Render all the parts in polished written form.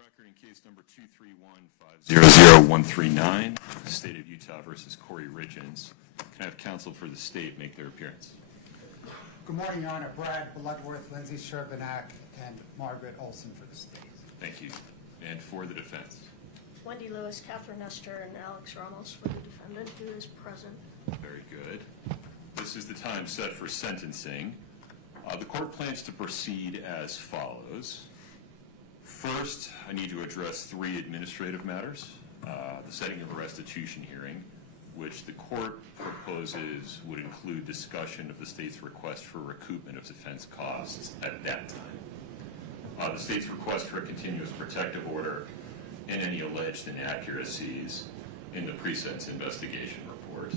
record in case number 231500139, State of Utah versus Kouri Richins. Can I have counsel for the state make their appearance? Good morning, Your Honor. Brad Bloodworth, Lindsay Sherbanak, and Margaret Olson for the state. Thank you. And for the defense? Wendy Lewis, Catherine Nestor, and Alex Ramos for the defendant, who is present. Very good. This is the time set for sentencing. The court plans to proceed as follows. First, I need to address three administrative matters. The setting of a restitution hearing, which the court proposes would include discussion of the state's request for recoupment of defense costs at that time. The state's request for a continuous protective order and any alleged inaccuracies in the pre-sentence investigation report.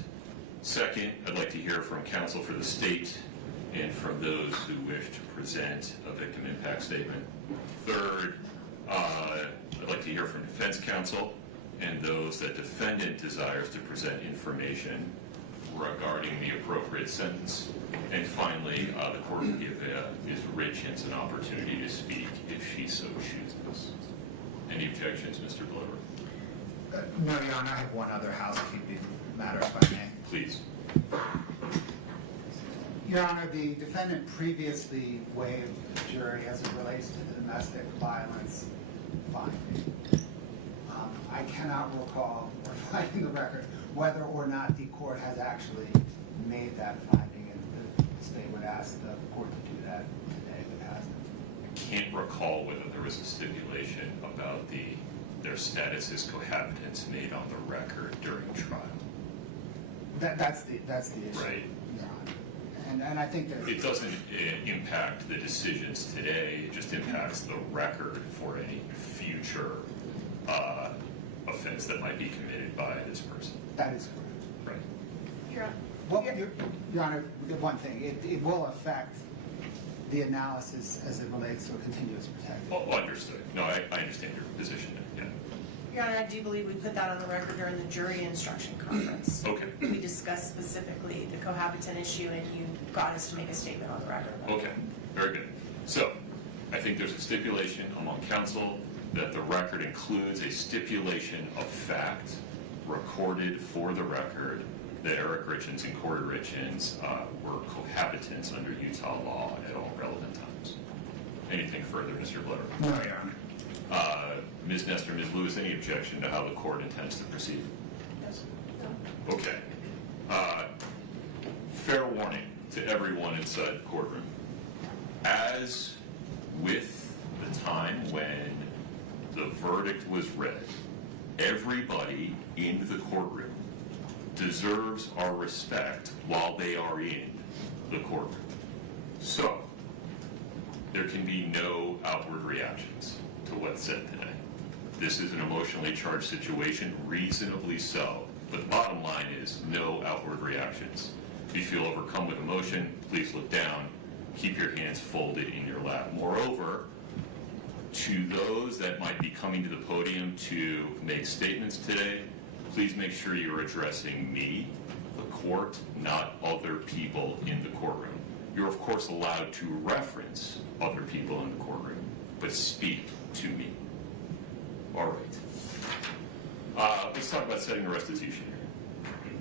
Second, I'd like to hear from counsel for the state and from those who wish to present a victim impact statement. Third, I'd like to hear from defense counsel and those that defendant desires to present information regarding the appropriate sentence. And finally, the court will give Ms. Richens an opportunity to speak if she so chooses. Any objections, Mr. Bloodworth? No, Your Honor. I have one other housekeeping matter, if I may. Please. Your Honor, the defendant previously waived the jury as it relates to the domestic violence finding. I cannot recall, or finding the record, whether or not the court has actually made that finding, and the state would ask the court to do that today if it hasn't. I can't recall whether there was a stipulation about their status as cohabitants made on the record during trial. That's the issue. Right. Your Honor. And I think that it doesn't impact the decisions today. It just impacts the record for any future offense that might be committed by this person. that is Right. correct. Your Honor. Well, Your Honor, one thing, it will affect the analysis as it relates to a continuous protective. Well, understood. No, I understand your position. Yeah. Your Honor, I do believe we put that on the record during the jury instruction conference. Okay. We discussed specifically the cohabitant issue, and you got us to make a statement on the record. Okay. Very good. So, I think there's a stipulation among counsel that the record includes a stipulation of fact recorded for the record that Eric Richens and Kouri Richins were cohabitants under Utah law at all relevant times. Anything further, Mr. Blair? No, Your Honor. Ms. Nestor, Ms. Lewis, any objection to how the court intends to proceed? Yes. No. Okay. Fair warning to everyone inside the courtroom. As with the time when the verdict was read, everybody in the courtroom deserves our respect while they are in the courtroom. So, there can be no outward reactions to what's said today. This is an emotionally charged situation, reasonably so, but the bottom line is no outward reactions. If you feel overcome with emotion, please look down, keep your hands folded in your lap. Moreover, to those that might be coming to the podium to make statements today, please make sure you're addressing me, the court, not other people in the courtroom. You're of course allowed to reference other people in the courtroom, but speak to me. All right. Let's talk about setting a restitution here.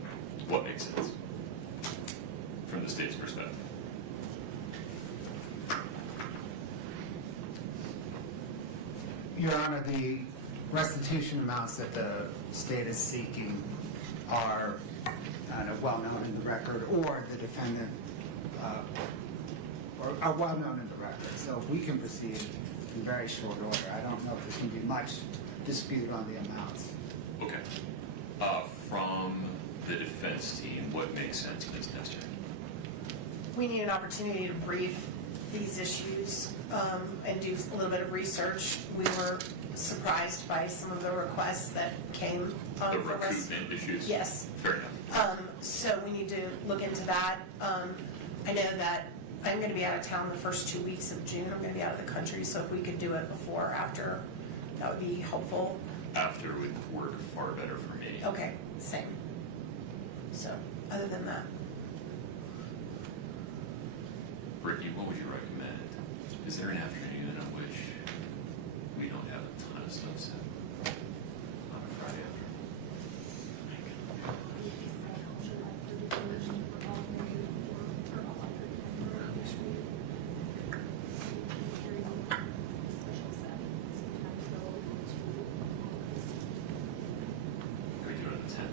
What makes sense from the state's perspective? Your Honor, the restitution amounts that the state is seeking are well known in the record, or the defendant or are well known in the record. So we can proceed in very short order. I don't know if there's going to be much dispute on the amounts. Okay. From the defense team, what makes sense, Ms. Nestor? We need an opportunity to brief these issues and do a little bit of research. We were surprised by some of the requests that came The from us. recoupment issues? Yes. Fair enough. So we need to look into that. I know that I'm going to be out of town the first 2 weeks of June. I'm going to be out of the country, so if we could do it before or after, that would be helpful. After would work far better for me. Okay, same. So, other than that. Brittany, what would you recommend? Is there an afternoon in which we don't have a ton of so upset on a Friday afternoon. Can we do it on the 10th?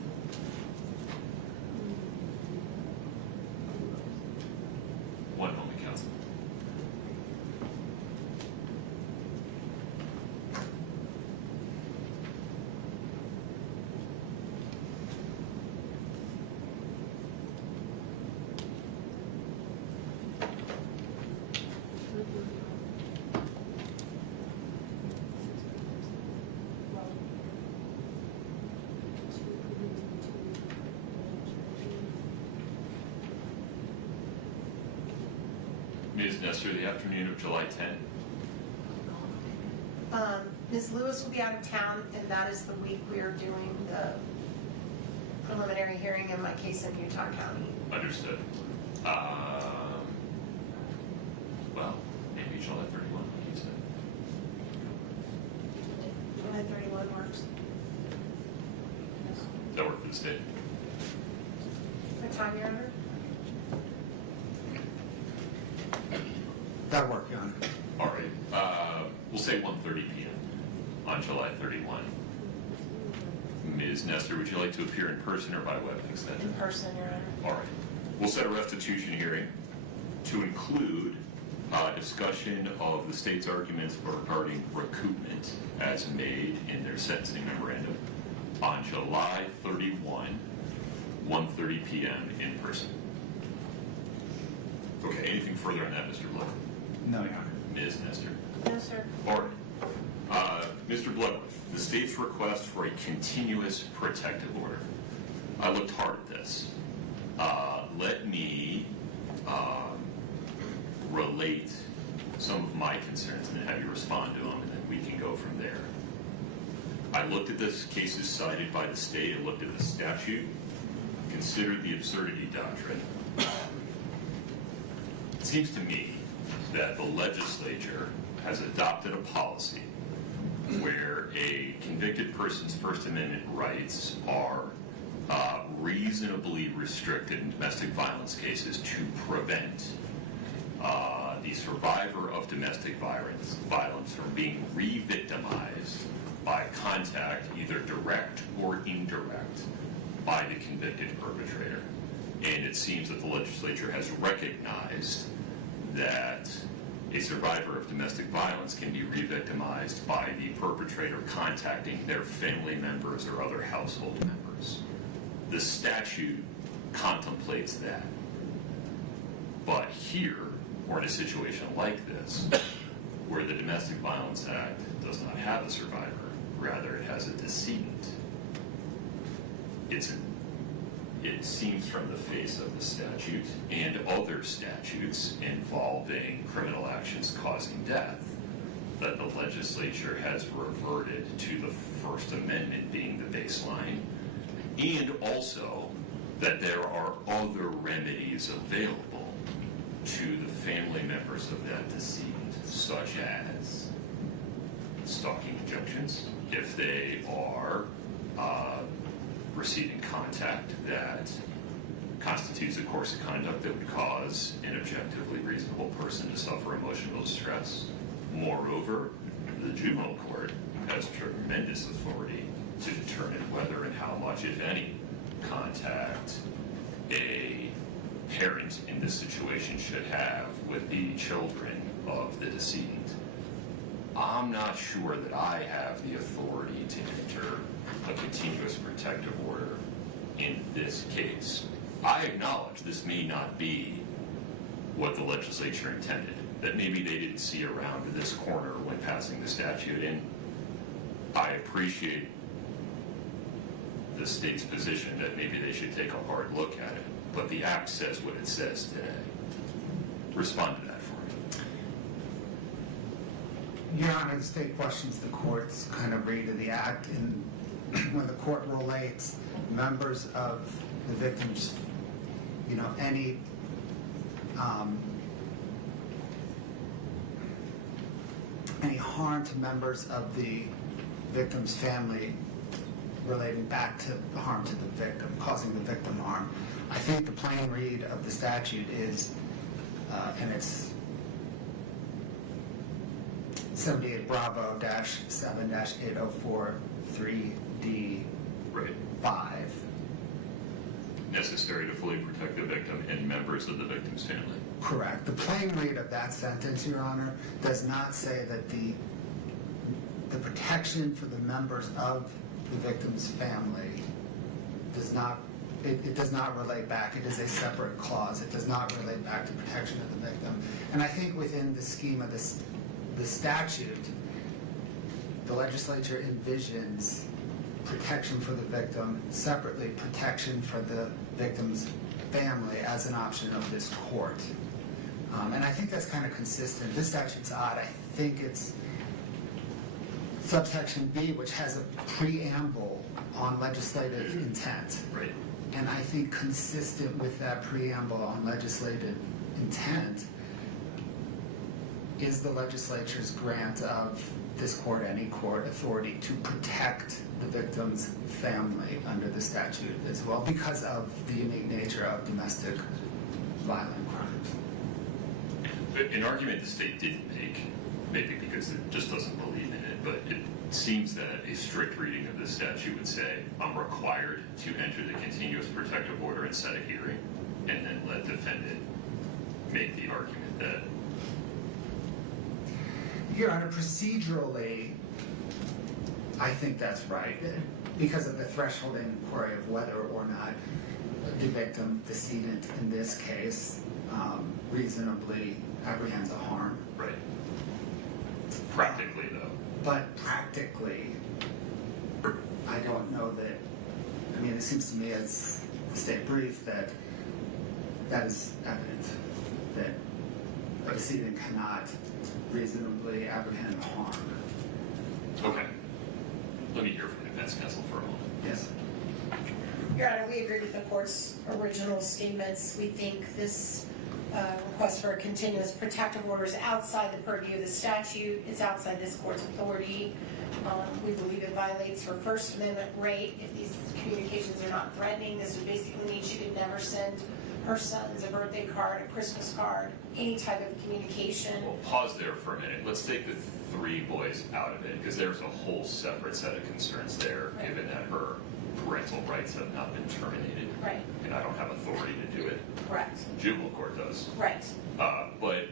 One only, council. Ms. Nestor, the afternoon of July 10th. Ms. Lewis will be out of town, and that is the week we are doing the preliminary hearing in my case in Utah County. Understood. Well, maybe July 31, like you said. July 31 works. Does that work for the state? What time, Your Honor? That'll work, Your Honor. All right. We'll say 1:30 p.m. on July 31. Ms. Nestor, would you like to appear in person or by web In extension? person, Your Honor. All right. We'll set a restitution hearing to include discussion of the state's arguments regarding recoupment as made in their sentencing memorandum on July 31, 1:30 p.m. in person. Okay, anything further on that, Mr. Blood? No, Your Honor. Ms. Nestor? No, sir. All right. Mr. Bloodworth, the state's request for a continuous protective order. I looked hard at this. Let me relate some of my concerns and then have you respond to them, and then we can go from there. I looked at the cases cited by the state, I looked at the statute, considered the absurdity doctrine. It seems to me that the legislature has adopted a policy where a convicted person's First Amendment rights are reasonably restricted in domestic violence cases to prevent the survivor of domestic violence from being re-victimized by contact, either direct or indirect, by the convicted perpetrator. And it seems that the legislature has recognized that a survivor of domestic violence can be re-victimized by the perpetrator contacting their family members or other household members. The statute contemplates that. But here, or in a situation like this, where the Domestic Violence Act does not have a survivor, rather it has a decedent, it seems from the face of the statute and other statutes involving criminal actions causing death that the legislature has reverted to the First Amendment being the baseline, and also that there are other remedies available to the family members of that decedent, such as stalking injunctions, if they are receiving contact that constitutes a course of conduct that would cause an objectively reasonable person to suffer emotional distress. Moreover, the juvenile court has tremendous authority to determine whether and how much, if any, contact a parent in this situation should have with the children of the decedent. I'm not sure that I have the authority to enter a continuous protective order in this case. I acknowledge this may not be what the legislature intended, that maybe they didn't see around this corner when passing the statute, and I appreciate the state's position that maybe they should take a hard look at it, but the act says what it says today. Respond to that for me. Your Honor, the state questions the court's kind of read of the act, and when the court relates members of the victims, any harm to members of the victim's family relating back to the harm to the victim, causing the victim harm. I think the plain read of the statute is, and it's 78 Bravo dash 7 dash 804 3D Right. 5. Necessary to fully protect the victim and members of the victim's family. Correct. The plain read of that sentence, Your Honor, does not say that the protection for the members of the victim's family does not, it does not relate back. It is a separate clause. It does not relate back to protection of the victim. And I think within the scheme of the statute, the legislature envisions protection for the victim, separately protection for the victim's family as an option of this court. And I think that's kind of consistent. This statute's odd. I think it's subsection B, which has a preamble on legislative intent. Right. And I think consistent with that preamble on legislative intent is the legislature's grant of this court, any court, authority to protect the victim's family under the statute as well because of the unique nature of domestic violent crimes. An argument the state didn't make, maybe because it just doesn't believe in it, but it seems that a strict reading of the statute would say, I'm required to enter the continuous protective order and set a hearing, and then let defendant make the argument that. Your Honor, procedurally, I think that's right, because of the threshold inquiry of whether or not the victim, decedent in this case, reasonably apprehends a harm. Right. Practically, though. But practically, I don't know that, I mean, it seems to me as the state brief that that is evident, that a decedent cannot reasonably apprehend harm. Okay. Let me hear from the defense counsel for a moment. Yes. Your Honor, we agree with the court's original statements. We think this request for a continuous protective order is outside the purview of the statute. It's outside this court's authority. We believe it violates her First Amendment right. If these communications are not threatening, this would basically mean she could never send her sons a birthday card, a Christmas card, any type of communication. Well, pause there for a minute. Let's take the 3 boys out of it, because there's a whole separate set of concerns there, Right. given that her parental rights have not been terminated. Right. And I don't have authority to do it. Correct. Juvenile court does. Right. But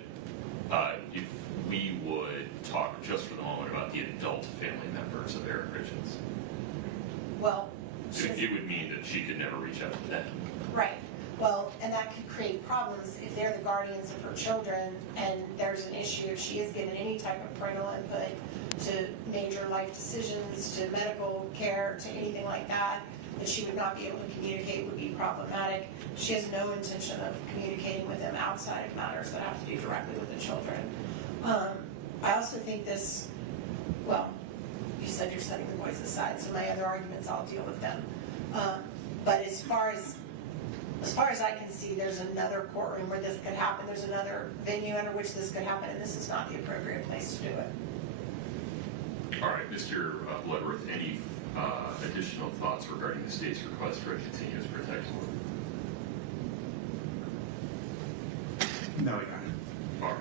if we would talk just for the moment about the adult family members of Eric Richens, Well, it would mean that she could never reach out to them. right. Well, and that could create problems if they're the guardians of her children and there's an issue if she is given any type of parental input to major life decisions, to medical care, to anything like that she would not be able to communicate would be problematic. She has no intention of communicating with them outside of matters that have to do directly with the children. I also think this, well, you said you're setting the boys aside, so my other arguments, I'll deal with them. But as far as I can see, there's another courtroom where this could happen. There's another venue under which this could happen, and this is not the appropriate place to do it. All right, Mr. Bloodworth, any additional thoughts regarding the state's request for a continuous protective order? No, Your Honor. All right.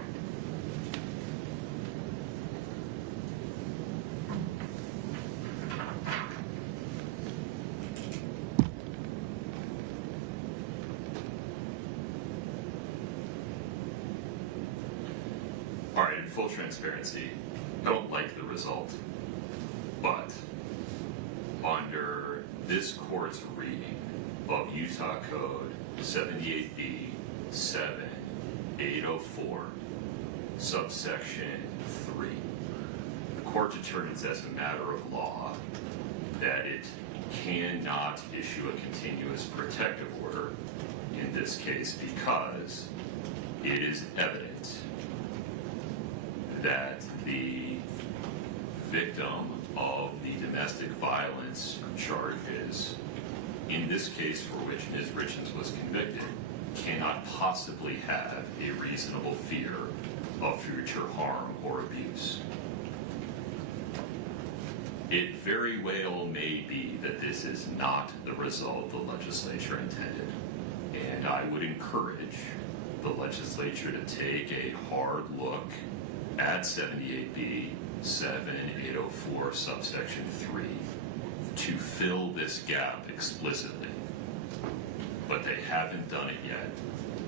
All right, in full transparency, I don't like the result, but under this court's reading of Utah Code 78B 7804, subsection 3, the court determines as a matter of law that it cannot issue a continuous protective order in this case because it is evident that the victim of the domestic violence charges, in this case for which Ms. Richens was convicted, cannot possibly have a reasonable fear of future harm or abuse. It very well may be that this is not the result the legislature intended, and I would encourage the legislature to take a hard look at 78B 7804 subsection 3 to fill this gap explicitly. But they haven't done it yet.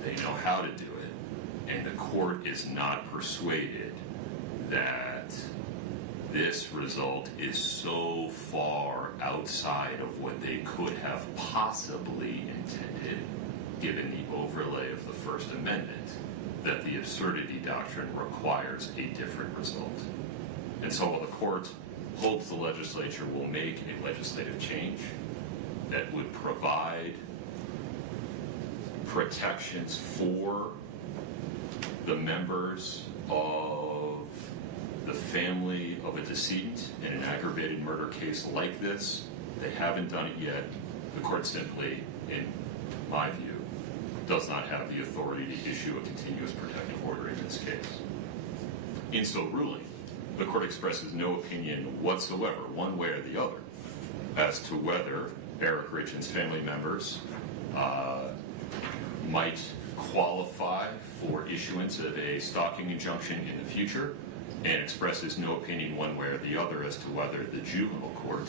They know how to do it, and the court is not persuaded that this result is so far outside of what they could have possibly intended, given the overlay of the First Amendment, that the absurdity doctrine requires a different result. And so while the court hopes the legislature will make a legislative change that would provide protections for the members of the family of a decedent in an aggravated murder case like this, they haven't done it yet. The court simply, in my view, does not have the authority to issue a continuous protective order in this case. In so ruling, the court expresses no opinion whatsoever, one way or the other, as to whether Eric Richens' family members might qualify for issuance of a stalking injunction in the future, and expresses no opinion one way or the other as to whether the juvenile court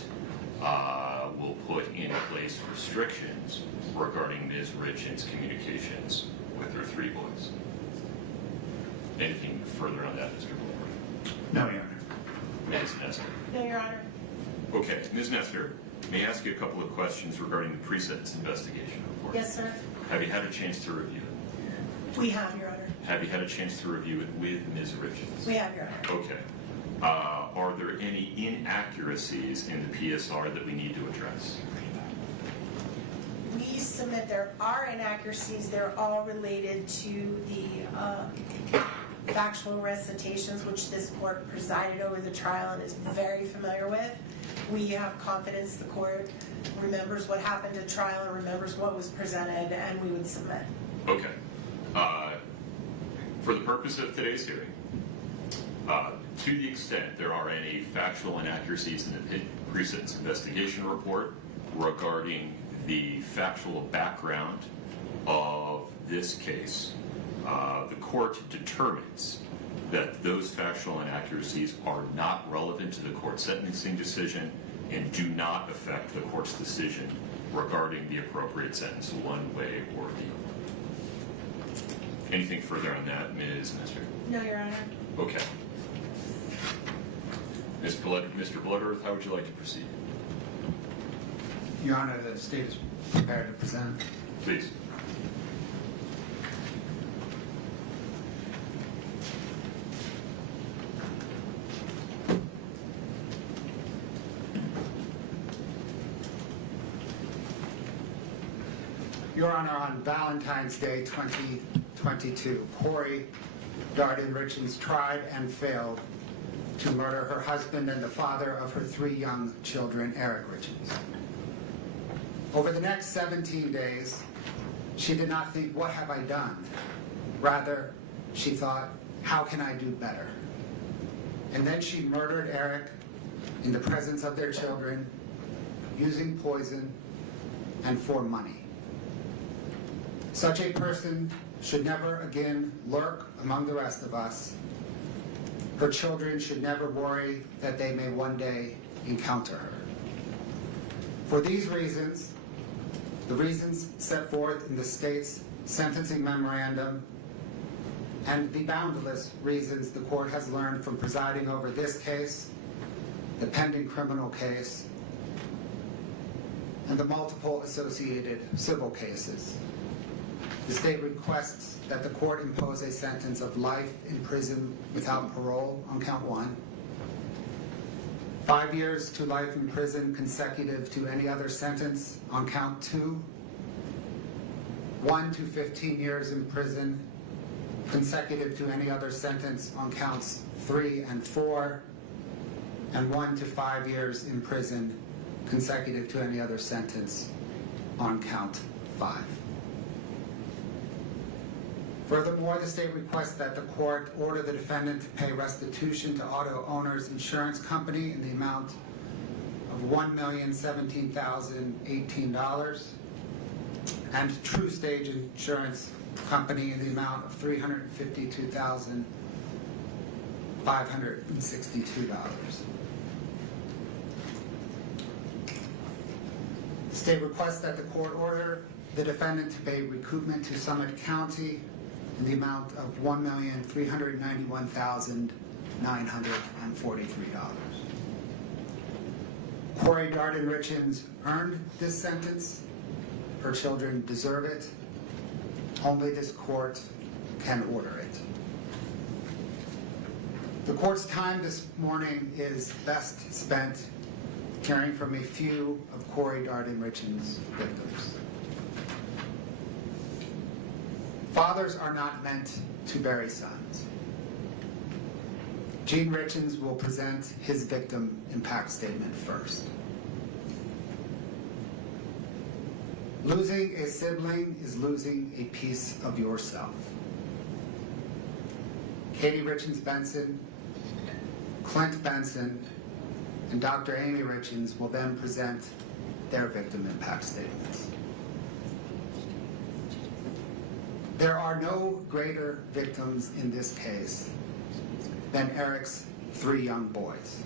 will put in place restrictions regarding Ms. Richens' communications with her 3 boys. Anything further on that, Mr. Blower? No, Your Honor. Ms. Nestor? No, Your Honor. Okay, Ms. Nestor, may I ask you a couple of questions regarding the pre-sentence investigation report? Yes, sir. Have you had a chance to review it? We have, Your Honor. Have you had a chance to review it with Ms. Richens? We have, Your Honor. Okay. Are there any inaccuracies in the PSR that we need to address? We submit there are inaccuracies. They're all related to the factual recitations, which this court presided over the trial and is very familiar with. We have confidence the court remembers what happened at trial and remembers what was presented, and we would submit. Okay. For the purpose of today's hearing, to the extent there are any factual inaccuracies in the pre-sentence investigation report regarding the factual background of this case, the court determines that those factual inaccuracies are not relevant to the court's sentencing decision and do not affect the court's decision regarding the appropriate sentence one way or the other. Anything further on that, Ms. Nestor? No, Your Honor. Okay. Mr. Bloodworth, how would you like to proceed? Your Honor, the state is prepared to present. Please. Your Honor, on Valentine's Day 2022, Kouri Richins tried and failed to murder her husband and the father of her 3 young children, Eric Richins. Over the next 17 days, she did not think, what have I done? Rather, she thought, how can I do better? And then she murdered Eric in the presence of their children, using poison and for money. Such a person should never again lurk among the rest of us. Her children should never worry that they may one day encounter her. For these reasons, the reasons set forth in the state's sentencing memorandum, and the boundless reasons the court has learned from presiding over this case, the pending criminal case, and the multiple associated civil cases, the state requests that the court impose a sentence of life in prison without parole on count 1, 5 years to life in prison consecutive to any other sentence on count 2, 1 to 15 years in prison consecutive to any other sentence on counts 3 and 4, and 1 to 5 years in prison consecutive to any other sentence on count 5. Furthermore, the state requests that the court order the defendant to pay restitution to auto owners insurance company in the amount of $1,017,018, and True Stage Insurance Company in the amount of $352,562. The state requests that the court order the defendant to pay recoupment to Summit County in the amount of $1,391,943. Kouri Richins earned this sentence. Her children deserve it. Only this court can order it. The court's time this morning is best spent caring for a few of Kouri Richins' victims. Fathers are not meant to bury sons. Gene Richens will present his victim impact statement first. Losing a sibling is losing a piece of yourself. Katie Richins Benson, Clint Benson, and Dr. Amy Richens will then present their victim impact statements. There are no greater victims in this case than Eric's 3 young boys.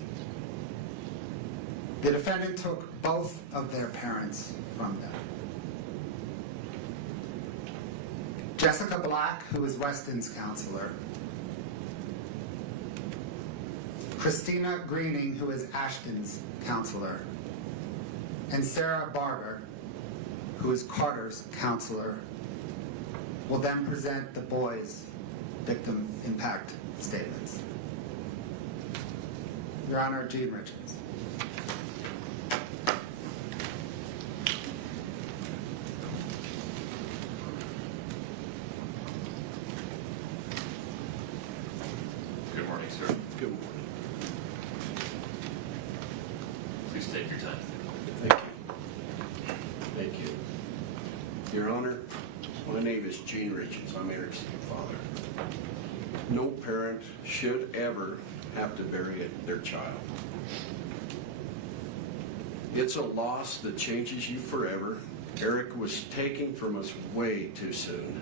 The defendant took both of their parents from them. Jessica Black, who is Weston's counselor, Christina Greening, who is Ashton's counselor, and Sarah Barber, who is Carter's counselor, will then present the boys' victim impact statements. Your Honor, Gene Richens. Good morning, sir. Good morning. Please take your time. Thank you. Thank you. Your Honor, my name is Gene Richens. I'm Eric's father. No parent should ever have to bury their child. It's a loss that changes you forever. Eric was taken from us way too soon,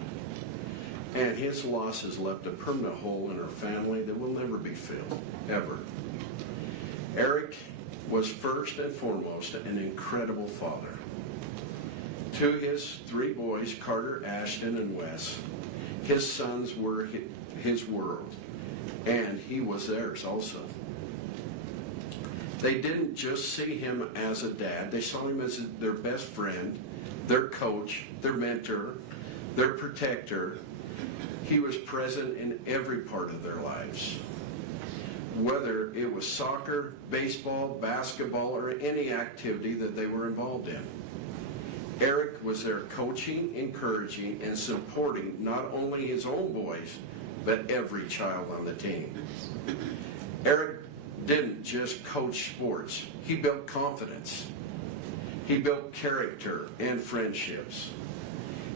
and his loss has left a permanent hole in our family that will never be filled, ever. Eric was first and foremost an incredible father. To his 3 boys, Carter, Ashton, and Wes, his sons were his world, and he was theirs also. They didn't just see him as a dad, they saw him as their best friend, their coach, their mentor, their protector. He was present in every part of their lives. Whether it was soccer, baseball, basketball, or any activity that they were involved in. Eric was there coaching, encouraging, and supporting not only his own boys, but every child on the team. Eric didn't just coach sports, he built confidence. He built character and friendships.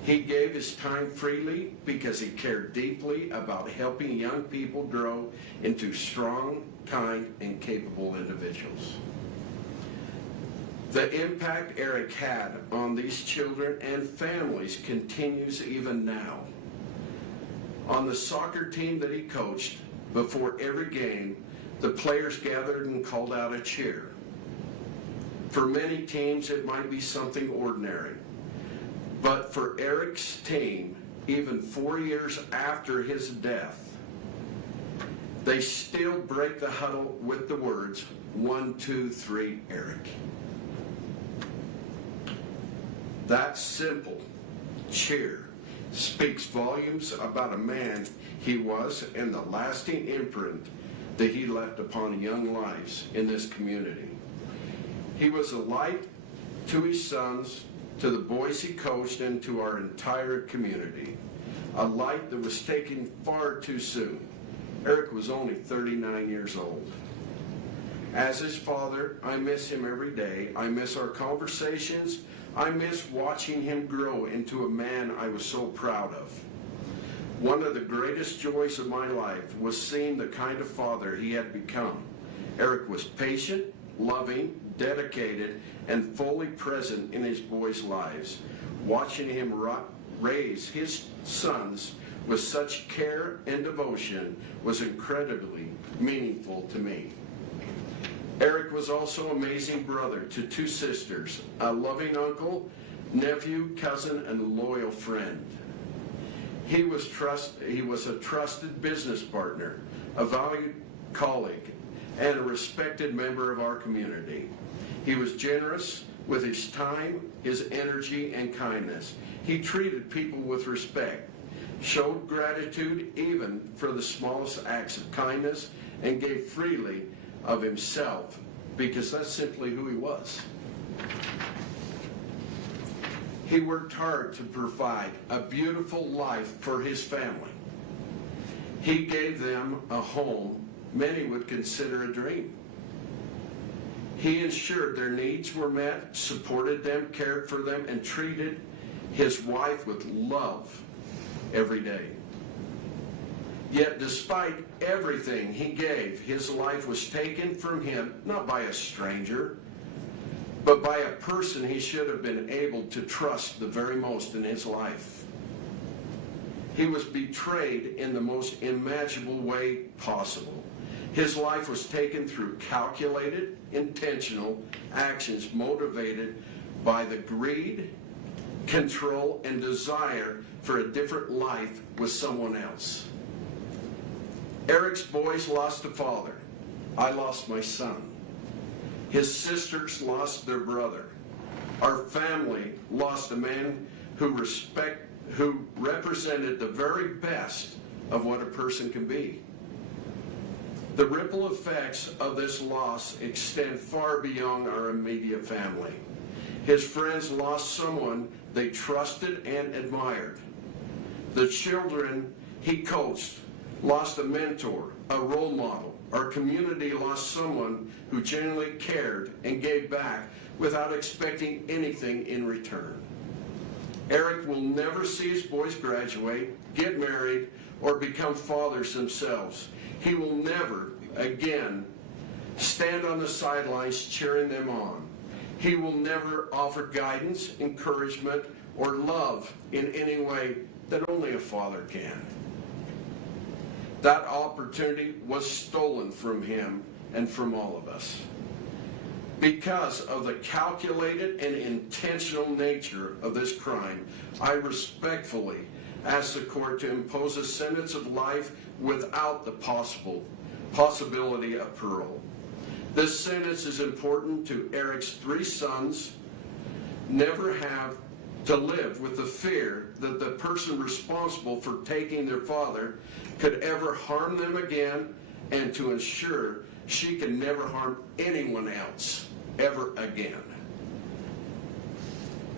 He gave his time freely because he cared deeply about helping young people grow into strong, kind, and capable individuals. The impact Eric had on these children and families continues even now. On the soccer team that he coached, before every game, the players gathered and called out a cheer. For many teams, it might be something ordinary. But for Eric's team, even 4 years after his death, they still break the huddle with the words, 1, 2, 3, Eric. That simple cheer speaks volumes about a man he was and the lasting imprint that he left upon young lives in this community. He was a light to his sons, to the boys he coached, and to our entire community. A light that was taken far too soon. Eric was only 39 years old. As his father, I miss him every day. I miss our conversations. I miss watching him grow into a man I was so proud of. One of the greatest joys of my life was seeing the kind of father he had become. Eric was patient, loving, dedicated, and fully present in his boys' lives. Watching him raise his sons with such care and devotion was incredibly meaningful to me. Eric was also an amazing brother to 2 sisters, a loving uncle, nephew, cousin, and loyal friend. He was a trusted business partner, a valued colleague, and a respected member of our community. He was generous with his time, his energy, and kindness. He treated people with respect, showed gratitude even for the smallest acts of kindness, and gave freely of himself because that's simply who he was. He worked hard to provide a beautiful life for his family. He gave them a home many would consider a dream. He ensured their needs were met, supported them, cared for them, and treated his wife with love every day. Yet despite everything he gave, his life was taken from him, not by a stranger, but by a person he should have been able to trust the very most in his life. He was betrayed in the most imaginable way possible. His life was taken through calculated, intentional actions motivated by the greed, control, and desire for a different life with someone else. Eric's boys lost a father. I lost my son. His sisters lost their brother. Our family lost a man who represented the very best of what a person can be. The ripple effects of this loss extend far beyond our immediate family. His friends lost someone they trusted and admired. The children he coached lost a mentor, a role model. Our community lost someone who genuinely cared and gave back without expecting anything in return. Eric will never see his boys graduate, get married, or become fathers themselves. He will never again stand on the sidelines cheering them on. He will never offer guidance, encouragement, or love in any way that only a father can. That opportunity was stolen from him and from all of us. Because of the calculated and intentional nature of this crime, I respectfully ask the court to impose a sentence of life without the possibility of parole. This sentence is important to Eric's 3 sons. Never have to live with the fear that the person responsible for taking their father could ever harm them again, and to ensure she can never harm anyone else ever again.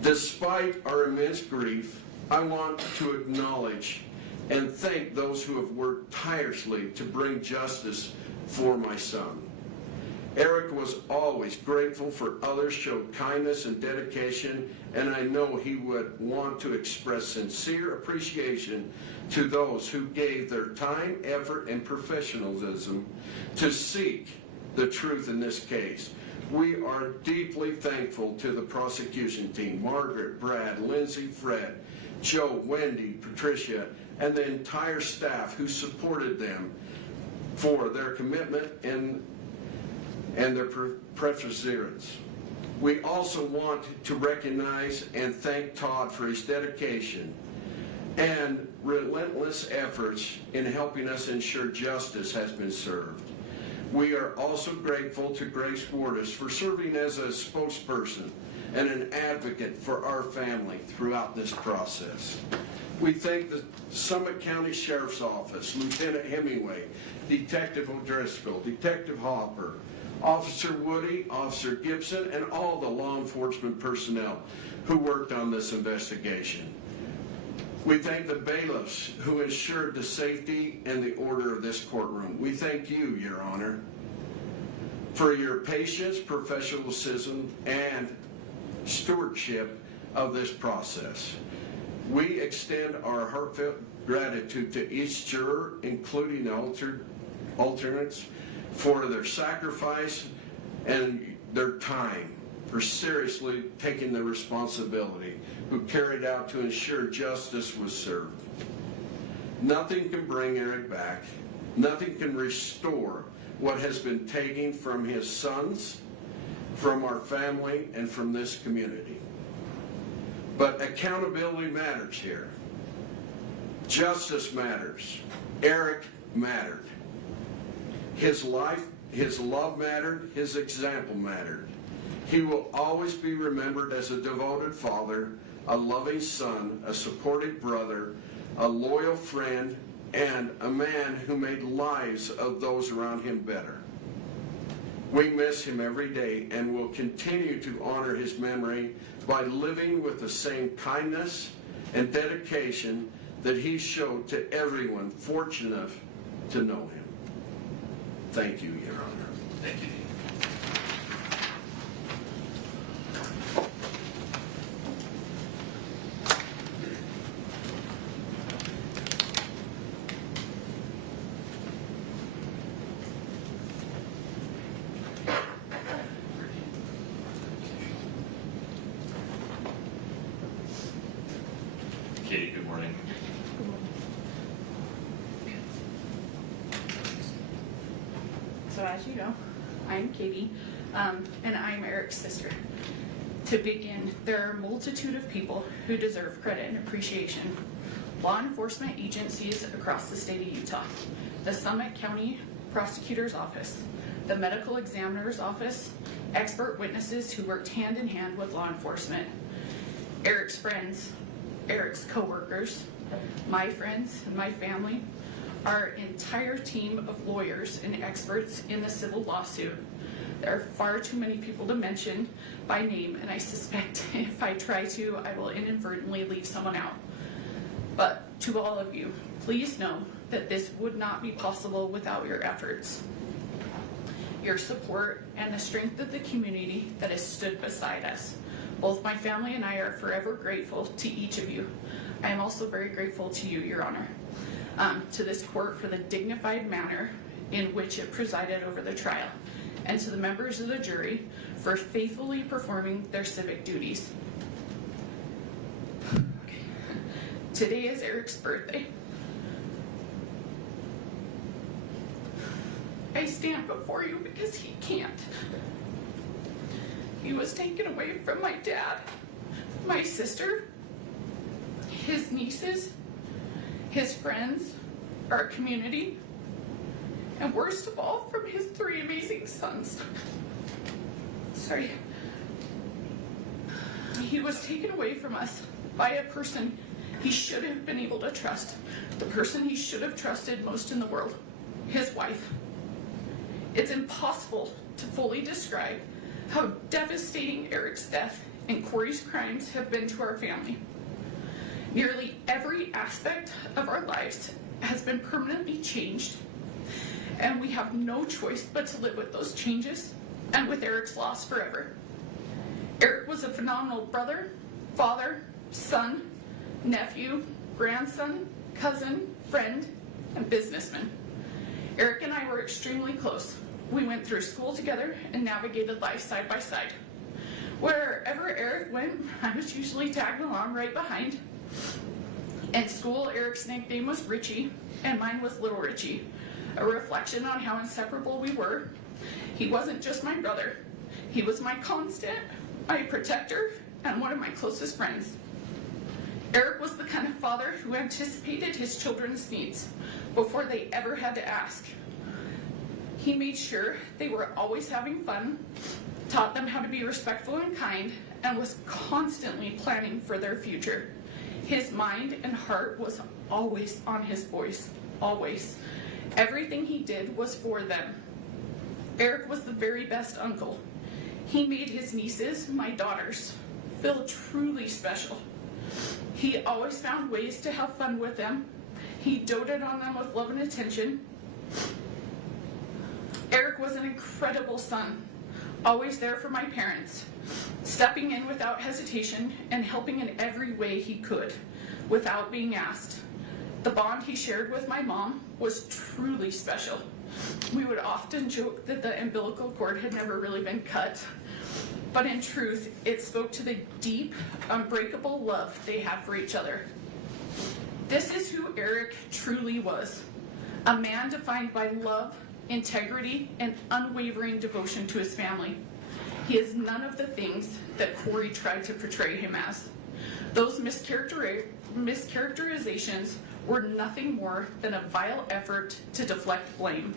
Despite our immense grief, I want to acknowledge and thank those who have worked tirelessly to bring justice for my son. Eric was always grateful for others, showed kindness and dedication, and I know he would want to express sincere appreciation to those who gave their time, effort, and professionalism to seek the truth in this case. We are deeply thankful to the prosecution team, Margaret, Brad, Lindsay, Fred, Joe, Wendy, Patricia, and the entire staff who supported them for their commitment and their perseverance. We also want to recognize and thank Todd for his dedication and relentless efforts in helping us ensure justice has been served. We are also grateful to Grace Wardis for serving as a spokesperson and an advocate for our family throughout this process. We thank the Summit County Sheriff's Office, Lieutenant Hemingway, Detective O'Driscoll, Detective Hopper, Officer Woody, Officer Gibson, and all the law enforcement personnel who worked on this investigation. We thank the bailiffs who ensured the safety and the order of this courtroom. We thank you, Your Honor, for your patience, professionalism, and stewardship of this process. We extend our heartfelt gratitude to each juror, including the alternates, for their sacrifice and their time, for seriously taking the responsibility, who carried out to ensure justice was served. Nothing can bring Eric back. Nothing can restore what has been taken from his sons, from our family, and from this community. But accountability matters here. Justice matters. Eric mattered. His life, his love mattered, his example mattered. He will always be remembered as a devoted father, a loving son, a supportive brother, a loyal friend, and a man who made lives of those around him better. We miss him every day and will continue to honor his memory by living with the same kindness and dedication that he showed to everyone fortunate enough to know him. Thank you, Your Honor. Thank you, Dean. Katie, good morning. So as you know, I'm Katie, and I'm Eric's sister. To begin, there are a multitude of people who deserve credit and appreciation. Law enforcement agencies across the state of Utah, the Summit County Prosecutor's Office, the Medical Examiner's Office, expert witnesses who worked hand in hand with law enforcement, Eric's friends, Eric's co-workers, my friends and my family, our entire team of lawyers and experts in the civil lawsuit. There are far too many people to mention by name, and I suspect if I try to, I will inadvertently leave someone out. But to all of you, please know that this would not be possible without your efforts, your support, and the strength of the community that has stood beside us. Both my family and I are forever grateful to each of you. I am also very grateful to you, Your Honor, to this court for the dignified manner in which it presided over the trial, and to the members of the jury for faithfully performing their civic duties. Okay. Today is Eric's birthday. I stand before you because he can't. He was taken away from my dad, my sister, his nieces, his friends, our community, and worst of all, from his 3 amazing sons. Sorry. He was taken away from us by a person he should have been able to trust, the person he should have trusted most in the world, his wife. It's impossible to fully describe how devastating Eric's death and Kouri's crimes have been to our family. Nearly every aspect of our lives has been permanently changed, and we have no choice but to live with those changes and with Eric's loss forever. Eric was a phenomenal brother, father, son, nephew, grandson, cousin, friend, and businessman. Eric and I were extremely close. We went through school together and navigated life side by side. Wherever Eric went, I was usually tagging along right behind. In school, Eric's nickname was Richie, and mine was Little Richie, a reflection on how inseparable we were. He wasn't just my brother. He was my constant, my protector, and one of my closest friends. Eric was the kind of father who anticipated his children's needs before they ever had to ask. He made sure they were always having fun, taught them how to be respectful and kind, and was constantly planning for their future. His mind and heart was always on his boys, always. Everything he did was for them. Eric was the very best uncle. He made his nieces, my daughters, feel truly special. He always found ways to have fun with them. He doted on them with love and attention. Eric was an incredible son, always there for my parents, stepping in without hesitation and helping in every way he could, without being asked. The bond he shared with my mom was truly special. We would often joke that the umbilical cord had never really been cut, but in truth, it spoke to the deep, unbreakable love they had for each other. This is who Eric truly was, a man defined by love, integrity, and unwavering devotion to his family. He is none of the things that Kouri tried to portray him as. Those mischaracterizations were nothing more than a vile effort to deflect blame.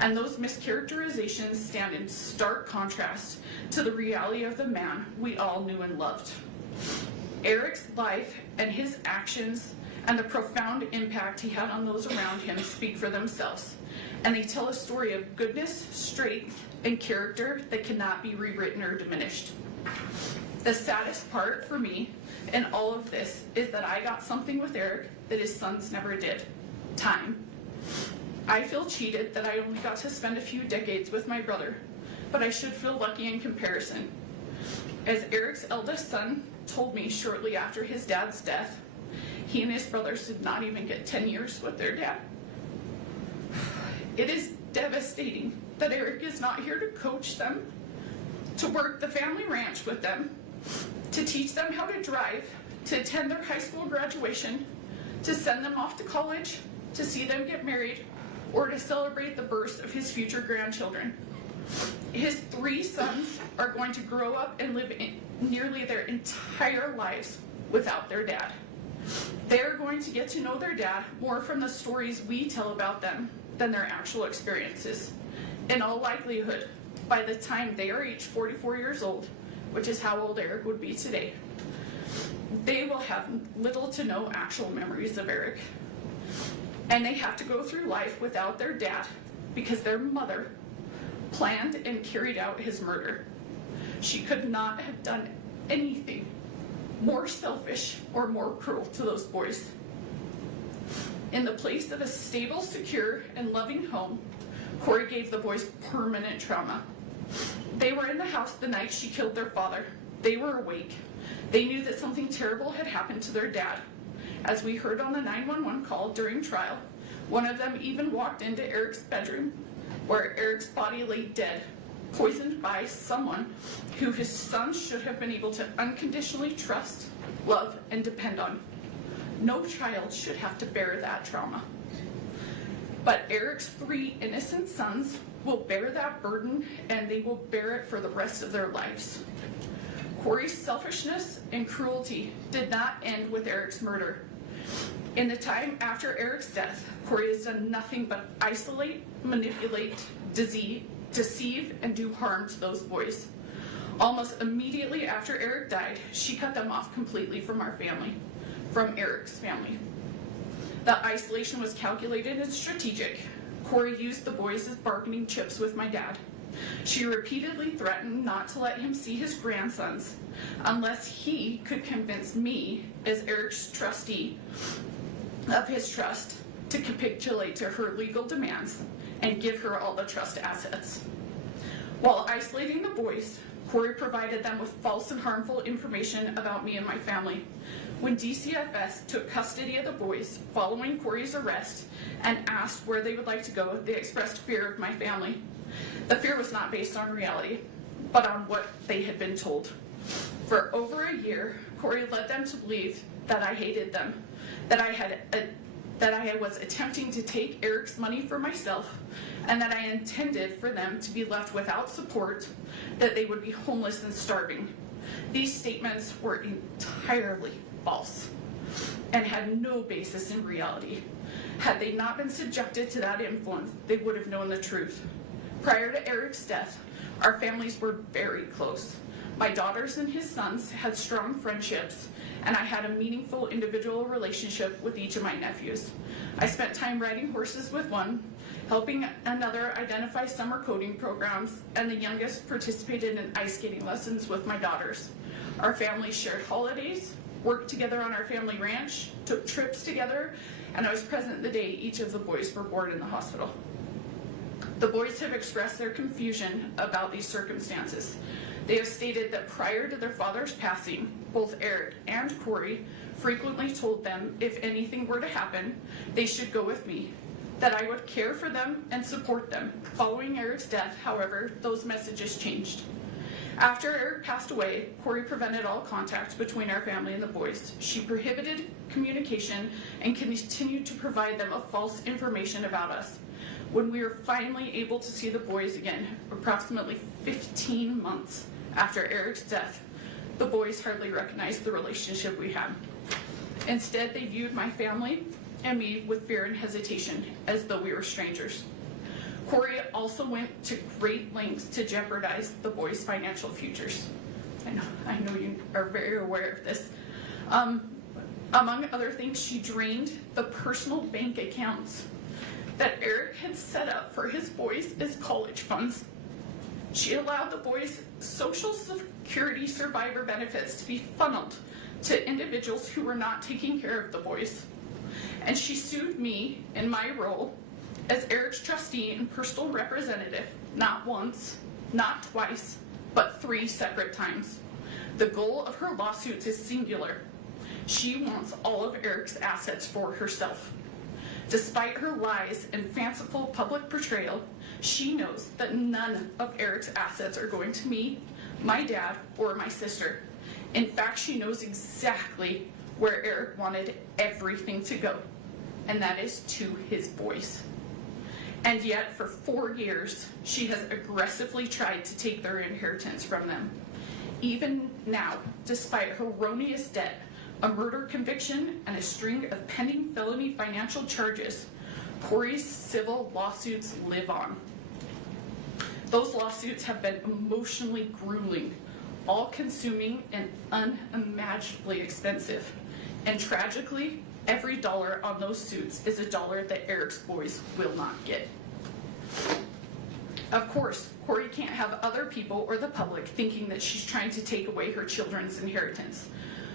And those mischaracterizations stand in stark contrast to the reality of the man we all knew and loved. Eric's life and his actions and the profound impact he had on those around him speak for themselves, and they tell a story of goodness, strength, and character that cannot be rewritten or diminished. The saddest part for me in all of this is that I got something with Eric that his sons never did: time. I feel cheated that I only got to spend a few decades with my brother, but I should feel lucky in comparison. As Eric's eldest son told me shortly after his dad's death, he and his brothers did not even get 10 years with their dad. It is devastating that Eric is not here to coach them, to work the family ranch with them, to teach them how to drive, to attend their high school graduation, to send them off to college, to see them get married, or to celebrate the birth of his future grandchildren. His 3 sons are going to grow up and live nearly their entire lives without their dad. They're going to get to know their dad more from the stories we tell about them than their actual experiences. In all likelihood, by the time they are each 44 years old, which is how old Eric would be today, they will have little to no actual memories of Eric. And they have to go through life without their dad because their mother planned and carried out his murder. She could not have done anything more selfish or more cruel to those boys. In the place of a stable, secure, and loving home, Kouri gave the boys permanent trauma. They were in the house the night she killed their father. They were awake. They knew that something terrible had happened to their dad. As we heard on the 911 call during trial, one of them even walked into Eric's bedroom, where Eric's body lay dead, poisoned by someone who his son should have been able to unconditionally trust, love, and depend on. No child should have to bear that trauma. But Eric's 3 innocent sons will bear that burden, and they will bear it for the rest of their lives. Kouri's selfishness and cruelty did not end with Eric's murder. In the time after Eric's death, Kouri has done nothing but isolate, manipulate, deceive, and do harm to those boys. Almost immediately after Eric died, she cut them off completely from our family, from Eric's family. The isolation was calculated and strategic. Kouri used the boys as bargaining chips with my dad. She repeatedly threatened not to let him see his grandsons unless he could convince me, as Eric's trustee of his trust, to capitulate to her legal demands and give her all the trust assets. While isolating the boys, Kouri provided them with false and harmful information about me and my family. When DCFS took custody of the boys following Kouri's arrest and asked where they would like to go, they expressed fear of my family. The fear was not based on reality, but on what they had been told. For over a year, Kouri led them to believe that I hated them, that I was attempting to take Eric's money for myself, and that I intended for them to be left without support, that they would be homeless and starving. These statements were entirely false and had no basis in reality. Had they not been subjected to that influence, they would have known the truth. Prior to Eric's death, our families were very close. My daughters and his sons had strong friendships, and I had a meaningful individual relationship with each of my nephews. I spent time riding horses with one, helping another identify summer coding programs, and the youngest participated in ice skating lessons with my daughters. Our families shared holidays, worked together on our family ranch, took trips together, and I was present the day each of the boys were born in the hospital. The boys have expressed their confusion about these circumstances. They have stated that prior to their father's passing, both Eric and Kouri frequently told them if anything were to happen, they should go with me. that I would care for them and support them. Following Eric's death, however, those messages changed. After Eric passed away, Kouri prevented all contact between our family and the boys. She prohibited communication and continued to provide them of false information about us. When we were finally able to see the boys again, approximately 15 months after Eric's death, the boys hardly recognized the relationship we had. Instead, they viewed my family and me with fear and hesitation, as though we were strangers. Kouri also went to great lengths to jeopardize the boys' financial futures. I know you are very aware of this. Among other things, she drained the personal bank accounts that Eric had set up for his boys as college funds. She allowed the boys' Social Security survivor benefits to be funneled to individuals who were not taking care of the boys. And she sued me in my role as Eric's trustee and personal representative, not once, not twice, but 3 separate times. The goal of her lawsuits is singular. She wants all of Eric's assets for herself. Despite her lies and fanciful public portrayal, she knows that none of Eric's assets are going to me, my dad, or my sister. In fact, she knows exactly where Eric wanted everything to go, and that is to his boys. And yet, for 4 years, she has aggressively tried to take their inheritance from them. Even now, despite her erroneous debt, a murder conviction, and a string of pending felony financial charges, Kouri's civil lawsuits live on. Those lawsuits have been emotionally grueling, all-consuming, and unimaginably expensive. And tragically, every dollar on those suits is a dollar that Eric's boys will not get. Of course, Kouri can't have other people or the public thinking that she's trying to take away her children's inheritance.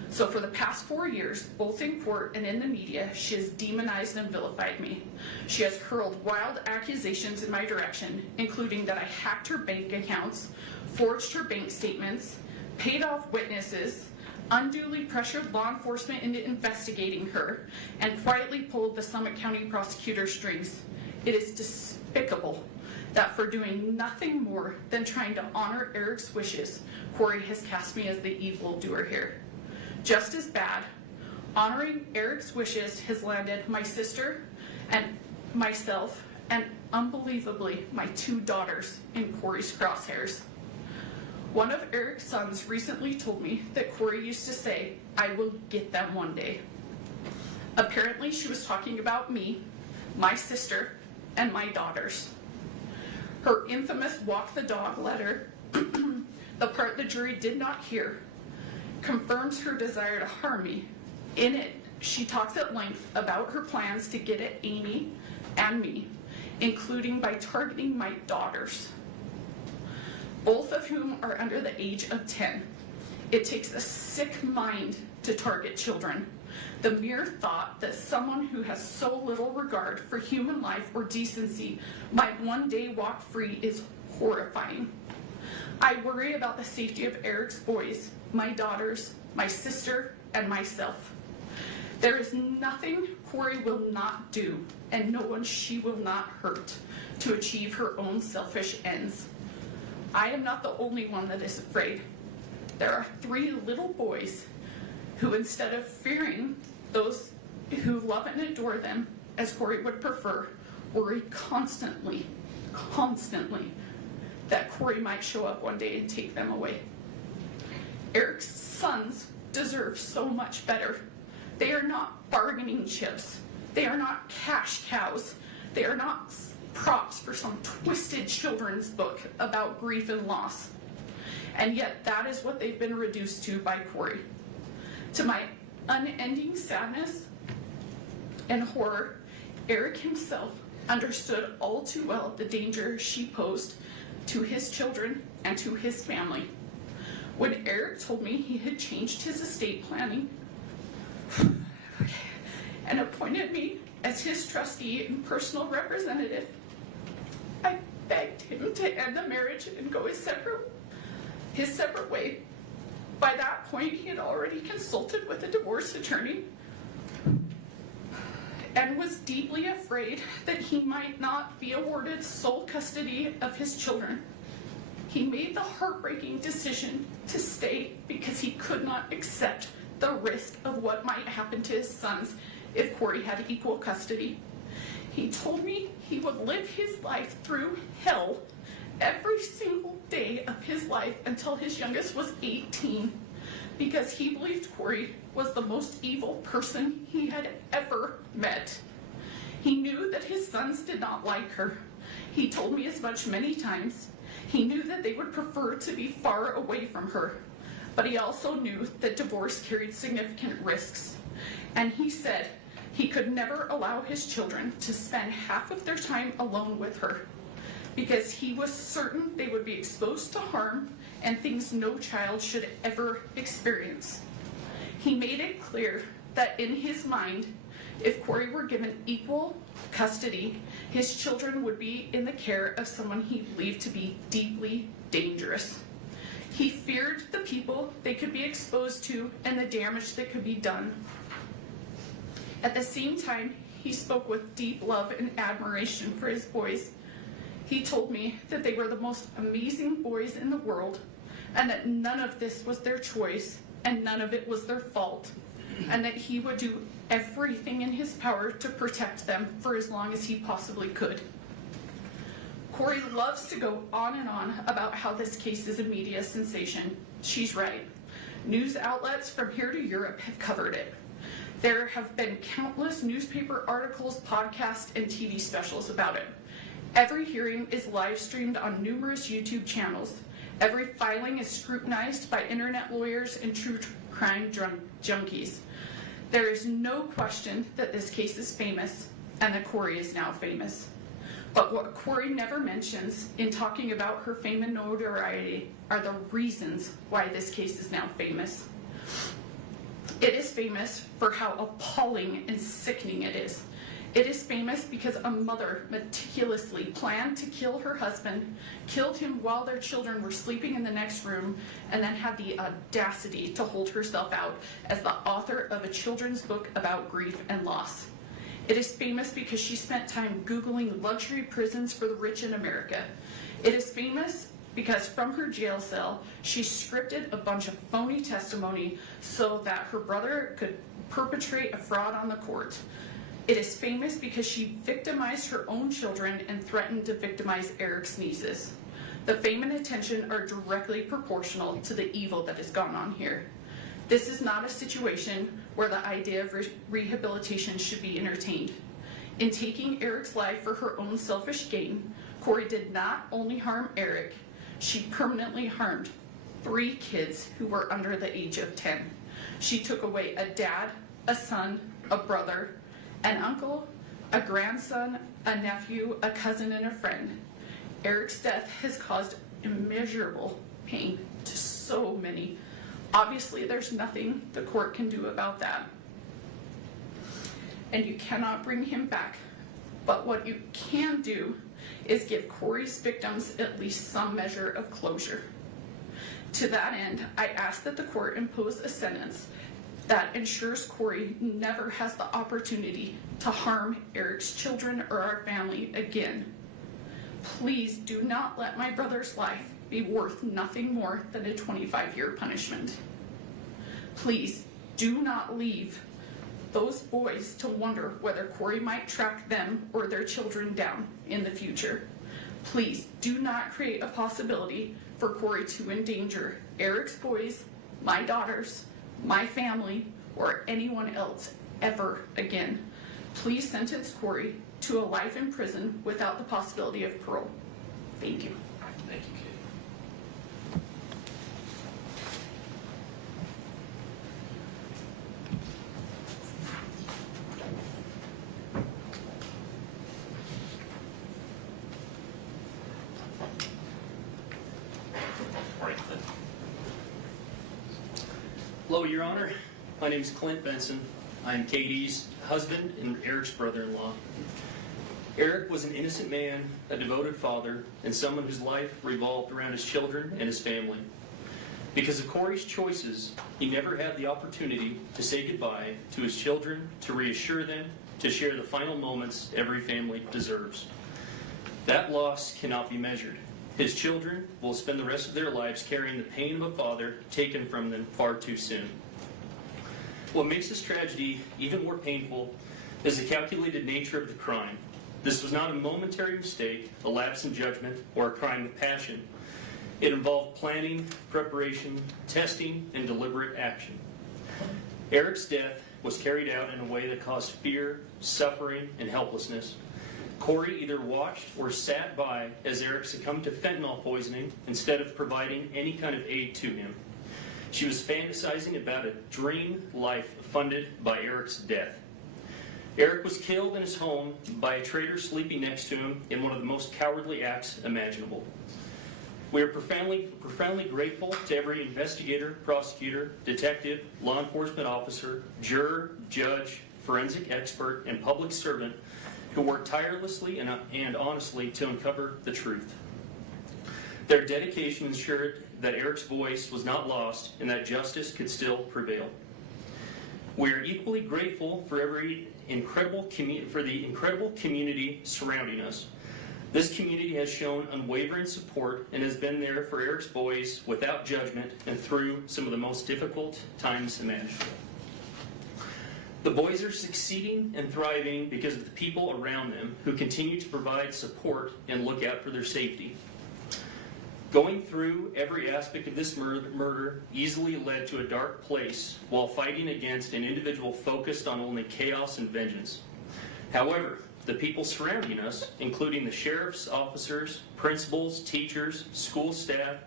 So for the past 4 years, both in court and in the media, she has demonized and vilified me. She has hurled wild accusations in my direction, including that I hacked her bank accounts, forged her bank statements, paid off witnesses, unduly pressured law enforcement into investigating her, and quietly pulled the Summit County prosecutor's strings. It is despicable that for doing nothing more than trying to honor Eric's wishes, Kouri has cast me as the evildoer here. Just as bad, honoring Eric's wishes has landed my sister and myself, and unbelievably, my 2 daughters in Kouri's crosshairs. One of Eric's sons recently told me that Kouri used to say, "I will get them one day." Apparently, she was talking about me, my sister, and my daughters. Her infamous walk the dog letter, the part the jury did not hear, confirms her desire to harm me. In it, she talks at length about her plans to get at Amy and me, including by targeting my daughters, both of whom are under the age of 10. It takes a sick mind to target children. The mere thought that someone who has so little regard for human life or decency might one day walk free is horrifying. I worry about the safety of Eric's boys, my daughters, my sister, and myself. There is nothing Kouri will not do, and no one she will not hurt, to achieve her own selfish ends. I am not the only one that is afraid. There are 3 little boys who, instead of fearing those who love and adore them, as Kouri would prefer, worry constantly that Kouri might show up one day and take them away. Eric's sons deserve so much better. They are not bargaining chips. They are not cash cows. They are not props for some twisted children's book about grief and loss. And yet that is what they've been reduced to by Kouri. To my unending sadness and horror, Eric himself understood all too well the danger she posed to his children and to his family. When Eric told me he had changed his estate planning and appointed me as his trustee and personal representative, I begged him to end the marriage and go his separate way. By that point, he had already consulted with a divorce attorney and was deeply afraid that he might not be awarded sole custody of his children. He made the heartbreaking decision to stay because he could not accept the risk of what might happen to his sons if Kouri had equal custody. He told me he would live his life through hell every single day of his life until his youngest was 18 because he believed Kouri was the most evil person he had ever met. He knew that his sons did not like her. He told me as much many times. He knew that they would prefer to be far away from her, but he also knew that divorce carried significant risks. And he said he could never allow his children to spend half of their time alone with her because he was certain they would be exposed to harm and things no child should ever experience. He made it clear that in his mind, if Kouri were given equal custody, his children would be in the care of someone he believed to be deeply dangerous. He feared the people they could be exposed to and the damage that could be done. At the same time, he spoke with deep love and admiration for his boys. He told me that they were the most amazing boys in the world, and that none of this was their choice, and none of it was their fault, and that he would do everything in his power to protect them for as long as he possibly could. Kouri loves to go on and on about how this case is a media sensation. She's right. News outlets from here to Europe have covered it. There have been countless newspaper articles, podcasts, and TV specials about it. Every hearing is live streamed on numerous YouTube channels. Every filing is scrutinized by internet lawyers and true crime junkies. There is no question that this case is famous and that Kouri is now famous. But what Kouri never mentions in talking about her fame and notoriety are the reasons why this case is now famous. It is famous for how appalling and sickening it is. It is famous because a mother meticulously planned to kill her husband, killed him while their children were sleeping in the next room, and then had the audacity to hold herself out as the author of a children's book about grief and loss. It is famous because she spent time Googling luxury prisons for the rich in America. It is famous because from her jail cell, she scripted a bunch of phony testimony so that her brother could perpetrate a fraud on the court. It is famous because she victimized her own children and threatened to victimize Eric's nieces. The fame and attention are directly proportional to the evil that has gone on here. This is not a situation where the idea of rehabilitation should be entertained. In taking Eric's life for her own selfish gain, Kouri did not only harm Eric, she permanently harmed 3 kids who were under the age of 10. She took away a dad, a son, a brother, an uncle, a grandson, a nephew, a cousin, and a friend. Eric's death has caused immeasurable pain to so many. Obviously, there's nothing the court can do about that. And you cannot bring him back. But what you can do is give Kouri's victims at least some measure of closure. To that end, I ask that the court impose a sentence that ensures Kouri never has the opportunity to harm Eric's children or our family again. Please do not let my brother's life be worth nothing more than a 25-year punishment. Please do not leave those boys to wonder whether Kouri might track them or their children down in the future. Please do not create a possibility for Kouri to endanger Eric's boys, my daughters, my family, or anyone else ever again. Please sentence Kouri to a life in prison without the possibility of parole. Thank you. Thank you, Katie. Morning, Clint. Hello, Your Honor. My name is Clint Benson. I'm Katie's husband and Eric's brother-in-law. Eric was an innocent man, a devoted father, and someone whose life revolved around his children and his family. Because of Kouri's choices, he never had the opportunity to say goodbye to his children, to reassure them, to share the final moments every family deserves. That loss cannot be measured. His children will spend the rest of their lives carrying the pain of a father taken from them far too soon. What makes this tragedy even more painful is the calculated nature of the crime. This was not a momentary mistake, a lapse in judgment, or a crime of passion. It involved planning, preparation, testing, and deliberate action. Eric's death was carried out in a way that caused fear, suffering, and helplessness. Kouri either watched or sat by as Eric succumbed to fentanyl poisoning instead of providing any kind of aid to him. She was fantasizing about a dream life funded by Eric's death. Eric was killed in his home by a traitor sleeping next to him in one of the most cowardly acts imaginable. We are profoundly grateful to every investigator, prosecutor, detective, law enforcement officer, juror, judge, forensic expert, and public servant who worked tirelessly and honestly to uncover the truth. Their dedication ensured that Eric's voice was not lost and that justice could still prevail. We are equally grateful for the incredible community surrounding us. This community has shown unwavering support and has been there for Eric's boys without judgment and through some of the most difficult times imaginable. The boys are succeeding and thriving because of the people around them who continue to provide support and look out for their safety. Going through every aspect of this murder easily led to a dark place while fighting against an individual focused on only chaos and vengeance. However, the people surrounding us, including the sheriff's officers, principals, teachers, school staff,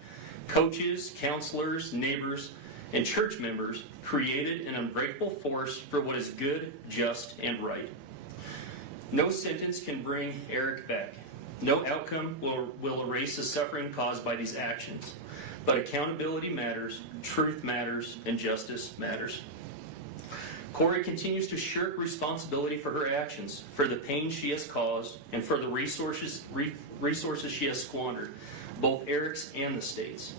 coaches, counselors, neighbors, and church members, created an unbreakable force for what is good, just, and right. No sentence can bring Eric back. No outcome will erase the suffering caused by these actions. But accountability matters, truth matters, and justice matters. Kouri continues to shirk responsibility for her actions, for the pain she has caused, and for the resources she has squandered, both Eric's and the state's.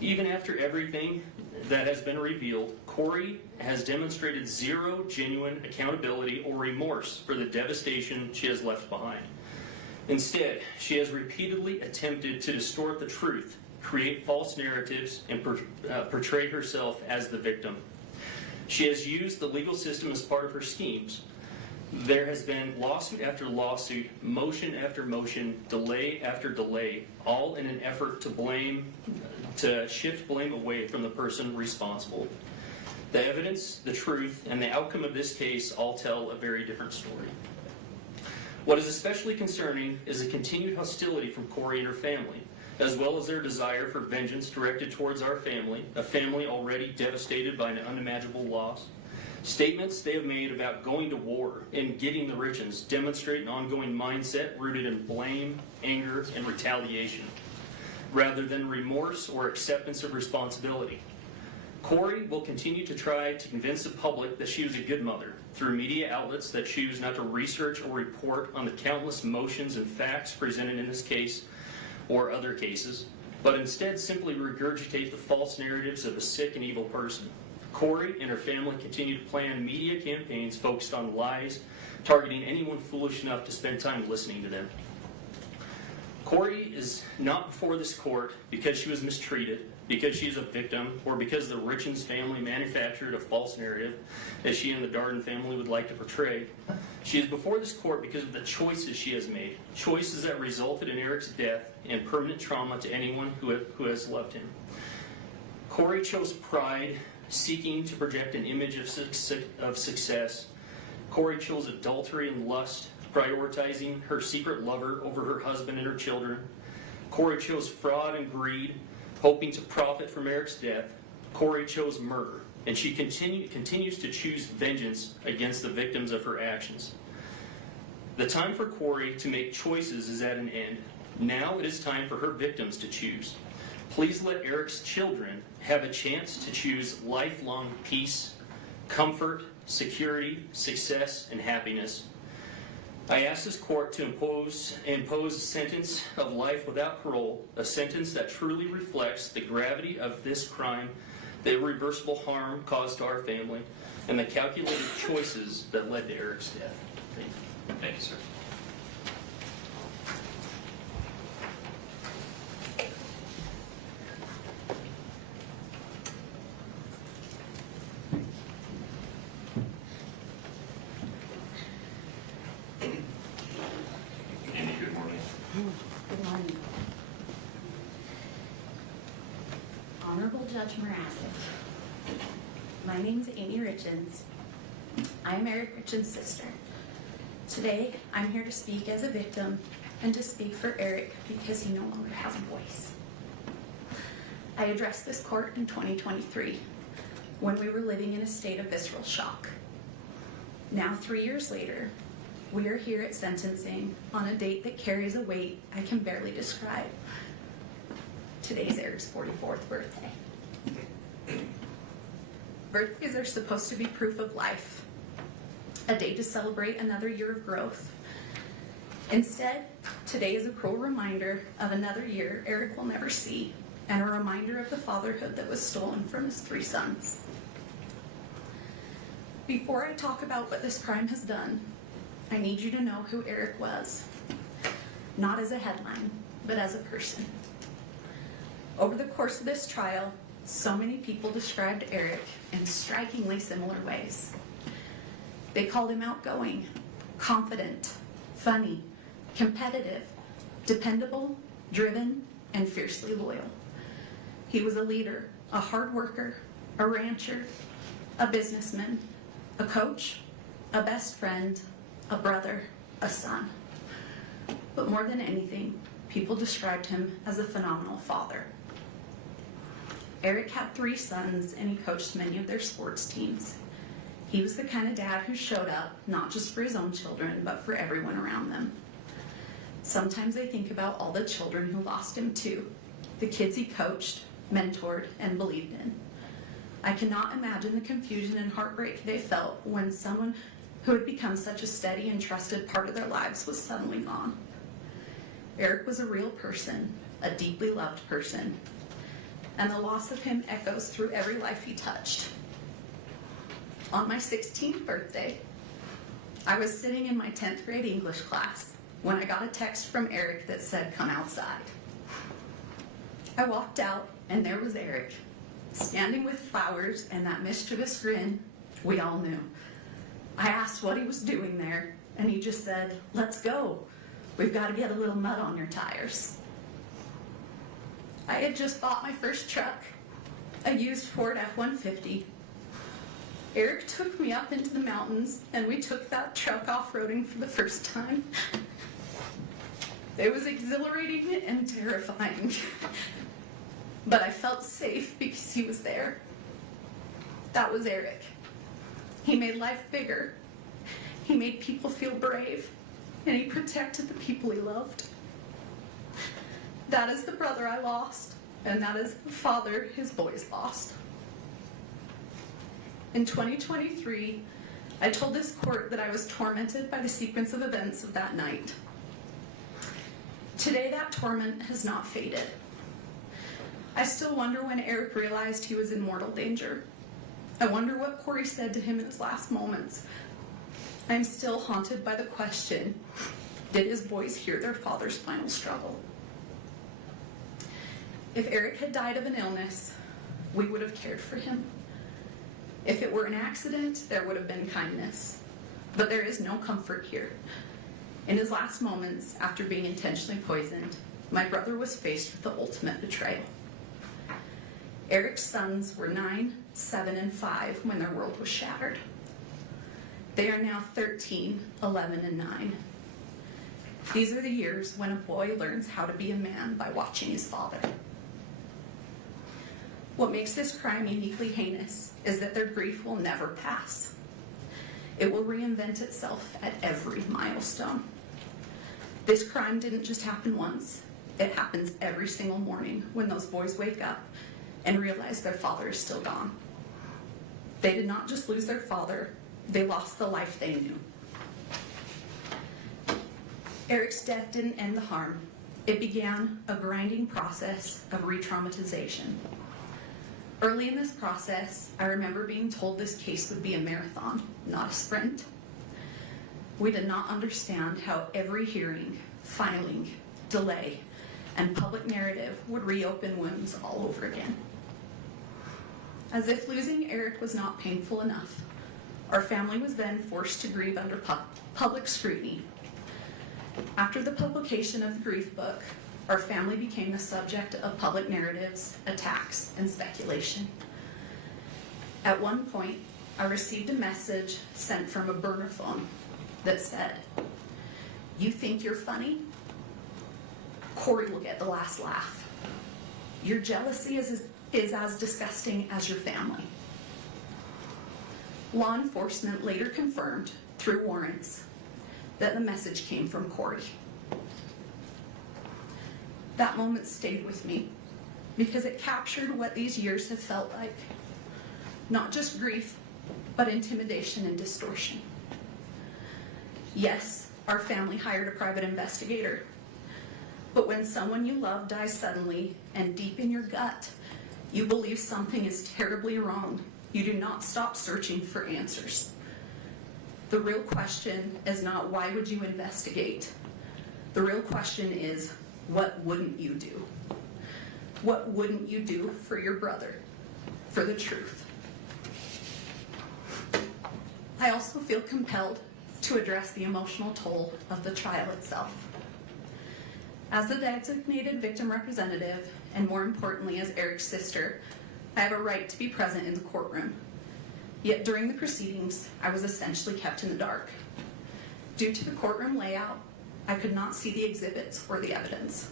Even after everything that has been revealed, Kouri has demonstrated zero genuine accountability or remorse for the devastation she has left behind. Instead, she has repeatedly attempted to distort the truth, create false narratives, and portray herself as the victim. She has used the legal system as part of her schemes. There has been lawsuit after lawsuit, motion after motion, delay after delay, all in an effort to shift blame away from the person responsible. The evidence, the truth, and the outcome of this case all tell a very different story. What is especially concerning is the continued hostility from Kouri and her family, as well as their desire for vengeance directed towards our family, a family already devastated by an unimaginable loss. Statements they have made about going to war and getting the Richens demonstrate an ongoing mindset rooted in blame, anger, and retaliation, rather than remorse or acceptance of responsibility. Kouri will continue to try to convince the public that she was a good mother through media outlets that choose not to research or report on the countless motions and facts presented in this case or other cases, but instead simply regurgitate the false narratives of a sick and evil person. Kouri and her family continue to plan media campaigns focused on lies, targeting anyone foolish enough to spend time listening to them. Kouri is not before this court because she was mistreated, because she is a victim, or because the Richens family manufactured a false narrative that she and the Darden family would like to portray. She is before this court because of the choices she has made, choices that resulted in Eric's death and permanent trauma to anyone who has loved him. Kouri chose pride, seeking to project an image of success. Kouri chose adultery and lust, prioritizing her secret lover over her husband and her children. Kouri chose fraud and greed, hoping to profit from Eric's death. Kouri chose murder, and she continues to choose vengeance against the victims of her actions. The time for Kouri to make choices is at an end. Now it is time for her victims to choose. Please let Eric's children have a chance to choose lifelong peace, comfort, security, success, and happiness. I ask this court to impose a sentence of life without parole, a sentence that truly reflects the gravity of this crime, the irreversible harm caused to our family, and the calculated choices that led to Eric's death. Thank you. Thank you, sir. Amy, good morning. Good morning. Honorable Judge Morasic, my name's Amy Richens. I am Eric Richens' sister. Today, I'm here to speak as a victim and to speak for Eric because he no longer has a voice. I addressed this court in 2023 when we were living in a state of visceral shock. Now, 3 years later, we are here at sentencing on a date that carries a weight I can barely describe. Today's Eric's 44th birthday. Birthdays are supposed to be proof of life, a day to celebrate another year of growth. Instead, today is a cruel reminder of another year Eric will never see, and a reminder of the fatherhood that was stolen from his 3 sons. Before I talk about what this crime has done, I need you to know who Eric was, not as a headline, but as a person. Over the course of this trial, so many people described Eric in strikingly similar ways. They called him outgoing, confident, funny, competitive, dependable, driven, and fiercely loyal. He was a leader, a hard worker, a rancher, a businessman, a coach, a best friend, a brother, a son. But more than anything, people described him as a phenomenal father. Eric had 3 sons and he coached many of their sports teams. He was the kind of dad who showed up not just for his own children, but for everyone around them. Sometimes I think about all the children who lost him too, the kids he coached, mentored, and believed in. I cannot imagine the confusion and heartbreak they felt when someone who had become such a steady and trusted part of their lives was suddenly gone. Eric was a real person, a deeply loved person, and the loss of him echoes through every life he touched. On my 16th birthday, I was sitting in my 10th grade English class when I got a text from Eric that said, "Come outside." I walked out and there was Eric, standing with flowers and that mischievous grin we all knew. I asked what he was doing there, and he just said, "Let's go. We've got to get a little mud on your tires." I had just bought my first truck, a used Ford F-150. Eric took me up into the mountains, and we took that truck off-roading for the first time. It was exhilarating and terrifying, but I felt safe because he was there. That was Eric. He made life bigger. He made people feel brave, and he protected the people he loved. That is the brother I lost, and that is the father his boys lost. In 2023, I told this court that I was tormented by the sequence of events of that night. Today, that torment has not faded. I still wonder when Eric realized he was in mortal danger. I wonder what Kouri said to him in his last moments. I'm still haunted by the question, did his boys hear their father's final struggle? If Eric had died of an illness, we would have cared for him. If it were an accident, there would have been kindness. But there is no comfort here. In his last moments, after being intentionally poisoned, my brother was faced with the ultimate betrayal. Eric's sons were 9, 7, and 5 when their world was shattered. They are now 13, 11, and 9. These are the years when a boy learns how to be a man by watching his father. What makes this crime uniquely heinous is that their grief will never pass. It will reinvent itself at every milestone. This crime didn't just happen once. It happens every single morning when those boys wake up and realize their father is still gone. They did not just lose their father, they lost the life they knew. Eric's death didn't end the harm. It began a grinding process of re-traumatization. Early in this process, I remember being told this case would be a marathon, not a sprint. We did not understand how every hearing, filing, delay, and public narrative would reopen wounds all over again. As if losing Eric was not painful enough, our family was then forced to grieve under public scrutiny. After the publication of the grief book, our family became the subject of public narratives, attacks, and speculation. At one point, I received a message sent from a burner phone that said, "You think you're funny? Kouri will get the last laugh. Your jealousy is as disgusting as your family." Law enforcement later confirmed, through warrants, that the message came from Kouri. That moment stayed with me because it captured what these years have felt like. Not just grief, but intimidation and distortion. Yes, our family hired a private investigator. But when someone you love dies suddenly and deep in your gut, you believe something is terribly wrong, you do not stop searching for answers. The real question is not why would you investigate? The real question is, what wouldn't you do? What wouldn't you do for your brother, for the truth? I also feel compelled to address the emotional toll of the trial itself. As the designated victim representative, and more importantly as Eric's sister, I have a right to be present in the courtroom. Yet during the proceedings, I was essentially kept in the dark. Due to the courtroom layout, I could not see the exhibits or the evidence.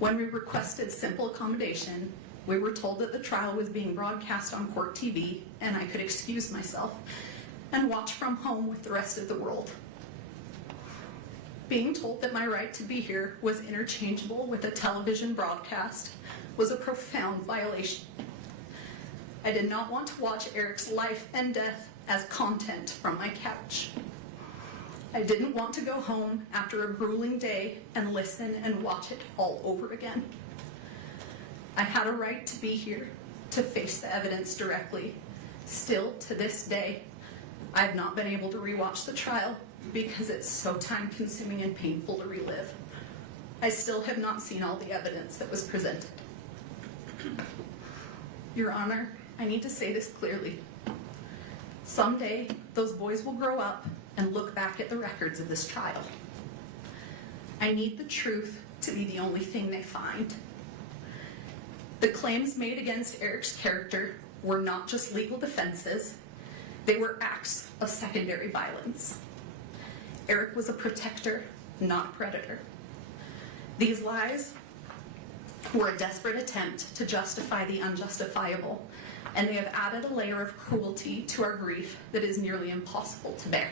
When we requested simple accommodation, we were told that the trial was being broadcast on court TV and I could excuse myself and watch from home with the rest of the world. Being told that my right to be here was interchangeable with a television broadcast was a profound violation. I did not want to watch Eric's life and death as content from my couch. I didn't want to go home after a grueling day and listen and watch it all over again. I had a right to be here, to face the evidence directly. Still, to this day, I have not been able to rewatch the trial because it's so time-consuming and painful to relive. I still have not seen all the evidence that was presented. Your Honor, I need to say this clearly. Someday, those boys will grow up and look back at the records of this trial. I need the truth to be the only thing they find. The claims made against Eric's character were not just legal defenses, they were acts of secondary violence. Eric was a protector, not a predator. These lies were a desperate attempt to justify the unjustifiable, and they have added a layer of cruelty to our grief that is nearly impossible to bear.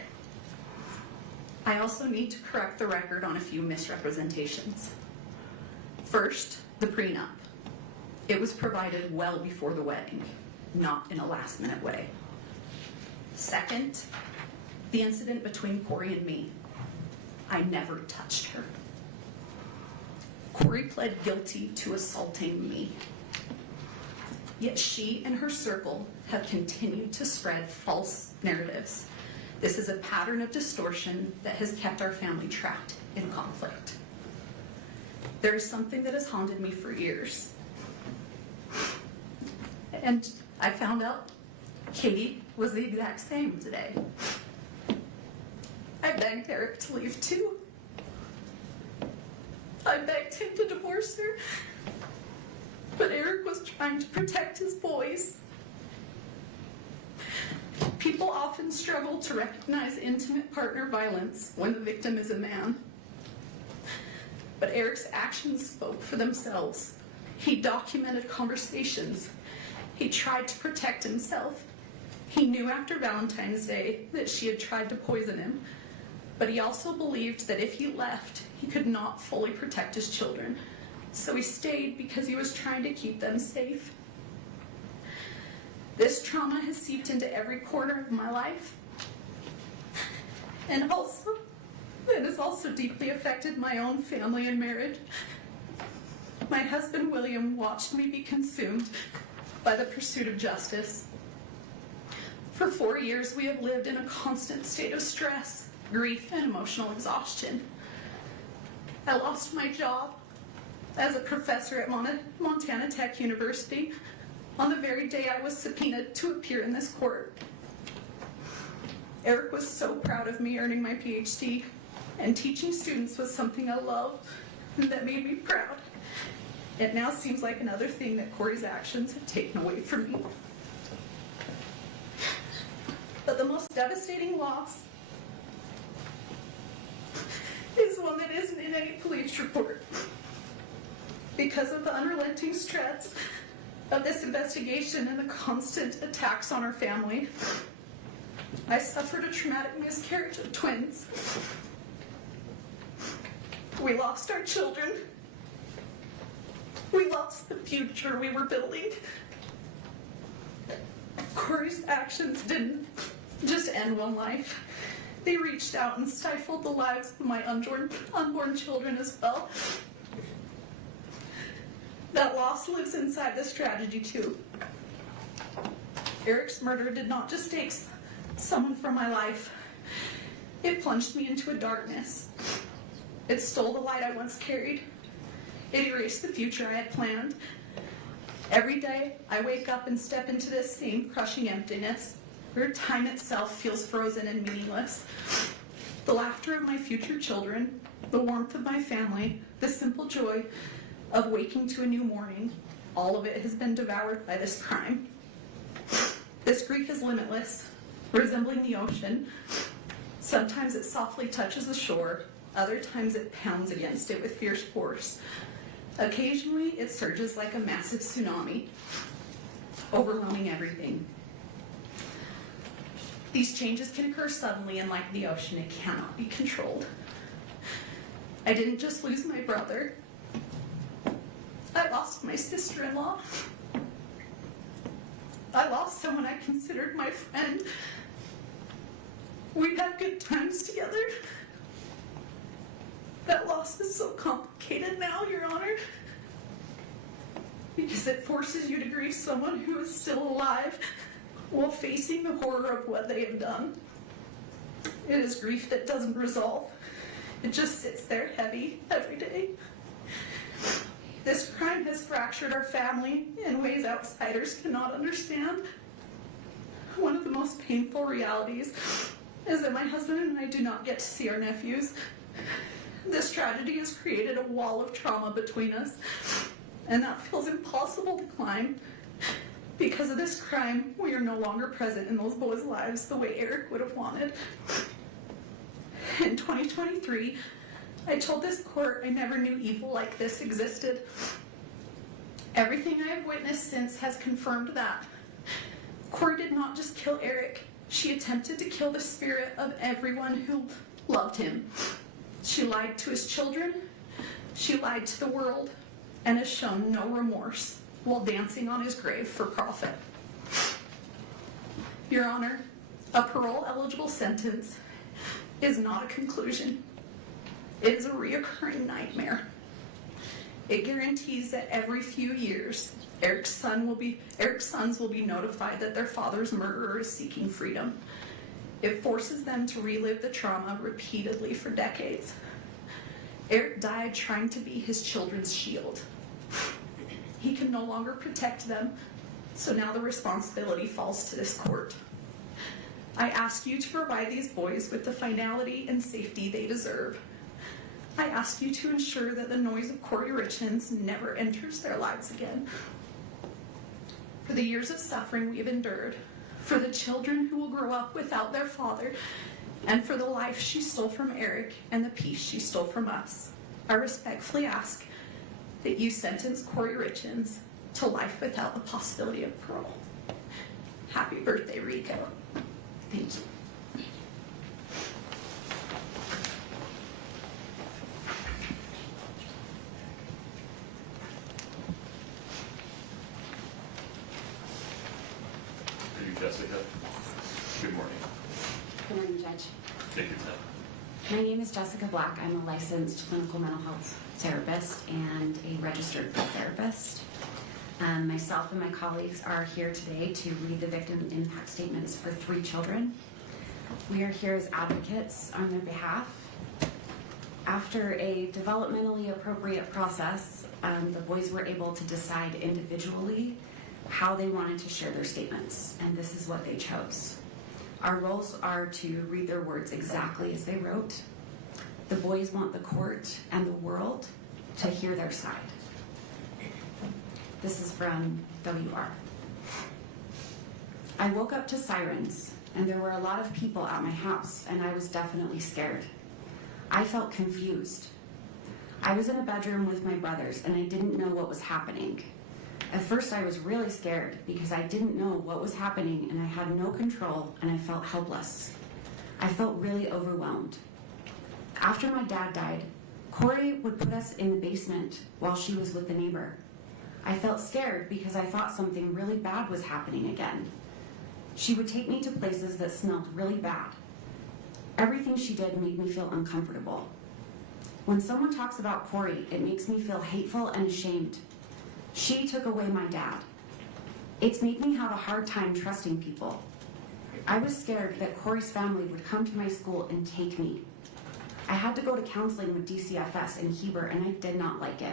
I also need to correct the record on a few misrepresentations. First, the prenup. It was provided well before the wedding, not in a last-minute way. Second, the incident between Kouri and me. I never touched her. Kouri pled guilty to assaulting me. Yet she and her circle have continued to spread false narratives. This is a pattern of distortion that has kept our family trapped in conflict. There is something that has haunted me for years. And I found out Katie was the exact same today. I begged Eric to leave too. I begged him to divorce her. But Eric was trying to protect his boys. People often struggle to recognize intimate partner violence when the victim is a man. But Eric's actions spoke for themselves. He documented conversations. He tried to protect himself. He knew after Valentine's Day that she had tried to poison him, but he also believed that if he left, he could not fully protect his children. So he stayed because he was trying to keep them safe. This trauma has seeped into every corner of my life. And also, It has also deeply affected my own family and marriage. My husband, William, watched me be consumed by the pursuit of justice. For 4 years, we have lived in a constant state of stress, grief, and emotional exhaustion. I lost my job as a professor at Montana Tech University on the very day I was subpoenaed to appear in this court. Eric was so proud of me earning my PhD, and teaching students was something I loved and that made me proud. It now seems like another thing that Kouri's actions have taken away from me. But the most devastating loss is one that isn't in any police report. Because of the unrelenting stress of this investigation and the constant attacks on our family, I suffered a traumatic miscarriage of twins. We lost our children. We lost the future we were building. Kouri's actions didn't just end one life. They reached out and stifled the lives of my unborn children as well. That loss lives inside this tragedy too. Eric's murder did not just take someone from my life. It plunged me into a darkness. It stole the light I once carried. It erased the future I had planned. Every day, I wake up and step into this same crushing emptiness, where time itself feels frozen and meaningless. The laughter of my future children, the warmth of my family, the simple joy of waking to a new morning, all of it has been devoured by this crime. This grief is limitless, resembling the ocean. Sometimes it softly touches the shore, other times it pounds against it with fierce force. Occasionally, it surges like a massive tsunami, overwhelming everything. These changes can occur suddenly, and like the ocean, it cannot be controlled. I didn't just lose my brother. I lost my sister-in-law. I lost someone I considered my friend. We had good times together. That loss is so complicated now, Your Honor, because it forces you to grieve someone who is still alive while facing the horror of what they have done. It is grief that doesn't resolve. It just sits there heavy every day. This crime has fractured our family in ways outsiders cannot understand. One of the most painful realities is that my husband and I do not get to see our nephews. This tragedy has created a wall of trauma between us, and that feels impossible to climb. Because of this crime, we are no longer present in those boys' lives the way Eric would have wanted. In 2023, I told this court I never knew evil like this existed. Everything I have witnessed since has confirmed that. Kouri did not just kill Eric, she attempted to kill the spirit of everyone who loved him. She lied to his children, she lied to the world, and has shown no remorse while dancing on his grave for profit. Your Honor, a parole-eligible sentence is not a conclusion. It is a reoccurring nightmare. It guarantees that every few years, Eric's sons will be notified that their father's murderer is seeking freedom. It forces them to relive the trauma repeatedly for decades. Eric died trying to be his children's shield. He can no longer protect them, so now the responsibility falls to this court. I ask you to provide these boys with the finality and safety they deserve. I ask you to ensure that the noise of Kouri Richins never enters their lives again. For the years of suffering we have endured, for the children who will grow up without their father, and for the life she stole from Eric and the peace she stole from us, I respectfully ask that you sentence Kouri Richins to life without the possibility of parole. Happy birthday, Rico. Thank you. Are you Jessica? Good morning. Good morning, Judge. Take your time. My name is Jessica Black. I'm a licensed clinical mental health therapist and a registered therapist. Myself and my colleagues are here today to read the victim impact statements for 3 children. We are here as advocates on their behalf. After a developmentally appropriate process, the boys were able to decide individually how they wanted to share their statements, and this is what they chose. Our roles are to read their words exactly as they wrote. The boys want the court and the world to hear their side. This is from WR. I woke up to sirens, and there were a lot of people at my house, and I was definitely scared. I felt confused. I was in a bedroom with my brothers, and I didn't know what was happening. At first, I was really scared because I didn't know what was happening, and I had no control, and I felt helpless. I felt really overwhelmed. After my dad died, Kouri would put us in the basement while she was with the neighbor. I felt scared because I thought something really bad was happening again. She would take me to places that smelled really bad. Everything she did made me feel uncomfortable. When someone talks about Kouri, it makes me feel hateful and ashamed. She took away my dad. It's made me have a hard time trusting people. I was scared that Kouri's family would come to my school and take me. I had to go to counseling with DCFS in Heber, and I did not like it.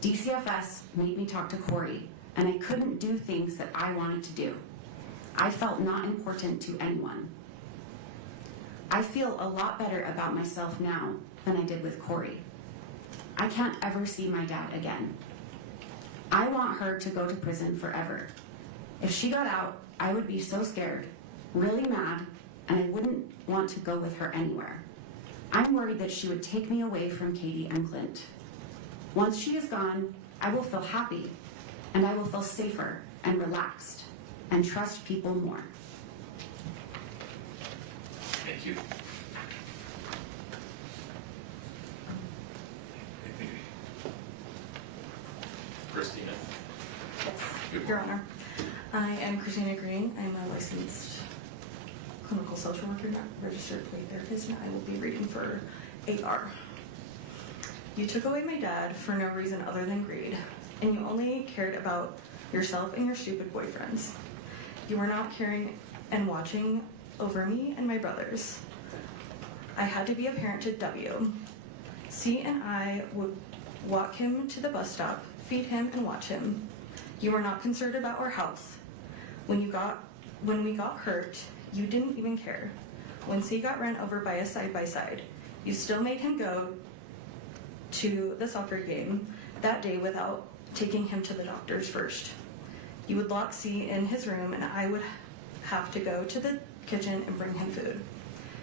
DCFS made me talk to Kouri, and I couldn't do things that I wanted to do. I felt not important to anyone. I feel a lot better about myself now than I did with Kouri. I can't ever see my dad again. I want her to go to prison forever. If she got out, I would be so scared, really mad, and I wouldn't want to go with her anywhere. I'm worried that she would take me away from Katie and Clint. Once she is gone, I will feel happy, and I will feel safer and relaxed, and trust people more. Thank you. Christina. Good Your morning. Honor, I am Christina Green. I'm a licensed clinical social worker, not registered play therapist, and I will be reading for AR. You took away my dad for no reason other than greed, and you only cared about yourself and your stupid boyfriends. You were not caring and watching over me and my brothers. I had to be a parent to W. C and I would walk him to the bus stop, feed him, and watch him. You were not concerned about our health. When we got hurt, you didn't even care. When C got run over by a side-by-side, you still made him go to the soccer game that day without taking him to the doctors first. You would lock C in his room, and I would have to go to the kitchen and bring him food.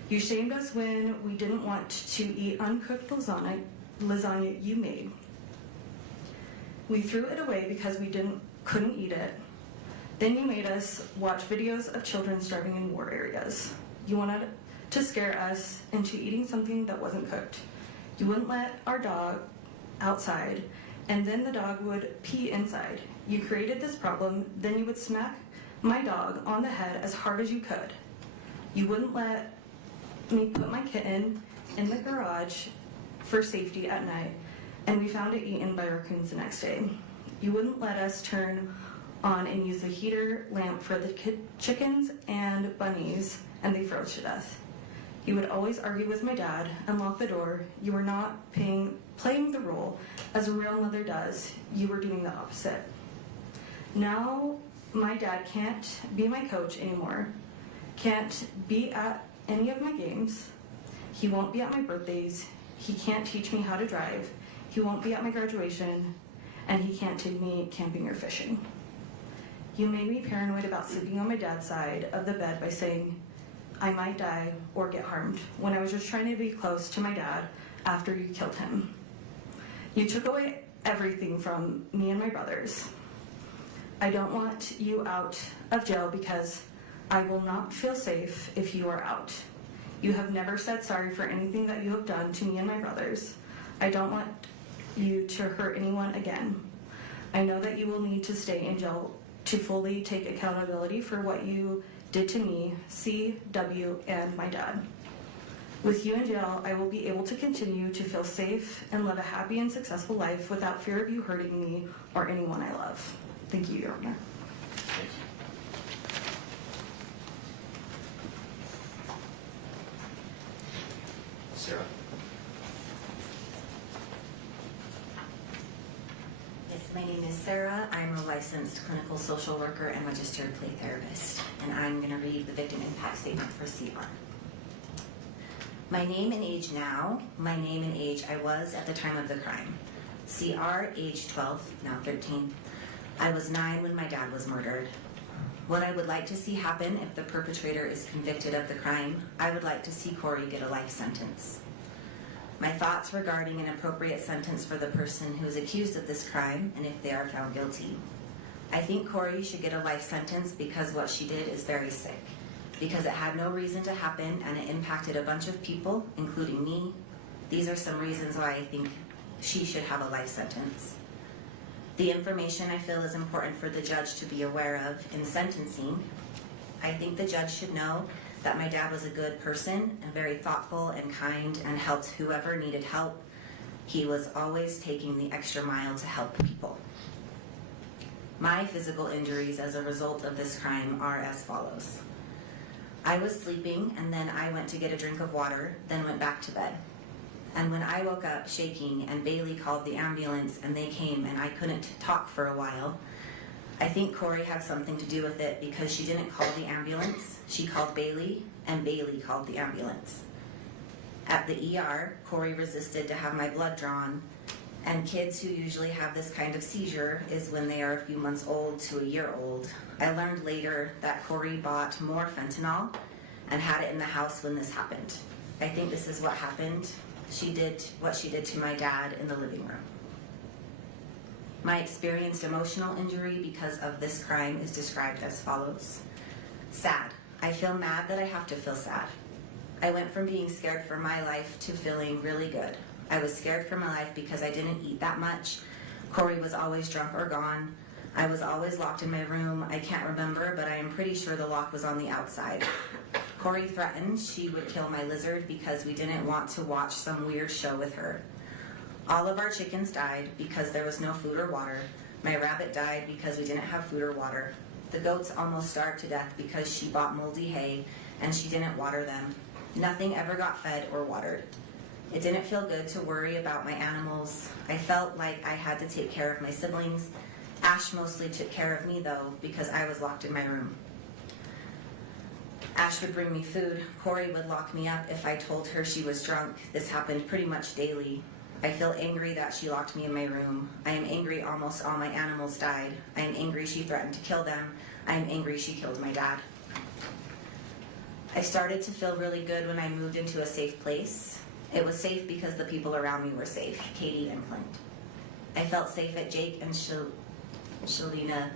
You shamed us when we didn't want to eat uncooked lasagna you made. We threw it away because we couldn't eat it. Then you made us watch videos of children starving in war areas. You wanted to scare us into eating something that wasn't cooked. You wouldn't let our dog outside, and then the dog would pee inside. You created this problem, then you would smack my dog on the head as hard as you could. You wouldn't let me put my kitten in the garage for safety at night, and we found it eaten by raccoons the next day. You wouldn't let us turn on and use the heater lamp for the chickens and bunnies, and they froze to death. You would always argue with my dad and lock the door. You were not playing the role as a real mother does. You were doing the opposite. Now my dad can't be my coach anymore, can't be at any of my games. He won't be at my birthdays. He can't teach me how to drive. He won't be at my graduation, and he can't take me camping or fishing. You made me paranoid about sleeping on my dad's side of the bed by saying I might die or get harmed when I was just trying to be close to my dad after you killed him. You took away everything from me and my brothers. I don't want you out of jail because I will not feel safe if you are out. You have never said sorry for anything that you have done to me and my brothers. I don't want you to hurt anyone again. I know that you will need to stay in jail to fully take accountability for what you did to me, C, W, and my dad. With you in jail, I will be able to continue to feel safe and live a happy and successful life without fear of you hurting me or anyone I love. Thank you, Your Honor. Thank you. Sarah? Yes, my name is Sarah. I'm a licensed clinical social worker and registered play therapist, and I'm going to read the victim impact statement for CR. My name and age now, my name and age I was at the time of the crime. CR, age 12, now 13. I was 9 when my dad was murdered. What I would like to see happen if the perpetrator is convicted of the crime, I would like to see Kouri get a life sentence. My thoughts regarding an appropriate sentence for the person who is accused of this crime and if they are found guilty. I think Kouri should get a life sentence because what she did is very sick, because it had no reason to happen and it impacted a bunch of people, including me. These are some reasons why I think she should have a life sentence. The information I feel is important for the judge to be aware of in sentencing. I think the judge should know that my dad was a good person and very thoughtful and kind and helped whoever needed help. He was always taking the extra mile to help people. My physical injuries as a result of this crime are as follows. I was sleeping and then I went to get a drink of water, then went back to bed. And when I woke up shaking and Bailey called the ambulance and they came and I couldn't talk for a while, I think Kouri had something to do with it because she didn't call the ambulance. She called Bailey and Bailey called the ambulance. At the ER, Kouri resisted to have my blood drawn, and kids who usually have this kind of seizure is when they are a few months old to a year old. I learned later that Kouri bought more fentanyl and had it in the house when this happened. I think this is what happened. She did what she did to my dad in the living room. My experienced emotional injury because of this crime is described as follows. Sad. I feel mad that I have to feel sad. I went from being scared for my life to feeling really good. I was scared for my life because I didn't eat that much. Kouri was always drunk or gone. I was always locked in my room. I can't remember, but I am pretty sure the lock was on the outside. Kouri threatened she would kill my lizard because we didn't want to watch some weird show with her. All of our chickens died because there was no food or water. My rabbit died because we didn't have food or water. The goats almost starved to death because she bought moldy hay and she didn't water them. Nothing ever got fed or watered. It didn't feel good to worry about my animals. I felt like I had to take care of my siblings. Ash mostly took care of me though because I was locked in my room. Ash would bring me food. Kouri would lock me up if I told her she was drunk. This happened pretty much daily. I feel angry that she locked me in my room. I am angry almost all my animals died. I am angry she threatened to kill them. I am angry she killed my dad. I started to feel really good when I moved into a safe place. It was safe because the people around me were safe, Katie and Clint. I felt safe at Jake and Shalina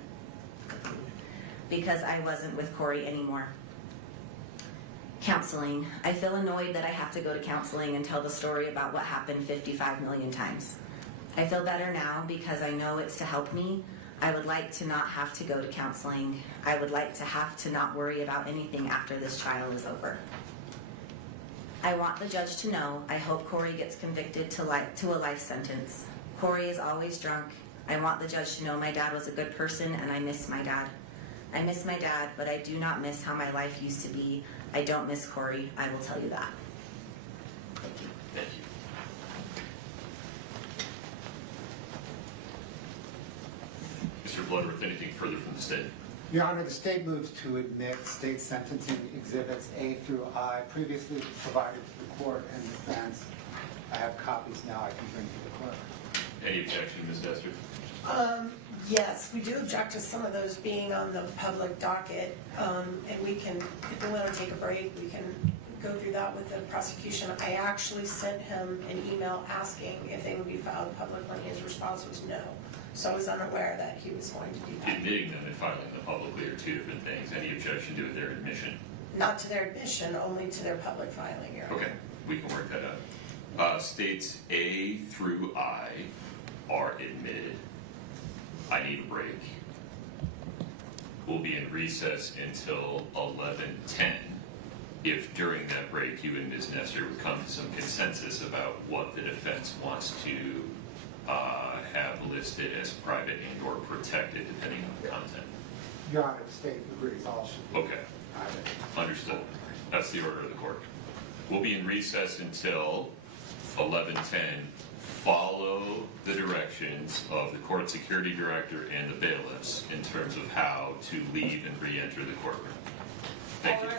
because I wasn't with Kouri anymore. Counseling. I feel annoyed that I have to go to counseling and tell the story about what happened 55 million times. I feel better now because I know it's to help me. I would like to not have to go to counseling. I would like to have to not worry about anything after this trial is over. I want the judge to know I hope Kouri gets convicted to a life sentence. Kouri is always drunk. I want the judge to know my dad was a good person and I miss my dad. I miss my dad, but I do not miss how my life used to be. I don't miss Kouri, I will tell you that. Thank you. Thank you. Mr. Bloodworth, anything further from the state? Your Honor, the state moves to admit state sentencing exhibits A through I previously provided to the court and defense. I have copies now I can bring to the clerk. Any objection, Ms. Dester? Yes, we do object to some of those being on the public docket, and we can, if we want to take a break, we can go through that with the prosecution. I actually sent him an email asking if they would be filed publicly. His response was no, so I was unaware that he was going to do that. Admitting them and filing them publicly are two different things. Any objection to their admission? Not to their admission, only to their public filing, Your Honor. Okay, we can work that out. States A through I are admitted. I need a break. We'll be in recess until 11:10. if during that break you and Ms. Nestor would come to some consensus about what the defense wants to have listed as private and or protected depending on the content. Your Honor, the state agrees all should be Okay, private. understood. That's the order of the court. We'll be in recess until 11:10. Follow the directions of the court security director and the bailiffs in terms of how to leave and re-enter the courtroom. Thank you.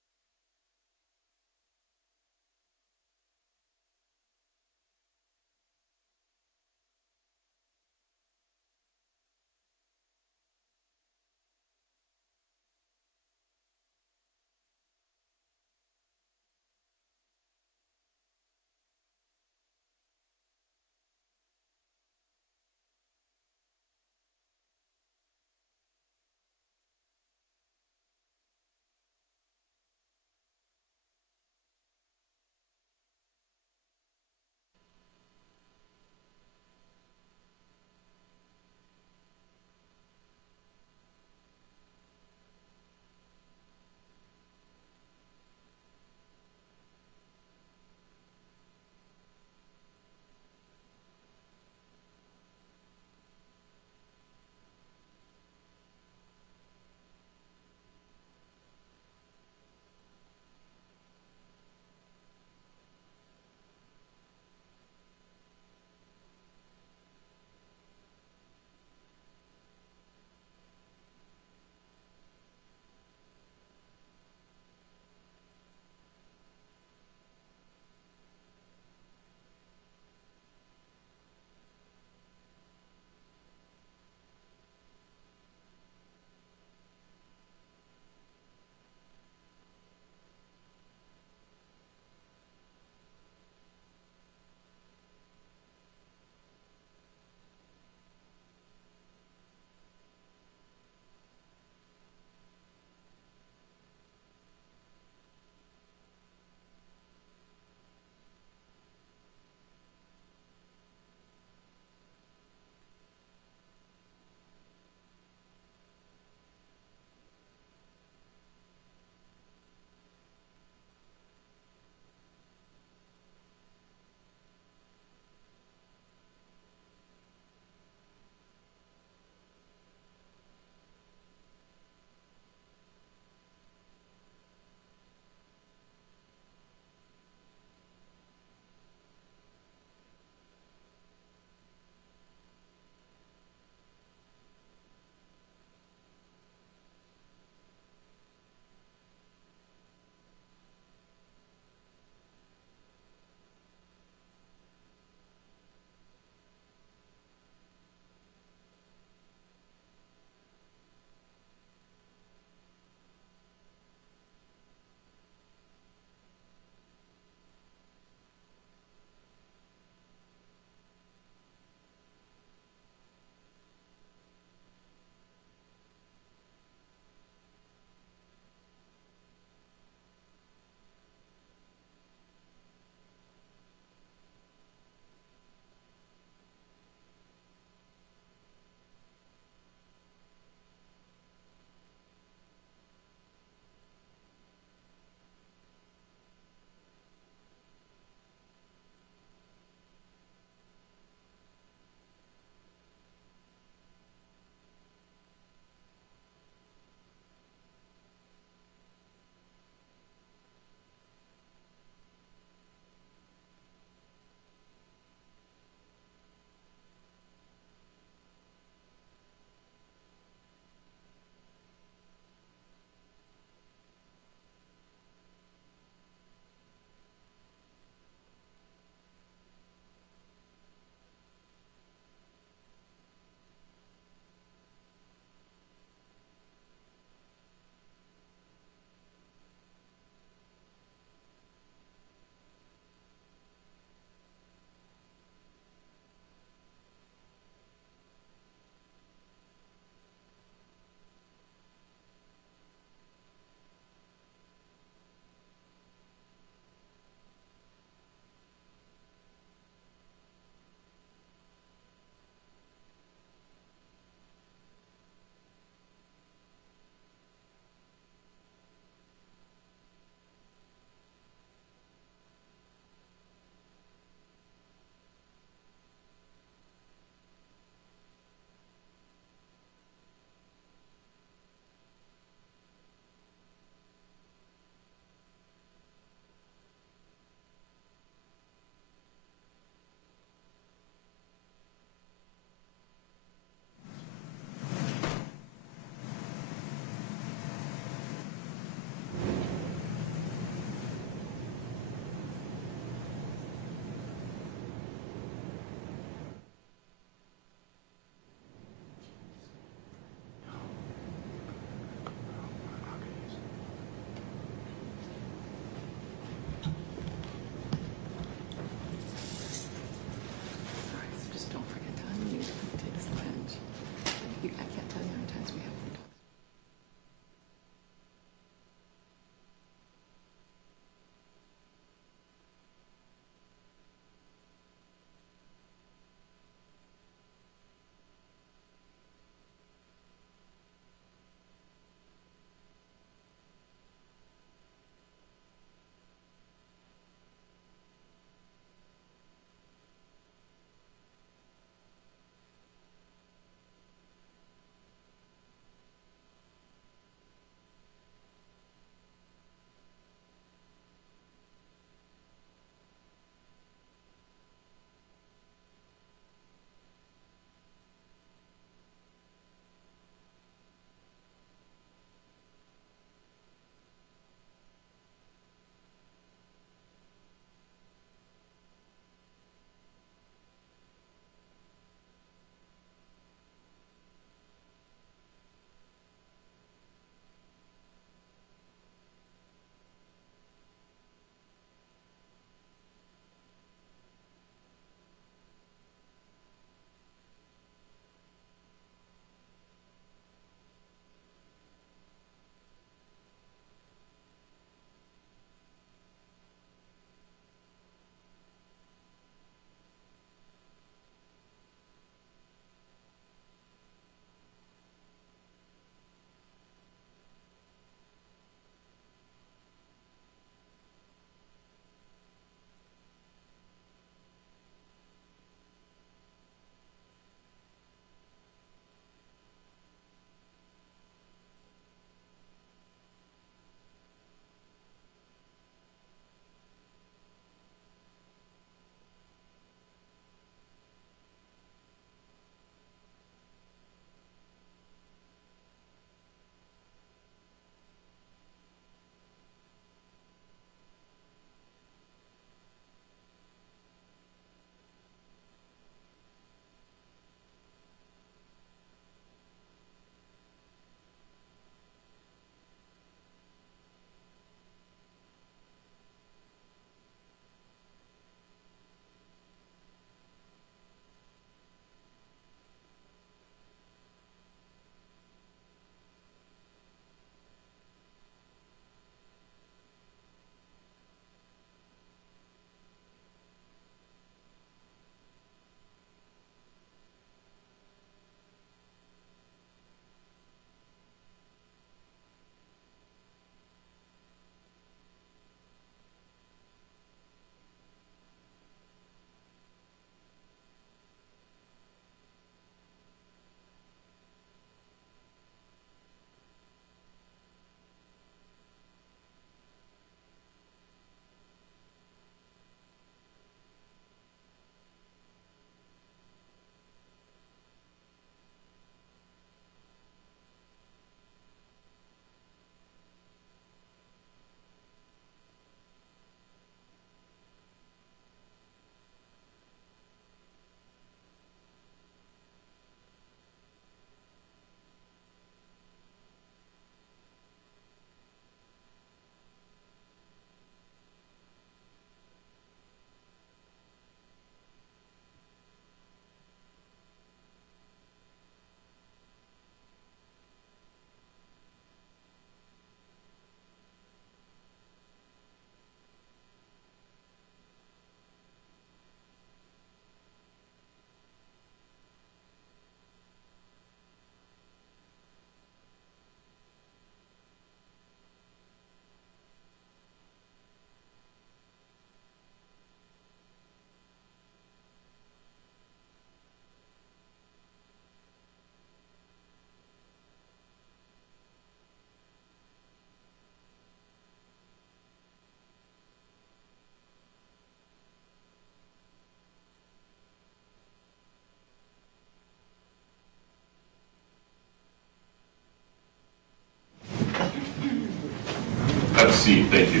Have a seat, thank you.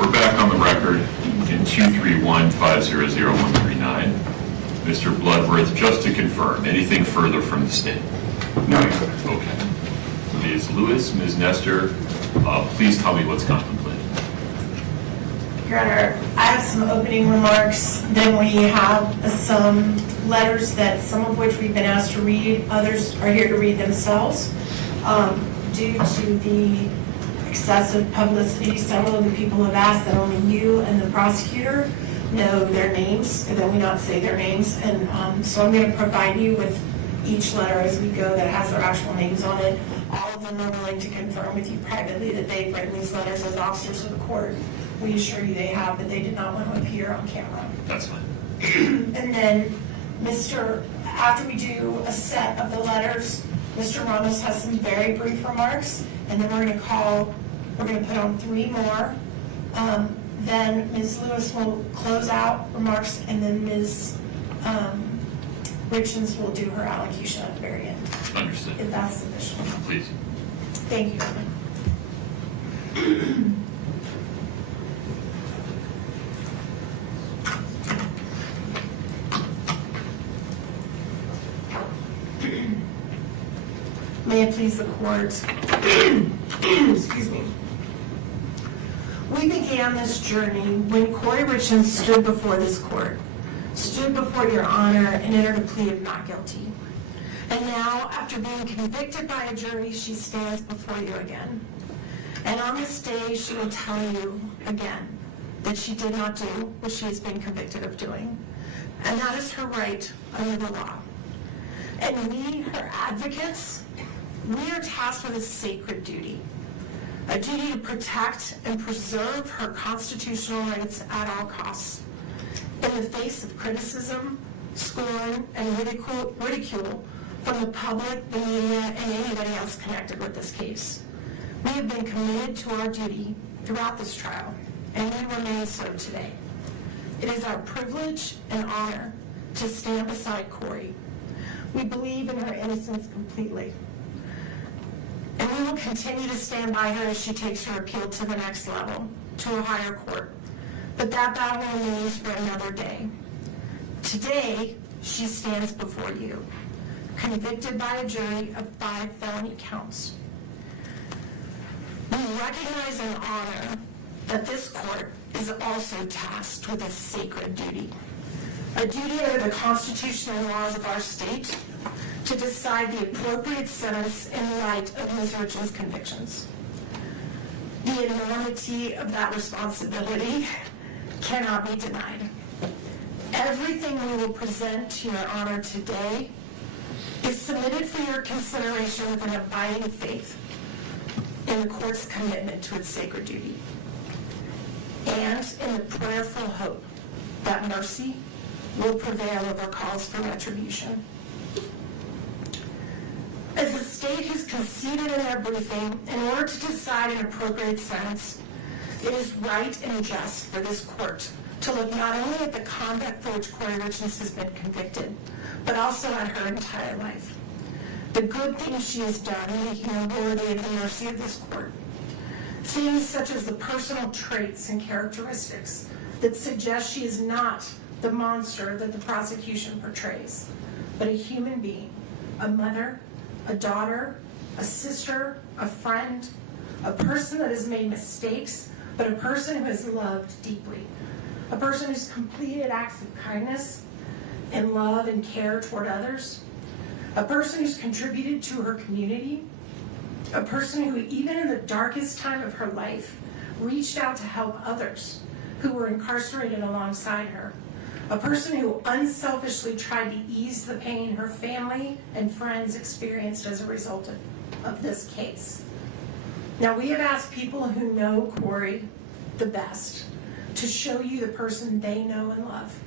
We're back on the record in 231-500-139. Mr. Bloodworth, just to confirm, anything further from the state? No, Your Honor. Okay. Ms. Lewis, Ms. Nestor, please tell me what's contemplated. Your Honor, I have some opening remarks, then we have some letters that some of which we've been asked to read, others are here to read themselves. Due to the excessive publicity, several of the people have asked that only you and the prosecutor know their names, and that we not say their names. And so I'm going to provide you with each letter as we go that has their actual names on it. All of them are willing to confirm with you privately that they've written these letters as officers of the court. We assure you they have, but they did not want to appear on camera. That's fine. And then, after we do a set of the letters, Mr. Ramos has some very brief remarks, and then we're going to put on 3 more. Then Ms. Lewis will close out remarks, and then Ms. Richens will do her allocution at the very end. Understood. If that's sufficient. Please. Thank you. May it please the court. Excuse me. We began this journey when Kouri Richins stood before this court, stood before your honor, and entered a plea of not guilty. And now, after being convicted by a jury, she stands before you again. And on this day, she will tell you again that she did not do what she has been convicted of doing. And that is her right under the law. And we, her advocates, we are tasked with a sacred duty. A duty to protect and preserve her constitutional rights at all costs. In the face of criticism, scorn, and ridicule from the public, the media, and anybody else connected with this case. We have been committed to our duty throughout this trial, and we remain so today. It is our privilege and honor to stand beside Kouri. We believe in her innocence completely. And we will continue to stand by her as she takes her appeal to the next level, to a higher court. But that battle remains for another day. Today, she stands before you, convicted by a jury of 5 felony counts. We recognize and honor that this court is also tasked with a sacred duty. A duty under the Constitution and laws of our state to decide the appropriate sentence in light of Ms. Richens' convictions. The enormity of that responsibility cannot be denied. Everything we will present to your honor today is submitted for your consideration with an abiding faith in the court's commitment to its sacred duty, and in the prayerful hope that mercy will prevail over calls for retribution. As the state has conceded in their briefing, in order to decide an appropriate sentence, it is right and just for this court to look not only at the conduct for which Kouri Richins has been convicted, but also at her entire life. The good things she has done making her worthy of the mercy of this court. Things such as the personal traits and characteristics that suggest she is not the monster that the prosecution portrays, but a human being, a mother, a daughter, a sister, a friend, a person that has made mistakes, but a person who has loved deeply, a person who's completed acts of kindness and love and care toward others, a person who's contributed to her community, a person who, even in the darkest time of her life, reached out to help others who were incarcerated alongside her, a person who unselfishly tried to ease the pain her family and friends experienced as a result of this case. Now, we have asked people who know Kouri the best to show you the person they know and love.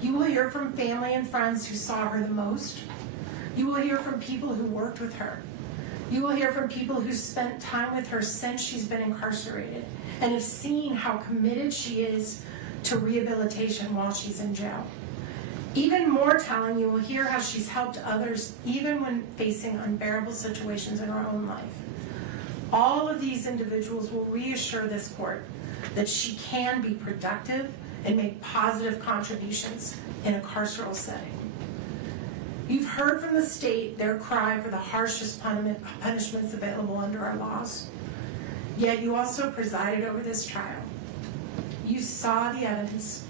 You will hear from family and friends who saw her the most. You will hear from people who worked with her. You will hear from people who spent time with her since she's been incarcerated and have seen how committed she is to rehabilitation while she's in jail. Even more telling, you will hear how she's helped others even when facing unbearable situations in her own life. All of these individuals will reassure this court that she can be productive and make positive contributions in a carceral setting. You've heard from the state their cry for the harshest punishments available under our laws. Yet you also presided over this trial. You saw the evidence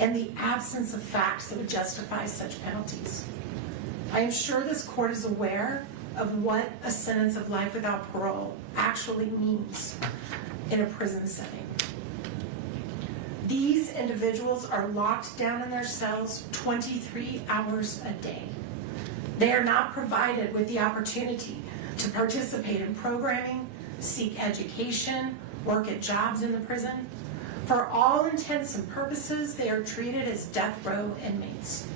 and the absence of facts that would justify such penalties. I am sure this court is aware of what a sentence of life without parole actually means in a prison setting. These individuals are locked down in their cells 23 hours a day. They are not provided with the opportunity to participate in programming, seek education, work at jobs in the prison. For all intents and purposes, they are treated as death row inmates.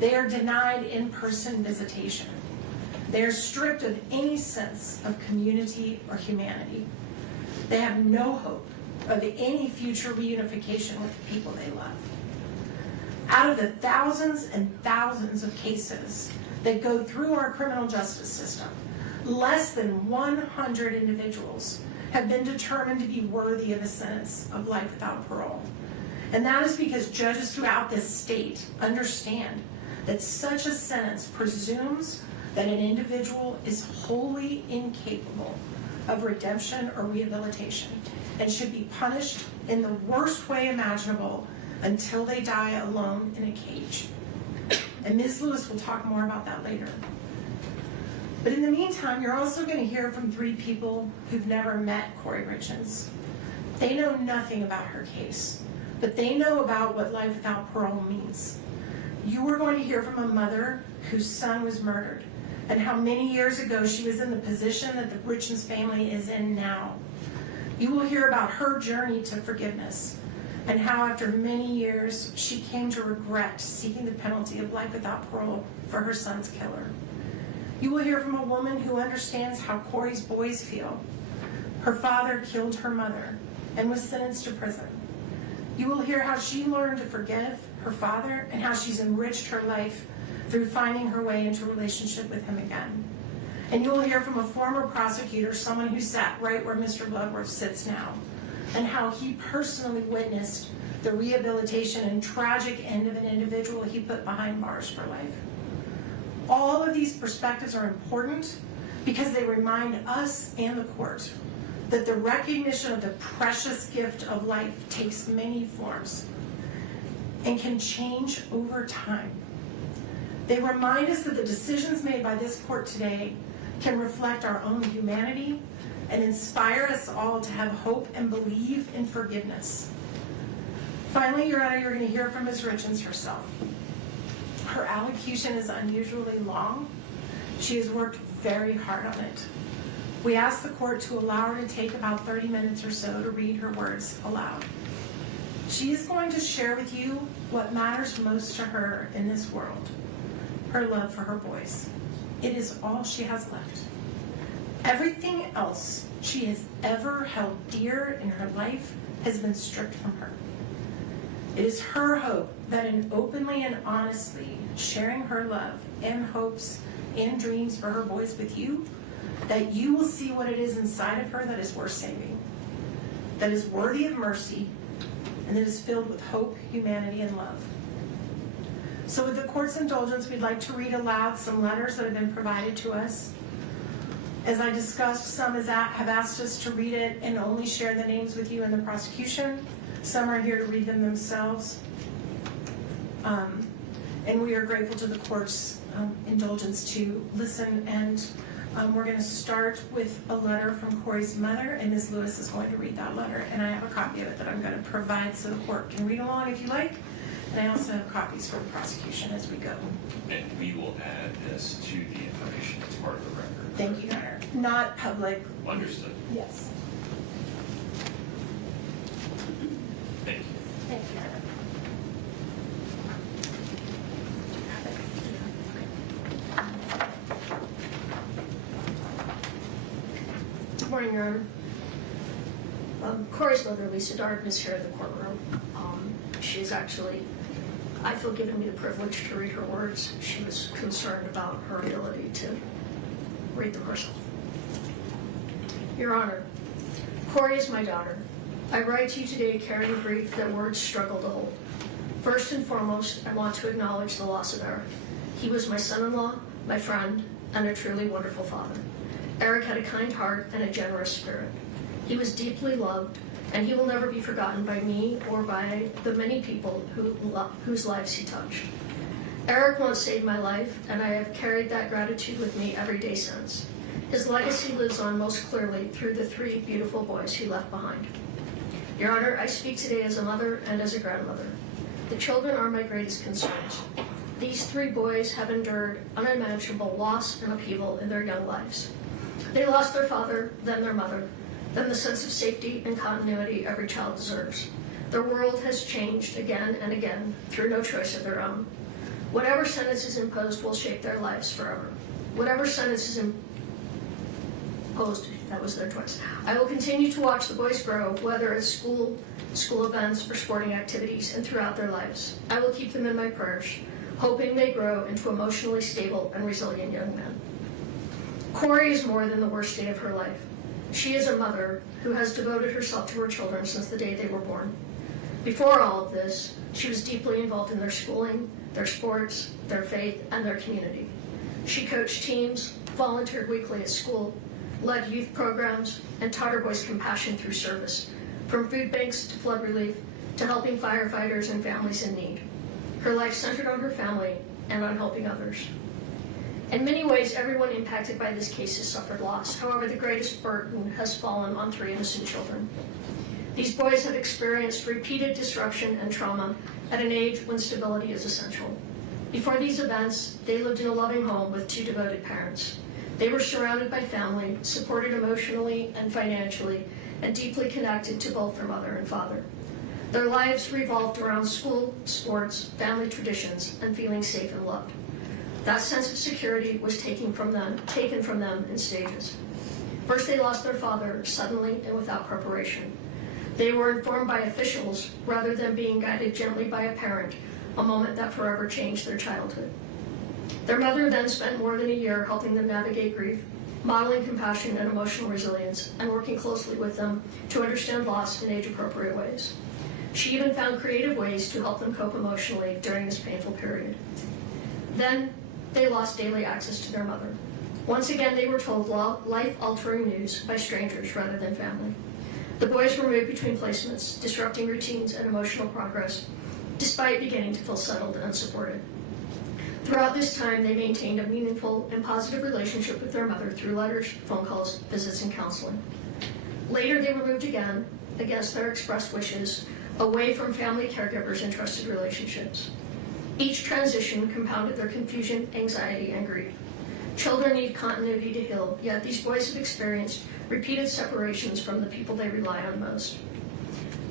They are denied in-person visitation. They are stripped of any sense of community or humanity. They have no hope of any future reunification with the people they love. Out of the thousands and thousands of cases that go through our criminal justice system, less than 100 individuals have been determined to be worthy of a sentence of life without parole. And that is because judges throughout this state understand that such a sentence presumes that an individual is wholly incapable of redemption or rehabilitation and should be punished in the worst way imaginable until they die alone in a cage. And Ms. Lewis will talk more about that later. But in the meantime, you're also going to hear from 3 people who've never met Kouri Richins. They know nothing about her case, but they know about what life without parole means. You are going to hear from a mother whose son was murdered and how many years ago she was in the position that the Richens family is in now. You will hear about her journey to forgiveness and how after many years she came to regret seeking the penalty of life without parole for her son's killer. You will hear from a woman who understands how Kouri's boys feel. Her father killed her mother and was sentenced to prison. You will hear how she learned to forgive her father and how she's enriched her life through finding her way into a relationship with him again. And you will hear from a former prosecutor, someone who sat right where Mr. Bloodworth sits now, and how he personally witnessed the rehabilitation and tragic end of an individual he put behind bars for life. All of these perspectives are important because they remind us and the court that the recognition of the precious gift of life takes many forms and can change over time. They remind us that the decisions made by this court today can reflect our own humanity and inspire us all to have hope and believe in forgiveness. Finally, Your Honor, you're going to hear from Ms. Richens herself. Her allocution is unusually long. She has worked very hard on it. We ask the court to allow her to take about 30 minutes or so to read her words aloud. She is going to share with you what matters most to her in this world, her love for her boys. It is all she has left. Everything else she has ever held dear in her life has been stripped from her. It is her hope that in openly and honestly sharing her love and hopes and dreams for her boys with you, that you will see what it is inside of her that is worth saving, that is worthy of mercy, and that is filled with hope, humanity, and love. So with the court's indulgence, we'd like to read aloud some letters that have been provided to us. As I discussed, some have asked us to read it and only share the names with you in the prosecution. Some are here to read them themselves. And we are grateful to the court's indulgence to listen. And we're going to start with a letter from Kouri's mother, and Ms. Lewis is going to read that letter. And I have a copy of it that I'm going to provide so the court can read along if you like. And I also have copies for the prosecution as we go. And we will add this to the information as part of the record. Thank you, Your Honor. Not public. Understood. Yes. Thank you. Thank you, Your Honor. Good morning, Your Honor. Kouri's mother, Lisa Darden, is here in the courtroom. She's actually, I feel, given me the privilege to read her words. She was concerned about her ability to read them herself. Your Honor, Kouri is my daughter. I write to you today carrying grief that words struggle to hold. First and foremost, I want to acknowledge the loss of Eric. He was my son-in-law, my friend, and a truly wonderful father. Eric had a kind heart and a generous spirit. He was deeply loved, and he will never be forgotten by me or by the many people whose lives he touched. Eric once saved my life, and I have carried that gratitude with me every day since. His legacy lives on most clearly through the 3 beautiful boys he left behind. Your Honor, I speak today as a mother and as a grandmother. The children are my greatest concerns. These 3 boys have endured unimaginable loss and upheaval in their young lives. They lost their father, then their mother, then the sense of safety and continuity every child deserves. Their world has changed again and again through no choice of their own. Whatever sentence is imposed will shape their lives forever. Whatever sentence is imposed, that was their choice. I will continue to watch the boys grow, whether it's school events, or sporting activities, and throughout their lives. I will keep them in my prayers, hoping they grow into emotionally stable and resilient young men. Kouri is more than the worst day of her life. She is a mother who has devoted herself to her children since the day they were born. Before all of this, she was deeply involved in their schooling, their sports, their faith, and their community. She coached teams, volunteered weekly at school, led youth programs, and taught her boys compassion through service, from food banks to flood relief to helping firefighters and families in need. Her life centered on her family and on helping others. In many ways, everyone impacted by this case has suffered loss. However, the greatest burden has fallen on 3 innocent children. These boys have experienced repeated disruption and trauma at an age when stability is essential. Before these events, they lived in a loving home with 2 devoted parents. They were surrounded by family, supported emotionally and financially, and deeply connected to both their mother and father. Their lives revolved around school, sports, family traditions, and feeling safe and loved. That sense of security was taken from them in stages. First, they lost their father suddenly and without preparation. They were informed by officials rather than being guided gently by a parent, a moment that forever changed their childhood. Their mother then spent more than a year helping them navigate grief, modeling compassion and emotional resilience, and working closely with them to understand loss in age-appropriate ways. She even found creative ways to help them cope emotionally during this painful period. Then, they lost daily access to their mother. Once again, they were told life-altering news by strangers rather than family. The boys were moved between placements, disrupting routines and emotional progress, despite beginning to feel settled and supported. Throughout this time, they maintained a meaningful and positive relationship with their mother through letters, phone calls, visits, and counseling. Later, they were moved again, against their expressed wishes, away from family caregivers and trusted relationships. Each transition compounded their confusion, anxiety, and grief. Children need continuity to heal, yet these boys have experienced repeated separations from the people they rely on most.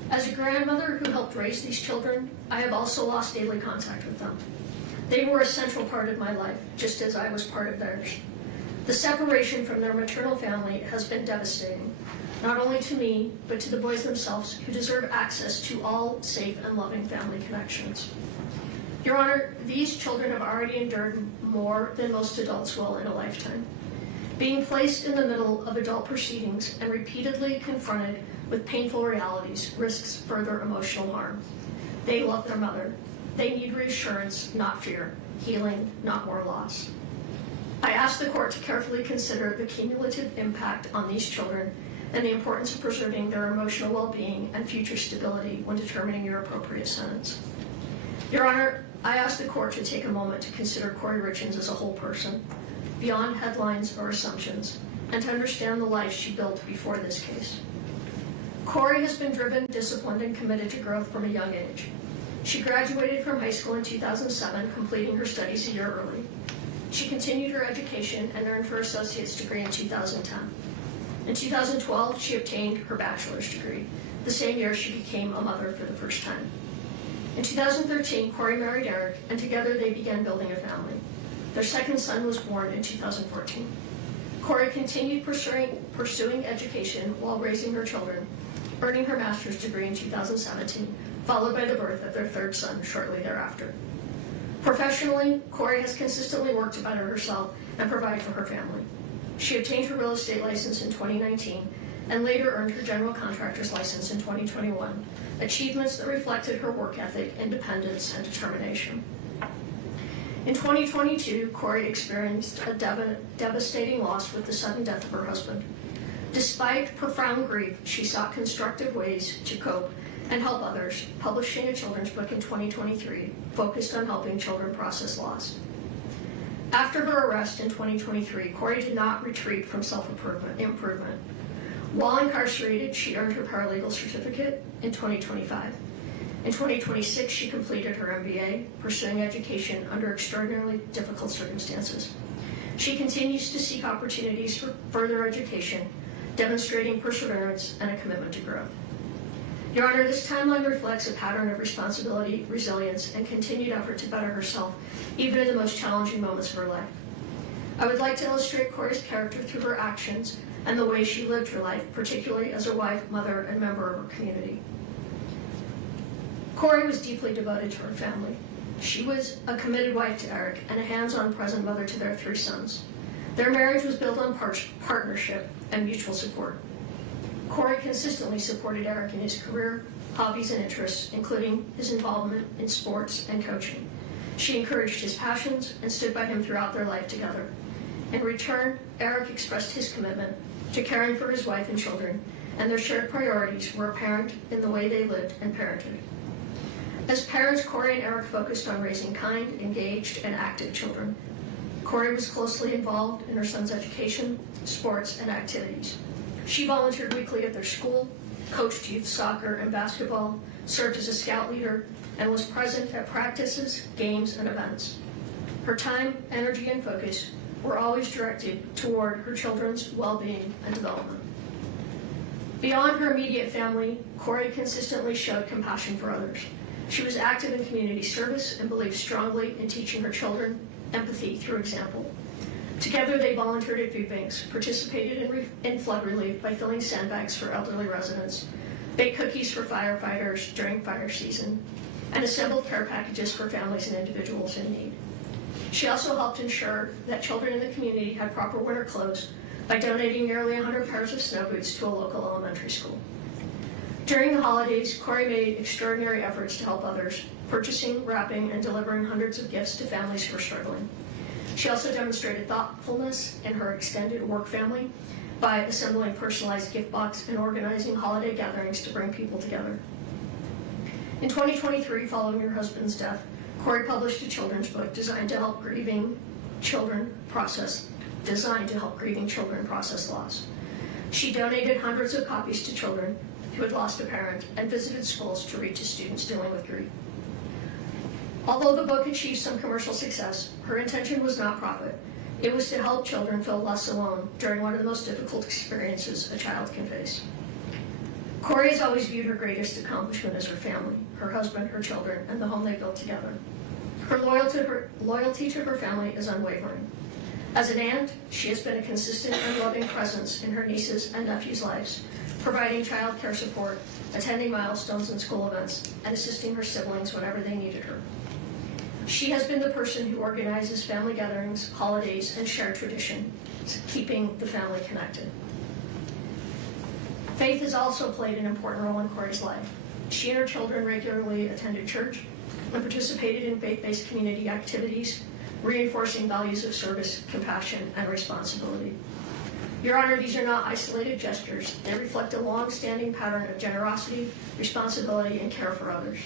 As a grandmother who helped raise these children, I have also lost daily contact with them. They were a central part of my life, just as I was part of theirs. The separation from their maternal family has been devastating, not only to me, but to the boys themselves, who deserve access to all safe and loving family connections. Your Honor, these children have already endured more than most adults will in a lifetime. Being placed in the middle of adult proceedings and repeatedly confronted with painful realities risks further emotional harm. They love their mother. They need reassurance, not fear, healing, not more loss. I ask the court to carefully consider the cumulative impact on these children and the importance of preserving their emotional well-being and future stability when determining your appropriate sentence. Your Honor, I ask the court to take a moment to consider Kouri Richins as a whole person, beyond headlines or assumptions, and to understand the life she built before this case. Kouri has been driven, disciplined, and committed to growth from a young age. She graduated from high school in 2007, completing her studies a year early. She continued her education and earned her associate's degree in 2010. In 2012, she obtained her bachelor's degree, the same year she became a mother for the first time. In 2013, Kouri married Eric, and together they began building a family. Their second son was born in 2014. Kouri continued pursuing education while raising her children, earning her master's degree in 2017, followed by the birth of their 3rd son shortly thereafter. Professionally, Kouri has consistently worked to better herself and provide for her family. She obtained her real estate license in 2019 and later earned her general contractor's license in 2021, achievements that reflected her work ethic, independence, and determination. In 2022, Kouri experienced a devastating loss with the sudden death of her husband. Despite profound grief, she sought constructive ways to cope and help others, publishing a children's book in 2023 focused on helping children process loss. After her arrest in 2023, Kouri did not retreat from self-improvement. While incarcerated, she earned her paralegal certificate in 2025. In 2026, she completed her MBA, pursuing education under extraordinarily difficult circumstances. She continues to seek opportunities for further education, demonstrating perseverance and a commitment to growth. Your Honor, this timeline reflects a pattern of responsibility, resilience, and continued effort to better herself, even in the most challenging moments of her life. I would like to illustrate Kouri's character through her actions and the way she lived her life, particularly as a wife, mother, and member of her community. Kouri was deeply devoted to her family. She was a committed wife to Eric and a hands-on present mother to their 3 sons. Their marriage was built on partnership and mutual support. Kouri consistently supported Eric in his career, hobbies, and interests, including his involvement in sports and coaching. She encouraged his passions and stood by him throughout their life together. In return, Eric expressed his commitment to caring for his wife and children, and their shared priorities were apparent in the way they lived and parented. As parents, Kouri and Eric focused on raising kind, engaged, and active children. Kouri was closely involved in her son's education, sports, and activities. She volunteered weekly at their school, coached youth soccer and basketball, served as a scout leader, and was present at practices, games, and events. Her time, energy, and focus were always directed toward her children's well-being and development. Beyond her immediate family, Kouri consistently showed compassion for others. She was active in community service and believed strongly in teaching her children empathy through example. Together, they volunteered at food banks, participated in flood relief by filling sandbags for elderly residents, baked cookies for firefighters during fire season, and assembled care packages for families and individuals in need. She also helped ensure that children in the community had proper winter clothes by donating nearly 100 pairs of snow boots to a local elementary school. During the holidays, Kouri made extraordinary efforts to help others, purchasing, wrapping, and delivering hundreds of gifts to families who were struggling. She also demonstrated thoughtfulness in her extended work family by assembling personalized gift boxes and organizing holiday gatherings to bring people together. In 2023, following her husband's death, Kouri published a children's book designed to help grieving children process loss. She donated hundreds of copies to children who had lost a parent and visited schools to read to students dealing with grief. Although the book achieved some commercial success, her intention was not profit. It was to help children feel less alone during one of the most difficult experiences a child can face. Kouri has always viewed her greatest accomplishment as her family, her husband, her children, and the home they built together. Her loyalty to her family is unwavering. As an aunt, she has been a consistent and loving presence in her nieces' and nephews' lives, providing child care support, attending milestones and school events, and assisting her siblings whenever they needed her. She has been the person who organizes family gatherings, holidays, and shared tradition, keeping the family connected. Faith has also played an important role in Kouri's life. She and her children regularly attended church and participated in faith-based community activities, reinforcing values of service, compassion, and responsibility. Your Honor, these are not isolated gestures. They reflect a long-standing pattern of generosity, responsibility, and care for others.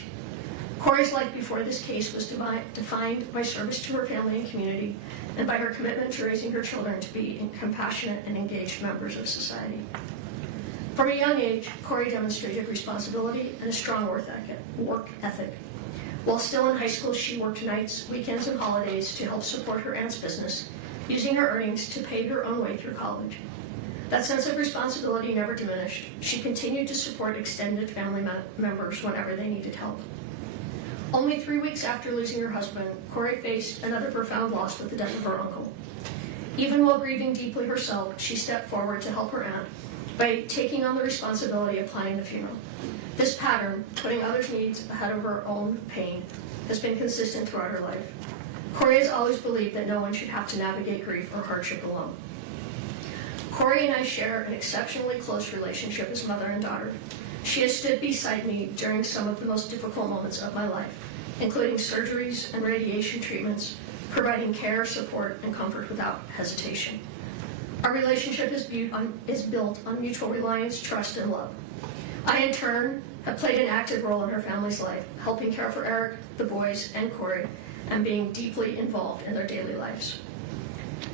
Kouri's life before this case was defined by service to her family and community, and by her commitment to raising her children to be compassionate and engaged members of society. From a young age, Kouri demonstrated responsibility and a strong work ethic. While still in high school, she worked nights, weekends, and holidays to help support her aunt's business, using her earnings to pay her own way through college. That sense of responsibility never diminished. She continued to support extended family members whenever they needed help. Only 3 weeks after losing her husband, Kouri faced another profound loss with the death of her uncle. Even while grieving deeply herself, she stepped forward to help her aunt by taking on the responsibility of planning the funeral. This pattern, putting others' needs ahead of her own pain, has been consistent throughout her life. Kouri has always believed that no one should have to navigate grief or hardship alone. Kouri and I share an exceptionally close relationship as mother and daughter. She has stood beside me during some of the most difficult moments of my life, including surgeries and radiation treatments, providing care, support, and comfort without hesitation. Our relationship is built on mutual reliance, trust, and love. I, in turn, have played an active role in her family's life, helping care for Eric, the boys, and Kouri, and being deeply involved in their daily lives.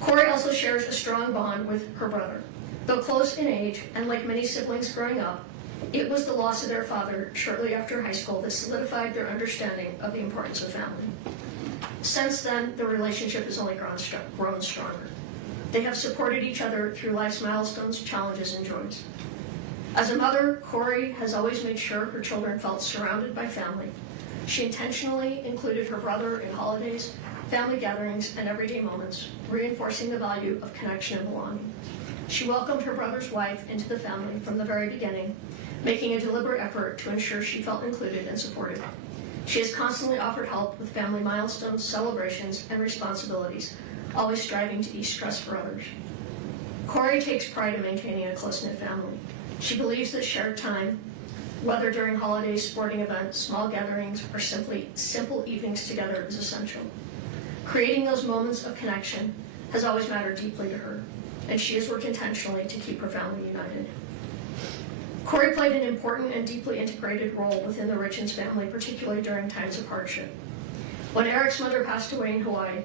Kouri also shares a strong bond with her brother. Though close in age, and like many siblings growing up, it was the loss of their father shortly after high school that solidified their understanding of the importance of family. Since then, the relationship has only grown stronger. They have supported each other through life's milestones, challenges, and joys. As a mother, Kouri has always made sure her children felt surrounded by family. She intentionally included her brother in holidays, family gatherings, and everyday moments, reinforcing the value of connection and belonging. She welcomed her brother's wife into the family from the very beginning, making a deliberate effort to ensure she felt included and supported. She has constantly offered help with family milestones, celebrations, and responsibilities, always striving to ease stress for others. Kouri takes pride in maintaining a close-knit family. She believes that shared time, whether during holidays, sporting events, small gatherings, or simply simple evenings together, is essential. Creating those moments of connection has always mattered deeply to her, and she has worked intentionally to keep her family united. Kouri played an important and deeply integrated role within the Richens family, particularly during times of hardship. When Eric's mother passed away in Hawaii,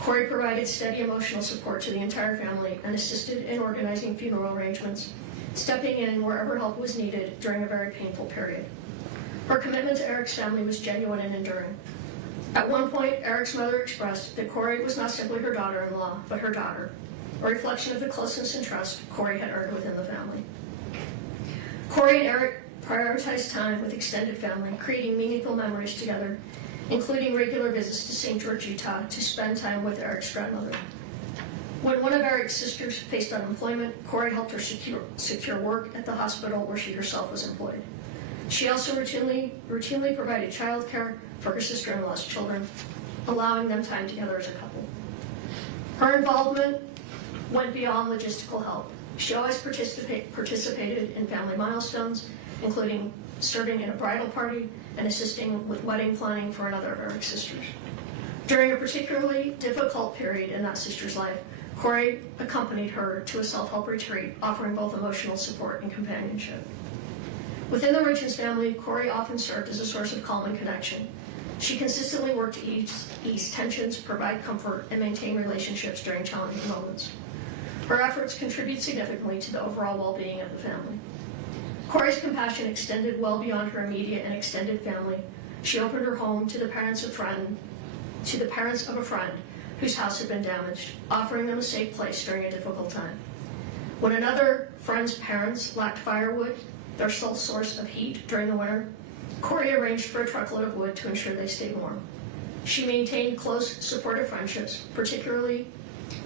Kouri provided steady emotional support to the entire family and assisted in organizing funeral arrangements, stepping in wherever help was needed during a very painful period. Her commitment to Eric's family was genuine and enduring. At one point, Eric's mother expressed that Kouri was not simply her daughter-in-law, but her daughter, a reflection of the closeness and trust Kouri had earned within the family. Kouri and Eric prioritized time with extended family, creating meaningful memories together, including regular visits to St. George, Utah, to spend time with Eric's grandmother. When one of Eric's sisters faced unemployment, Kouri helped her secure work at the hospital where she herself was employed. She also routinely provided childcare for her sister-in-law's children, allowing them time together as a couple. Her involvement went beyond logistical help. She always participated in family milestones, including serving in a bridal party and assisting with wedding planning for another of Eric's sisters. During a particularly difficult period in that sister's life, Kouri accompanied her to a self-help retreat, offering both emotional support and companionship. Within the Richens family, Kouri often served as a source of calm and connection. She consistently worked to ease tensions, provide comfort, and maintain relationships during challenging moments. Her efforts contribute significantly to the overall well-being of the family. Kouri's compassion extended well beyond her immediate and extended family. She opened her home to the parents of a friend whose house had been damaged, offering them a safe place during a difficult time. When another friend's parents lacked firewood, their sole source of heat during the winter, Kouri arranged for a truckload of wood to ensure they stayed warm. She maintained close, supportive friendships,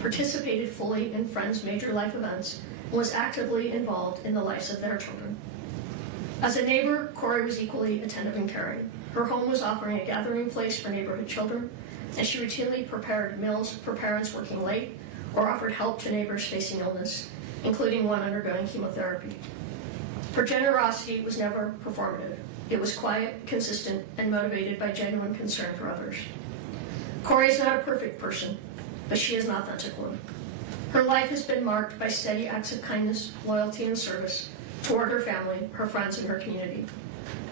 participated fully in friends' major life events, and was actively involved in the lives of their children. As a neighbor, Kouri was equally attentive and caring. Her home was offering a gathering place for neighborhood children, and she routinely prepared meals for parents working late or offered help to neighbors facing illness, including one undergoing chemotherapy. Her generosity was never performative. It was quiet, consistent, and motivated by genuine concern for others. Kouri is not a perfect person, but she is an authentic one. Her life has been marked by steady acts of kindness, loyalty, and service toward her family, her friends, and her community.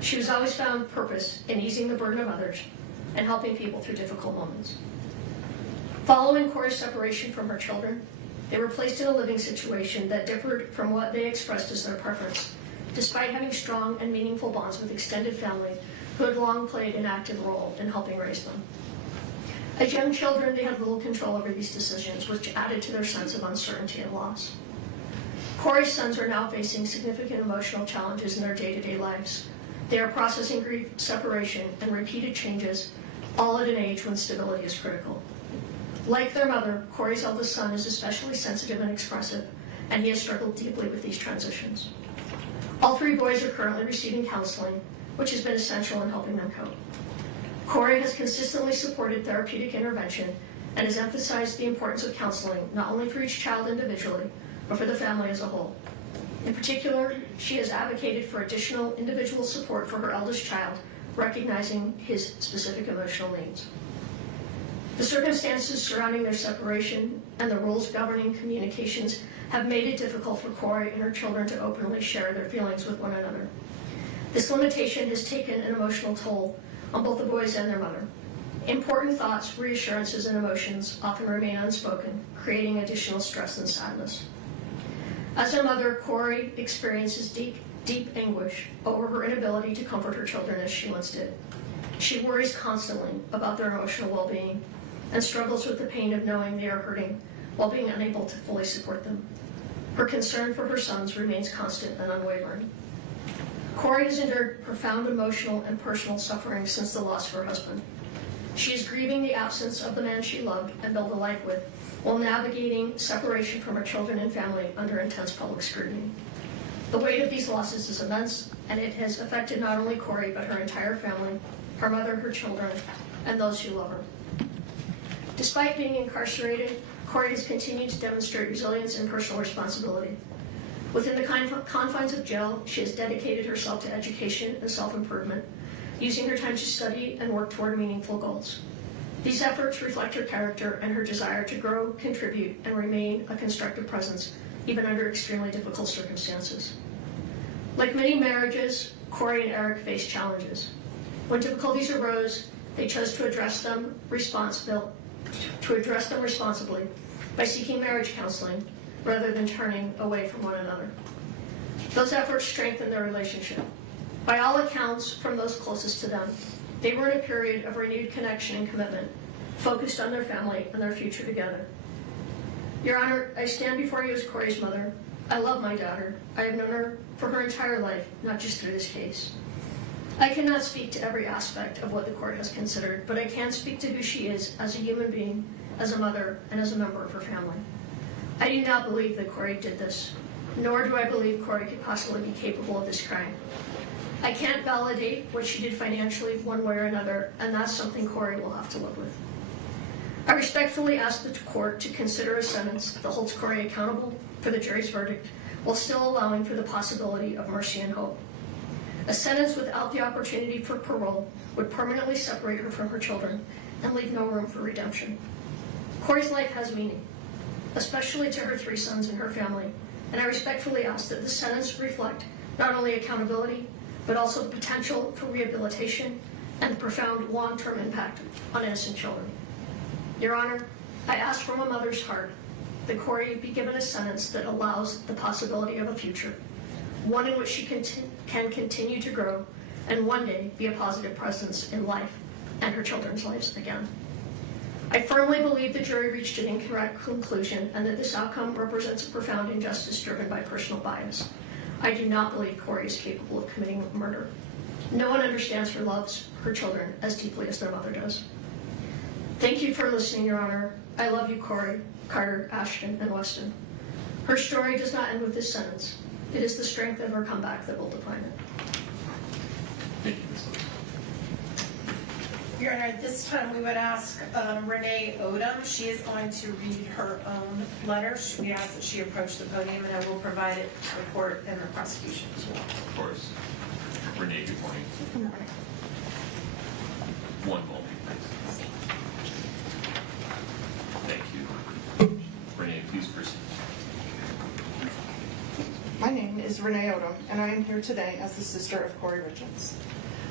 She has always found purpose in easing the burden of others and helping people through difficult moments. Following Kouri's separation from her children, they were placed in a living situation that differed from what they expressed as their preference, despite having strong and meaningful bonds with extended family who had long played an active role in helping raise them. As young children, they had little control over these decisions, which added to their sense of uncertainty and loss. Kouri's sons are now facing significant emotional challenges in their day-to-day lives. They are processing grief, separation, and repeated changes, all at an age when stability is critical. Like their mother, Kouri's eldest son is especially sensitive and expressive, and he has struggled deeply with these transitions. All three boys are currently receiving counseling, which has been essential in helping them cope. Kouri has consistently supported therapeutic intervention and has emphasized the importance of counseling not only for each child individually, but for the family as a whole. In particular, she has advocated for additional individual support for her eldest child, recognizing his specific emotional needs. The circumstances surrounding their separation and the rules governing communications have made it difficult for Kouri and her children to openly share their feelings with one another. This limitation has taken an emotional toll on both the boys and their mother. Important thoughts, reassurances, and emotions often remain unspoken, creating additional stress and sadness. As a mother, Kouri experiences deep anguish over her inability to comfort her children as she once did. She worries constantly about their emotional well-being and struggles with the pain of knowing they are hurting while being unable to fully support them. Her concern for her sons remains constant and unwavering. Kouri has endured profound emotional and personal suffering since the loss of her husband. She is grieving the absence of the man she loved and built a life with, while navigating separation from her children and family under intense public scrutiny. The weight of these losses is immense, and it has affected not only Kouri, but her entire family, her mother, her children, and those who love her. Despite being incarcerated, Kouri has continued to demonstrate resilience and personal responsibility. Within the confines of jail, she has dedicated herself to education and self-improvement, using her time to study and work toward meaningful goals. These efforts reflect her character and her desire to grow, contribute, and remain a constructive presence, even under extremely difficult circumstances. Like many marriages, Kouri and Eric faced challenges. When difficulties arose, they chose to address them responsibly by seeking marriage counseling rather than turning away from one another. Those efforts strengthened their relationship. By all accounts, from those closest to them, they were in a period of renewed connection and commitment, focused on their family and their future together. Your Honor, I stand before you as Kouri's mother. I love my daughter. I have known her for her entire life, not just through this case. I cannot speak to every aspect of what the court has considered, but I can speak to who she is as a human being, as a mother, and as a member of her family. I do not believe that Kouri did this, nor do I believe Kouri could possibly be capable of this crime. I can't validate what she did financially one way or another, and that's something Kouri will have to live with. I respectfully ask the court to consider a sentence that holds Kouri accountable for the jury's verdict, while still allowing for the possibility of mercy and hope. A sentence without the opportunity for parole would permanently separate her from her children and leave no room for redemption. Kouri's life has meaning, especially to her 3 sons and her family, and I respectfully ask that the sentence reflect not only accountability, but also the potential for rehabilitation and the profound long-term impact on innocent children. Your Honor, I ask from a mother's heart that Kouri be given a sentence that allows the possibility of a future, one in which she can continue to grow and one day be a positive presence in life and her children's lives again. I firmly believe the jury reached an incorrect conclusion and that this outcome represents a profound injustice driven by personal bias. I do not believe Kouri is capable of committing murder. No one understands or loves her children as deeply as their mother does. Thank you for listening, Your Honor. I love you, Kouri, Carter, Ashton, and Weston. Her story does not end with this sentence. It is the strength of her comeback that will define it. Thank you, Ms. Lewis. Your Honor, at this time, we would ask Renee Odom. She is going to read her own letter. We ask that she approach the podium, and I will provide it to the court and the prosecution as well. Of course. Renee, good morning. Good morning. One moment, please. Thank you. Renee, please proceed. My name is Renee Odom, and I am here today as the sister of Kouri Richins.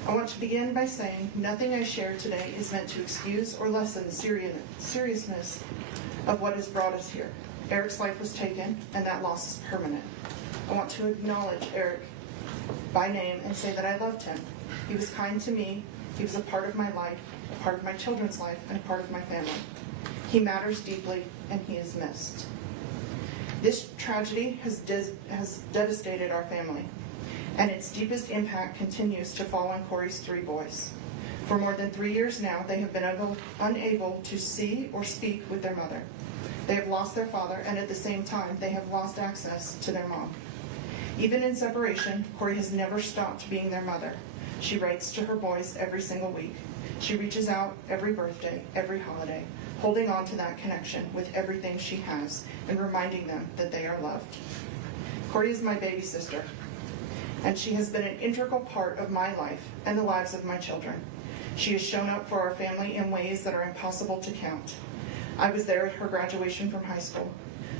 I want to begin by saying nothing I share today is meant to excuse or lessen the seriousness of what has brought us here. Eric's life was taken, and that loss is permanent. I want to acknowledge Eric by name and say that I loved him. He was kind to me. He was a part of my life, a part of my children's life, and a part of my family. He matters deeply, and he is missed. This tragedy has devastated our family, and its deepest impact continues to fall on Kouri's 3 boys. For more than 3 years now, they have been unable to see or speak with their mother. They have lost their father, and at the same time, they have lost access to their mom. Even in separation, Kouri has never stopped being their mother. She writes to her boys every single week. She reaches out every birthday, every holiday, holding on to that connection with everything she has and reminding them that they are loved. Kouri is my baby sister, and she has been an integral part of my life and the lives of my children. She has shown up for our family in ways that are impossible to count. I was there at her graduation from high school.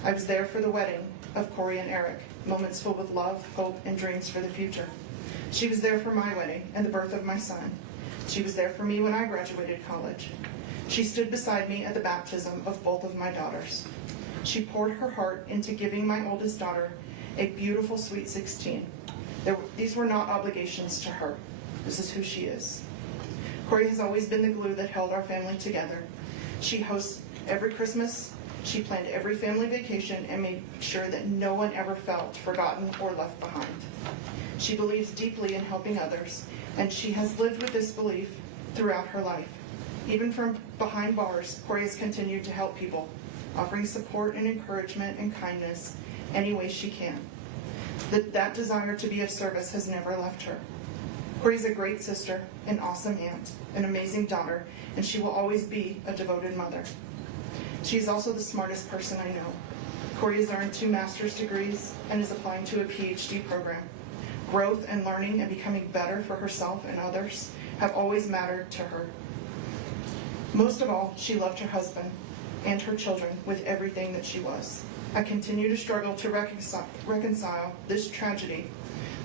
I was there for the wedding of Kouri and Eric, moments filled with love, hope, and dreams for the future. She was there for my wedding and the birth of my son. She was there for me when I graduated college. She stood beside me at the baptism of both of my daughters. She poured her heart into giving my oldest daughter a beautiful sweet 16. These were not obligations to her. This is who she is. Kouri has always been the glue that held our family together. She hosts every Christmas. She planned every family vacation and made sure that no one ever felt forgotten or left behind. She believes deeply in helping others, and she has lived with this belief throughout her life. Even from behind bars, Kouri has continued to help people, offering support and encouragement and kindness any way she can. That desire to be of service has never left her. Kouri is a great sister, an awesome aunt, an amazing daughter, and she will always be a devoted mother. She is also the smartest person I know. Kouri has earned 2 master's degrees and is applying to a PhD program. Growth and learning and becoming better for herself and others have always mattered to her. Most of all, she loved her husband and her children with everything that she was. I continue to struggle to reconcile this tragedy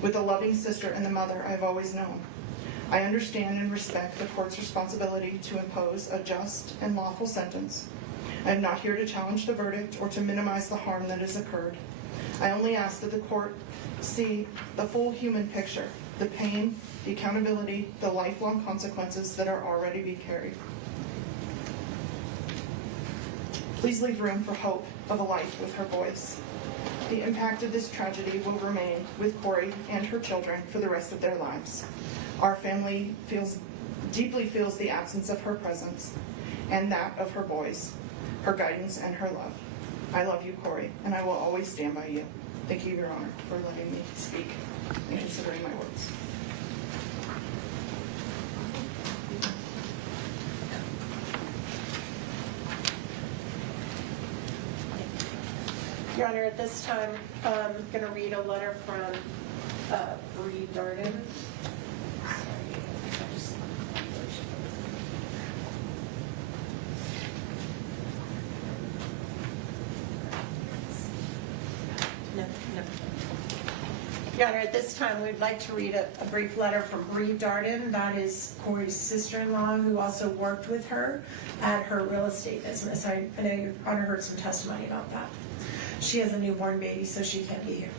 with the loving sister and the mother I've always known. I understand and respect the court's responsibility to impose a just and lawful sentence. I am not here to challenge the verdict or to minimize the harm that has occurred. I only ask that the court see the full human picture, the pain, the accountability, the lifelong consequences that are already being carried. Please leave room for hope of a life with her boys. The impact of this tragedy will remain with Kouri and her children for the rest of their lives. Our family deeply feels the absence of her presence and that of her boys, her guidance and her love. I love you, Kouri, and I will always stand by you. Thank you, Your Honor, for letting me speak and considering my words. Your Honor, at this time, I'm going to read a letter from Kouri Darden. Your Honor, at this time, we'd like to read a brief letter from Kouri Darden. That is Kouri's sister-in-law, who also worked with her at her real estate business. I know Your Honor heard some testimony about that. She has a newborn baby, so she can't be here.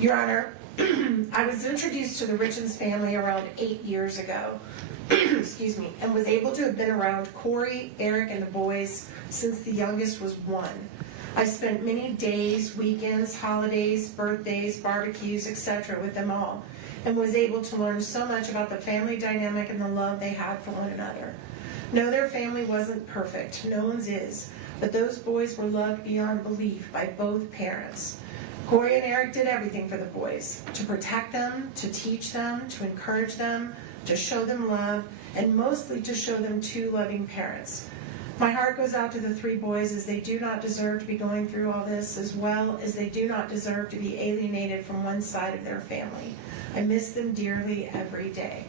Your Honor, I was introduced to the Richens family around 8 years ago, excuse me, and was able to have been around Kouri, Eric, and the boys since the youngest was 1. I spent many days, weekends, holidays, birthdays, barbecues, etc. with them all, and was able to learn so much about the family dynamic and the love they had for one another. No, their family wasn't perfect. No one's is. But those boys were loved beyond belief by both parents. Kouri and Eric did everything for the boys, to protect them, to teach them, to encourage them, to show them love, and mostly to show them 2 loving parents. My heart goes out to the 3 boys, as they do not deserve to be going through all this, as well as they do not deserve to be alienated from one side of their family. I miss them dearly every day.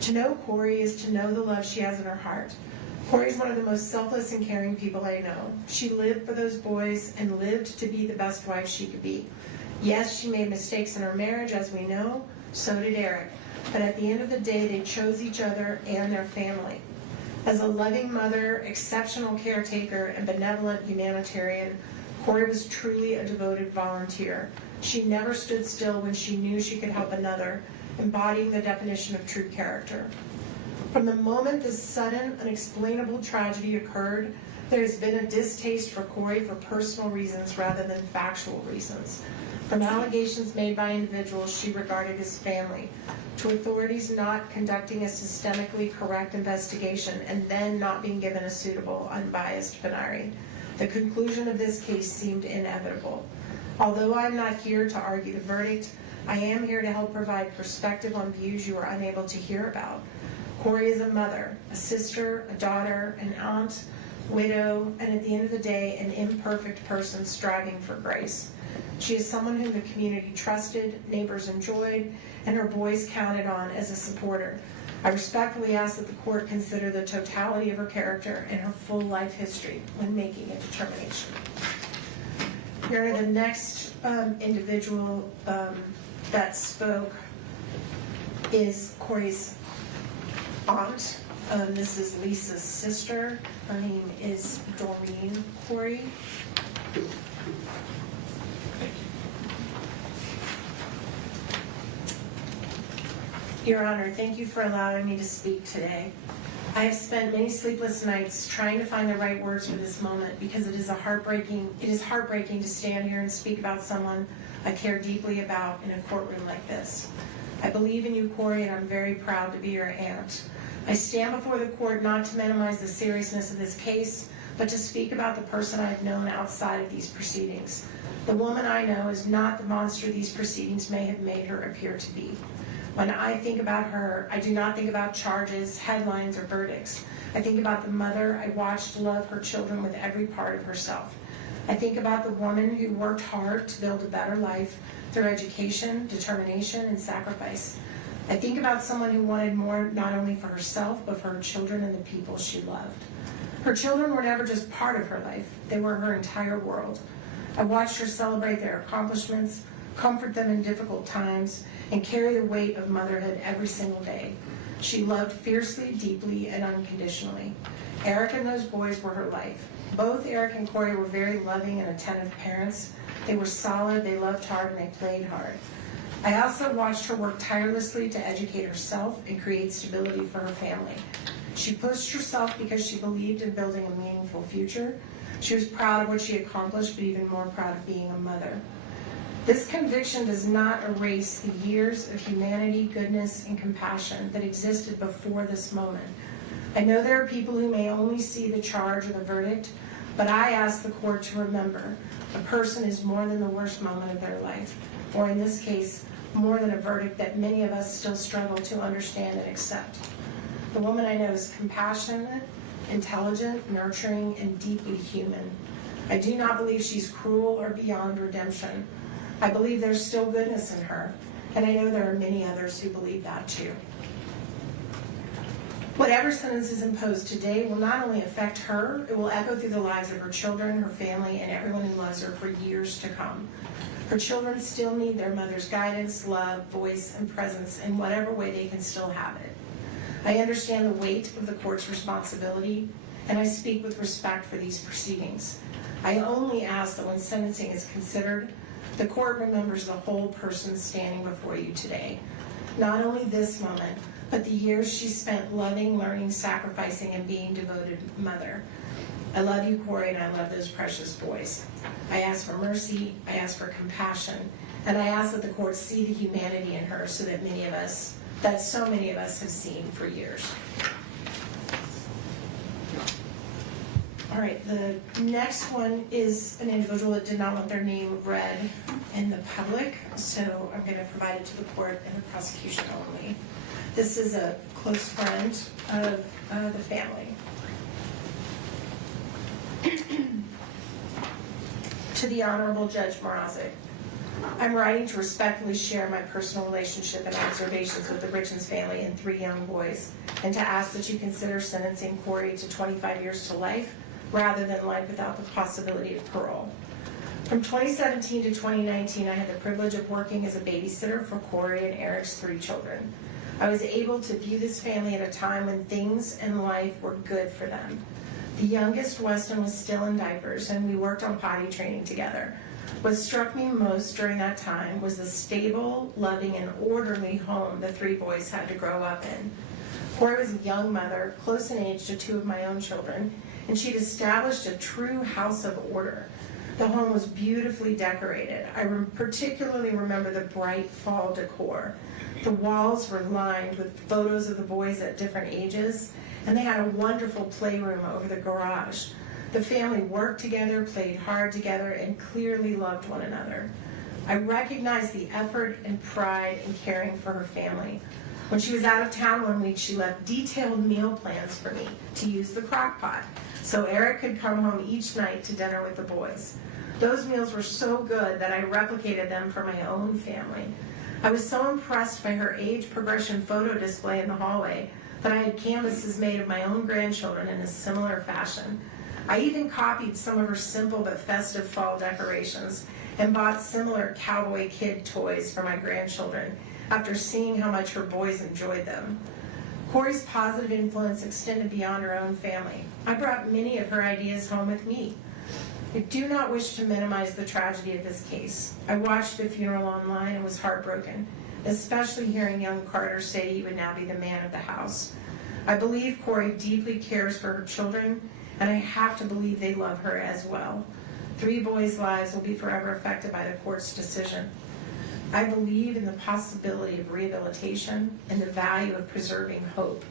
To know Kouri is to know the love she has in her heart. Kouri is one of the most selfless and caring people I know. She lived for those boys and lived to be the best wife she could be. Yes, she made mistakes in her marriage, as we know. So did Eric. But at the end of the day, they chose each other and their family. As a loving mother, exceptional caretaker, and benevolent humanitarian, Kouri was truly a devoted volunteer. She never stood still when she knew she could help another, embodying the definition of true character. From the moment this sudden, unexplainable tragedy occurred, there has been a distaste for Kouri for personal reasons rather than factual reasons. From allegations made by individuals she regarded as family, to authorities not conducting a systemically correct investigation and then not being given a suitable, unbiased finale. The conclusion of this case seemed inevitable. Although I'm not here to argue the verdict, I am here to help provide perspective on views you are unable to hear about. Kouri is a mother, a sister, a daughter, an aunt, widow, and at the end of the day, an imperfect person striving for grace. She is someone whom the community trusted, neighbors enjoyed, and her boys counted on as a supporter. I respectfully ask that the court consider the totality of her character and her full life history when making a determination. Your Honor, the next individual that spoke is Kouri's aunt. This is Lisa's sister. Her name is Doreen Kouri. Your Honor, thank you for allowing me to speak today. I have spent many sleepless nights trying to find the right words for this moment because it is heartbreaking to stand here and speak about someone I care deeply about in a courtroom like this. I believe in you, Kouri, and I'm very proud to be your aunt. I stand before the court not to minimize the seriousness of this case, but to speak about the person I have known outside of these proceedings. The woman I know is not the monster these proceedings may have made her appear to be. When I think about her, I do not think about charges, headlines, or verdicts. I think about the mother I watched love her children with every part of herself. I think about the woman who worked hard to build a better life through education, determination, and sacrifice. I think about someone who wanted more not only for herself, but for her children and the people she loved. Her children were never just part of her life. They were her entire world. I watched her celebrate their accomplishments, comfort them in difficult times, and carry the weight of motherhood every single day. She loved fiercely, deeply, and unconditionally. Eric and those boys were her life. Both Eric and Kouri were very loving and attentive parents. They were solid, they loved hard, and they played hard. I also watched her work tirelessly to educate herself and create stability for her family. She pushed herself because she believed in building a meaningful future. She was proud of what she accomplished, but even more proud of being a mother. This conviction does not erase the years of humanity, goodness, and compassion that existed before this moment. I know there are people who may only see the charge or the verdict, but I ask the court to remember a person is more than the worst moment of their life, or in this case, more than a verdict that many of us still struggle to understand and accept. The woman I know is compassionate, intelligent, nurturing, and deeply human. I do not believe she's cruel or beyond redemption. I believe there's still goodness in her, and I know there are many others who believe that too. Whatever sentence is imposed today will not only affect her, it will echo through the lives of her children, her family, and everyone who loves her for years to come. Her children still need their mother's guidance, love, voice, and presence in whatever way they can still have it. I understand the weight of the court's responsibility, and I speak with respect for these proceedings. I only ask that when sentencing is considered, the court remembers the whole person standing before you today. Not only this moment, but the years she spent loving, learning, sacrificing, and being devoted mother. I love you, Kouri, and I love those precious boys. I ask for mercy, I ask for compassion, and I ask that the court see the humanity in her so that so many of us have seen for years. All right, the next one is an individual that did not want their name read in the public, so I'm going to provide it to the court and the prosecution only. This is a close friend of the family. To the Honorable Judge Mrazek, I'm writing to respectfully share my personal relationship and observations with the Richens family and 3 young boys, and to ask that you consider sentencing Kouri to 25 years to life rather than life without the possibility of parole. From 2017 to 2019, I had the privilege of working as a babysitter for Kouri and Eric's 3 children. I was able to view this family at a time when things in life were good for them. The youngest, Weston, was still in diapers, and we worked on potty training together. What struck me most during that time was the stable, loving, and orderly home the 3 boys had to grow up in. Kouri was a young mother, close in age to 2 of my own children, and she'd established a true house of order. The home was beautifully decorated. I particularly remember the bright fall decor. The walls were lined with photos of the boys at different ages, and they had a wonderful playroom over the garage. The family worked together, played hard together, and clearly loved one another. I recognized the effort and pride in caring for her family. When she was out of town one week, she left detailed meal plans for me to use the crock pot. so Eric could come home each night to dinner with the boys. Those meals were so good that I replicated them for my own family. I was so impressed by her age progression photo display in the hallway that I had canvases made of my own grandchildren in a similar fashion. I even copied some of her simple but festive fall decorations and bought similar cowboy kid toys for my grandchildren after seeing how much her boys enjoyed them. Kouri's positive influence extended beyond her own family. I brought many of her ideas home with me. I do not wish to minimize the tragedy of this case. I watched the funeral online and was heartbroken, especially hearing young Carter say he would now be the man of the house. I believe Kouri deeply cares for her children, and I have to believe they love her as well. 3 boys' lives will be forever affected by the court's decision. I believe in the possibility of rehabilitation and the value of preserving hope.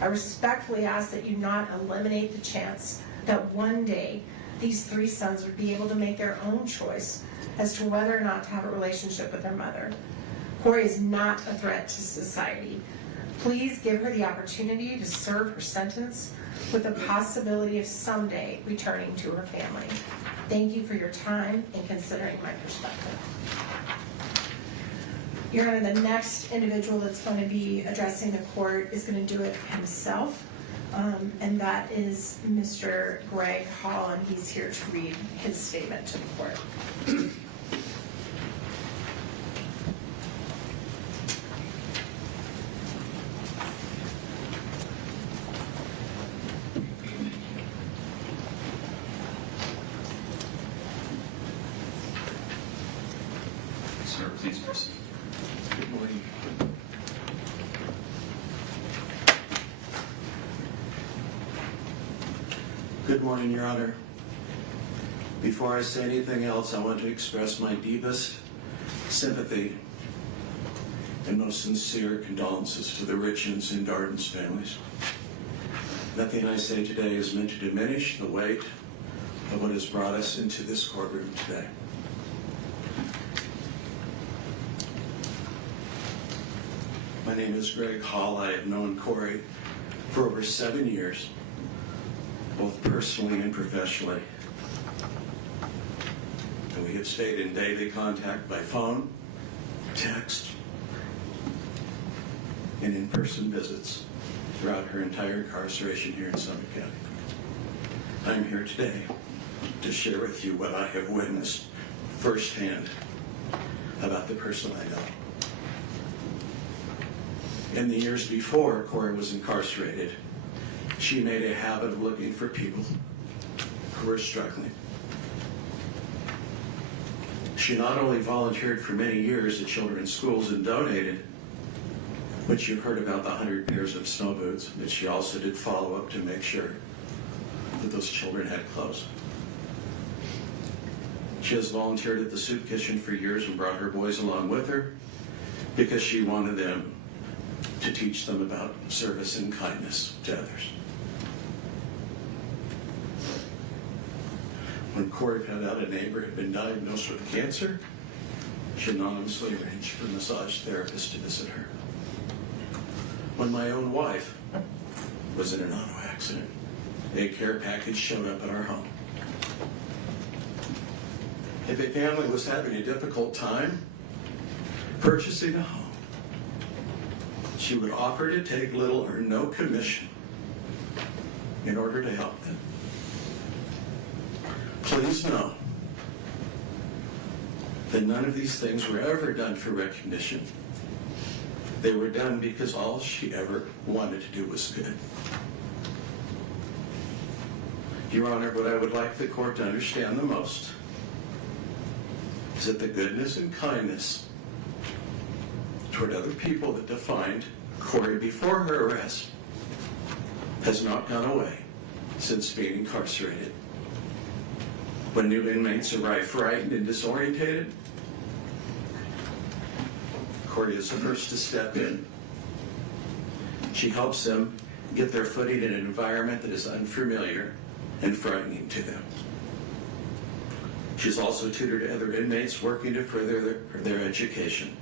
I respectfully ask that you not eliminate the chance that one day these 3 sons would be able to make their own choice as to whether or not to have a relationship with their mother. Kouri is not a threat to society. Please give her the opportunity to serve her sentence with the possibility of someday returning to her family. Thank you for your time and considering my perspective. Your Honor, the next individual that's going to be addressing the court is going to do it himself, and that is Mr. Greg Hall, and he's here to read his statement to the court. Sir, please proceed. Good morning. Good morning, Your Honor. Before I say anything else, I want to express my deepest sympathy and most sincere condolences to the Richens and Darden's families. Nothing I say today is meant to diminish the weight of what has brought us into this courtroom today. My name is Greg Hall. I have known Kouri for over 7 years, both personally and professionally. And we have stayed in daily contact by phone, text, and in-person visits throughout her entire incarceration here in Summit County. I'm here today to share with you what I have witnessed firsthand about the person I know. In the years before Kouri was incarcerated, she made a habit of looking for people who were struggling. She not only volunteered for many years at children's schools and donated, but you've heard about the 100 pairs of snow boots, but she also did follow-up to make sure that those children had clothes. She has volunteered at the soup kitchen for years and brought her boys along with her because she wanted them to teach them about service and kindness to others. When Kouri found out a neighbor had been diagnosed with cancer, she anonymously arranged for a massage therapist to visit her. When my own wife was in an auto accident, a care package showed up at our home. If a family was having a difficult time purchasing a home, she would offer to take little or no commission in order to help them. Please know that none of these things were ever done for recognition. They were done because all she ever wanted to do was good. Your Honor, what I would like the court to understand the most is that the goodness and kindness toward other people that defined Kouri before her arrest has not gone away since being incarcerated. When new inmates arrive frightened and disorientated, Kouri is the first to step in. She helps them get their footing in an environment that is unfamiliar and frightening to them. She's also tutored other inmates working to further their education.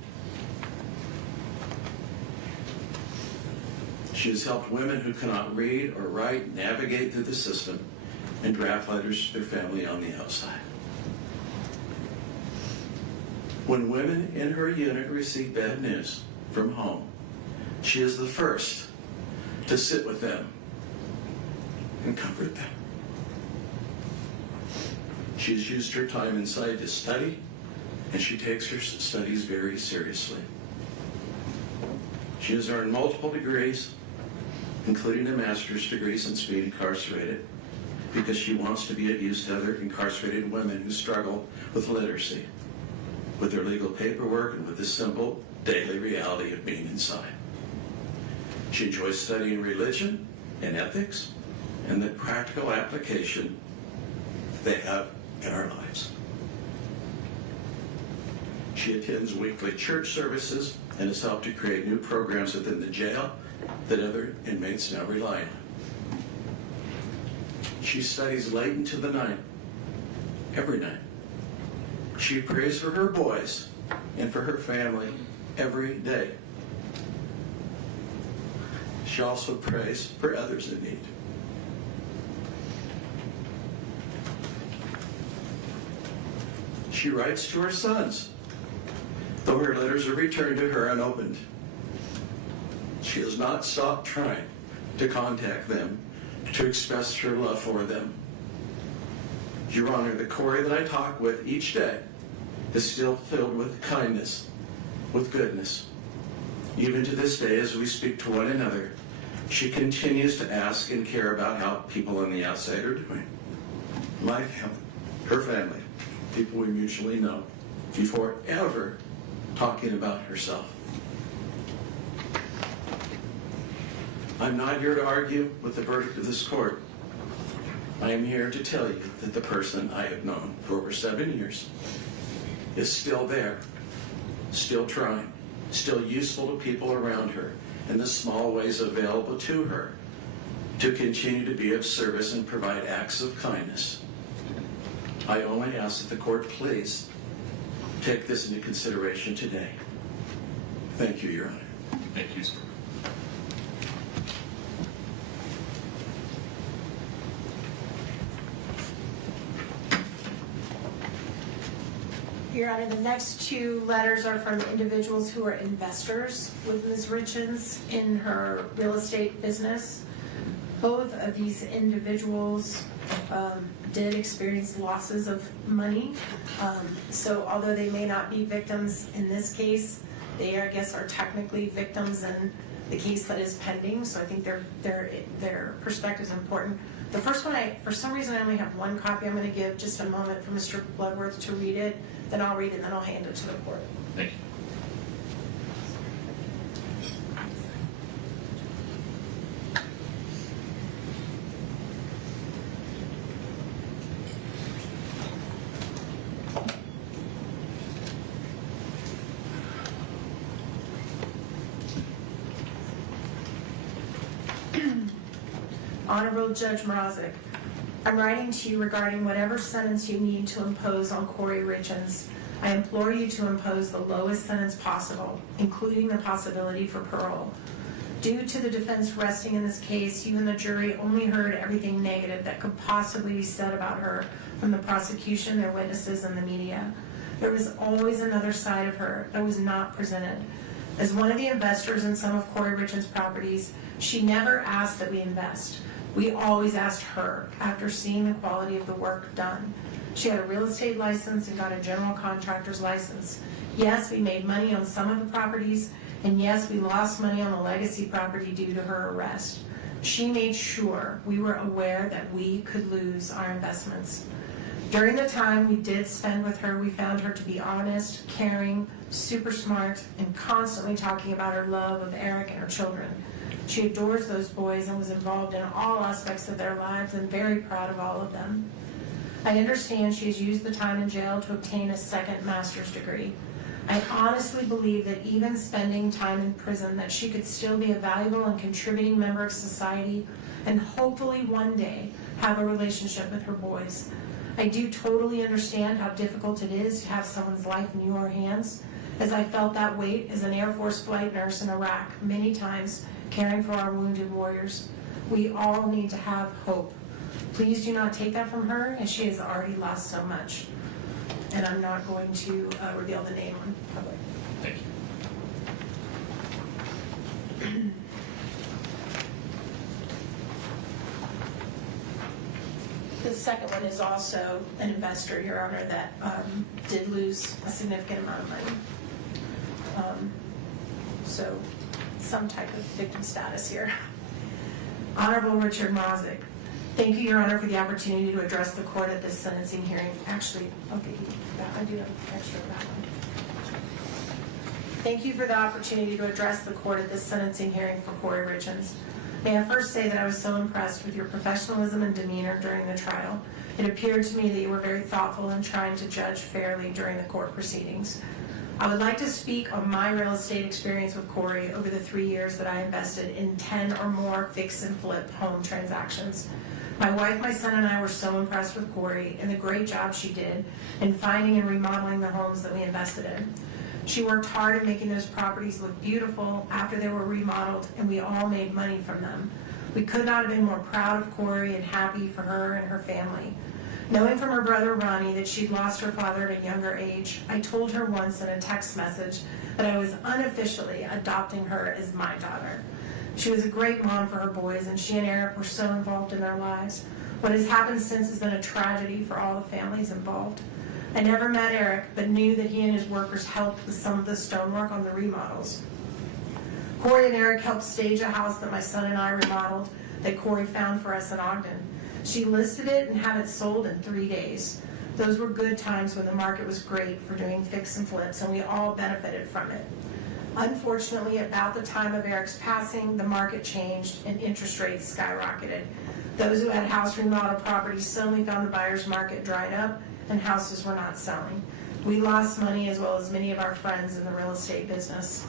She has helped women who cannot read or write navigate through the system and draft letters to their family on the outside. When women in her unit receive bad news from home, she is the first to sit with them and comfort them. She has used her time inside to study, and she takes her studies very seriously. She has earned multiple degrees, including a master's degree since being incarcerated, because she wants to be of use to other incarcerated women who struggle with literacy, with their legal paperwork, and with the simple daily reality of being inside. She enjoys studying religion and ethics and the practical application they have in our lives. She attends weekly church services and has helped to create new programs within the jail that other inmates now rely on. She studies late into the night, every night. She prays for her boys and for her family every day. She also prays for others in need. She writes to her sons, though her letters are returned to her unopened. She has not stopped trying to contact them, to express her love for them. Your Honor, the Kouri that I talk with each day is still filled with kindness, with goodness. Even to this day, as we speak to one another, she continues to ask and care about how people on the outside are doing. My family, her family, people we mutually know, before ever talking about herself. I'm not here to argue with the verdict of this court. I am here to tell you that the person I have known for over 7 years is still there, still trying, still useful to people around her in the small ways available to her to continue to be of service and provide acts of kindness. I only ask that the court please take this into consideration today. Thank you, Your Honor. Thank you, sir. Your Honor, the next two letters are from individuals who are investors with Ms. Richens in her real estate business. Both of these individuals did experience losses of money. So although they may not be victims in this case, they, I guess, are technically victims in the case that is pending. So I think their perspective is important. The first one, for some reason, I only have one copy. I'm going to give just a moment for Mr. Bloodworth to read it. Then I'll read it, and then I'll hand it to the court. Thank you. Honorable Judge Mrazek, I'm writing to you regarding whatever sentence you need to impose on Kouri Richins. I implore you to impose the lowest sentence possible, including the possibility for parole. Due to the defense resting in this case, you and the jury only heard everything negative that could possibly be said about her from the prosecution, their witnesses, and the media. There was always another side of her that was not presented. As one of the investors in some of Kouri Richins' properties, she never asked that we invest. We always asked her after seeing the quality of the work done. She had a real estate license and got a general contractor's license. Yes, we made money on some of the properties, and yes, we lost money on the legacy property due to her arrest. She made sure we were aware that we could lose our investments. During the time we did spend with her, we found her to be honest, caring, super smart, and constantly talking about her love of Eric and her children. She adores those boys and was involved in all aspects of their lives and very proud of all of them. I understand she has used the time in jail to obtain a second master's degree. I honestly believe that even spending time in prison, that she could still be a valuable and contributing member of society and hopefully one day have a relationship with her boys. I do totally understand how difficult it is to have someone's life in your hands, as I felt that weight as an Air Force flight nurse in Iraq many times caring for our wounded warriors. We all need to have hope. Please do not take that from her, as she has already lost so much. And I'm not going to reveal the name on public. Thank you. The second one is also an investor, Your Honor, that did lose a significant amount of money. So some type of victim status here. Honorable Richard Mrozik, thank you, Your Honor, for the opportunity to address the court at this sentencing hearing. Actually, okay, I do have an extra of that one. Thank you for the opportunity to address the court at this sentencing hearing for Kouri Richins. May I first say that I was so impressed with your professionalism and demeanor during the trial. It appeared to me that you were very thoughtful in trying to judge fairly during the court proceedings. I would like to speak on my real estate experience with Kouri over the 3 years that I invested in 10 or more fix and flip home transactions. My wife, my son, and I were so impressed with Kouri and the great job she did in finding and remodeling the homes that we invested in. She worked hard at making those properties look beautiful after they were remodeled, and we all made money from them. We could not have been more proud of Kouri and happy for her and her family. Knowing from her brother Ronnie that she'd lost her father at a younger age, I told her once in a text message that I was unofficially adopting her as my daughter. She was a great mom for her boys, and she and Eric were so involved in their lives. What has happened since has been a tragedy for all the families involved. I never met Eric, but knew that he and his workers helped with some of the stonework on the remodels. Kouri and Eric helped stage a house that my son and I remodeled that Kouri found for us in Ogden. She listed it and had it sold in 3 days. Those were good times when the market was great for doing fix and flips, and we all benefited from it. Unfortunately, about the time of Eric's passing, the market changed and interest rates skyrocketed. Those who had house remodel properties suddenly found the buyer's market dried up and houses were not selling. We lost money as well as many of our friends in the real estate business.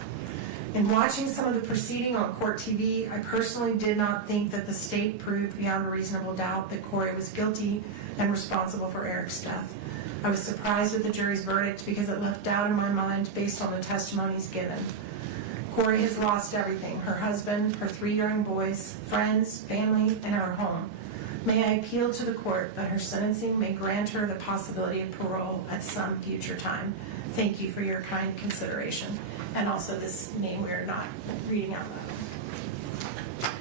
In watching some of the proceeding on court TV, I personally did not think that the state proved beyond a reasonable doubt that Kouri was guilty and responsible for Eric's death. I was surprised at the jury's verdict because it left doubt in my mind based on the testimonies given. Kouri has lost everything: her husband, her 3 young boys, friends, family, and her home. May I appeal to the court that her sentencing may grant her the possibility of parole at some future time. Thank you for your kind consideration. And also this name we are not reading out loud.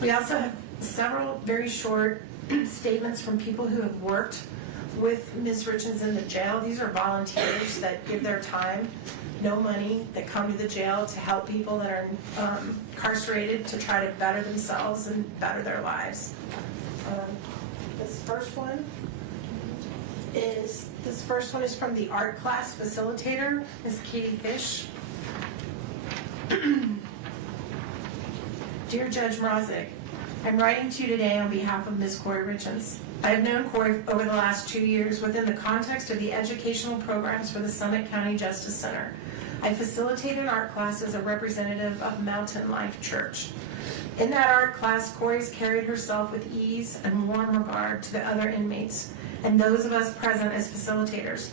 We also have several very short statements from people who have worked with Ms. Richens in the jail. These are volunteers that give their time, no money, that come to the jail to help people that are incarcerated to try to better themselves and better their lives. This first one is from the art class facilitator, Ms. Katie Fish. Dear Judge Mrozik, I'm writing to you today on behalf of Ms. Kouri Richins. I have known Kouri over the last 2 years within the context of the educational programs for the Summit County Justice Center. I facilitated an art class as a representative of Mountain Life Church. In that art class, Kouri's carried herself with ease and warm regard to the other inmates and those of us present as facilitators.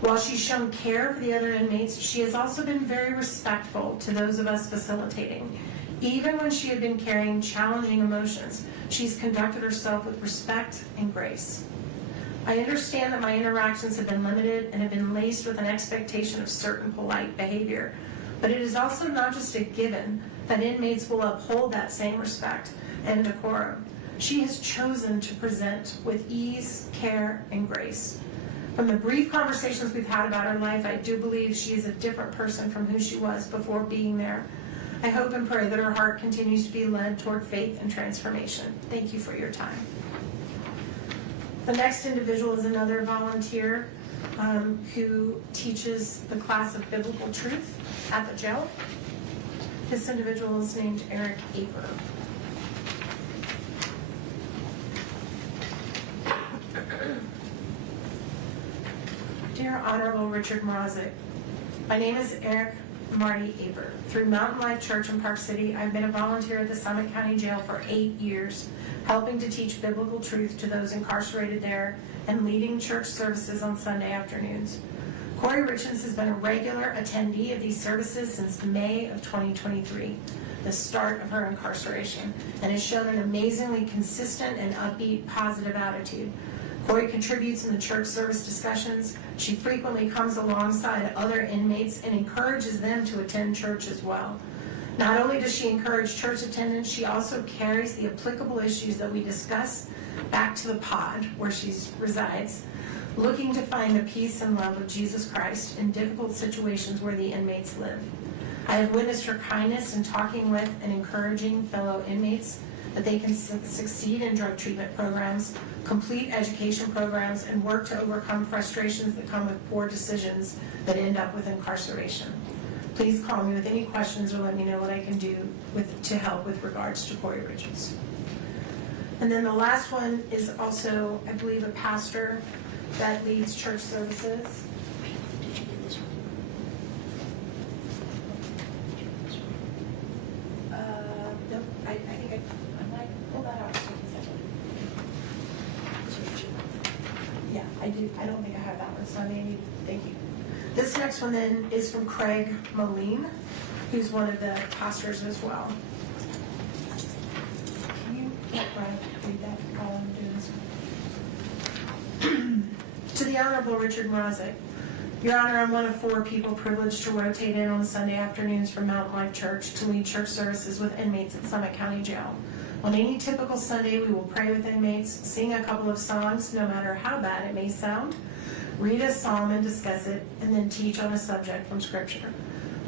While she's shown care for the other inmates, she has also been very respectful to those of us facilitating. Even when she had been carrying challenging emotions, she's conducted herself with respect and grace. I understand that my interactions have been limited and have been laced with an expectation of certain polite behavior, but it is also not just a given that inmates will uphold that same respect and decorum. She has chosen to present with ease, care, and grace. From the brief conversations we've had about her life, I do believe she is a different person from who she was before being there. I hope and pray that her heart continues to be led toward faith and transformation. Thank you for your time. The next individual is another volunteer who teaches the class of biblical truth at the jail. This individual is named Eric Aper. Dear Honorable Richard Mrozik, my name is Eric Marty Aper. Through Mountain Life Church in Park City, I've been a volunteer at the Summit County Jail for 8 years, helping to teach biblical truth to those incarcerated there and leading church services on Sunday afternoons. Kouri Richins has been a regular attendee of these services since May of 2023. the start of her incarceration and has shown an amazingly consistent and upbeat, positive attitude. Kouri contributes in the church service discussions. She frequently comes alongside other inmates and encourages them to attend church as well. Not only does she encourage church attendance, she also carries the applicable issues that we discuss back to the pod where she resides, looking to find the peace and love of Jesus Christ in difficult situations where the inmates live. I have witnessed her kindness in talking with and encouraging fellow inmates that they can succeed in drug treatment programs, complete education programs, and work to overcome frustrations that come with poor decisions that end up with incarceration. Please call me with any questions or let me know what I can do to help with regards to Kouri Richins. And then the last one is also, I believe, a pastor that leads church services. Nope, I think I might pull that out. Just a second. Yeah, I do. I don't think I have that one, so I may need, thank you. This next one then is from Craig Moline, who's one of the pastors as well. Can you read that while I'm doing this? To the Honorable Richard Mrazek, Your Honor, I'm one of 4 people privileged to rotate in on Sunday afternoons from Mountain Life Church to lead church services with inmates at Summit County Jail. On any typical Sunday, we will pray with inmates, sing a couple of songs, no matter how bad it may sound, read a psalm and discuss it, and then teach on a subject from Scripture.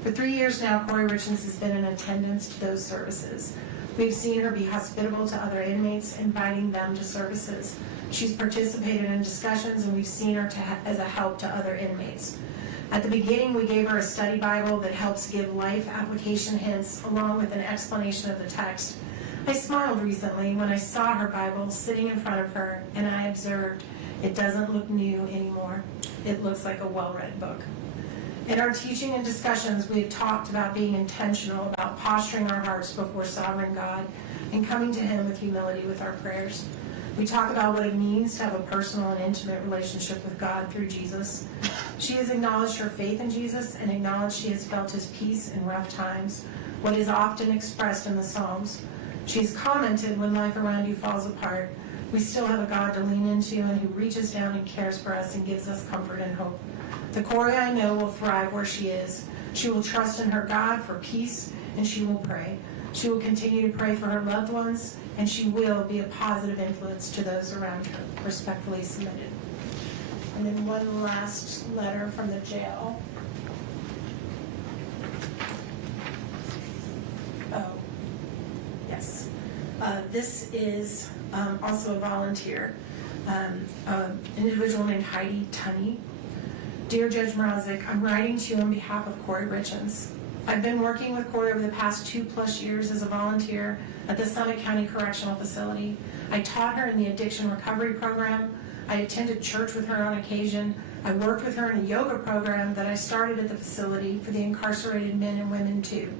For 3 years now, Kouri Richins has been in attendance to those services. We've seen her be hospitable to other inmates, inviting them to services. She's participated in discussions, and we've seen her as a help to other inmates. At the beginning, we gave her a study Bible that helps give life application hints along with an explanation of the text. I smiled recently when I saw her Bible sitting in front of her, and I observed it doesn't look new anymore. It looks like a well-read book. In our teaching and discussions, we have talked about being intentional about posturing our hearts before sovereign God and coming to Him with humility with our prayers. We talk about what it means to have a personal and intimate relationship with God through Jesus. She has acknowledged her faith in Jesus and acknowledged she has felt His peace in rough times, what is often expressed in the Psalms. She has commented, when life around you falls apart, we still have a God to lean into and who reaches down and cares for us and gives us comfort and hope. The Kouri I know will thrive where she is. She will trust in her God for peace, and she will pray. She will continue to pray for her loved ones, and she will be a positive influence to those around her. Respectfully submitted. And then one last letter from the jail. Oh, yes. This is also a volunteer, an individual named Heidi Tunney. Dear Judge Mrazek, I'm writing to you on behalf of Kouri Richins. I've been working with Kouri over the past 2+ years as a volunteer at the Summit County Correctional Facility. I taught her in the addiction recovery program. I attended church with her on occasion. I worked with her in a yoga program that I started at the facility for the incarcerated men and women too.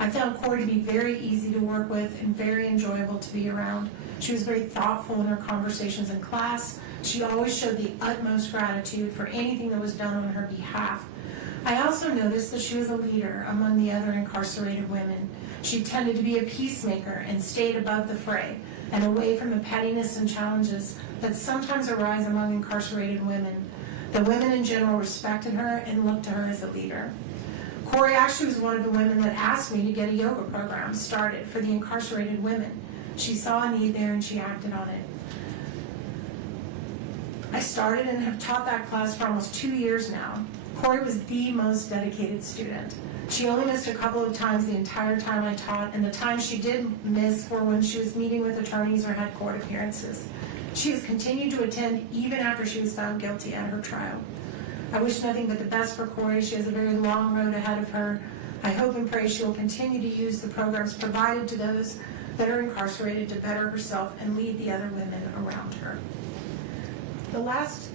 I found Kouri to be very easy to work with and very enjoyable to be around. She was very thoughtful in her conversations in class. She always showed the utmost gratitude for anything that was done on her behalf. I also noticed that she was a leader among the other incarcerated women. She tended to be a peacemaker and stayed above the fray and away from the pettiness and challenges that sometimes arise among incarcerated women. The women in general respected her and looked to her as a leader. Kouri actually was one of the women that asked me to get a yoga program started for the incarcerated women. She saw a need there and she acted on it. I started and have taught that class for almost 2 years now. Kouri was the most dedicated student. She only missed a couple of times the entire time I taught, and the times she did miss were when she was meeting with attorneys or had court appearances. She has continued to attend even after she was found guilty at her trial. I wish nothing but the best for Kouri. She has a very long road ahead of her. I hope and pray she will continue to use the programs provided to those that are incarcerated to better herself and lead the other women around her. The last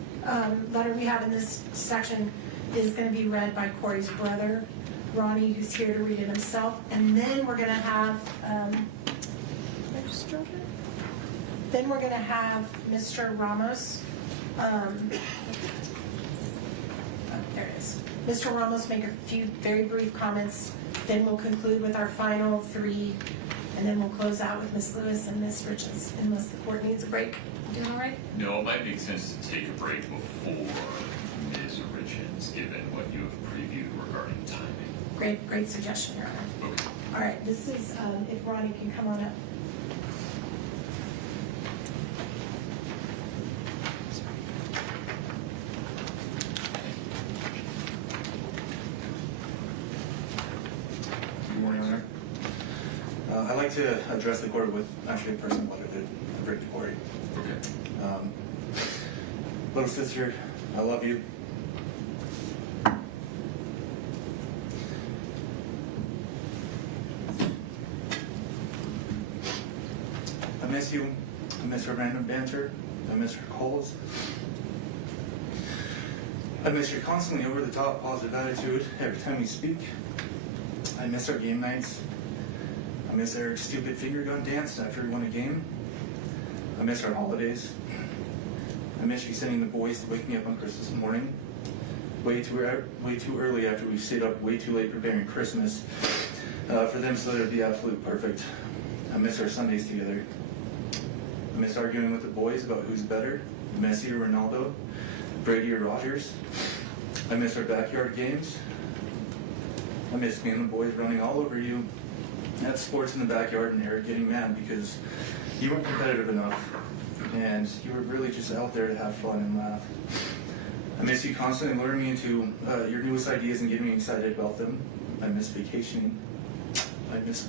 letter we have in this section is going to be read by Kouri's brother, Ronnie, who's here to read it himself. And then we're going to have, Mr. Ramos, there it is. Mr. Ramos make a few very brief comments Then we'll conclude with our final three, and then we'll close out with Ms. Lewis and Ms. Richens, unless the court needs a break. Doing all right? No, it might make sense to take a break before Ms. Richens, given what you have previewed regarding timing. Great suggestion, Your Honor. Okay. All right, this is, if Ronnie can come on up. Good morning, Your Honor. I'd like to address the court with actually a personal letter that I've written to Kouri. Okay. Little sister, I love you. I miss you. I miss our random banter. I miss our calls. I miss your constantly over-the-top positive attitude every time we speak. I miss our game nights. I miss our stupid finger gun dance after we won a game. I miss our holidays. I miss you sending the boys to wake me up on Christmas morning, way too early after we stayed up way too late preparing Christmas for them so that it'd be absolutely perfect. I miss our Sundays together. I miss arguing with the boys about who's better, Messi or Ronaldo, Brady or Rogers. I miss our backyard games. I miss me and the boys running all over you at sports in the backyard and Eric getting mad because you weren't competitive enough and you were really just out there to have fun and laugh. I miss you constantly luring me into your newest ideas and getting me excited about them. I miss vacationing. I miss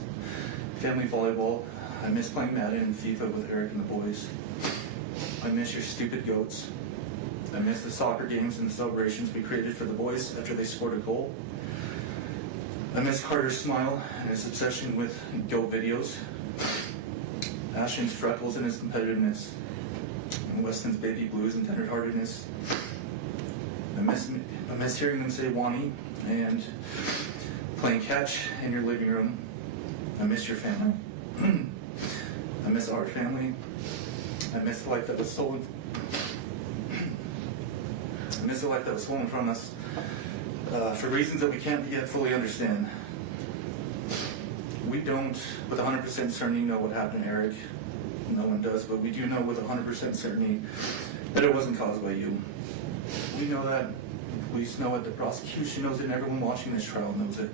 family volleyball. I miss playing Madden and FIFA with Eric and the boys. I miss your stupid goats. I miss the soccer games and the celebrations we created for the boys after they scored a goal. I miss Carter's smile and his obsession with goat videos. Ashton's freckles and his competitiveness. And Weston's baby blues and tenderheartedness. I miss hearing them say Wani and playing catch in your living room. I miss your family. I miss our family. I miss the life that was stolen. I miss the life that was stolen from us for reasons that we can't yet fully understand. We don't, with 100% certainty, know what happened to Eric. No one does, but we do know with 100% certainty that it wasn't caused by you. We know that. The police know it. The prosecution knows it. And everyone watching this trial knows it.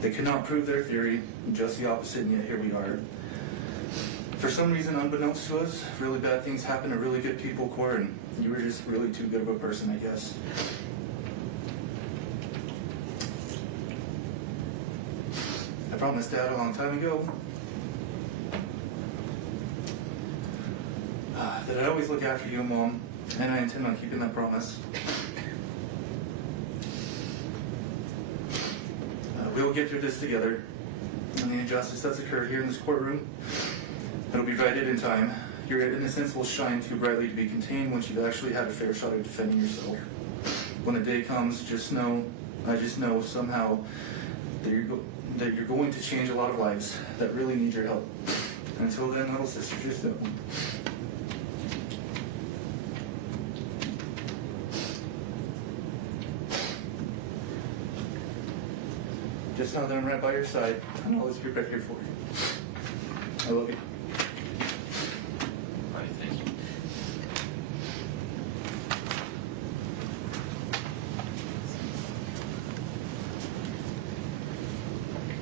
They could not prove their theory, just the opposite, and yet here we are. For some reason, unbeknownst to us, really bad things happen to really good people, Kouri, and you were just really too good of a person, I guess. I promised Dad a long time ago that I'd always look after you and Mom, and I intend on keeping that promise. We will get through this together, and the injustice that's occurred here in this courtroom, it'll be righted in time. Your innocence will shine too brightly to be contained once you've actually had a fair shot at defending yourself. When the day comes, I just know somehow that you're going to change a lot of lives that really need your help. Until then, little sister, just know. Just know that I'm right by your side, and I'll always be right here for you. I love you. All right, thank you.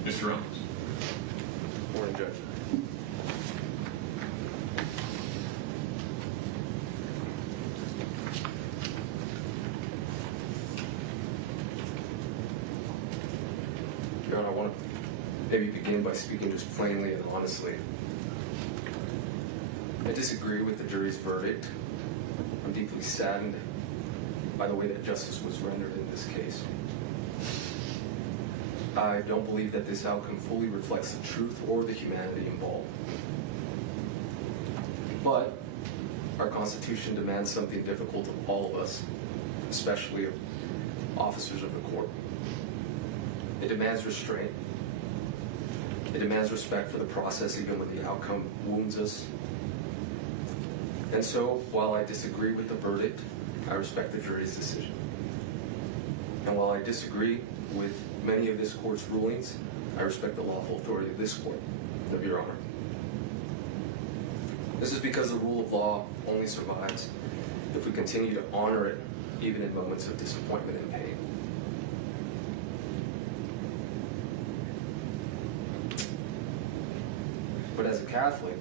Mr. Owens. Morning, Judge. Your Honor, I want to maybe begin by speaking just plainly and honestly. I disagree with the jury's verdict. I'm deeply saddened by the way that justice was rendered in this case. I don't believe that this outcome fully reflects the truth or the humanity involved. But our Constitution demands something difficult of all of us, especially of officers of the court. It demands restraint. It demands respect for the process even when the outcome wounds us. And so, while I disagree with the verdict, I respect the jury's decision. And while I disagree with many of this court's rulings, I respect the lawful authority of this court, of your honor. This is because the rule of law only survives if we continue to honor it, even in moments of disappointment and pain. But as a Catholic,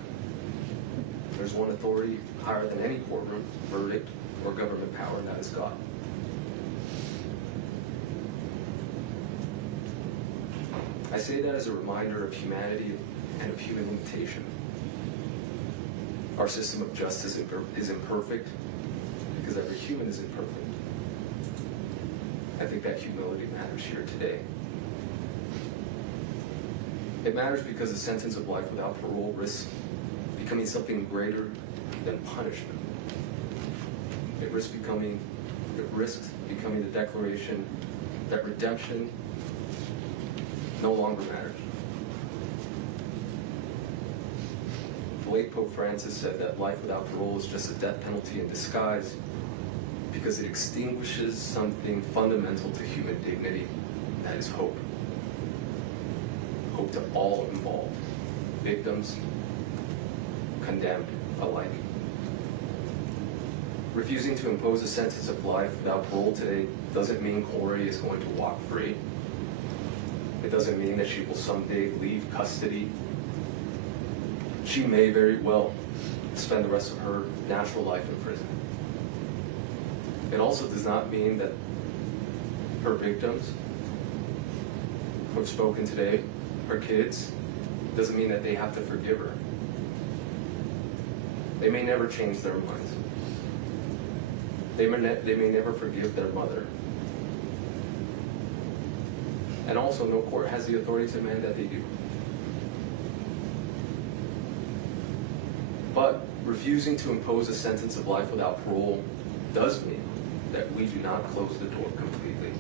there's one authority higher than any courtroom, verdict, or government power, and that is God. I say that as a reminder of humanity and of human limitation. Our system of justice is imperfect because every human is imperfect. I think that humility matters here today. It matters because the sentence of life without parole risks becoming something greater than punishment. It risks becoming the declaration that redemption no longer matters. The late Pope Francis said that life without parole is just a death penalty in disguise because it extinguishes something fundamental to human dignity, and that is hope. Hope to all involved, victims, condemned alike. Refusing to impose a sentence of life without parole today doesn't mean Kouri is going to walk free. It doesn't mean that she will someday leave custody. She may very well spend the rest of her natural life in prison. It also does not mean that her victims who have spoken today, her kids, doesn't mean that they have to forgive her. They may never change their minds. They may never forgive their mother. And also, no court has the authority to demand that they do. But refusing to impose a sentence of life without parole does mean that we do not close the door completely.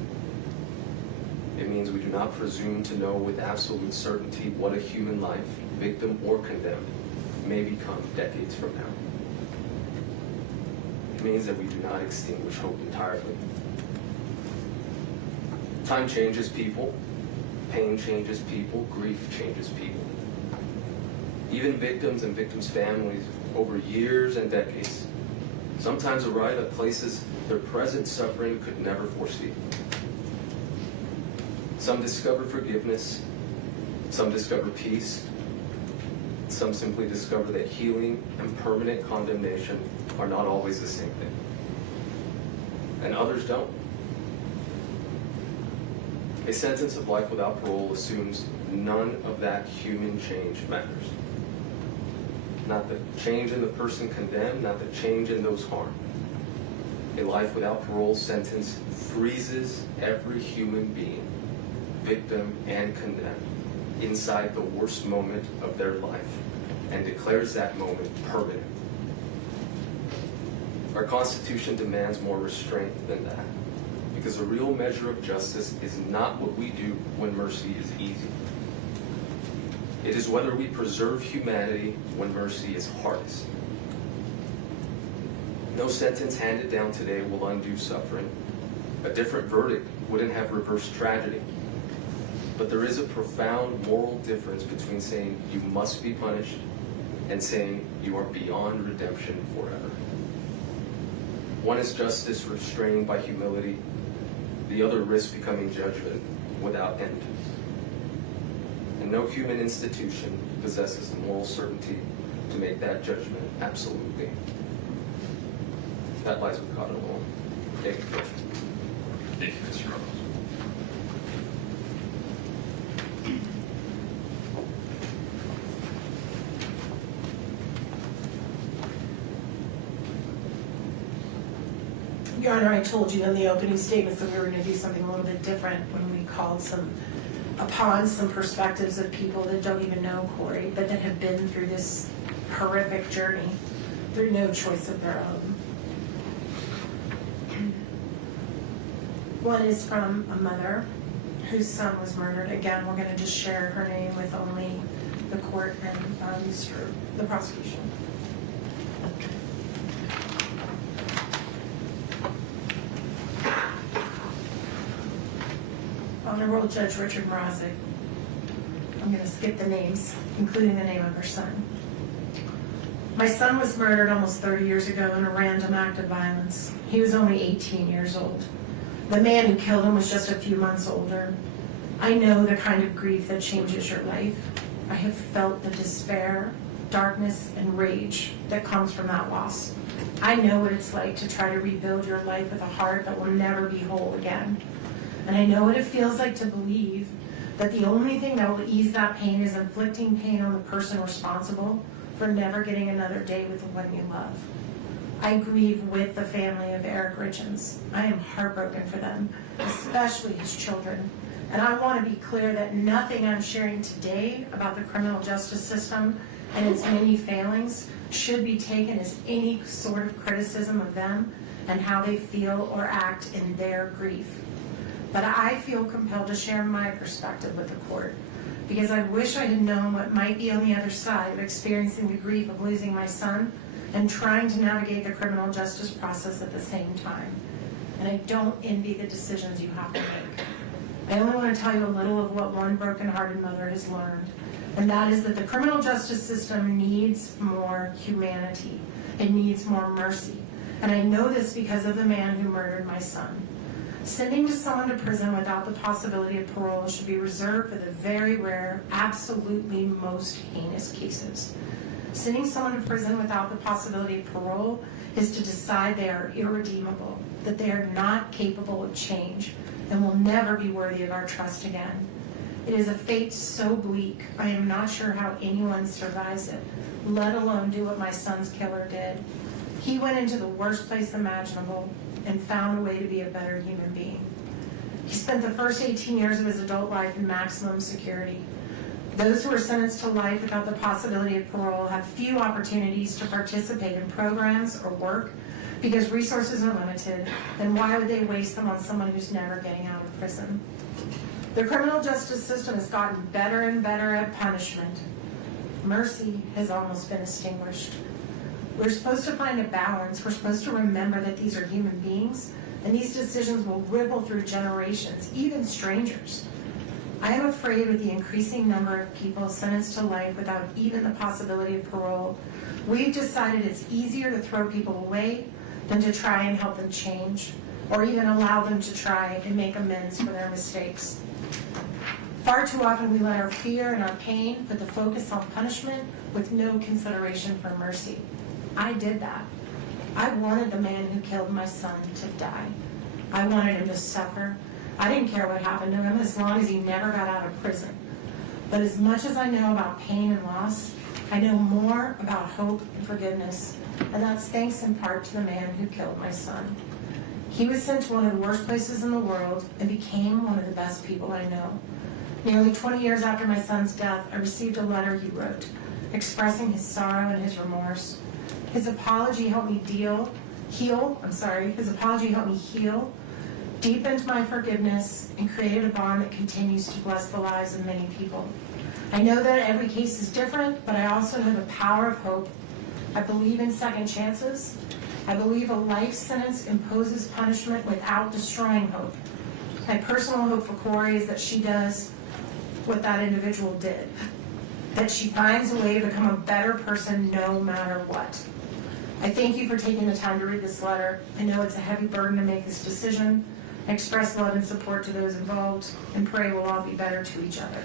It means we do not presume to know with absolute certainty what a human life, victim or condemned, may become decades from now. It means that we do not extinguish hope entirely. Time changes people, pain changes people, grief changes people. Even victims and victims' families over years and decades sometimes arrive at places their present suffering could never foresee. Some discover forgiveness, some discover peace, some simply discover that healing and permanent condemnation are not always the same thing. And others don't. A sentence of life without parole assumes none of that human change matters. Not the change in the person condemned, not the change in those harmed. A life without parole sentence freezes every human being, victim and condemned, inside the worst moment of their life and declares that moment permanent. Our Constitution demands more restraint than that, because the real measure of justice is not what we do when mercy is easy. It is whether we preserve humanity when mercy is hardest. No sentence handed down today will undo suffering. A different verdict wouldn't have reversed tragedy. But there is a profound moral difference between saying you must be punished and saying you are beyond redemption forever. One is justice restrained by humility. The other risks becoming judgment without end. And no human institution possesses the moral certainty to make that judgment absolutely. That lies with God alone. Thank you, Judge. Thank you, Mr. Ramos. Your Honor, I told you in the opening statements that we were going to do something a little bit different when we called upon some perspectives of people that don't even know Kouri, but that have been through this horrific journey through no choice of their own. One is from a mother whose son was murdered. Again, we're going to just share her name with only the court and the prosecution. Honorable Judge Richard Mrazek. I'm going to skip the names, including the name of her son. My son was murdered almost 30 years ago in a random act of violence. He was only 18 years old. The man who killed him was just a few months older. I know the kind of grief that changes your life. I have felt the despair, darkness, and rage that comes from that loss. I know what it's like to try to rebuild your life with a heart that will never be whole again. And I know what it feels like to believe that the only thing that will ease that pain is inflicting pain on the person responsible for never getting another day with the one you love. I grieve with the family of Eric Richens. I am heartbroken for them, especially his children. And I want to be clear that nothing I'm sharing today about the criminal justice system and its many failings should be taken as any sort of criticism of them and how they feel or act in their grief. But I feel compelled to share my perspective with the court because I wish I had known what might be on the other side of experiencing the grief of losing my son and trying to navigate the criminal justice process at the same time. And I don't envy the decisions you have to make. I only want to tell you a little of what one broken-hearted mother has learned, and that is that the criminal justice system needs more humanity. It needs more mercy. And I know this because of the man who murdered my son. Sending someone to prison without the possibility of parole should be reserved for the very rare, absolutely most heinous cases. Sending someone to prison without the possibility of parole is to decide they are irredeemable, that they are not capable of change, and will never be worthy of our trust again. It is a fate so bleak, I am not sure how anyone survives it, let alone do what my son's killer did. He went into the worst place imaginable and found a way to be a better human being. He spent the first 18 years of his adult life in maximum security. Those who are sentenced to life without the possibility of parole have few opportunities to participate in programs or work because resources are limited, and why would they waste them on someone who's never getting out of prison? The criminal justice system has gotten better and better at punishment. Mercy has almost been extinguished. We're supposed to find a balance. We're supposed to remember that these are human beings, and these decisions will ripple through generations, even strangers. I am afraid with the increasing number of people sentenced to life without even the possibility of parole, we've decided it's easier to throw people away than to try and help them change, or even allow them to try and make amends for their mistakes. Far too often we let our fear and our pain put the focus on punishment with no consideration for mercy. I did that. I wanted the man who killed my son to die. I wanted him to suffer. I didn't care what happened to him as long as he never got out of prison. But as much as I know about pain and loss, I know more about hope and forgiveness, and that's thanks in part to the man who killed my son. He was sent to one of the worst places in the world and became one of the best people I know. Nearly 20 years after my son's death, I received a letter he wrote, expressing his sorrow and his remorse. His apology helped me heal, deepened my forgiveness, and created a bond that continues to bless the lives of many people. I know that every case is different, but I also know the power of hope. I believe in second chances. I believe a life sentence imposes punishment without destroying hope. My personal hope for Kouri is that she does what that individual did, that she finds a way to become a better person no matter what. I thank you for taking the time to read this letter. I know it's a heavy burden to make this decision. I express love and support to those involved and pray we'll all be better to each other.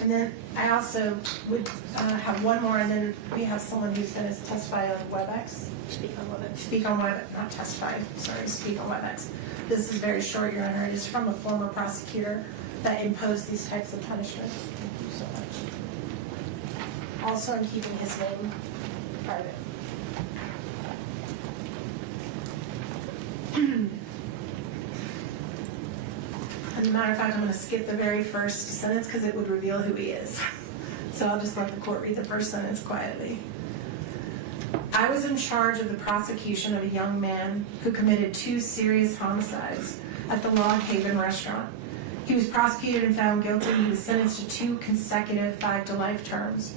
And then I also would have one more, and then we have someone who's going to testify on WebEx. Speak on WebEx, not testify, sorry, speak on WebEx. This is very short, Your Honor. It is from a former prosecutor that imposed these types of punishments. Thank you so much. Also, I'm keeping his name private. As a matter of fact, I'm going to skip the very first sentence because it would reveal who he is. So I'll just let the court read the first sentence quietly. I was in charge of the prosecution of a young man who committed 2 serious homicides at the Log Haven restaurant. He was prosecuted and found guilty. He was sentenced to 2 consecutive 5-to-life terms.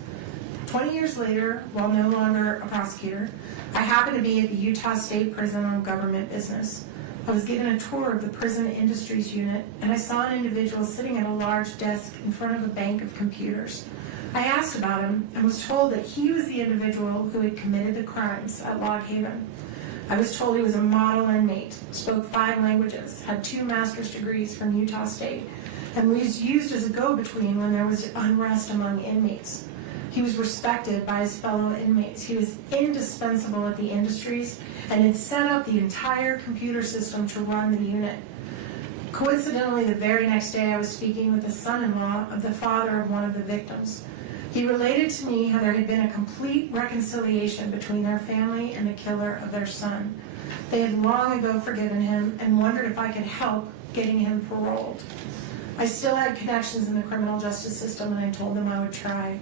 20 years later, while no longer a prosecutor, I happened to be at the Utah State Prison on government business. I was given a tour of the prison industries unit, and I saw an individual sitting at a large desk in front of a bank of computers. I asked about him and was told that he was the individual who had committed the crimes at Log Haven. I was told he was a model inmate, spoke 5 languages, had 2 master's degrees from Utah State, and was used as a go-between when there was unrest among inmates. He was respected by his fellow inmates. He was indispensable at the industries and had set up the entire computer system to run the unit. Coincidentally, the very next day I was speaking with the son-in-law of the father of one of the victims. He related to me how there had been a complete reconciliation between their family and the killer of their son. They had long ago forgiven him and wondered if I could help getting him paroled. I still had connections in the criminal justice system, and I told them I would try.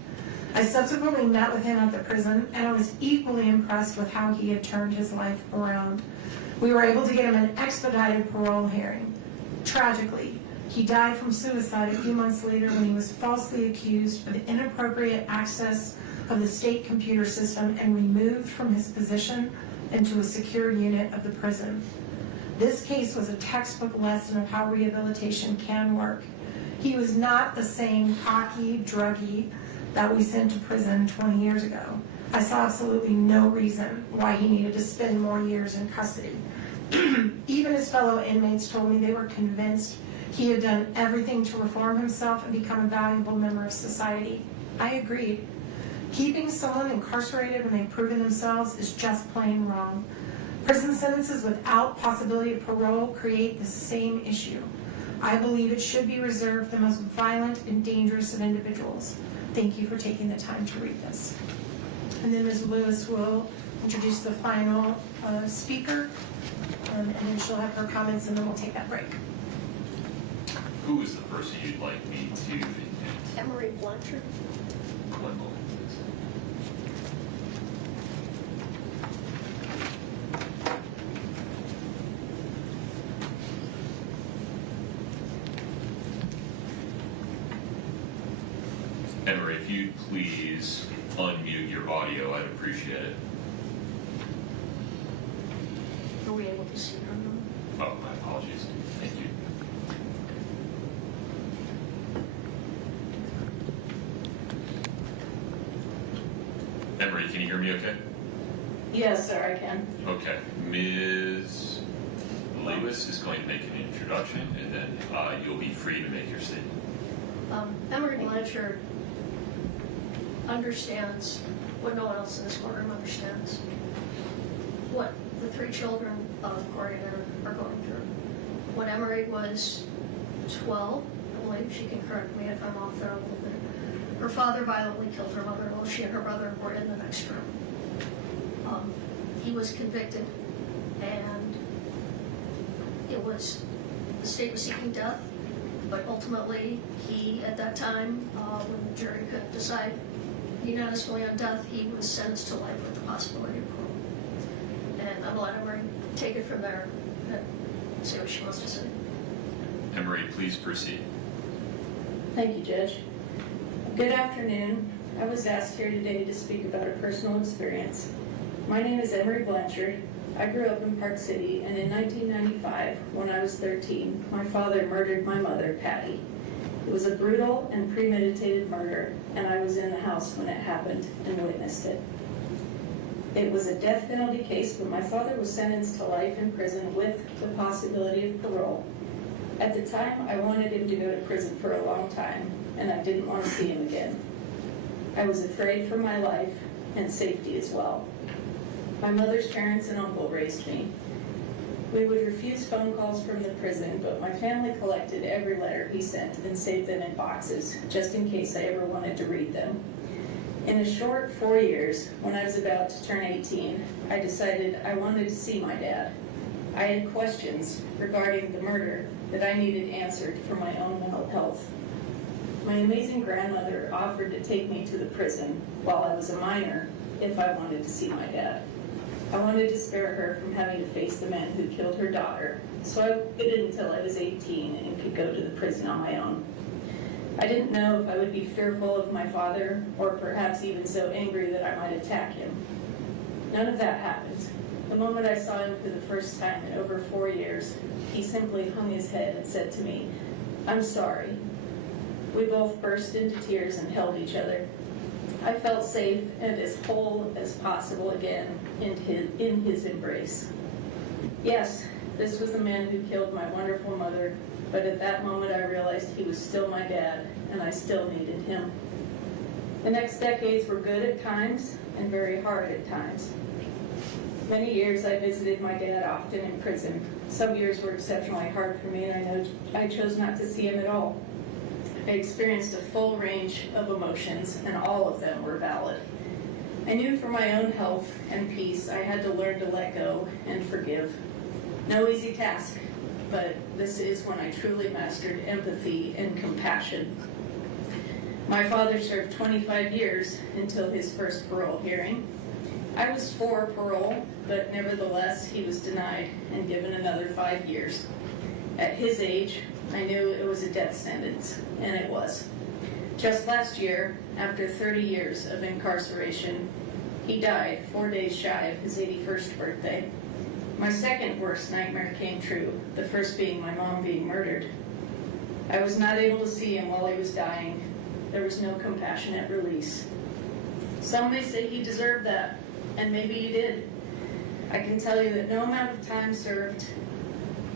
I subsequently met with him at the prison, and I was equally impressed with how he had turned his life around. We were able to get him an expedited parole hearing. Tragically, he died from suicide a few months later when he was falsely accused of inappropriate access of the state computer system and removed from his position into a secure unit of the prison. This case was a textbook lesson of how rehabilitation can work. He was not the same cocky druggie that we sent to prison 20 years ago. I saw absolutely no reason why he needed to spend more years in custody. Even his fellow inmates told me they were convinced he had done everything to reform himself and become a valuable member of society. I agreed. Keeping someone incarcerated when they've proven themselves is just plain wrong. Prison sentences without possibility of parole create the same issue. I believe it should be reserved for the most violent and dangerous of individuals. Thank you for taking the time to read this. And then Ms. Lewis will introduce the final speaker, and then she'll have her comments, and then we'll take that break. Who is the person you'd like me to? Emery Blanchard. One moment, please. Emery, if you'd please unmute your audio, I'd appreciate it. Are we able to see her now? Oh, my apologies. Thank you. Emery, can you hear me okay? Yes, sir, I can. Okay. Ms. Lewis is going to make an introduction, and then you'll be free to make your statement. Emery Blanchard understands what no one else in this courtroom understands. What the 3 children of Kouri and Eric are going through. When Emery was 12, I believe, she can correct me if I'm off there a little bit, her father violently killed her mother while she and her brother were in the next room. He was convicted, and the state was seeking death, but ultimately he, at that time, when the jury could decide unanimously on death, he was sentenced to life with the possibility of parole. And I'm going to let Emery take it from there and see what she wants to say. Emery, please proceed. Thank you, Judge. Good afternoon. I was asked here today to speak about a personal experience. My name is Emery Blanchard. I grew up in Park City, and in 1995, when I was 13, my father murdered my mother, Patty. It was a brutal and premeditated murder, and I was in the house when it happened and witnessed it. It was a death penalty case, but my father was sentenced to life in prison with the possibility of parole. At the time, I wanted him to go to prison for a long time, and I didn't want to see him again. I was afraid for my life and safety as well. My mother's parents and uncle raised me. We would refuse phone calls from the prison, but my family collected every letter he sent and saved them in boxes, just in case I ever wanted to read them. In a short 4 years, when I was about to turn 18, I decided I wanted to see my dad. I had questions regarding the murder that I needed answered for my own mental health. My amazing grandmother offered to take me to the prison while I was a minor if I wanted to see my dad. I wanted to spare her from having to face the man who killed her daughter, so I waited until I was 18 and could go to the prison on my own. I didn't know if I would be fearful of my father, or perhaps even so angry that I might attack him. None of that happened. The moment I saw him for the first time in over 4 years, he simply hung his head and said to me, "I'm sorry." We both burst into tears and held each other. I felt safe and as whole as possible again in his embrace. Yes, this was the man who killed my wonderful mother, but at that moment I realized he was still my dad, and I still needed him. The next decades were good at times and very hard at times. Many years I visited my dad often in prison. Some years were exceptionally hard for me, and I chose not to see him at all. I experienced a full range of emotions, and all of them were valid. I knew for my own health and peace I had to learn to let go and forgive. No easy task, but this is when I truly mastered empathy and compassion. My father served 25 years until his first parole hearing. I was for parole, but nevertheless he was denied and given another 5 years. At his age, I knew it was a death sentence, and it was. Just last year, after 30 years of incarceration, he died 4 days shy of his 81st birthday. My second worst nightmare came true, the first being my mom being murdered. I was not able to see him while he was dying. There was no compassionate release. Some may say he deserved that, and maybe he did. I can tell you that no amount of time served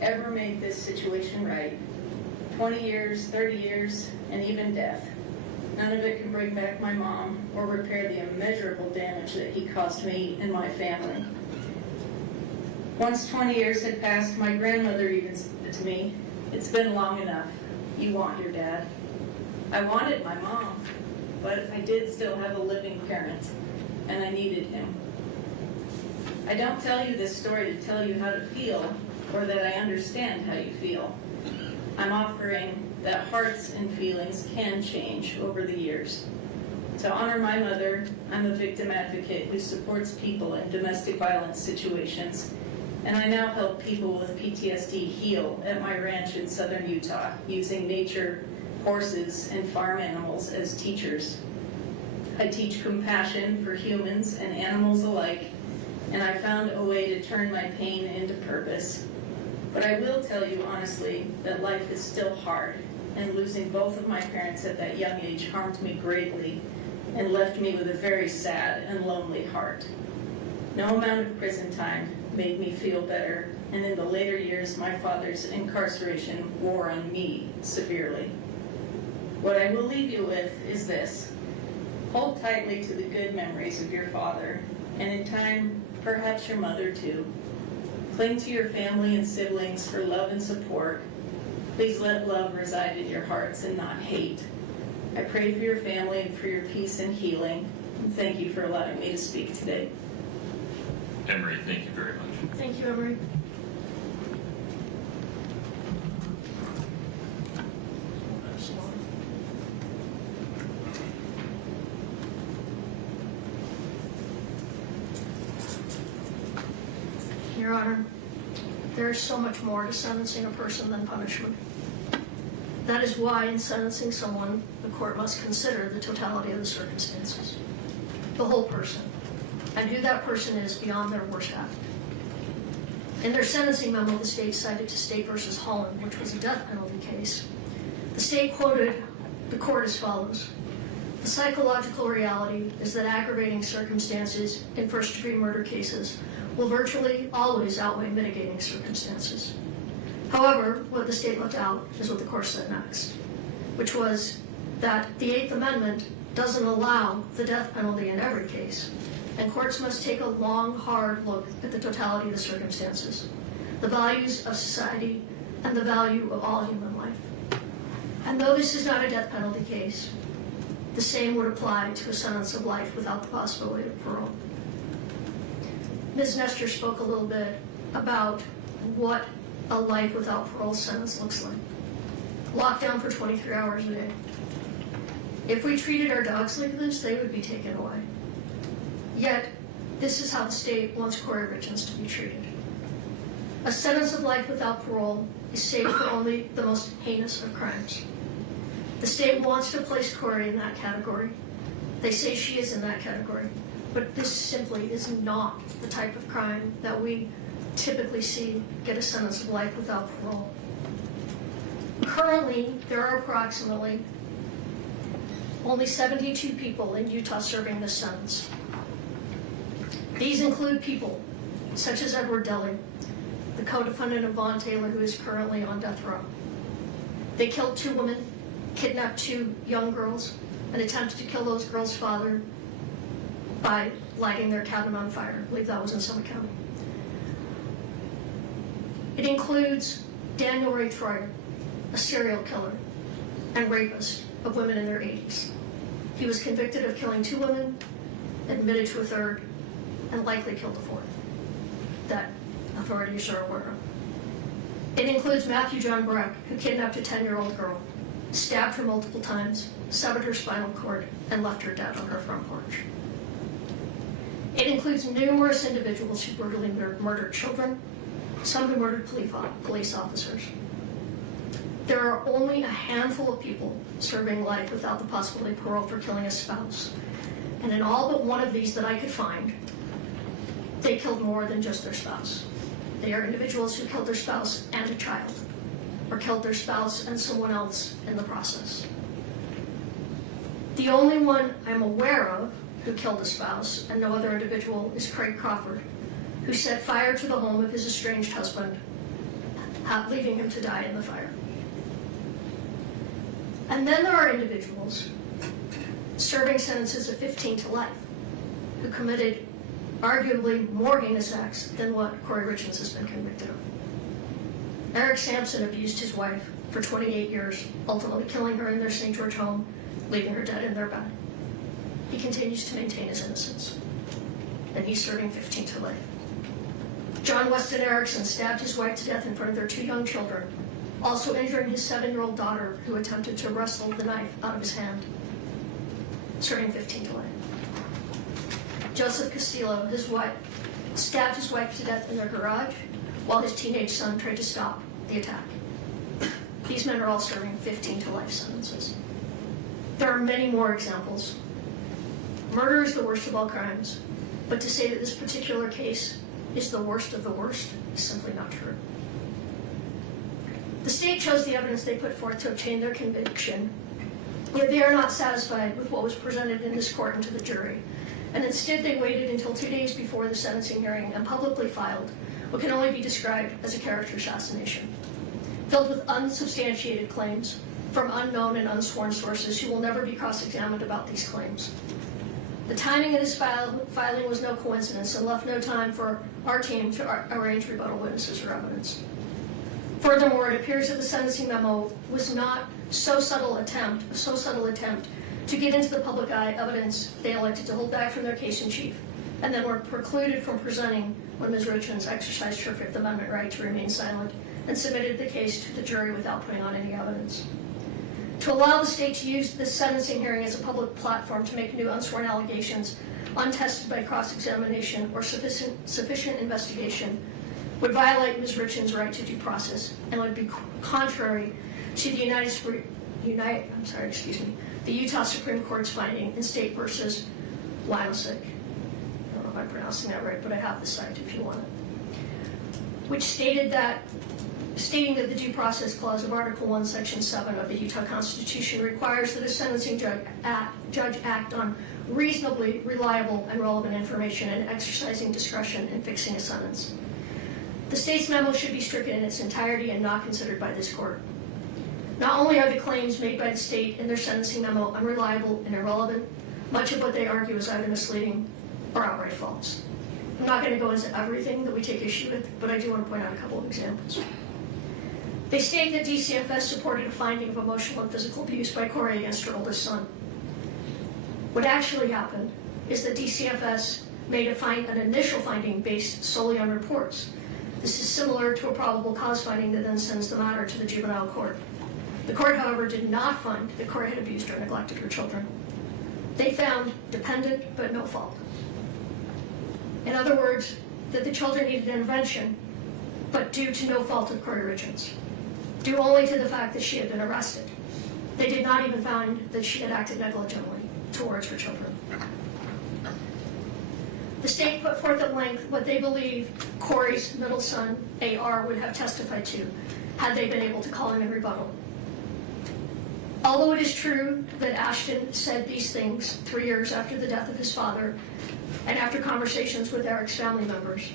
ever made this situation right. 20 years, 30 years, and even death. None of it can bring back my mom or repair the immeasurable damage that he caused me and my family. Once 20 years had passed, my grandmother even said to me, "It's been long enough. You want your dad." I wanted my mom, but I did still have a living parent, and I needed him. I don't tell you this story to tell you how to feel or that I understand how you feel. I'm offering that hearts and feelings can change over the years. To honor my mother, I'm a victim advocate who supports people in domestic violence situations, and I now help people with PTSD heal at my ranch in southern Utah using nature, horses, and farm animals as teachers. I teach compassion for humans and animals alike, and I found a way to turn my pain into purpose. But I will tell you honestly that life is still hard, and losing both of my parents at that young age harmed me greatly and left me with a very sad and lonely heart. No amount of prison time made me feel better, and in the later years my father's incarceration wore on me severely. What I will leave you with is this: hold tightly to the good memories of your father, and in time, perhaps your mother too. Cling to your family and siblings for love and support. Please let love reside in your hearts and not hate. I pray for your family and for your peace and healing. And thank you for allowing me to speak today. Emery, thank you very much. Thank you, Emery. Your Honor, there is so much more to sentencing a person than punishment. That is why in sentencing someone, the court must consider the totality of the circumstances, the whole person, and who that person is beyond their worst act. In their sentencing memo, the state cited to State v. Holland, which was a death penalty case. The state quoted the court as follows: "The psychological reality is that aggravating circumstances in first-degree murder cases will virtually always outweigh mitigating circumstances. However, what the state left out is what the court said next, which was that the Eighth Amendment doesn't allow the death penalty in every case, and courts must take a long, hard look at the totality of the circumstances, the values of society, and the value of all human life. And though this is not a death penalty case, the same would apply to a sentence of life without the possibility of parole." Ms. Nestor spoke a little bit about what a life without parole sentence looks like. Lockdown for 23 hours a day. If we treated our dogs like this, they would be taken away. Yet, this is how the state wants Kouri Richins to be treated. A sentence of life without parole is safe for only the most heinous of crimes. The state wants to place Kouri in that category. They say she is in that category. but this simply is not the type of crime that we typically see get a sentence of life without parole. Currently, there are approximately only 72 people in Utah serving this sentence. These include people such as Edward Deli, the co-defendant of Vaughn Taylor, who is currently on death row. They killed 2 women, kidnapped 2 young girls, and attempted to kill those girls' father by lighting their cabin on fire. I believe that was in Summit County. It includes Daniel Ray Troyer, a serial killer and rapist of women in their 80s. He was convicted of killing 2 women, admitted to a 3rd, and likely killed a 4th that authorities are aware of. It includes Matthew John Breck, who kidnapped a 10-year-old girl, stabbed her multiple times, severed her spinal cord, and left her dead on her front porch. It includes numerous individuals who brutally murdered children, some who murdered police officers. There are only a handful of people serving life without the possibility of parole for killing a spouse. And in all but one of these that I could find, they killed more than just their spouse. They are individuals who killed their spouse and a child, or killed their spouse and someone else in the process. The only one I'm aware of who killed a spouse and no other individual is Craig Crawford, who set fire to the home of his estranged husband, leaving him to die in the fire. And then there are individuals serving sentences of 15 to life who committed arguably more heinous acts than what Kouri Richins has been convicted of. Eric Sampson abused his wife for 28 years, ultimately killing her in their St. George home, leaving her dead in their bed. He continues to maintain his innocence, and he's serving 15 to life. John Weston Erickson stabbed his wife to death in front of their 2 young children, also injuring his 7-year-old daughter, who attempted to wrestle the knife out of his hand, serving 15 to life. Joseph Castillo, his wife, stabbed his wife to death in their garage while his teenage son tried to stop the attack. These men are all serving 15 to life sentences. There are many more examples. Murder is the worst of all crimes, but to say that this particular case is the worst of the worst is simply not true. The state chose the evidence they put forth to obtain their conviction, yet they are not satisfied with what was presented in this court and to the jury, and instead they waited until 2 days before the sentencing hearing and publicly filed what can only be described as a character assassination, filled with unsubstantiated claims from unknown and unsworn sources who will never be cross-examined about these claims. The timing of this filing was no coincidence and left no time for our team to arrange rebuttal witnesses or evidence. Furthermore, it appears that the sentencing memo was not a so subtle attempt to get into the public eye evidence they elected to hold back from their case in chief, and then were precluded from presenting when Ms. Richens exercised her Fifth Amendment right to remain silent and submitted the case to the jury without putting on any evidence. To allow the state to use this sentencing hearing as a public platform to make new unsworn allegations untested by cross-examination or sufficient investigation would violate Ms. Richens' right to due process and would be contrary to the the Utah Supreme Court's finding in State versus Limosick. I don't know if I'm pronouncing that right, but I have the site if you want it. Which stating that the Due Process Clause of Article 1, Section 7 of the Utah Constitution requires that a sentencing judge act on reasonably reliable and relevant information and exercising discretion in fixing a sentence. The state's memo should be stricken in its entirety and not considered by this court. Not only are the claims made by the state in their sentencing memo unreliable and irrelevant, much of what they argue is either misleading or outright false. I'm not going to go into everything that we take issue with, but I do want to point out a couple of examples. They state that DCFS supported a finding of emotional and physical abuse by Kouri against her oldest son. What actually happened is that DCFS made an initial finding based solely on reports. This is similar to a probable cause finding that then sends the matter to the juvenile court. The court, however, did not find that Kouri had abused or neglected her children. They found dependent but no fault. In other words, that the children needed intervention, but due to no fault of Kouri Richins, due only to the fact that she had been arrested. They did not even find that she had acted negligently towards her children. The state put forth at length what they believe Kouri's middle son, AR, would have testified to had they been able to call him in rebuttal. Although it is true that Ashton said these things 3 years after the death of his father and after conversations with Eric's family members,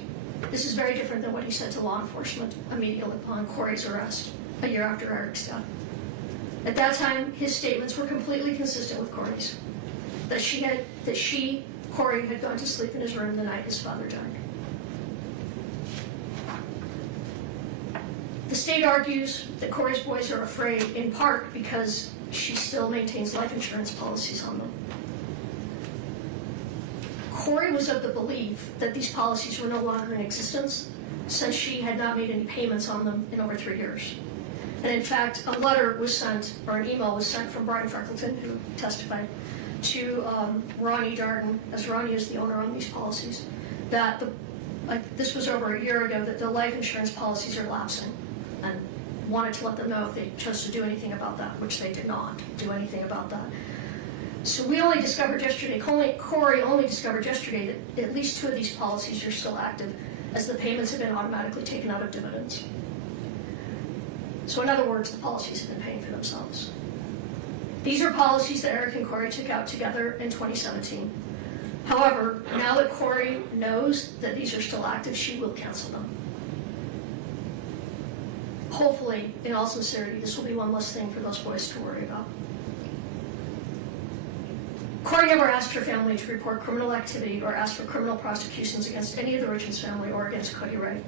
this is very different than what he said to law enforcement immediately upon Kouri's arrest a year after Eric's death. At that time, his statements were completely consistent with Kouri's, that Kouri had gone to sleep in his room the night his father died. The state argues that Kouri's boys are afraid in part because she still maintains life insurance policies on them. Kouri was of the belief that these policies were no longer in existence since she had not made any payments on them in over 3 years. And in fact, a letter was sent, or an email was sent from Brian Freckleton, who testified, to Ronnie Darden, as Ronnie is the owner on these policies, that this was over a year ago, that the life insurance policies are lapsing, and wanted to let them know if they chose to do anything about that, which they did not do anything about that. So we only discovered yesterday, Kouri only discovered yesterday that at least 2 of these policies are still active, as the payments have been automatically taken out of dividends. So in other words, the policies have been paying for themselves. These are policies that Eric and Kouri took out together in 2017. However, now that Kouri knows that these are still active, she will cancel them. Hopefully, in all sincerity, this will be one less thing for those boys to worry about. Kouri never asked her family to report criminal activity or asked for criminal prosecutions against any of the Richens family or against Cody Ray.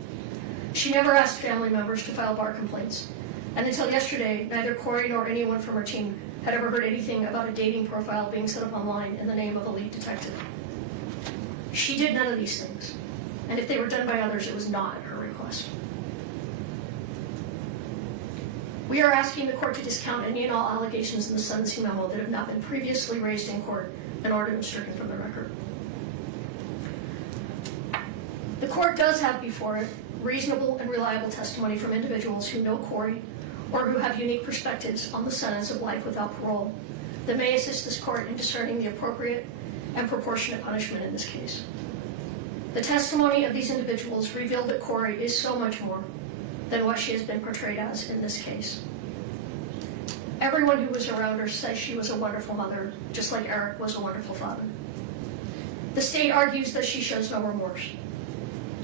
She never asked family members to file bar complaints. And until yesterday, neither Kouri nor anyone from her team had ever heard anything about a dating profile being set up online in the name of a lead detective. She did none of these things. And if they were done by others, it was not at her request. We are asking the court to discount any and all allegations in the sentencing memo that have not been previously raised in court and order them stricken from the record. The court does have before it reasonable and reliable testimony from individuals who know Kouri or who have unique perspectives on the sentence of life without parole that may assist this court in discerning the appropriate and proportionate punishment in this case. The testimony of these individuals revealed that Kouri is so much more than what she has been portrayed as in this case. Everyone who was around her says she was a wonderful mother, just like Eric was a wonderful father. The state argues that she shows no remorse.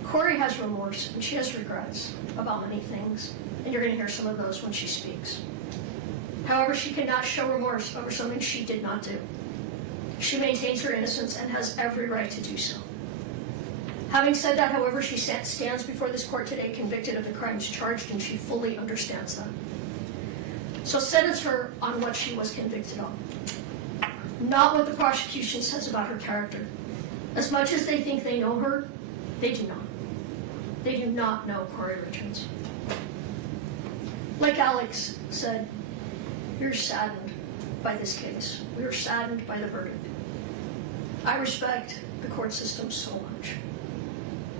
Kouri has remorse and she has regrets about many things, and you're going to hear some of those when she speaks. However, she cannot show remorse over something she did not do. She maintains her innocence and has every right to do so. Having said that, however, she stands before this court today convicted of the crimes charged, and she fully understands that. So sentence her on what she was convicted of, not what the prosecution says about her character. As much as they think they know her, they do not. They do not know Kouri Richins. Like Alex said, we're saddened by this case. We are saddened by the verdict. I respect the court system so much.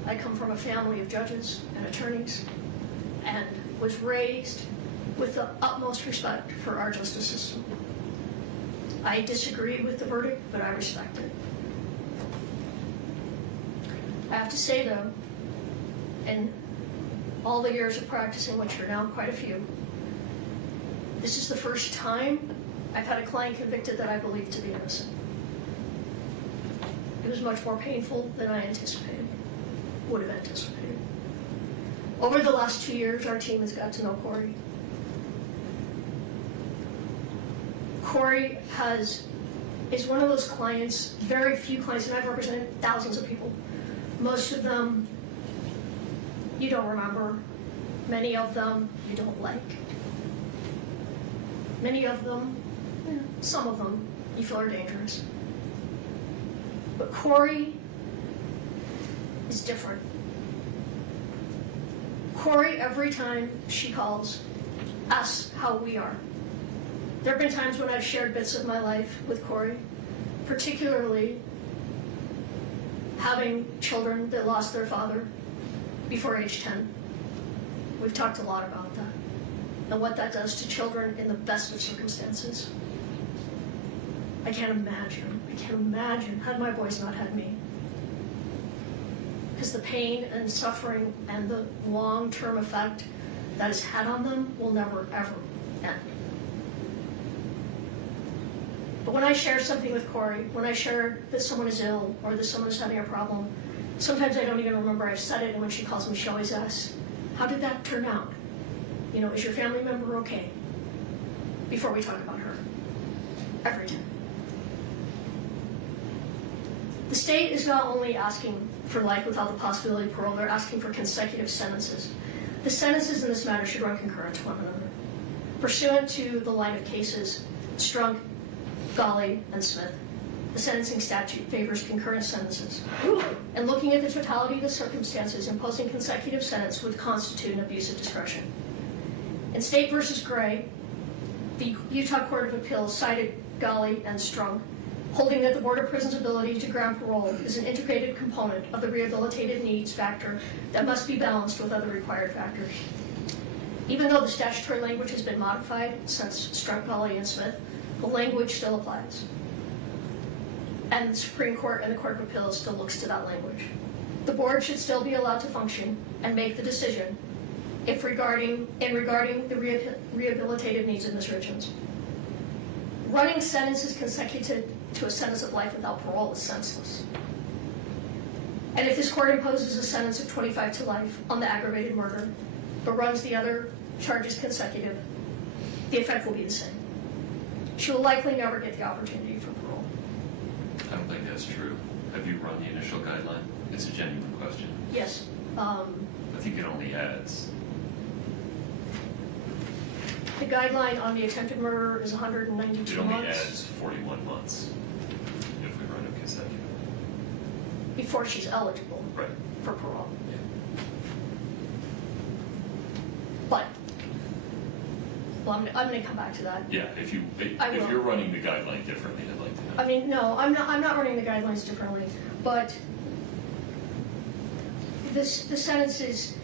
I come from a family of judges and attorneys and was raised with the utmost respect for our justice system. I disagree with the verdict, but I respect it. I have to say though, in all the years of practicing, which are now quite a few, this is the first time I've had a client convicted that I believe to be innocent. It was much more painful than I would have anticipated. Over the last 2 years, our team has got to know Kouri. Kouri is one of those clients, very few clients, and I've represented thousands of people. Most of them you don't remember. Many of them you don't like. Many of them, some of them, you feel are dangerous. But Kouri is different. Kouri, every time she calls, asks how we are. There have been times when I've shared bits of my life with Kouri, particularly having children that lost their father before age 10. We've talked a lot about that and what that does to children in the best of circumstances. I can't imagine had my boys not had me. because the pain and suffering and the long-term effect that it's had on them will never, ever end. But when I share something with Kouri, when I share that someone is ill or that someone is having a problem, sometimes I don't even remember I've said it, and when she calls me, she always asks, how did that turn out? You know, is your family member okay? Before we talk about her. Every time. The state is not only asking for life without the possibility of parole, they're asking for consecutive sentences. The sentences in this matter should run concurrent to one another. Pursuant to the line of cases, Strunk, Golly, and Smith, the sentencing statute favors concurrent sentences. And looking at the totality of the circumstances, imposing consecutive sentence would constitute an abuse of discretion. In State v. Gray, the Utah Court of Appeals cited Golly and Strunk, holding that the Board of Prisons' ability to grant parole is an integrated component of the rehabilitative needs factor that must be balanced with other required factors. Even though the statutory language has been modified since Strunk, Golly, and Smith, the language still applies. And the Supreme Court and the Court of Appeals still looks to that language. The board should still be allowed to function and make the decision if regarding the rehabilitative needs of Ms. Richens. Running sentences consecutive to a sentence of life without parole is senseless. And if this court imposes a sentence of 25 to life on the aggravated murder, but runs the other charges consecutive, the effect will be the same. She will likely never get the opportunity for parole. I don't think that's true. Have you run the initial guideline? It's a genuine question. Yes. I think it only adds. The guideline on the attempted murder is 192 It only months. adds 41 months if we run it consecutively. Before she's eligible Right. for parole. Yeah. But, well, I'm going to come back to that. Yeah, if I will. you're running the guideline differently, I'd like to know. I mean, no, I'm not running the guidelines differently, but the sentence is,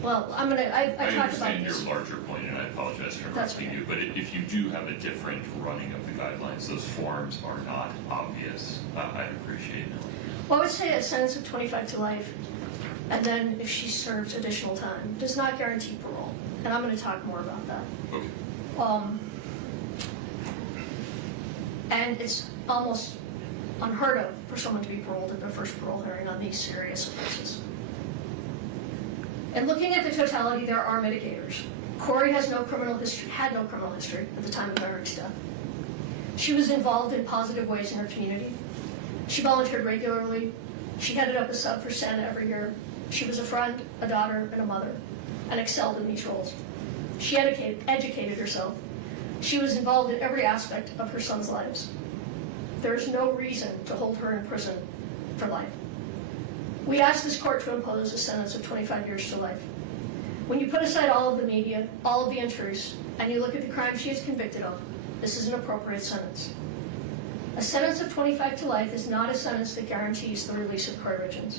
well, I talked about understand this. your larger point, and I apologize for That's interrupting okay. you, but if you do have a different running of the guidelines, those forms are not obvious. I'd appreciate knowing. Well, I would say a sentence of 25 to life, and then if she serves additional time, does not guarantee parole. And I'm going to talk more about that. Okay. And it's almost unheard of for someone to be paroled at their first parole hearing on these serious offenses. And looking at the totality, there are mitigators. Kouri had no criminal history at the time of Eric's death. She was involved in positive ways in her community. She volunteered regularly. She headed up a sub for Santa every year. She was a friend, a daughter, and a mother, and excelled in these roles. She educated herself. She was involved in every aspect of her son's lives. There is no reason to hold her in prison for life. We asked this court to impose a sentence of 25 years to life. When you put aside all of the media, all of the intrusives, and you look at the crime she is convicted of, this is an appropriate sentence. A sentence of 25 to life is not a sentence that guarantees the release of Kouri Richins.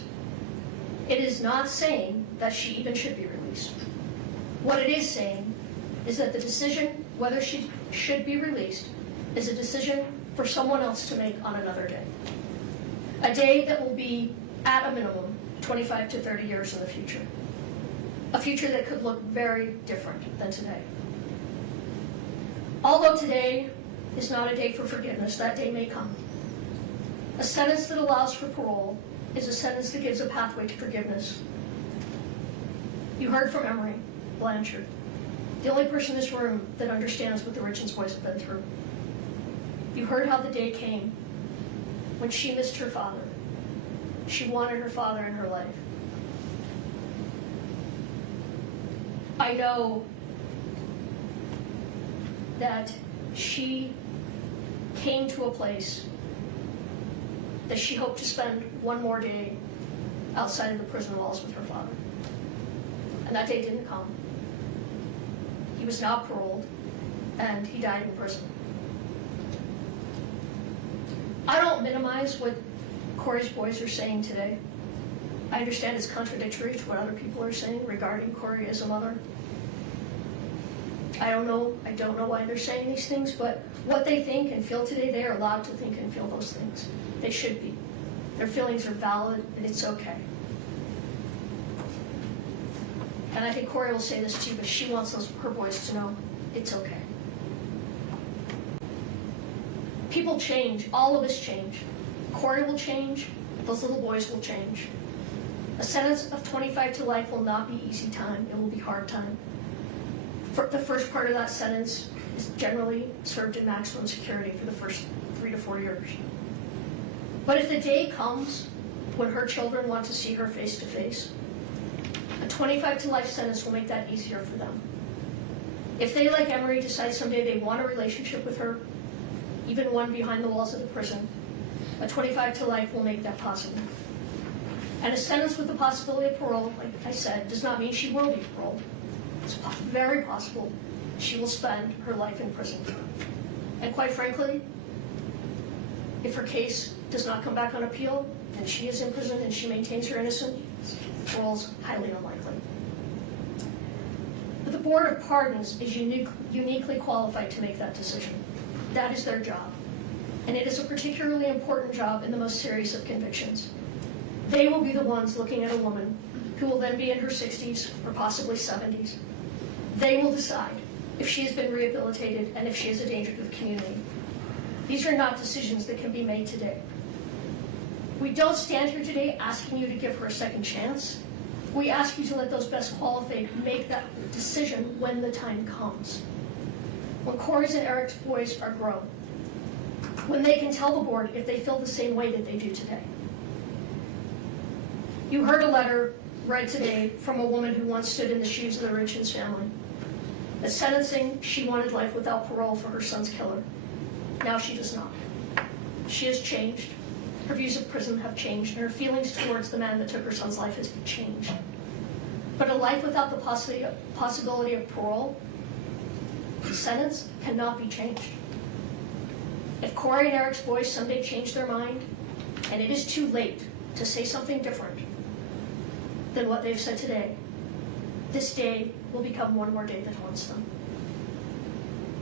It is not saying that she even should be released. What it is saying is that the decision whether she should be released is a decision for someone else to make on another day. A day that will be, at a minimum, 25 to 30 years in the future. A future that could look very different than today. Although today is not a day for forgiveness, that day may come. A sentence that allows for parole is a sentence that gives a pathway to forgiveness. You heard from Emery Blanchard, the only person in this room that understands what the Richens boys have been through. You heard how the day came when she missed her father. She wanted her father in her life. I know that she came to a place that she hoped to spend one more day outside of the prison walls with her father. And that day didn't come. He was not paroled, and he died in prison. I don't minimize what Kouri's boys are saying today. I understand it's contradictory to what other people are saying regarding Kouri as a mother. I don't know why they're saying these things, but what they think and feel today, they are allowed to think and feel those things. They should be. Their feelings are valid, and it's okay. And I think Kouri will say this too, but she wants her boys to know it's okay. People change. All of us change. Kouri will change. Those little boys will change. A sentence of 25 to life will not be easy time. It will be hard time. The first part of that sentence is generally served in maximum security for the first 3 to 4 years. But if the day comes when her children want to see her face to face, a 25 to life sentence will make that easier for them. If they, like Emery, decide someday they want a relationship with her, even one behind the walls of the prison, a 25 to life will make that possible. And a sentence with the possibility of parole, like I said, does not mean she will be paroled. It's very possible she will spend her life in prison. And quite frankly, if her case does not come back on appeal, and she is in prison and she maintains her innocence, parole is highly unlikely. But the Board of Pardons is uniquely qualified to make that decision. That is their job. And it is a particularly important job in the most serious of convictions. They will be the ones looking at a woman who will then be in her 60s or possibly 70s. They will decide if she has been rehabilitated and if she is a danger to the community. These are not decisions that can be made today. We don't stand here today asking you to give her a second chance. We ask you to let those best qualified make that decision when the time comes. When Kouri's and Eric's boys are grown. When they can tell the board if they feel the same way that they do today. You heard a letter read today from a woman who once stood in the shoes of the Richens family. At sentencing, she wanted life without parole for her son's killer. Now she does not. She has changed. Her views of prison have changed, and her feelings towards the man that took her son's life has changed. But a life without the possibility of parole, the sentence cannot be changed. If Kouri and Eric's boys someday change their mind, and it is too late to say something different than what they've said today, this day will become one more day that haunts them.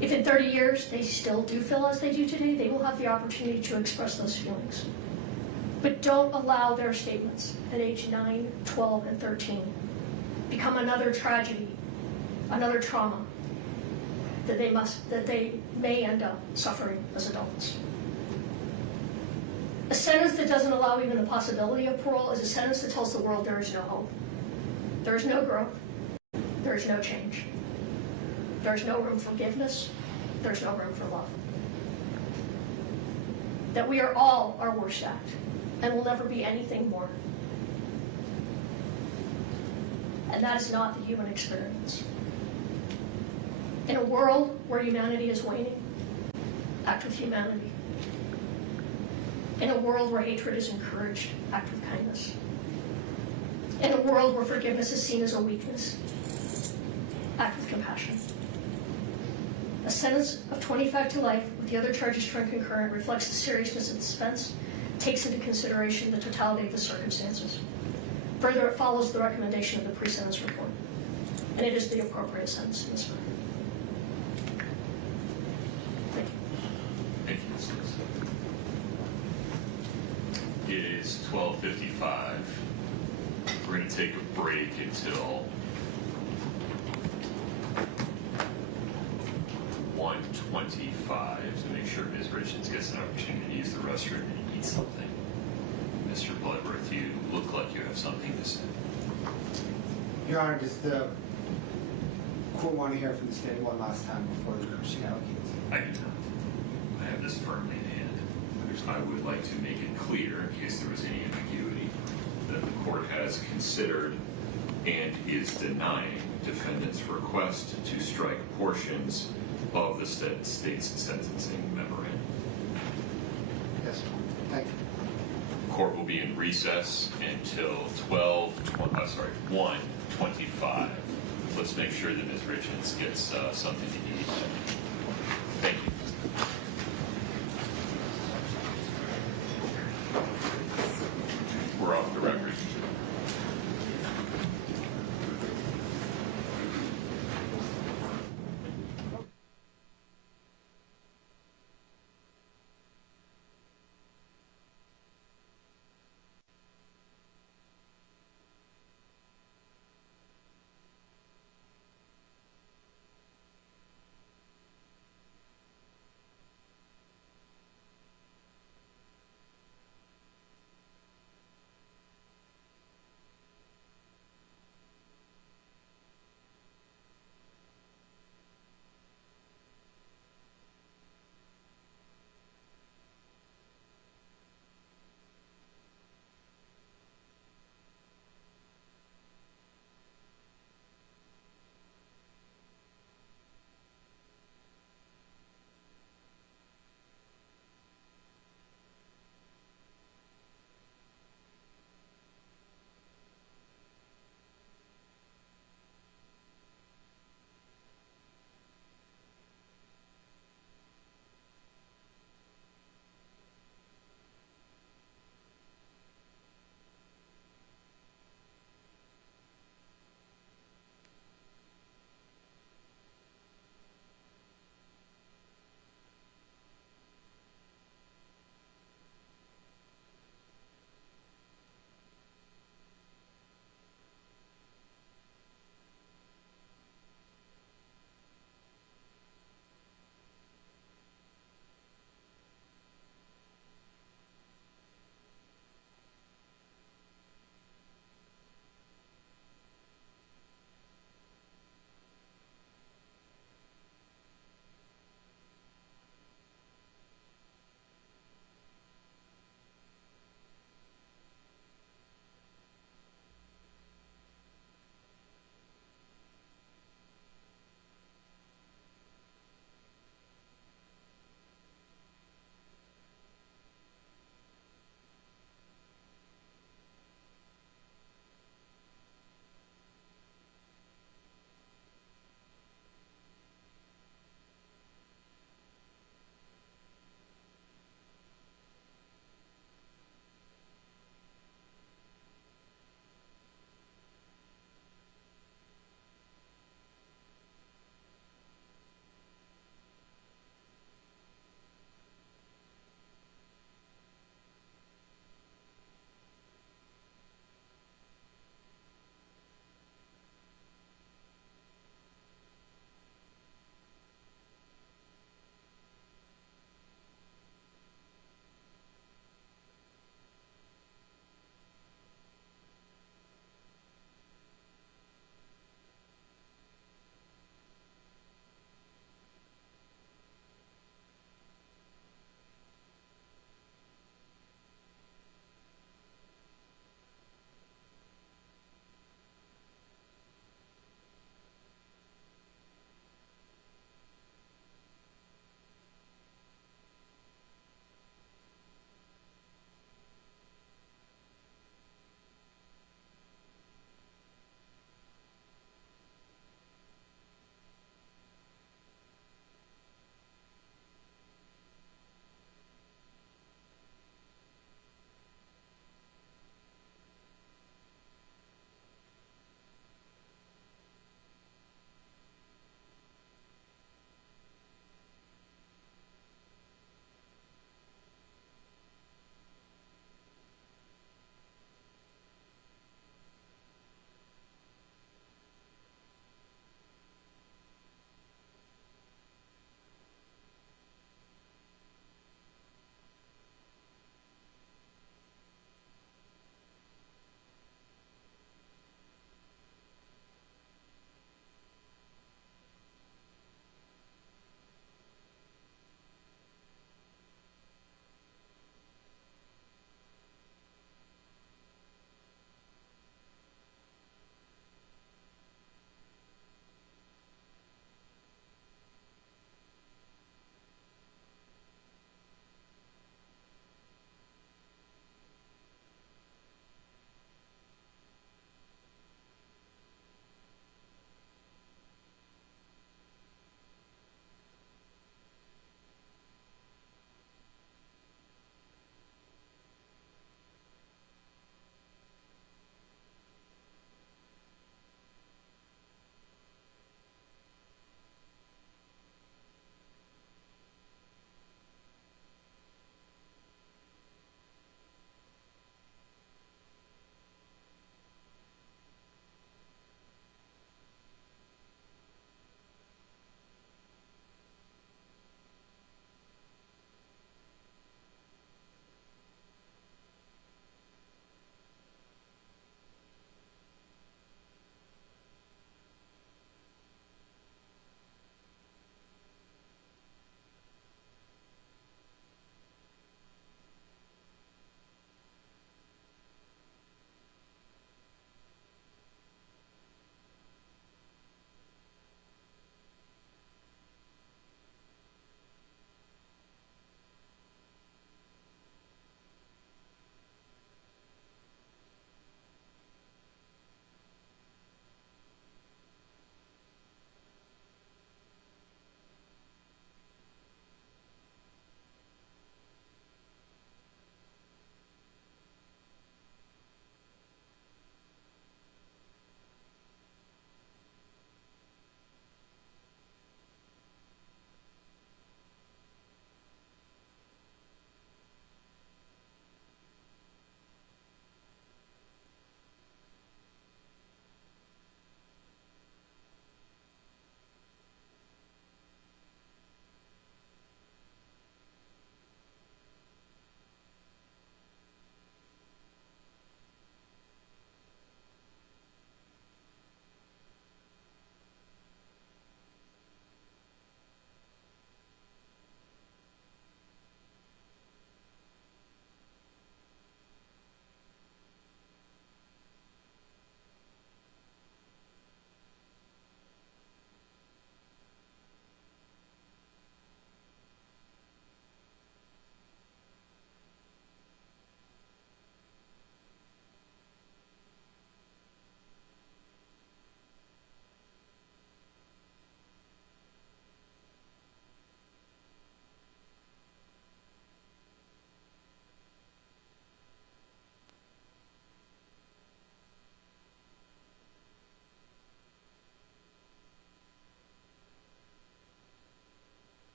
If in 30 years they still do feel as they do today, they will have the opportunity to express those feelings. But don't allow their statements at age 9, 12, and 13 become another tragedy, another trauma that they may end up suffering as adults. A sentence that doesn't allow even the possibility of parole is a sentence that tells the world there is no hope. There is no growth. There is no change. There is no room for forgiveness. There is no room for love. That we are all our worst act and will never be anything more. And that is not the human experience. In a world where humanity is waning, act with humanity. In a world where hatred is encouraged, act with kindness. In a world where forgiveness is seen as a weakness, act with compassion. A sentence of 25 to life with the other charges turned concurrent reflects the seriousness of the offense, takes into consideration the totality of the circumstances. Further, it follows the recommendation of the pre-sentence report, and it is the appropriate sentence in this matter. Thank you. Thank you, Ms. Lewis. It is 12:55. We're going to take a break until 1:25 to make sure Ms. Richens gets an opportunity to use the restroom and eat something. Mr. Bloodworth, you look like you have something to say. Your Honor, does the court want to hear from the state one last time before the question allocates? I do not. I have this firmly in hand. I would like to make it clear, in case there was any ambiguity, that the court has considered and is denying defendant's request to strike portions of the state's sentencing memorandum. Yes, thank you. Court will be in recess until 1:25. Let's make sure that Ms. Richens gets something to eat. Thank you. We're off the record.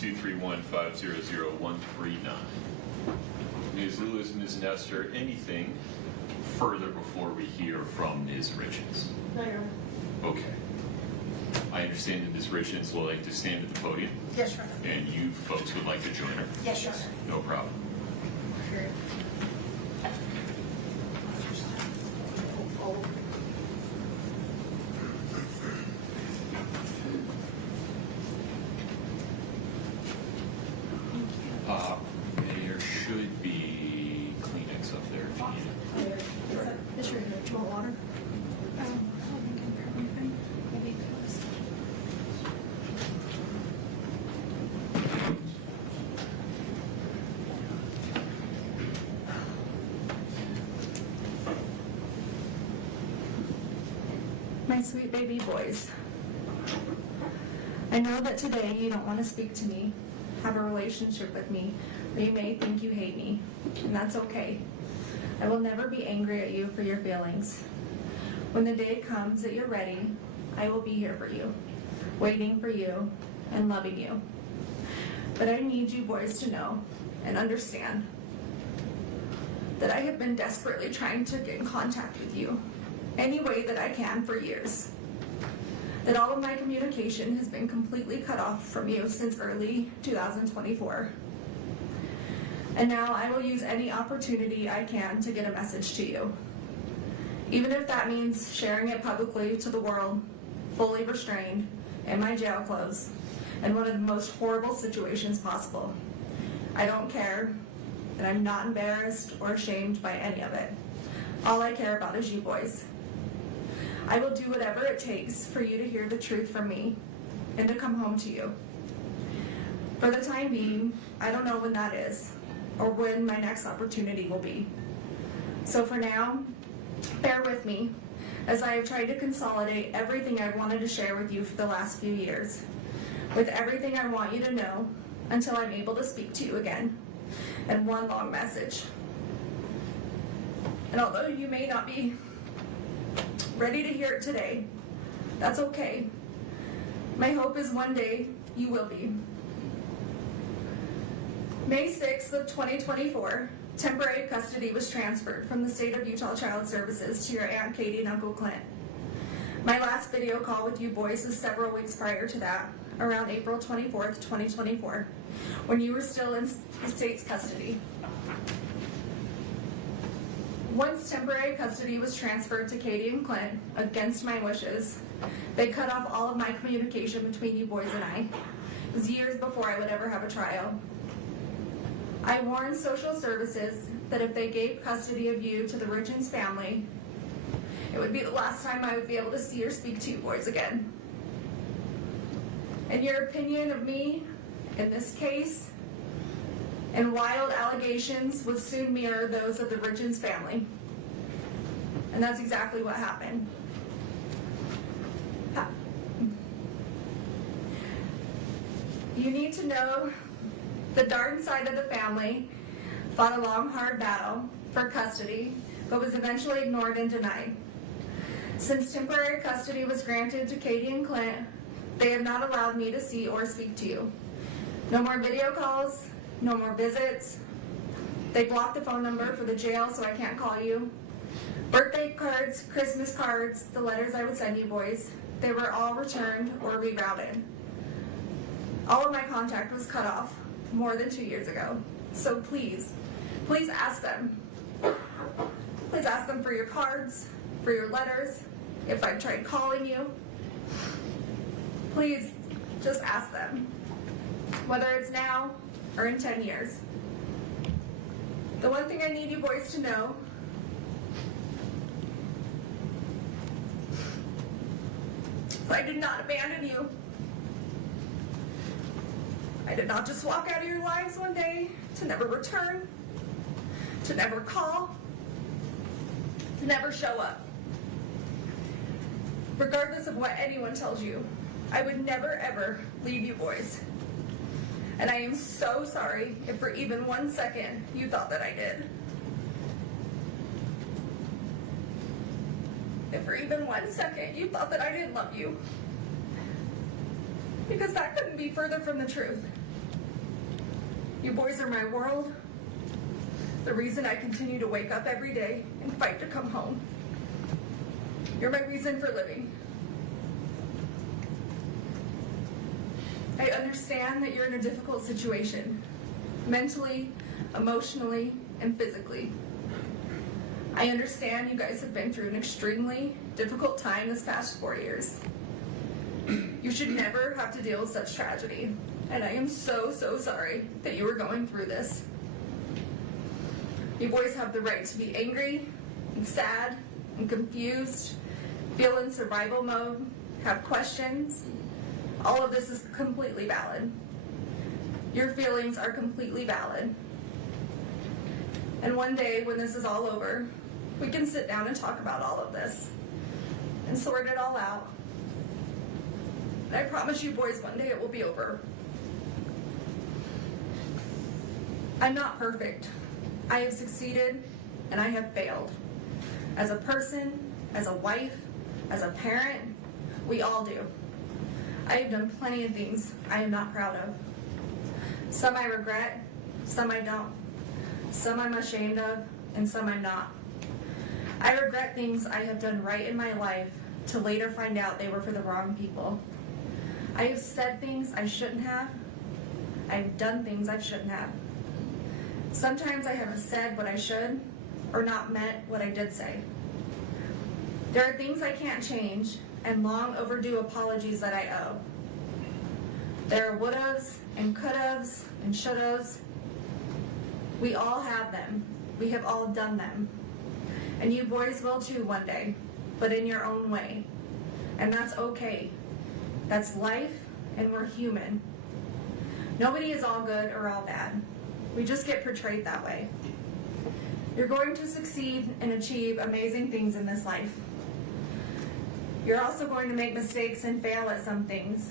231-500-139. Ms. Lewis, Ms. Nestor, anything further before we hear from Ms. Richens? No, Your Honor. Okay. I understand that Ms. Richens will like to stand at the podium, Yes, Your Honor. and you folks would like to join her. Yes, Your Honor. No problem. There should be Kleenex up there if you need it. It's right here. Do you want water? My sweet baby boys, I know that today you don't want to speak to me, have a relationship with me, or you may think you hate me, and that's okay. I will never be angry at you for your feelings. When the day comes that you're ready, I will be here for you, waiting for you, and loving you. But I need you boys to know and understand that I have been desperately trying to get in contact with you any way that I can for years. That all of my communication has been completely cut off from you since early 2024. And now I will use any opportunity I can to get a message to you. Even if that means sharing it publicly to the world, fully restrained, in my jail clothes, in one of the most horrible situations possible. I don't care, and I'm not embarrassed or ashamed by any of it. All I care about is you boys. I will do whatever it takes for you to hear the truth from me and to come home to you. For the time being, I don't know when that is or when my next opportunity will be. So for now, bear with me as I have tried to consolidate everything I've wanted to share with you for the last few years, with everything I want you to know until I'm able to speak to you again, and one long message. And although you may not be ready to hear it today, that's okay. My hope is one day you will be. May 6th of 2024, temporary custody was transferred from the state of Utah Child Services to your Aunt Katie and Uncle Clint. My last video call with you boys is several weeks prior to that, around April 24th, 2024, when you were still in the state's custody. Once temporary custody was transferred to Katie and Clint, against my wishes, they cut off all of my communication between you boys and I. It was years before I would ever have a trial. I warned social services that if they gave custody of you to the Richens family, it would be the last time I would be able to see or speak to you boys again. And your opinion of me in this case and wild allegations would soon mirror those of the Richens family. And that's exactly what happened. You need to know the Darden side of the family fought a long, hard battle for custody, but was eventually ignored and denied. Since temporary custody was granted to Katie and Clint, they have not allowed me to see or speak to you. No more video calls, no more visits. They blocked the phone number for the jail so I can't call you. Birthday cards, Christmas cards, the letters I would send you boys, they were all returned or rerouted. All of my contact was cut off more than 2 years ago. So please, please ask them. Please ask them for your cards, for your letters, if I've tried calling you. Please, just ask them. Whether it's now or in 10 years. The one thing I need you boys to know is I did not abandon you. I did not just walk out of your lives one day to never return, to never call, to never show up. Regardless of what anyone tells you, I would never ever leave you boys. And I am so sorry if for even 1 second you thought that I did. If for even 1 second you thought that I didn't love you. Because that couldn't be further from the truth. You boys are my world, the reason I continue to wake up every day and fight to come home. You're my reason for living. I understand that you're in a difficult situation, mentally, emotionally, and physically. I understand you guys have been through an extremely difficult time this past 4 years. You should never have to deal with such tragedy, and I am so, so sorry that you are going through this. You boys have the right to be angry and sad and confused, feel in survival mode, have questions. All of this is completely valid. Your feelings are completely valid. And one day, when this is all over, we can sit down and talk about all of this and sort it all out. And I promise you boys, one day it will be over. I'm not perfect. I have succeeded and I have failed. As a person, as a wife, as a parent, we all do. I have done plenty of things I am not proud of. Some I regret, some I don't. Some I'm ashamed of, and some I'm not. I regret things I have done right in my life to later find out they were for the wrong people. I have said things I shouldn't have. I've done things I shouldn't have. Sometimes I haven't said what I should, or not meant what I did say. There are things I can't change, and long overdue apologies that I owe. There are would-haves, and could-haves, and should-haves. We all have them. We have all done them. And you boys will too one day, but in your own way. And that's okay. That's life, and we're human. Nobody is all good or all bad. We just get portrayed that way. You're going to succeed and achieve amazing things in this life. You're also going to make mistakes and fail at some things.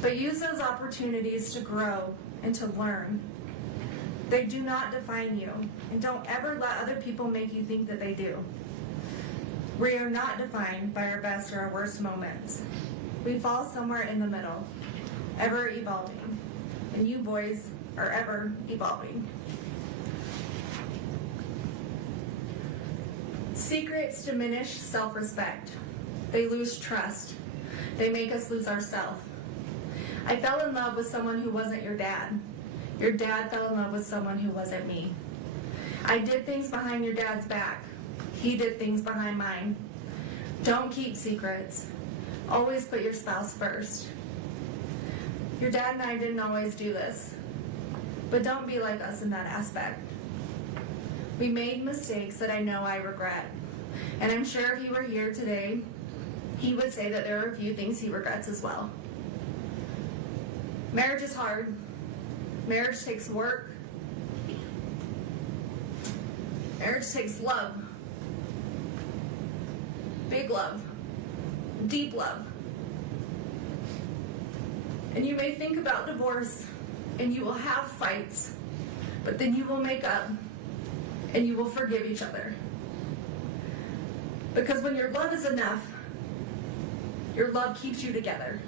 But use those opportunities to grow and to learn. They do not define you, and don't ever let other people make you think that they do. We are not defined by our best or our worst moments. We fall somewhere in the middle, ever evolving, and you boys are ever evolving. Secrets diminish self-respect. They lose trust. They make us lose ourselves. I fell in love with someone who wasn't your dad. Your dad fell in love with someone who wasn't me. I did things behind your dad's back. He did things behind mine. Don't keep secrets. Always put your spouse first. Your dad and I didn't always do this, but don't be like us in that aspect. We made mistakes that I know I regret, and I'm sure if he were here today, he would say that there are a few things he regrets as well. Marriage is hard. Marriage takes work. Marriage takes love. Big love. Deep love. And you may think about divorce, and you will have fights, but then you will make up, and you will forgive each other. Because when your love is enough, your love keeps you together.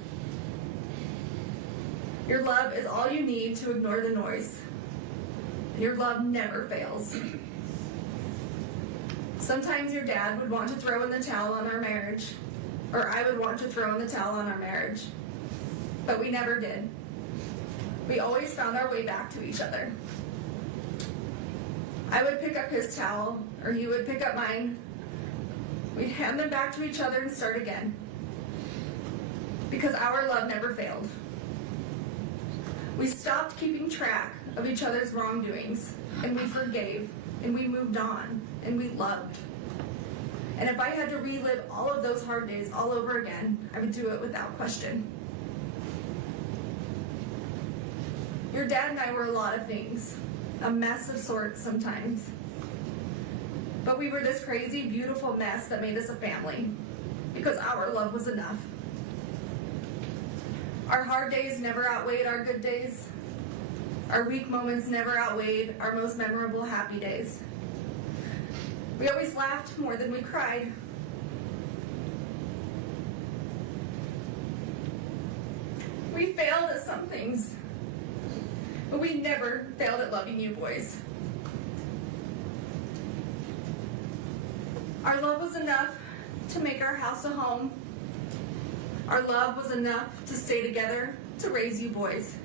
Your love is all you need to ignore the noise. And your love never fails. Sometimes your dad would want to throw in the towel on our marriage, or I would want to throw in the towel on our marriage. But we never did. We always found our way back to each other. I would pick up his towel, or he would pick up mine. We'd hand them back to each other and start again. Because our love never failed. We stopped keeping track of each other's wrongdoings, and we forgave, and we moved on, and we loved. And if I had to relive all of those hard days all over again, I would do it without question. Your dad and I were a lot of things, a mess of sorts sometimes. But we were this crazy, beautiful mess that made us a family, because our love was enough. Our hard days never outweighed our good days. Our weak moments never outweighed our most memorable happy days. We always laughed more than we cried. We failed at some things, but we never failed at loving you boys. Our love was enough to make our house a home. Our love was enough to stay together, to raise you boys.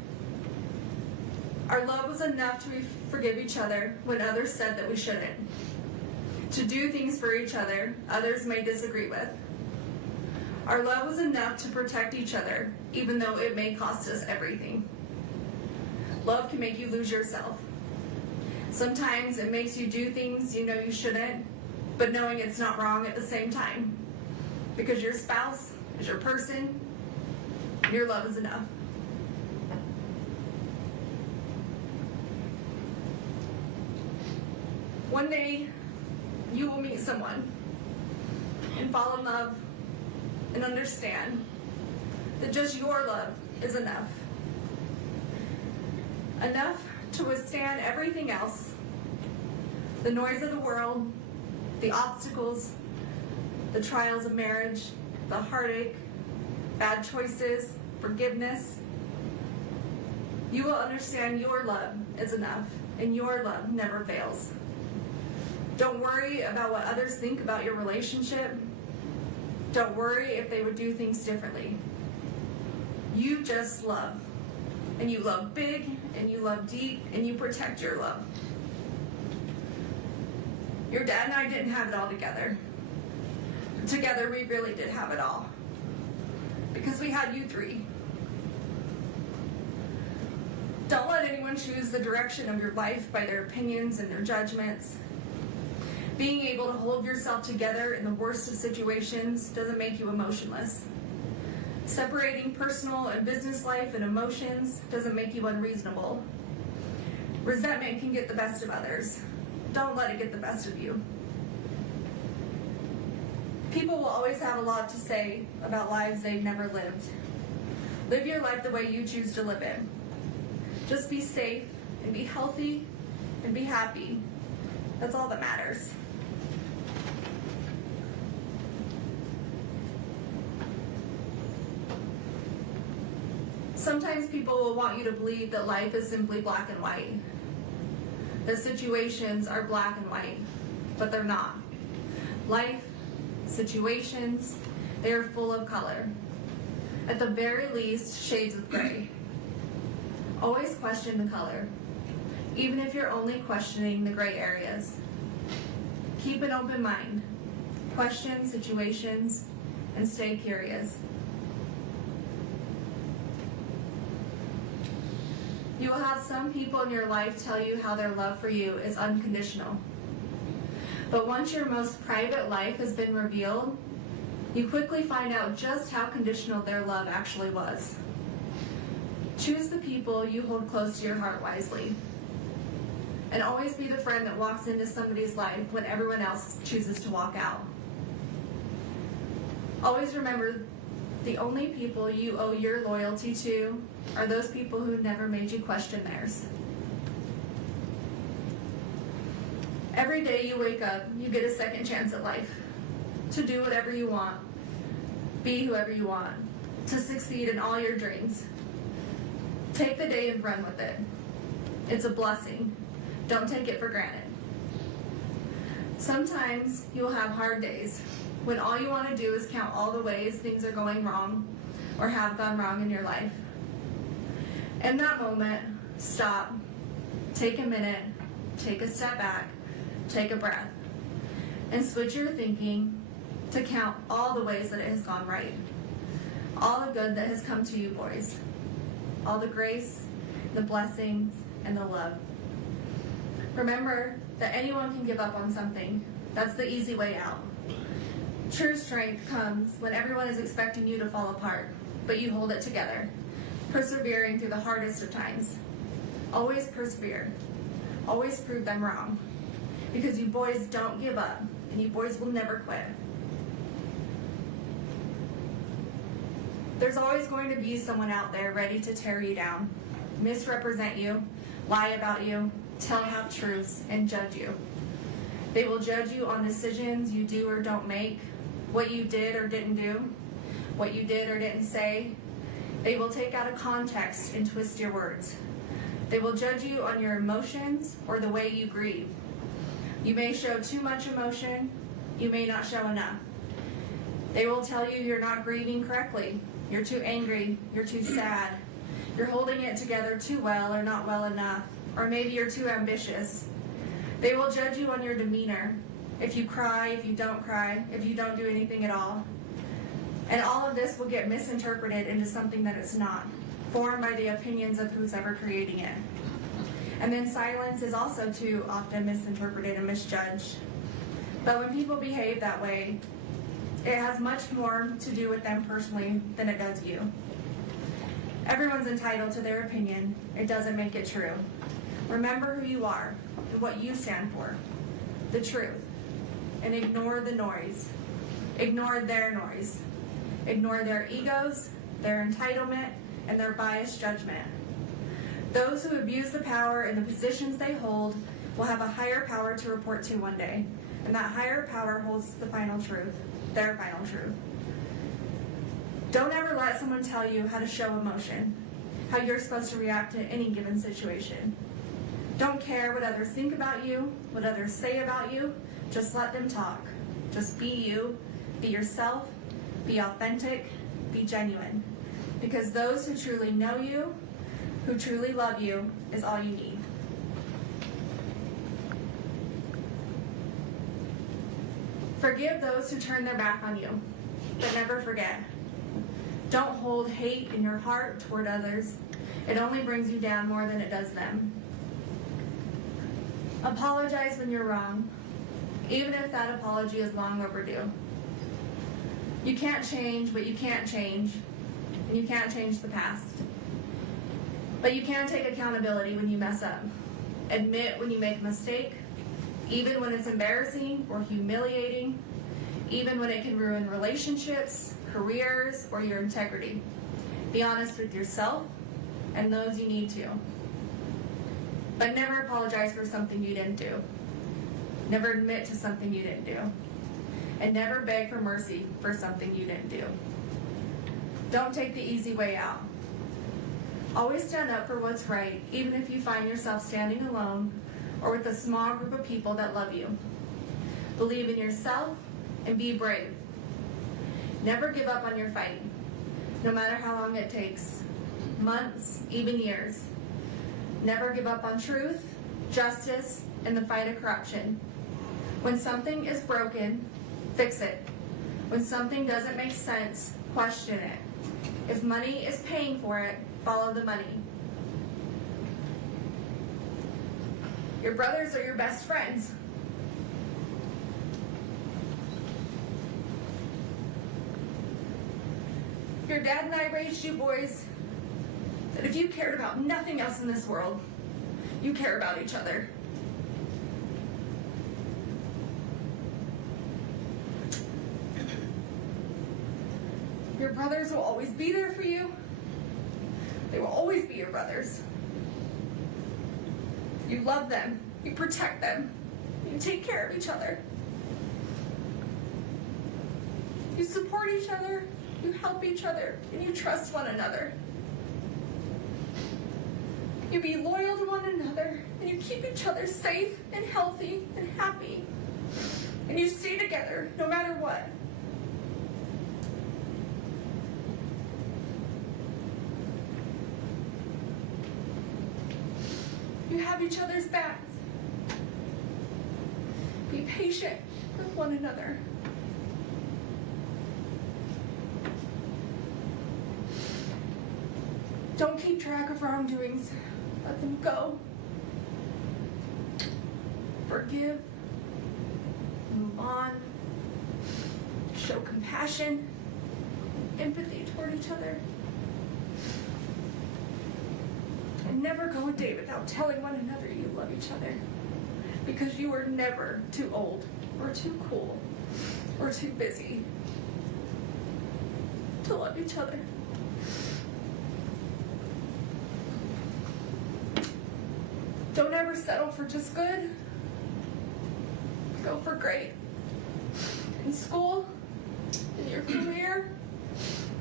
Our love was enough to forgive each other when others said that we shouldn't. To do things for each other others may disagree with. Our love was enough to protect each other, even though it may cost us everything. Love can make you lose yourself. Sometimes it makes you do things you know you shouldn't, but knowing it's not wrong at the same time. Because your spouse is your person, and your love is enough. One day, you will meet someone and fall in love and understand that just your love is enough. Enough to withstand everything else, the noise of the world, the obstacles, the trials of marriage, the heartache, bad choices, forgiveness. You will understand your love is enough, and your love never fails. Don't worry about what others think about your relationship. Don't worry if they would do things differently. You just love. And you love big, and you love deep, and you protect your love. Your dad and I didn't have it all together. Together we really did have it all. Because we had you three. Don't let anyone choose the direction of your life by their opinions and their judgments. Being able to hold yourself together in the worst of situations doesn't make you emotionless. Separating personal and business life and emotions doesn't make you unreasonable. Resentment can get the best of others. Don't let it get the best of you. People will always have a lot to say about lives they've never lived. Live your life the way you choose to live it. Just be safe and be healthy and be happy. That's all that matters. Sometimes people will want you to believe that life is simply black and white. That situations are black and white, but they're not. Life, situations, they are full of color. At the very least, shades of gray. Always question the color, even if you're only questioning the gray areas. Keep an open mind. Question situations and stay curious. You will have some people in your life tell you how their love for you is unconditional. But once your most private life has been revealed, you quickly find out just how conditional their love actually was. Choose the people you hold close to your heart wisely. And always be the friend that walks into somebody's life when everyone else chooses to walk out. Always remember, the only people you owe your loyalty to are those people who never made you question theirs. Every day you wake up, you get a second chance at life. To do whatever you want. Be whoever you want. To succeed in all your dreams. Take the day and run with it. It's a blessing. Don't take it for granted. Sometimes you'll have hard days when all you want to do is count all the ways things are going wrong or have gone wrong in your life. In that moment, stop, take a minute, take a step back, take a breath, and switch your thinking to count all the ways that it has gone right. All the good that has come to you, boys. All the grace, the blessings, and the love. Remember that anyone can give up on something. That's the easy way out. True strength comes when everyone is expecting you to fall apart, but you hold it together, persevering through the hardest of times. Always persevere. Always prove them wrong. Because you boys don't give up, and you boys will never quit. There's always going to be someone out there ready to tear you down, misrepresent you, lie about you, tell half-truths, and judge you. They will judge you on decisions you do or don't make, what you did or didn't do, what you did or didn't say. They will take out of context and twist your words. They will judge you on your emotions or the way you grieve. You may show too much emotion, you may not show enough. They will tell you you're not grieving correctly, you're too angry, you're too sad, you're holding it together too well or not well enough, or maybe you're too ambitious. They will judge you on your demeanor, if you cry, if you don't cry, if you don't do anything at all. And all of this will get misinterpreted into something that it's not, formed by the opinions of who's ever creating it. And then silence is also too often misinterpreted and misjudged. But when people behave that way, it has much more to do with them personally than it does you. Everyone's entitled to their opinion. It doesn't make it true. Remember who you are and what you stand for, the truth, and ignore the noise. Ignore their noise. Ignore their egos, their entitlement, and their biased judgment. Those who abuse the power and the positions they hold will have a higher power to report to one day, and that higher power holds the final truth, their final truth. Don't ever let someone tell you how to show emotion, how you're supposed to react to any given situation. Don't care what others think about you, what others say about you, just let them talk. Just be you, be yourself, be authentic, be genuine. Because those who truly know you, who truly love you, is all you need. Forgive those who turn their back on you, but never forget. Don't hold hate in your heart toward others. It only brings you down more than it does them. Apologize when you're wrong, even if that apology is long overdue. You can't change what you can't change, and you can't change the past. But you can take accountability when you mess up. Admit when you make a mistake, even when it's embarrassing or humiliating, even when it can ruin relationships, careers, or your integrity. Be honest with yourself and those you need to. But never apologize for something you didn't do. Never admit to something you didn't do. And never beg for mercy for something you didn't do. Don't take the easy way out. Always stand up for what's right, even if you find yourself standing alone or with a small group of people that love you. Believe in yourself and be brave. Never give up on your fight, no matter how long it takes, months, even years. Never give up on truth, justice, and the fight of corruption. When something is broken, fix it. When something doesn't make sense, question it. If money is paying for it, follow the money. Your brothers are your best friends. Your dad and I raised you boys that if you cared about nothing else in this world, you care about each other. Your brothers will always be there for you. They will always be your brothers. You love them, you protect them, you take care of each other. You support each other, you help each other, and you trust one another. You be loyal to one another, and you keep each other safe and healthy and happy. And you stay together no matter what. You have each other's backs. Be patient with one another. Don't keep track of wrongdoings. Let them go. Forgive. Move on. Show compassion, empathy toward each other. And never go a day without telling one another you love each other. Because you are never too old, or too cool, or too busy to love each other. Don't ever settle for just good. Go for great. In school, in your career,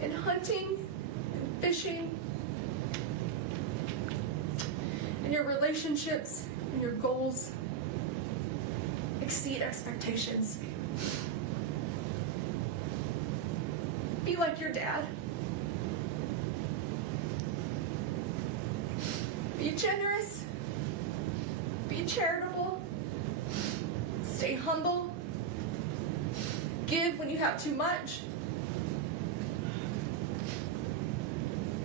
in hunting, in fishing, and your relationships and your goals exceed expectations. Be like your dad. Be generous. Be charitable. Stay humble. Give when you have too much.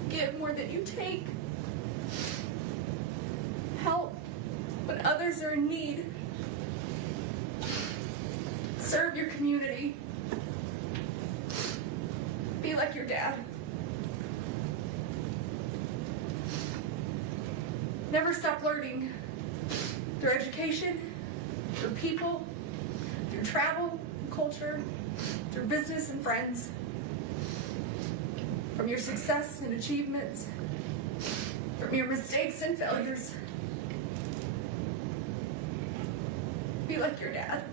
Give more than you take. Help when others are in need. Serve your community. Be like your dad. Never stop learning through education, through people, through travel, culture, through business and friends, from your success and achievements, from your mistakes and failures. Be like your dad.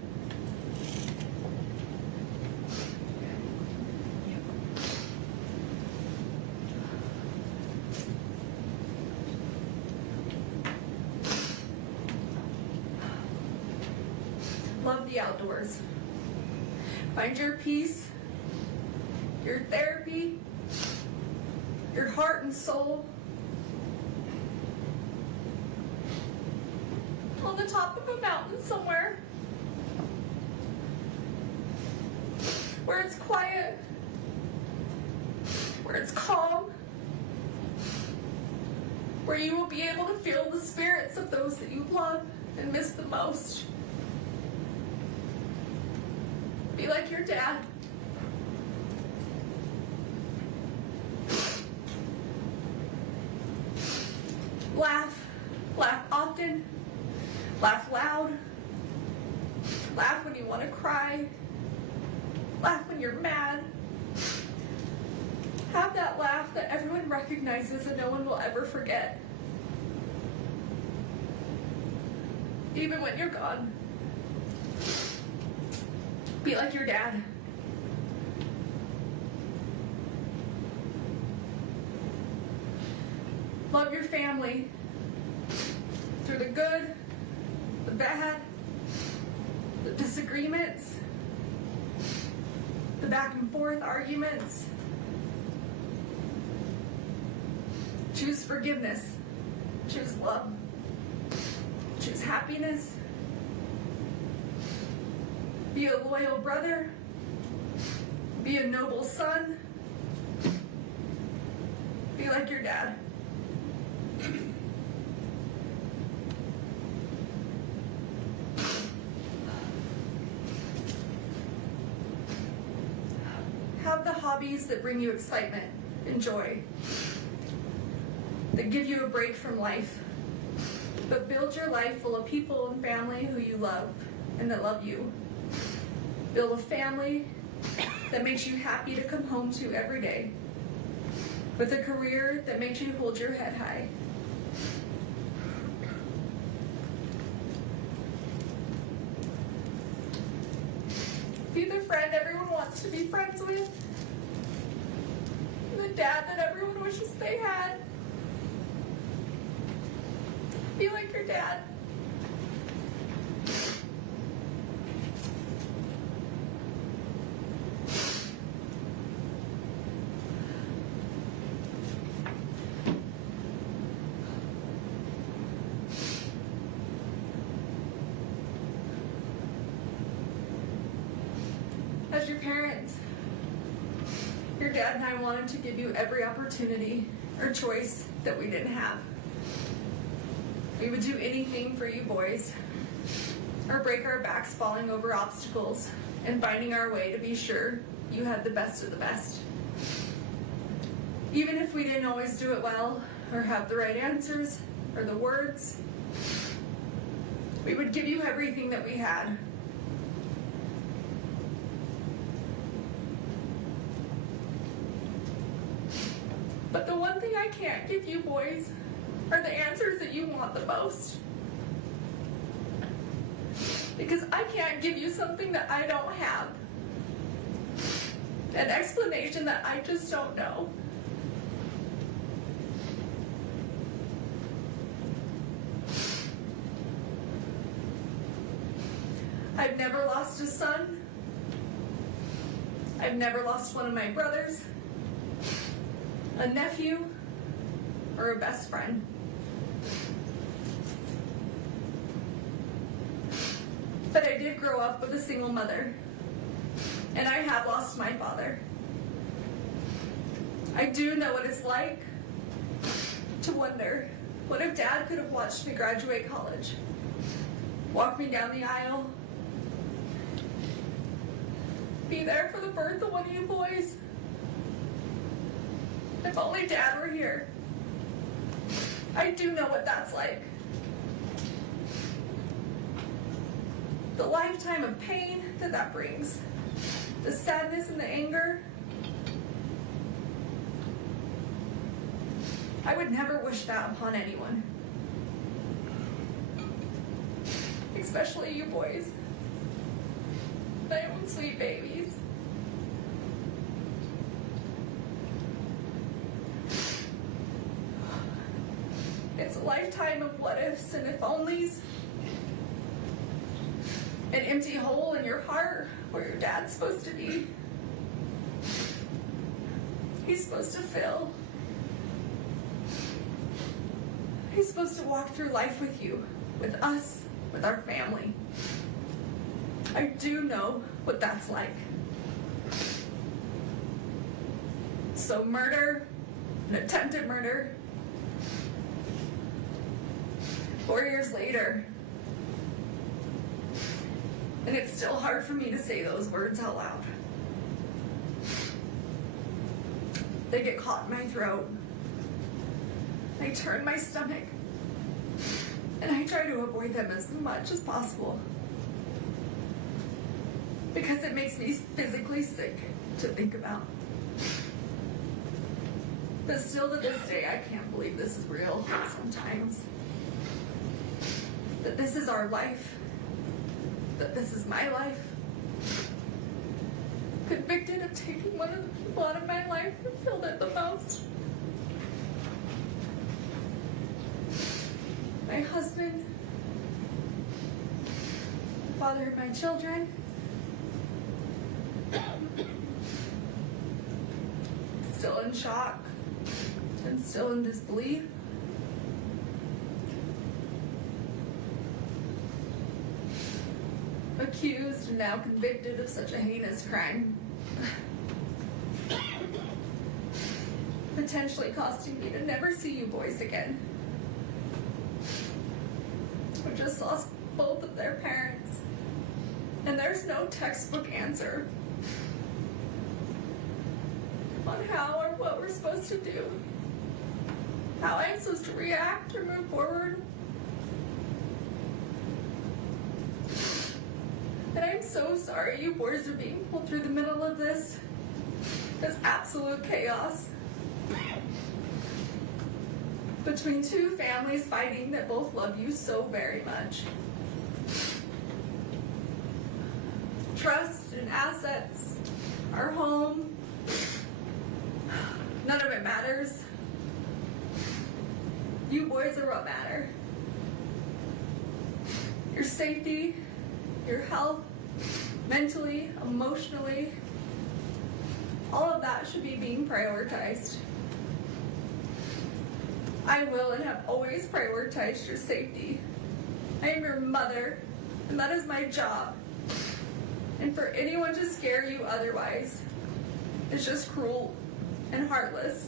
Love the outdoors. Find your peace, your therapy, your heart and soul on the top of a mountain somewhere where it's quiet, where it's calm, where you will be able to feel the spirits of those that you love and miss the most. Be like your dad. Laugh. Laugh often. Laugh loud. Laugh when you want to cry. Laugh when you're mad. Have that laugh that everyone recognizes and no one will ever forget. Even when you're gone. Be like your dad. Love your family through the good, the bad, the disagreements, the back and forth arguments. Choose forgiveness. Choose love. Choose happiness. Be a loyal brother. Be a noble son. Be like your dad. Have the hobbies that bring you excitement and joy, that give you a break from life, but build your life full of people and family who you love and that love you. Build a family that makes you happy to come home to every day, with a career that makes you hold your head high. Be the friend everyone wants to be friends with, the dad that everyone wishes they had. Be like your dad. As your parents, your dad and I wanted to give you every opportunity or choice that we didn't have. We would do anything for you boys, or break our backs falling over obstacles and finding our way to be sure you had the best of the best. Even if we didn't always do it well, or have the right answers, or the words, we would give you everything that we had. But the one thing I can't give you boys are the answers that you want the most. Because I can't give you something that I don't have. An explanation that I just don't know. lost a son. I've never lost one of my brothers, a nephew, or a best friend. But I did grow up with a single mother, and I have lost my father. I do know what it's like to wonder, what if Dad could have watched me graduate college, walk me down the aisle, be there for the birth of one of you boys? If only Dad were here. I do know what that's like. The lifetime of pain that brings, the sadness and the anger. I would never wish that upon anyone, especially you boys, my own sweet babies. It's a lifetime of what ifs and if onlys. An empty hole in your heart where your dad's supposed to be. He's supposed to fill. He's supposed to walk through life with you, with us, with our family. I do know what that's like. So murder, an attempted murder, 4 years later, and it's still hard for me to say those words out loud. They get caught in my throat. I turn my stomach, and I try to avoid them as much as possible, because it makes me physically sick to think about. But still to this day, I can't believe this is real sometimes. That this is our life. That this is my life. Convicted of taking one of the people out of my life who filled it the most. My husband, the father of my children, still in shock and still in disbelief. Accused and now convicted of such a heinous crime. Potentially costing me to never see you boys again. I just lost both of their parents, and there's no textbook answer on how or what we're supposed to do, how I'm supposed to react or move forward. And I'm so sorry you boys are being pulled through the middle of this absolute chaos. Between two families fighting that both love you so very much. Trust and assets, our home, none of it matters. You boys are what matter. Your safety, your health, mentally, emotionally, all of that should be being prioritized. I will and have always prioritized your safety. I am your mother, and that is my job. And for anyone to scare you otherwise is just cruel and heartless.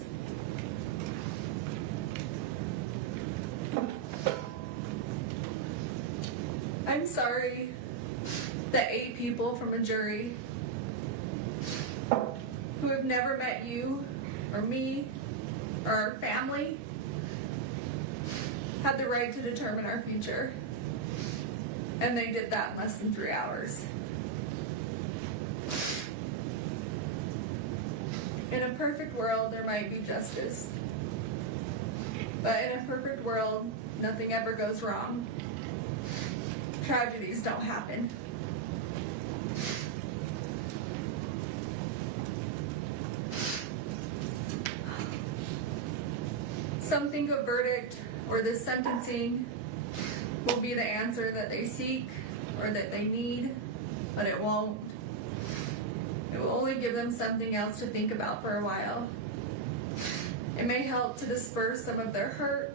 I'm sorry that 8 people from a jury who have never met you or me or our family had the right to determine our future. And they did that in less than 3 hours. In a perfect world, there might be justice. But in a perfect world, nothing ever goes wrong. Tragedies don't happen. Some think a verdict or this sentencing will be the answer that they seek or that they need. but it won't. It will only give them something else to think about for a while. It may help to disperse some of their hurt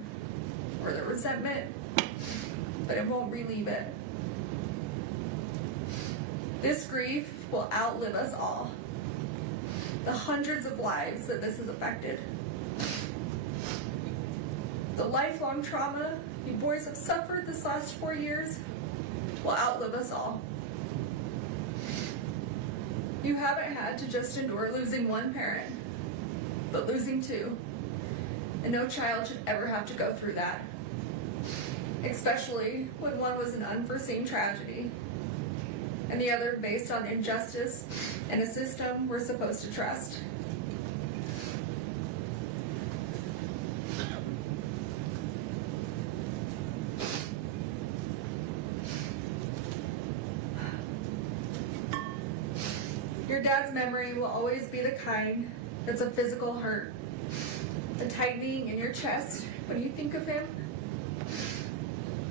or their resentment, but it won't relieve it. This grief will outlive us all. The hundreds of lives that this has affected. The lifelong trauma you boys have suffered this last 4 years will outlive us all. You haven't had to just endure losing one parent, but losing two. And no child should ever have to go through that. Especially when one was an unforeseen tragedy, and the other based on injustice and a system we're supposed to trust. Your dad's memory will always be the kind that's a physical hurt, a tightening in your chest when you think of him,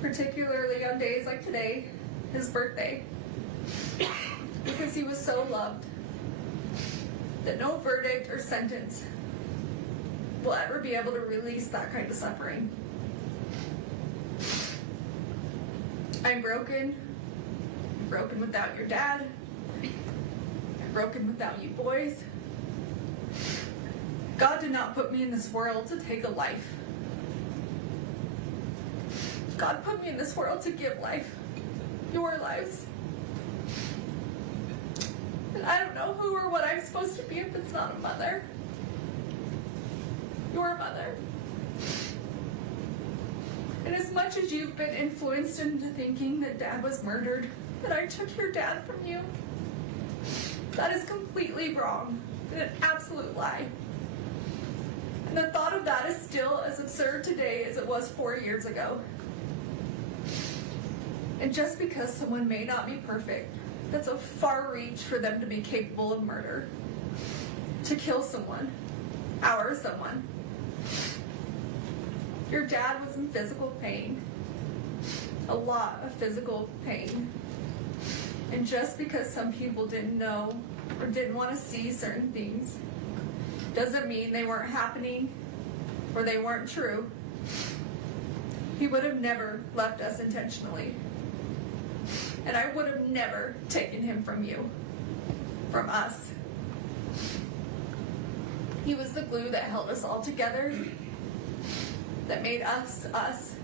particularly on days like today, his birthday, because he was so loved that no verdict or sentence will ever be able to release that kind of suffering. I'm broken without your dad, I'm broken without you boys. God did not put me in this world to take a life. God put me in this world to give life, your lives. And I don't know who or what I'm supposed to be if it's not a mother. Your mother. And as much as you've been influenced into thinking that Dad was murdered, that I took your dad from you, that is completely wrong and an absolute lie. And the thought of that is still as absurd today as it was 4 years ago. And just because someone may not be perfect, that's a far reach for them to be capable of murder. To kill someone, our someone. Your dad was in physical pain. A lot of physical pain. And just because some people didn't know or didn't want to see certain things, doesn't mean they weren't happening or they weren't true. He would have never left us intentionally. And I would have never taken him from you, from us. He was the glue that held us all together, that made us, us.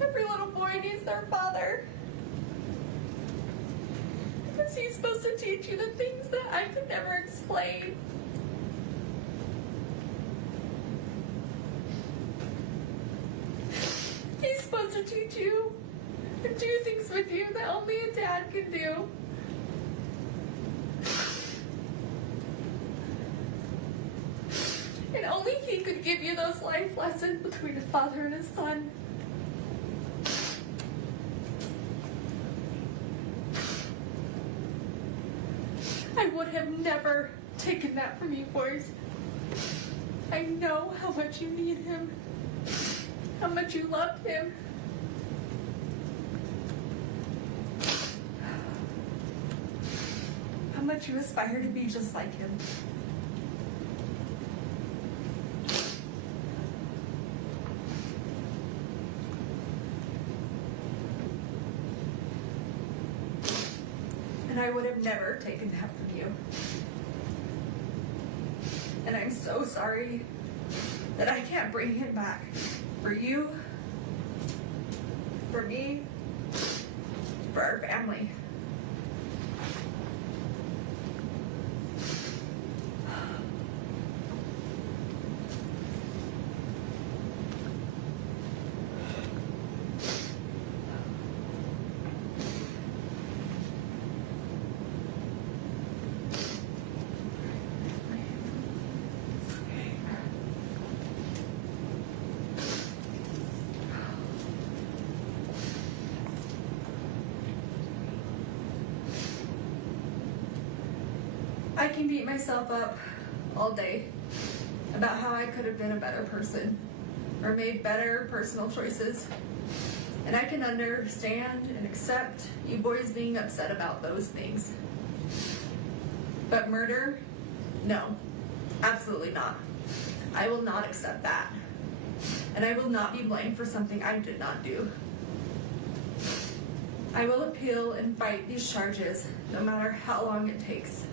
Every little boy needs their father. Because he's supposed to teach you the things that I could never explain. He's supposed to teach you and do things with you that only a dad can do. And only he could give you those life lessons between a father and a son. I would have never taken that from you boys. I know how much you need him, how much you loved him. How much you aspire to be just like him. And I would have never taken that from you. And I'm so sorry that I can't bring him back. For you, for me, for our family. can beat myself up all day about how I could have been a better person or made better personal choices. And I can understand and accept you boys being upset about those things. But murder? No, absolutely not. I will not accept that. And I will not be blamed for something I did not do. I will appeal and fight these charges no matter how long it takes.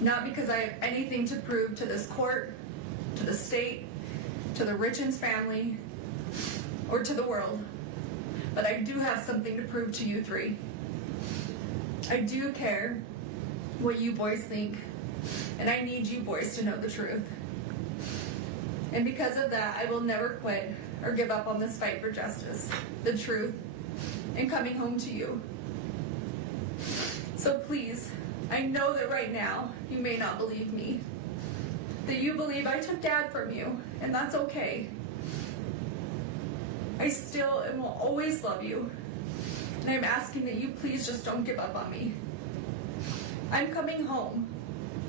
Not because I have anything to prove to this court, to the state, to the Richens family, or to the world. But I do have something to prove to you three. I do care what you boys think, and I need you boys to know the truth. And because of that, I will never quit or give up on this fight for justice, the truth, and coming home to you. So please, I know that right now you may not believe me, that you believe I took Dad from you, and that's okay. I still and will always love you, and I'm asking that you please just don't give up on me. I'm coming home.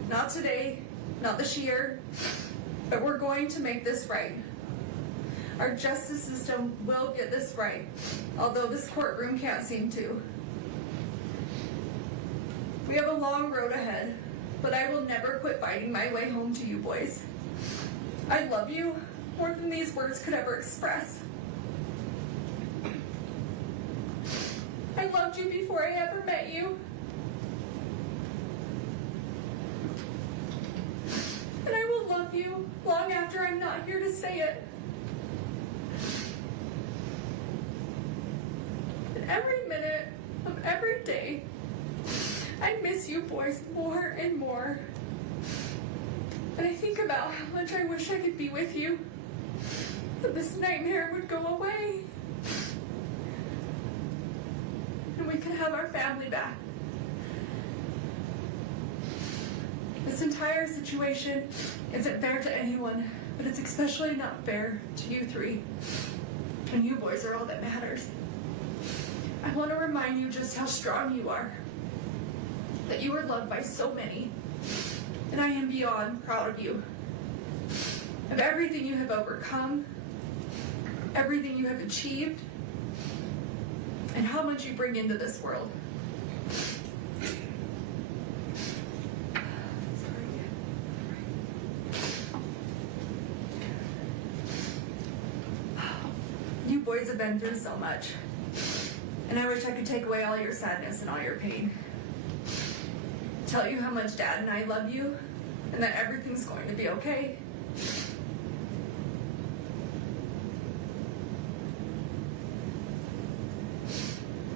Not today, not this year, but we're going to make this right. Our justice system will get this right, although this courtroom can't seem to. We have a long road ahead, but I will never quit fighting my way home to you boys. I love you more than these words could ever express. I loved you before I ever met you. And I will love you long after I'm not here to say it. And every minute of every day, I miss you boys more and more. And I think about how much I wish I could be with you, that this nightmare would go away, and we could have our family back. This entire situation isn't fair to anyone, but it's especially not fair to you three. And you boys are all that matters. I want to remind you just how strong you are, that you are loved by so many, and I am beyond proud of you, of everything you have overcome, everything you have achieved, and how much you bring into this world. You boys have been through so much, and I wish I could take away all your sadness and all your pain. Tell you how much Dad and I love you, and that everything's going to be okay.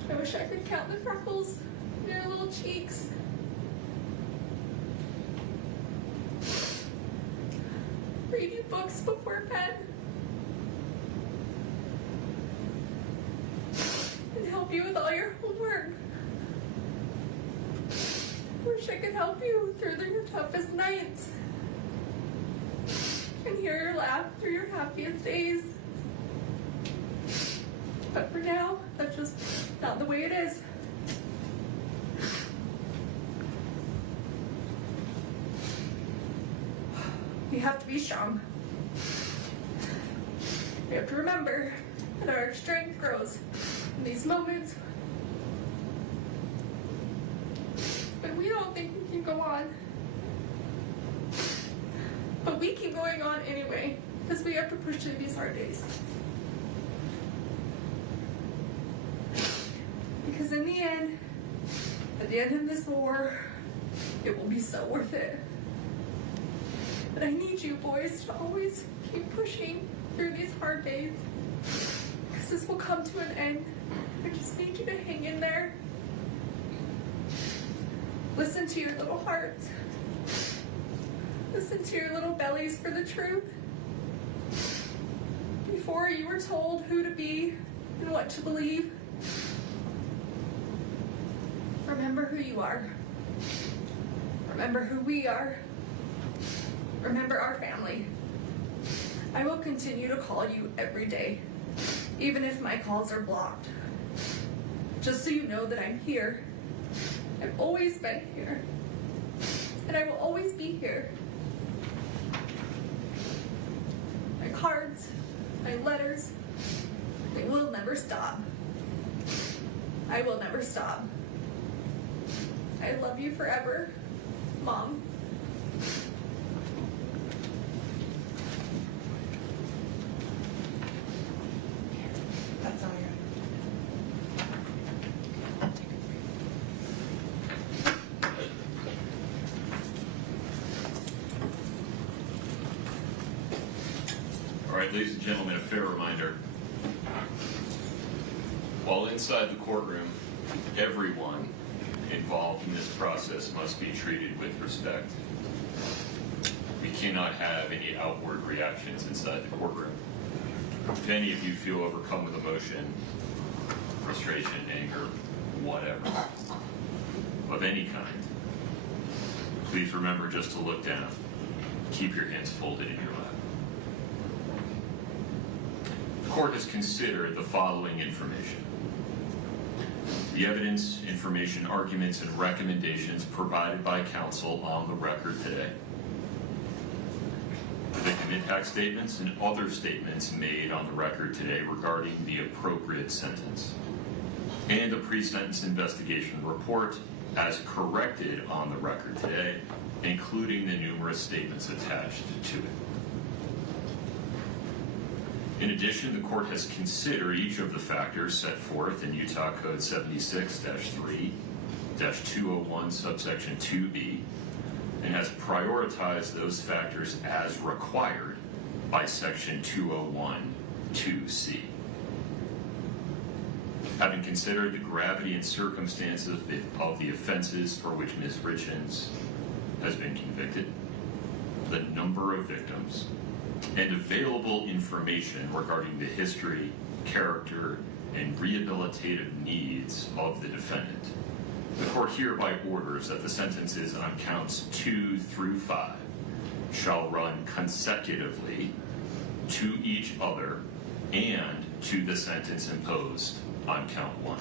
I wish I could count the freckles in your little cheeks. Read you books before bed. And help you with all your homework. Wish I could help you through your toughest nights. And hear your laugh through your happiest days. But for now, that's just not the way it is. We have to be strong. We have to remember that our strength grows in these moments when we don't think we can go on. But we keep going on anyway, because we have to push through these hard days. Because in the end, at the end of this war, it will be so worth it. But I need you boys to always keep pushing through these hard days, because this will come to an end. I just need you to hang in there. Listen to your little hearts. Listen to your little bellies for the truth. Before you were told who to be and what to believe, remember who you are. Remember who we are. Remember our family. I will continue to call you every day, even if my calls are blocked. Just so you know that I'm here. I've always been here. and I will always be here. My cards, my letters, they will never stop. I will never stop. I love you forever, Mom. That's all you. All right, ladies and gentlemen, a fair reminder. While inside the courtroom, everyone involved in this process must be treated with respect. We cannot have any outward reactions inside the courtroom. If any of you feel overcome with emotion, frustration, anger, whatever, of any kind, please remember just to look down. Keep your hands folded in your lap. The court has considered the following information: the evidence, information, arguments, and recommendations provided by counsel on the record today, the victim impact statements and other statements made on the record today regarding the appropriate sentence, and a pre-sentence investigation report as corrected on the record today, including the numerous statements attached to it. In addition, the court has considered each of the factors set forth in Utah Code 76-3-201 subsection 2B and has prioritized those factors as required by section 201-2C. Having considered the gravity and circumstances of the offenses for which Ms. Richens has been convicted, the number of victims, and available information regarding the history, character, and rehabilitative needs of the defendant, the court hereby orders that the sentences on counts 2 through 5 shall run consecutively to each other and to the sentence imposed on count 1.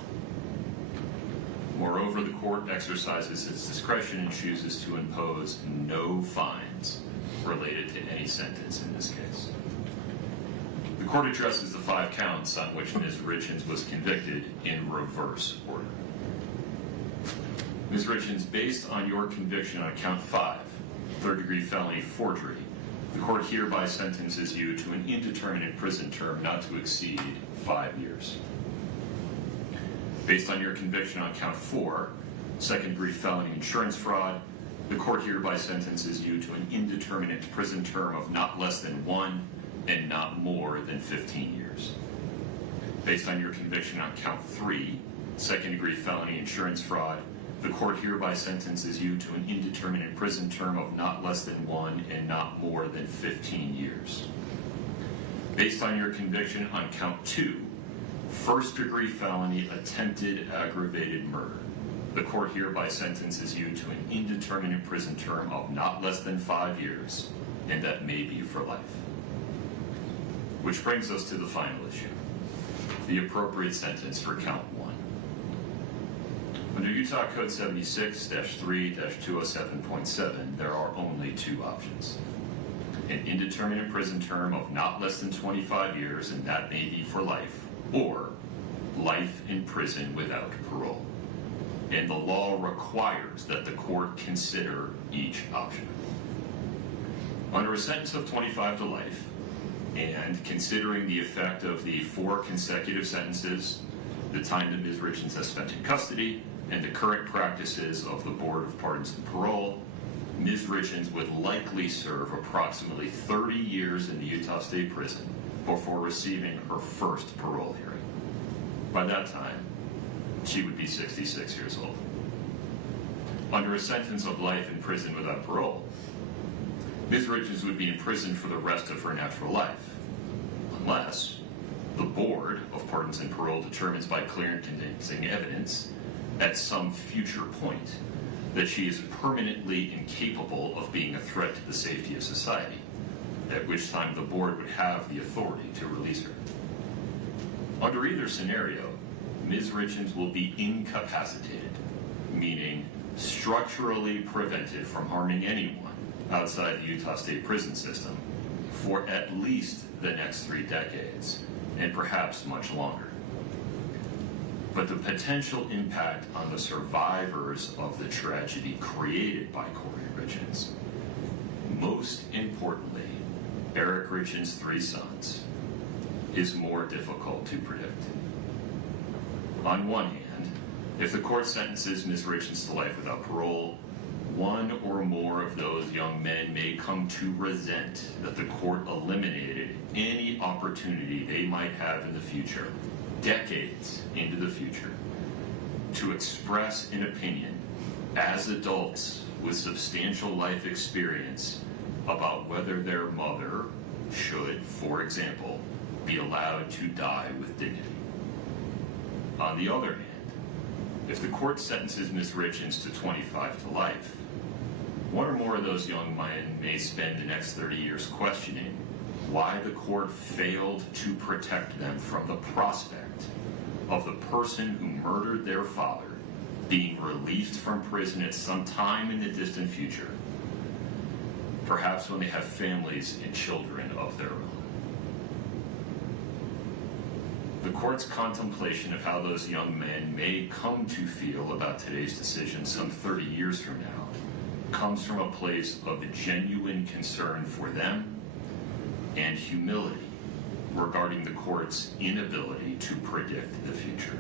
Moreover, the court exercises its discretion and chooses to impose no fines related to any sentence in this case. The court addresses the 5 counts on which Ms. Richens was convicted in reverse order. Ms. Richens, based on your conviction on count 5, third-degree felony forgery, the court hereby sentences you to an indeterminate prison term not to exceed 5 years. Based on your conviction on count 4, second-degree felony insurance fraud, the court hereby sentences you to an indeterminate prison term of not less than 1 and not more than 15 years. Based on your conviction on count 3, second-degree felony insurance fraud, the court hereby sentences you to an indeterminate prison term of not less than 1 and not more than 15 years. Based on your conviction on count 2, first-degree felony attempted aggravated murder, the court hereby sentences you to an indeterminate prison term of not less than 5 years, and that may be for life. Which brings us to the final issue, the appropriate sentence for count 1. Under Utah Code 76-3-207.7, there are only 2 options: an indeterminate prison term of not less than 25 years, and that may be for life, or life in prison without parole. And the law requires that the court consider each option. Under a sentence of 25 to life, and considering the effect of the 4 consecutive sentences, the time that Ms. Richens has spent in custody, and the current practices of the Board of Pardons and Parole, Ms. Richens would likely serve approximately 30 years in the Utah State Prison before receiving her first parole hearing. By that time, she would be 66 years old. Under a sentence of life in prison without parole, Ms. Richens would be in prison for the rest of her natural life, unless the Board of Pardons and Parole determines by clear and convincing evidence at some future point that she is permanently incapable of being a threat to the safety of society, at which time the board would have the authority to release her. Under either scenario, Ms. Richens will be incapacitated, meaning structurally prevented from harming anyone outside the Utah State prison system for at least the next 3 decades, and perhaps much longer. But the potential impact on the survivors of the tragedy created by Kouri Richins, most importantly, Eric Richens' 3 sons, is more difficult to predict. On one hand, if the court sentences Ms. Richens to life without parole, one or more of those young men may come to resent that the court eliminated any opportunity they might have in the future, decades into the future, to express an opinion as adults with substantial life experience about whether their mother should, for example, be allowed to die with dignity. On the other hand, if the court sentences Ms. Richens to 25 to life, one or more of those young men may spend the next 30 years questioning why the court failed to protect them from the prospect of the person who murdered their father being released from prison at some time in the distant future, perhaps when they have families and children of their own. The court's contemplation of how those young men may come to feel about today's decision some 30 years from now comes from a place of genuine concern for them and humility regarding the court's inability to predict the future.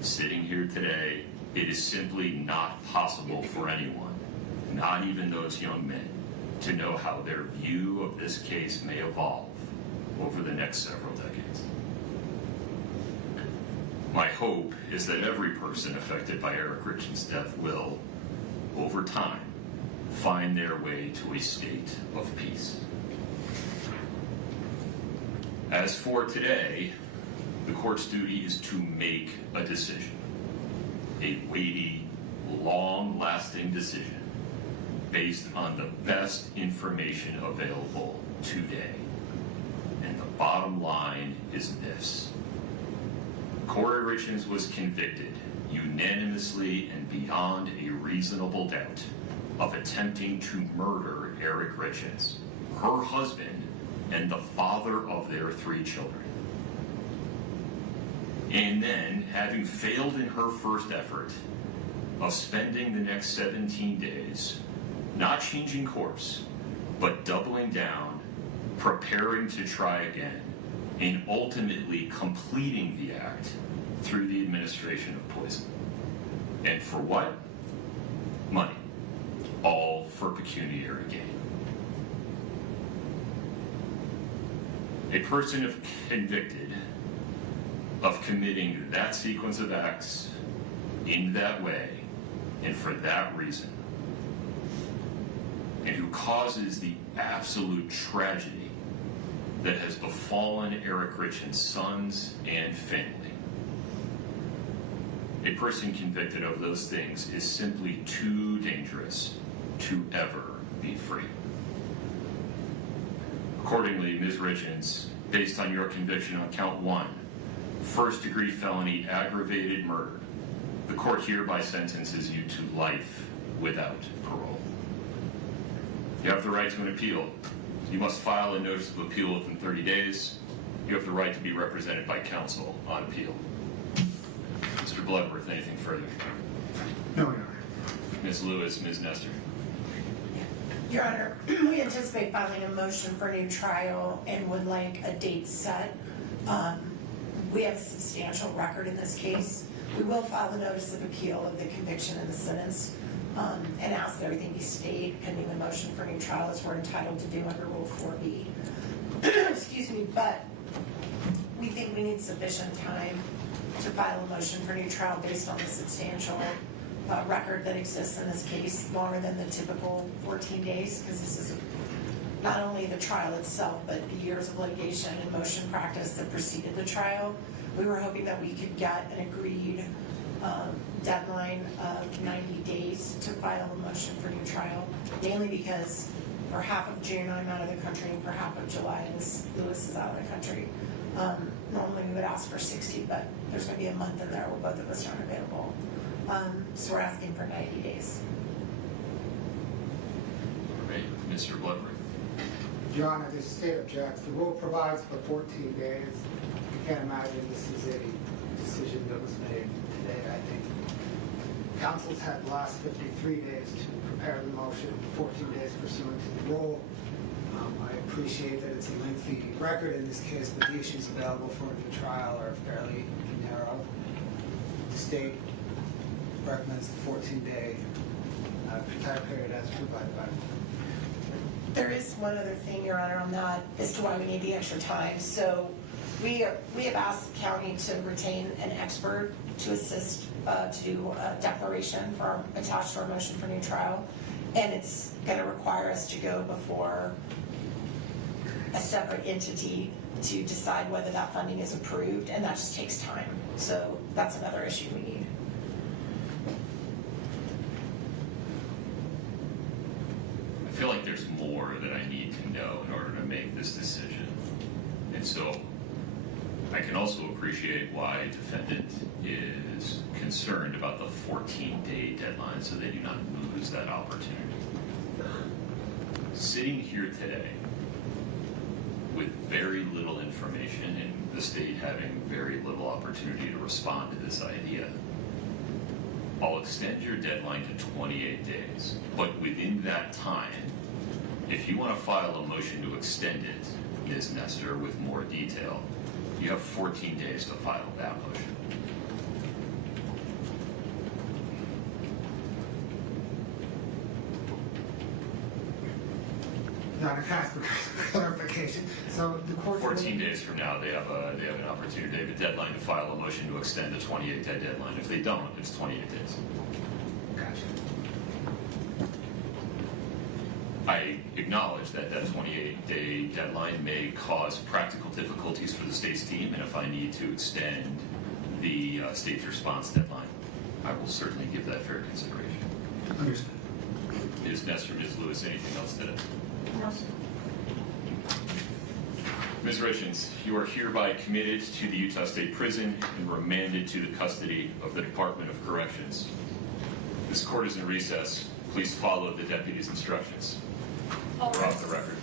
Sitting here today, it is simply not possible for anyone, not even those young men, to know how their view of this case may evolve over the next several decades. My hope is that every person affected by Eric Richens' death will, over time, find their way to a state of peace. As for today, the court's duty is to make a decision, a weighty, long-lasting decision based on the best information available today. And the bottom line is this: Kouri Richins was convicted unanimously and beyond a reasonable doubt of attempting to murder Eric Richins, her husband, and the father of their 3 children. And then, having failed in her first effort of spending the next 17 days not changing course, but doubling down, preparing to try again, and ultimately completing the act through the administration of poison. And for what? Money. All for pecuniary gain. A person if convicted of committing that sequence of acts in that way and for that reason, and who causes the absolute tragedy that has befallen Eric Richins' sons and family, a person convicted of those things is simply too dangerous to ever be free. Accordingly, Ms. Richens, based on your conviction on count 1, first-degree felony aggravated murder, the court hereby sentences you to life without parole. You have the right to an appeal. You must file a notice of appeal within 30 days. You have the right to be represented by counsel on appeal. Mr. Bloodworth, anything further? No, Your Honor. Ms. Lewis, Ms. Nestor. Your Honor, we anticipate filing a motion for new trial and would like a date set. We have a substantial record in this case. We will file a notice of appeal of the conviction and the sentence and ask that everything be stayed pending the motion for new trial as we're entitled to do under Rule 4B. Excuse me, but we think we need sufficient time to file a motion for new trial based on the substantial record that exists in this case, longer than the typical 14 days, because this is not only the trial itself, but the years of litigation and motion practice that preceded the trial. We were hoping that we could get an agreed deadline of 90 days to file a motion for new trial, mainly because for half of June I'm out of the country and for half of July Ms. Lewis is out of the country. Normally we would ask for 60, but there's going to be a month in there where both of us aren't available. So we're asking for 90 days. All right, Mr. Bloodworth. Your Honor, the state objects. The rule provides for 14 days. I can't imagine this is a decision that was made today. I think council's had the last 53 days to prepare the motion, 14 days pursuant to the rule. I appreciate that it's a lengthy record in this case, but the issues available for the trial are fairly narrow. The state recommends the 14-day time period as provided by the law. There is one other thing, Your Honor, on that as to why we need the extra time. So we have asked the county to retain an expert to assist to do a declaration attached to our motion for new trial. And it's going to require us to go before a separate entity to decide whether that funding is approved, and that just takes time. So that's another issue we need. I feel like there's more that I need to know in order to make this decision. And so I can also appreciate why defendant is concerned about the 14-day deadline so they do not lose that opportunity. Sitting here today with very little information and the state having very little opportunity to respond to this idea, I'll extend your deadline to 28 days. But within that time, if you want to file a motion to extend it, Ms. Nestor, with more detail, you have 14 days to file that motion. Your Honor, can I ask for clarification? So the court... 14 days from now, they have an opportunity. They have a deadline to file a motion to extend the 28-day deadline. If they don't, it's 28 days. Gotcha. I acknowledge that that 28-day deadline may cause practical difficulties for the state's team, and if I need to extend the state's response deadline, I will certainly give that fair consideration. Understood. Ms. Nestor, Ms. Lewis, anything else today? No, sir. Ms. Richens, you are hereby committed to the Utah State Prison and remanded to the custody of the Department of Corrections. This court is in recess. Please follow the deputy's instructions. We're off the record.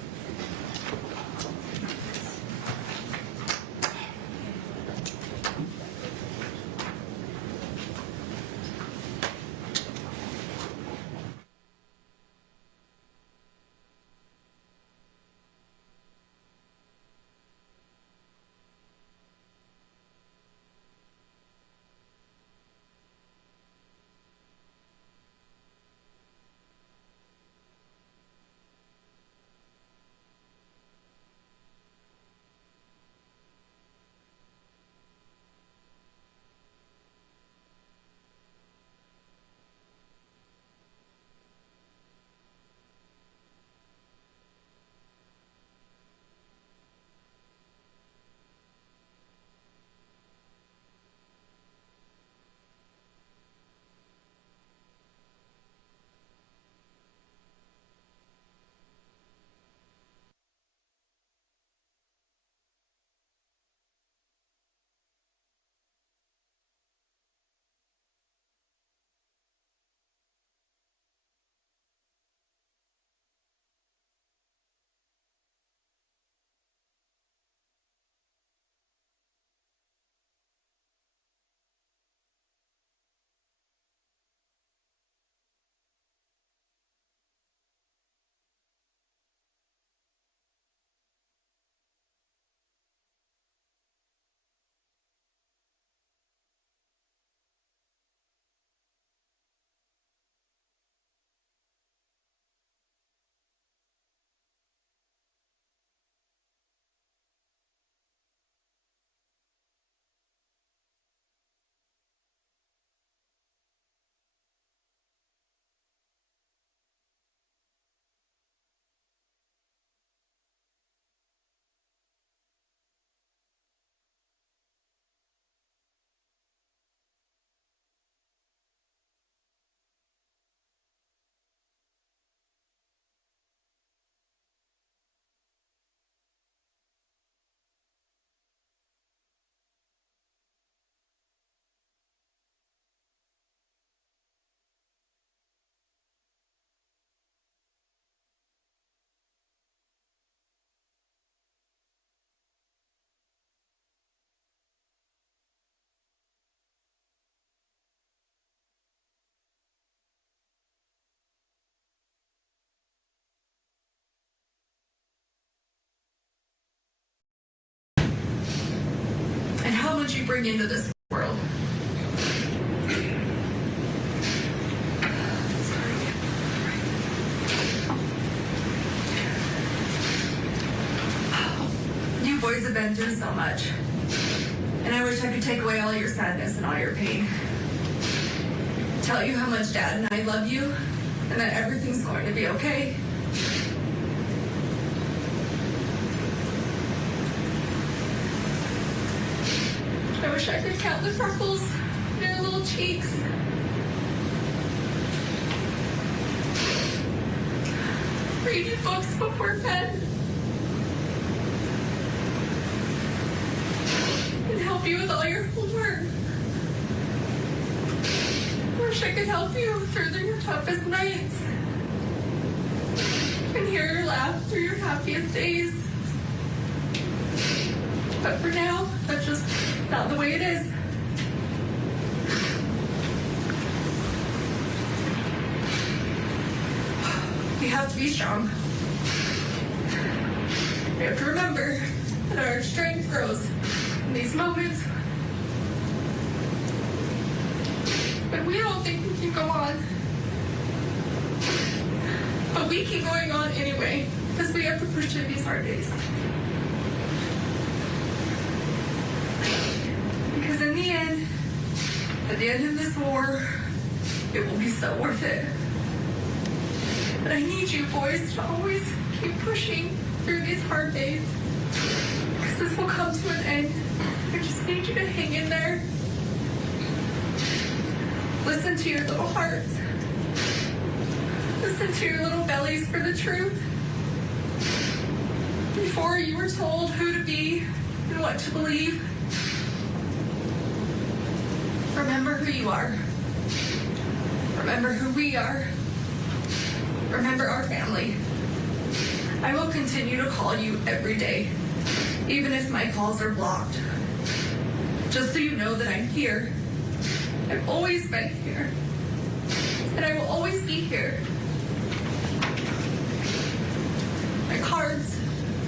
you bring into this world? You boys have been through so much. And I wish I could take away all your sadness and all your pain. Tell you how much Dad and I love you, and that everything's going to be okay. I wish I could count the freckles in your little cheeks. Read you books before bed. And help you with all your homework. I wish I could help you through your toughest nights. And hear your laugh through your happiest days. But for now, that's just not the way it is. We have to be strong. We have to remember that our strength grows in these moments when we don't think we can go on. But we keep going on anyway, because we have to push through these hard days. Because in the end, at the end of this war, it will be so worth it. But I need you boys to always keep pushing through these hard days. Because this will come to an end. I just need you to hang in there. Listen to your little hearts. Listen to your little bellies for the truth. Before you were told who to be and what to believe, remember who you are. Remember who we are. Remember our family. I will continue to call you every day, even if my calls are blocked. Just so you know that I'm here. I've always been here. And I will always be here. My cards,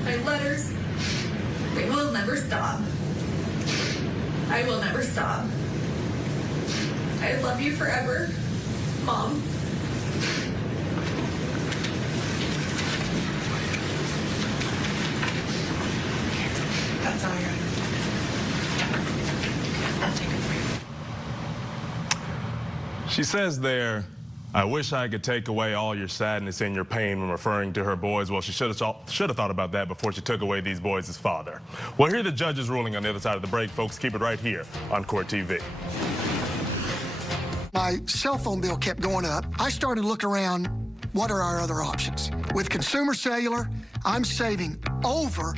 my letters, they will never stop. I will never stop. I love you forever, Mom. That's all I got. I'll take it for you. She says there, I wish I could take away all your sadness and your pain when referring to her boys. Well, she should have thought about that before she took away these boys' father. Well, hear the judge's ruling on the other side of the break, folks. Keep it right here on Court TV. My cell phone bill kept going up. I started to look around, what are our other options? With consumer cellular, I'm saving over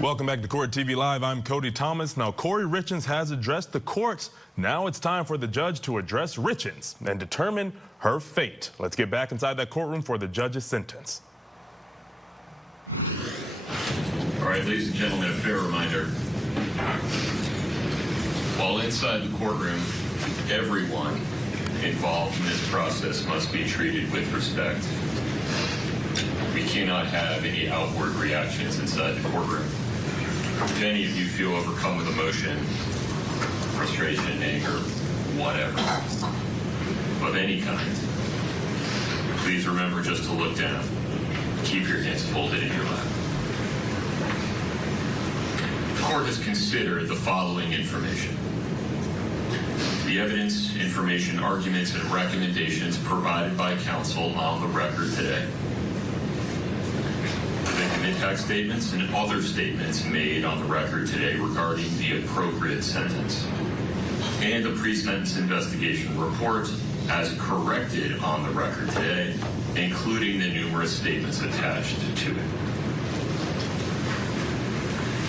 Welcome back to Court TV Live. I'm Cody Thomas. Now, Kouri Richins has addressed the courts. Now it's time for the judge to address Richens and determine her fate. Let's get back inside that courtroom for the judge's sentence. All right, ladies and gentlemen, a fair reminder. While inside the courtroom, everyone involved in this process must be treated with respect. We cannot have any outward reactions inside the courtroom. If any of you feel overcome with emotion, frustration, anger, whatever, of any kind, please remember just to look down. Keep your hands folded in your lap. The court has considered the following information: the evidence, information, arguments, and recommendations provided by counsel on the record today, victim impact statements and other statements made on the record today regarding the appropriate sentence, and the pre-sentence investigation report as corrected on the record today, including the numerous statements attached to it.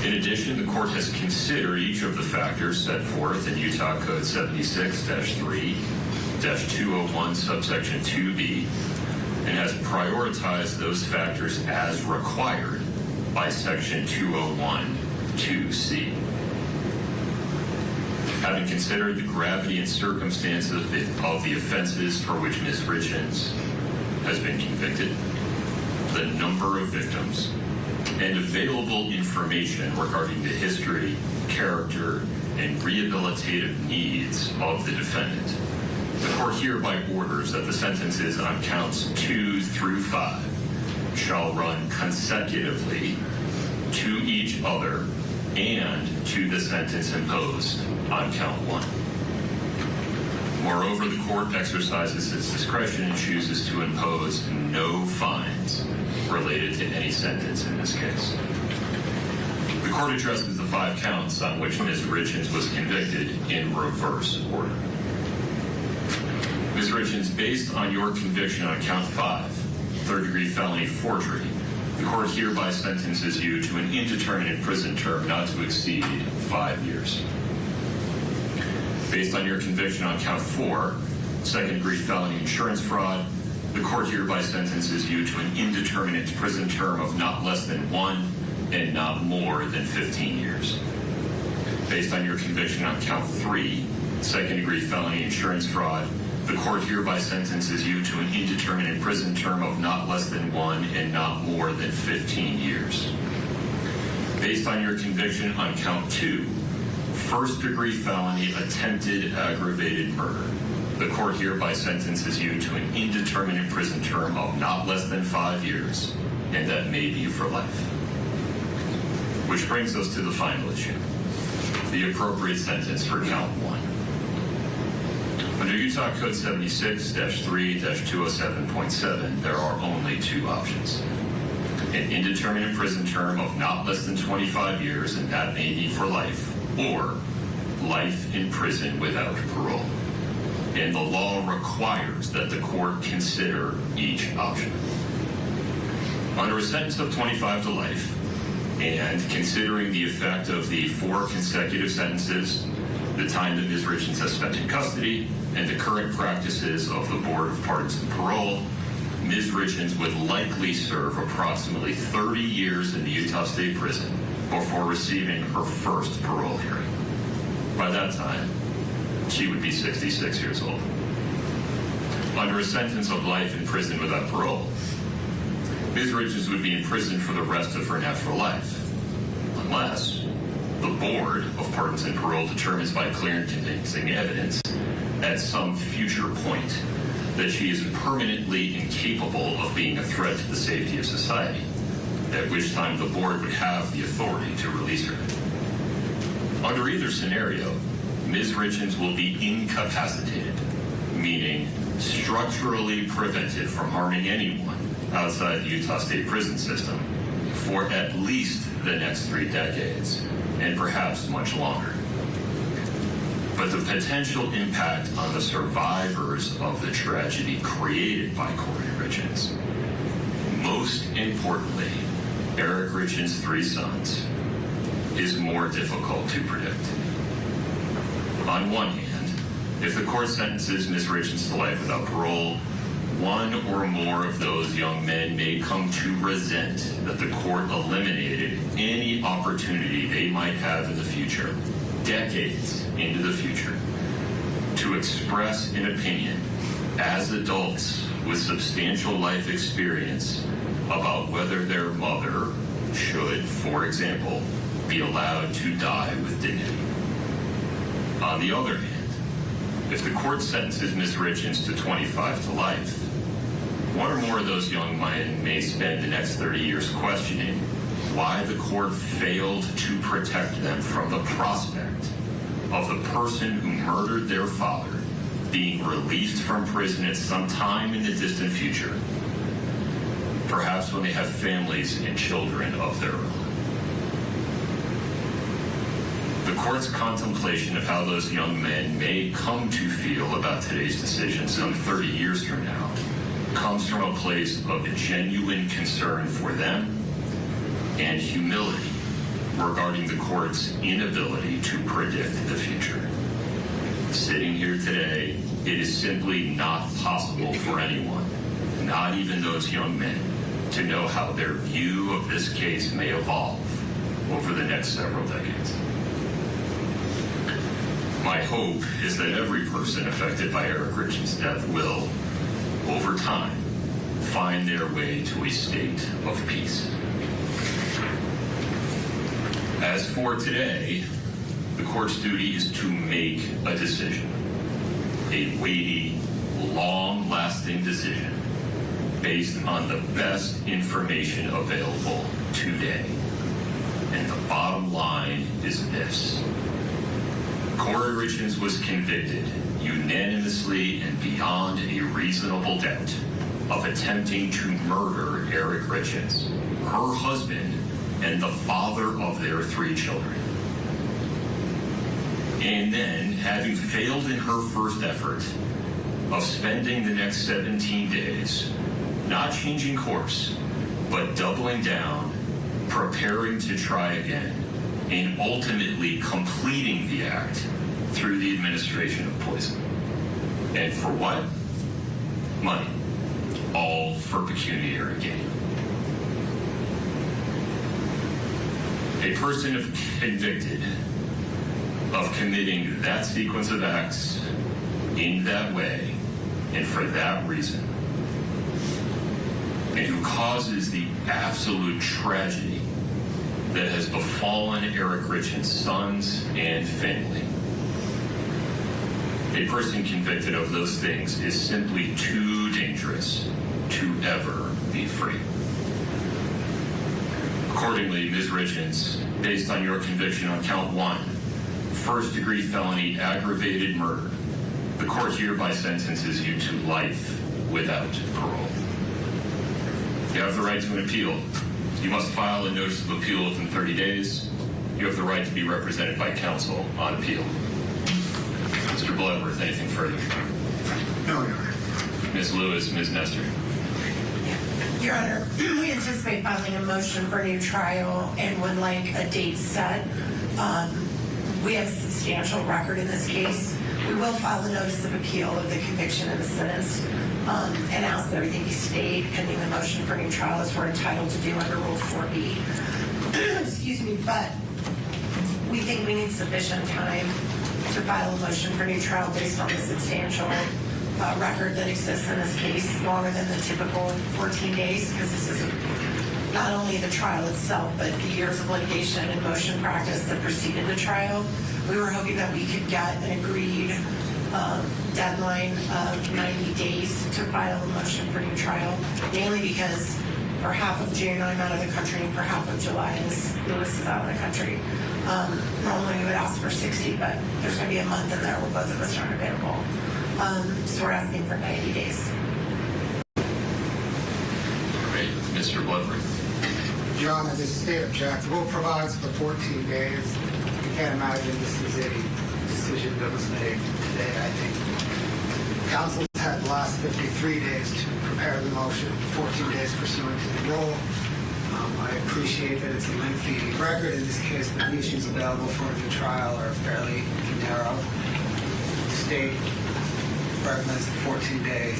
In addition, the court has considered each of the factors set forth in Utah Code 76-3-201 subsection 2B and has prioritized those factors as required by section 201-2C. Having considered the gravity and circumstances of the offenses for which Ms. Richens has been convicted, the number of victims, and available information regarding the history, character, and rehabilitative needs of the defendant, the court hereby orders that the sentences on counts 2 through 5 shall run consecutively to each other and to the sentence imposed on count 1. Moreover, the court exercises its discretion and chooses to impose no fines related to any sentence in this case. The court addresses the 5 counts on which Ms. Richens was convicted in reverse order. Ms. Richens, based on your conviction on count 5, third-degree felony forgery, the court hereby sentences you to an indeterminate prison term not to exceed 5 years. Based on your conviction on count 4, second-degree felony insurance fraud, the court hereby sentences you to an indeterminate prison term of not less than 1 and not more than 15 years. Based on your conviction on count 3, second-degree felony insurance fraud, the court hereby sentences you to an indeterminate prison term of not less than 1 and not more than 15 years. Based on your conviction on count 2, first-degree felony attempted aggravated murder, the court hereby sentences you to an indeterminate prison term of not less than 5 years, and that may be for life. Which brings us to the final issue, the appropriate sentence for count 1. Under Utah Code 76-3-207.7, there are only 2 options: an indeterminate prison term of not less than 25 years, and that may be for life, or life in prison without parole. And the law requires that the court consider each option. Under a sentence of 25 to life, and considering the effect of the 4 consecutive sentences, the time that Ms. Richens has spent in custody, and the current practices of the Board of Pardons and Parole, Ms. Richens would likely serve approximately 30 years in the Utah State Prison before receiving her first parole hearing. By that time, she would be 66 years old. Under a sentence of life in prison without parole, Ms. Richens would be in prison for the rest of her natural life, unless the Board of Pardons and Parole determines by clear and convincing evidence at some future point that she is permanently incapable of being a threat to the safety of society, at which time the board would have the authority to release her. Under either scenario, Ms. Richens will be incapacitated, meaning structurally prevented from harming anyone outside the Utah State prison system for at least the next 3 decades, and perhaps much longer. But the potential impact on the survivors of the tragedy created by Kouri Richins, most importantly, Eric Richens' 3 sons, is more difficult to predict. On one hand, if the court sentences Ms. Richens to life without parole, one or more of those young men may come to resent that the court eliminated any opportunity they might have in the future, decades into the future, to express an opinion as adults with substantial life experience about whether their mother should, for example, be allowed to die with dignity. On the other hand, if the court sentences Ms. Richens to 25 to life, one or more of those young men may spend the next 30 years questioning why the court failed to protect them from the prospect of the person who murdered their father being released from prison at some time in the distant future, perhaps when they have families and children of their own. The court's contemplation of how those young men may come to feel about today's decision some 30 years from now comes from a place of genuine concern for them and humility regarding the court's inability to predict the future. Sitting here today, it is simply not possible for anyone, not even those young men, to know how their view of this case may evolve over the next several decades. My hope is that every person affected by Eric Richens' death will, over time, find their way to a state of peace. As for today, the court's duty is to make a decision, a weighty, long-lasting decision based on the best information available today. And the bottom line is this. Kouri Richins was convicted unanimously and beyond a reasonable doubt of attempting to murder Eric Richens, her husband, and the father of their 3 children. And then, having failed in her first effort of spending the next 17 days, not changing course, but doubling down, preparing to try again, and ultimately completing the act through the administration of poison. And for what? Money. All for pecuniary gain. A person convicted of committing that sequence of acts in that way and for that reason, and who causes the absolute tragedy that has befallen Eric Richens' sons and family. A person convicted of those things is simply too dangerous to ever be free. Accordingly, Ms. Richens, based on your conviction on count 1, first-degree felony aggravated murder, the court hereby sentences you to life without parole. You have the right to an appeal. You must file a notice of appeal within 30 days. You have the right to be represented by counsel on appeal. Mr. Bloodworth, anything further? No, Your Honor. Ms. Lewis, Ms. Nestor. Your Honor, we anticipate filing a motion for a new trial and would like a date set. We have a substantial record in this case. We will file a notice of appeal of the conviction and the sentence and ask that everything be stayed pending the motion for a new trial as we're entitled to do under Rule 4B. Excuse me, but we think we need sufficient time to file a motion for a new trial based on the substantial record that exists in this case, longer than the typical 14 days, because this is not only the trial itself, but the years of litigation and motion practice that preceded the trial. We were hoping that we could get an agreed deadline of 90 days to file a motion for new trial, mainly because for half of June I'm out of the country and for half of July Ms. Lewis is out of the country. Normally we would ask for 60, but there's going to be a month in there where both of us aren't available. So we're asking for 90 days. Great. Mr. Bloodworth. Your Honor, the state objects. Rule provides for 14 days. I can't imagine this is a decision that was made today. I think council's had the last 53 days to prepare the motion, 14 days pursuant to the rule. I appreciate that it's a lengthy record in this case, but the issues available for a new trial are fairly narrow. The state recommends a 14-day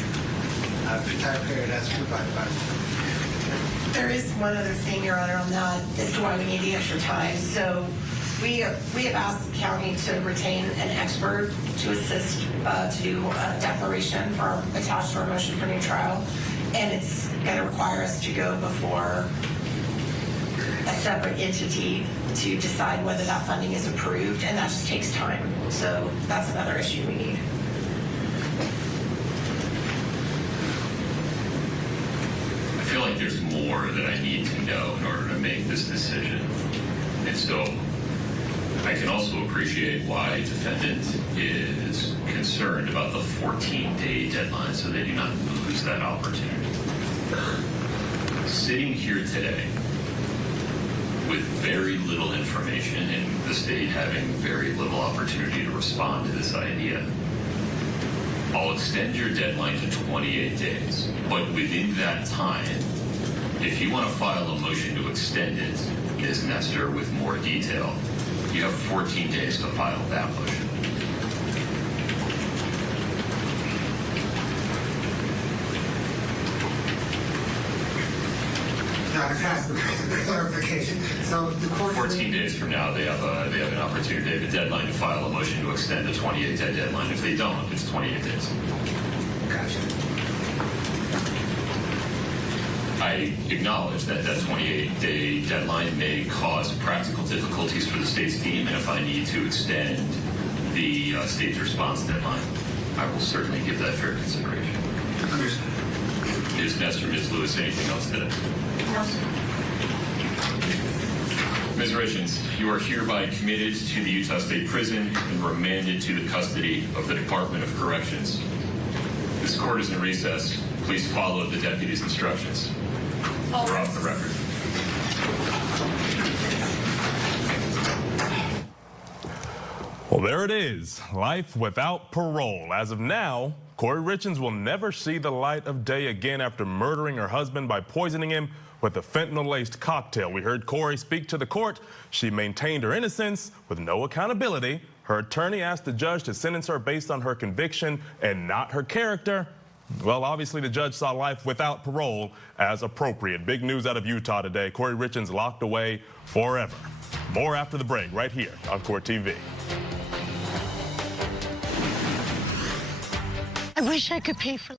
time period as provided by the There is one other thing, Your Honor, on that as to why we need the extra time. So we have asked the county to retain an expert to assist to do a declaration for attached to our motion for new trial, and it's going to require us to go before a separate entity to decide whether that funding is approved, and that just takes time. So that's another issue we need. I feel like there's more that I need to know in order to make this decision. And so I can also appreciate why defendant is concerned about the 14-day deadline so they do not lose that opportunity. Sitting here today with very little information and the state having very little opportunity to respond to this idea, I'll extend your deadline to 28 days, but within that time, if you want to file a motion to extend it, Ms. Nestor, with more detail, you have 14 days to file that motion. clarification. So the court 14 days from now, they have an opportunity, they have a deadline to file a motion to extend the 28-day deadline. If they don't, it's 28 days. Gotcha. I acknowledge that that 28-day deadline may cause practical difficulties for the state's team, and if I need to extend the state's response deadline, I will certainly give that fair consideration. Understood. Ms. Nestor, Ms. Lewis, anything else today? No, sir. Ms. Richens, you are hereby committed to the Utah State Prison and remanded to the custody of the Department of Corrections. This court is in recess. Please follow the deputy's instructions. We're off the record. Well, there it is. Life without parole. As of now, Kouri Richins will never see the light of day again after murdering her husband by poisoning him with a fentanyl-laced cocktail. We heard Kouri speak to the court. She maintained her innocence with no accountability. Her attorney asked the judge to sentence her based on her conviction and not her character. Well, obviously, the judge saw life without parole as appropriate. Big news out of Utah today. Kouri Richins locked away forever. More after the break right here on Court TV. I wish I could pay for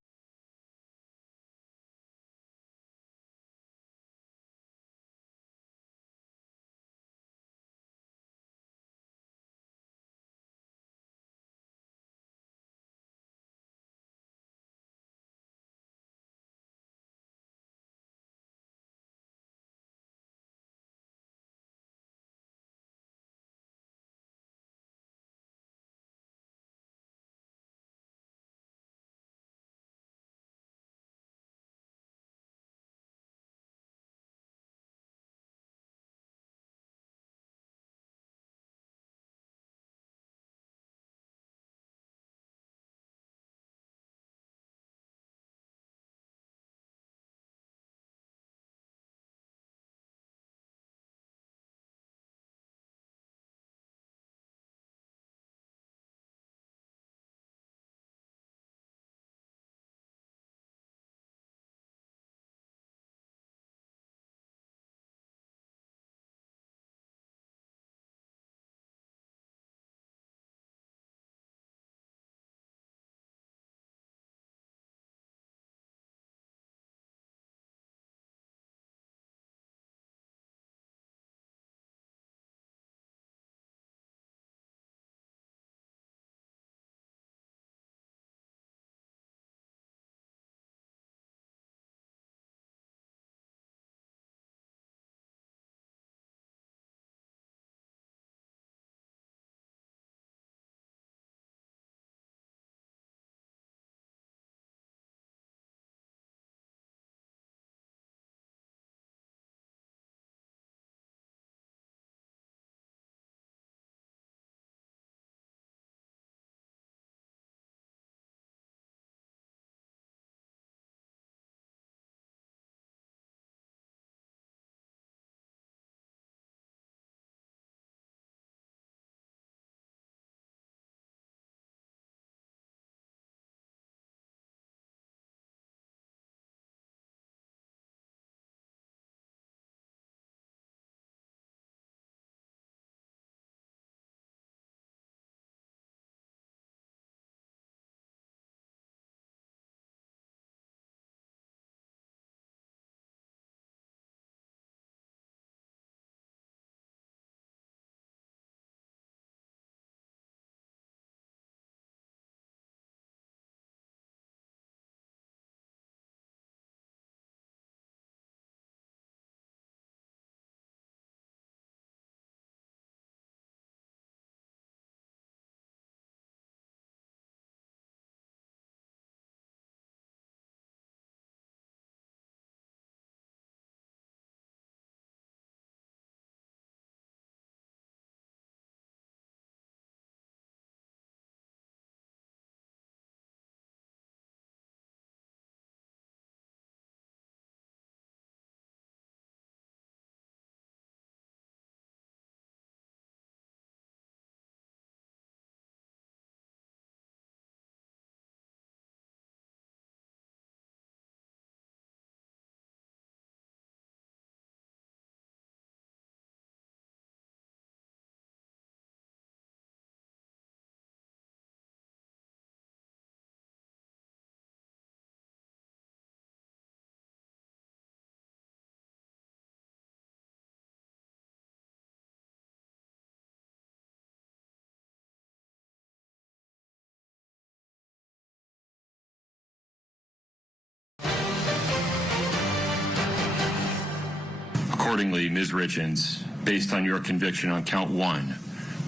Accordingly, Ms. Richens, based on your conviction on count 1,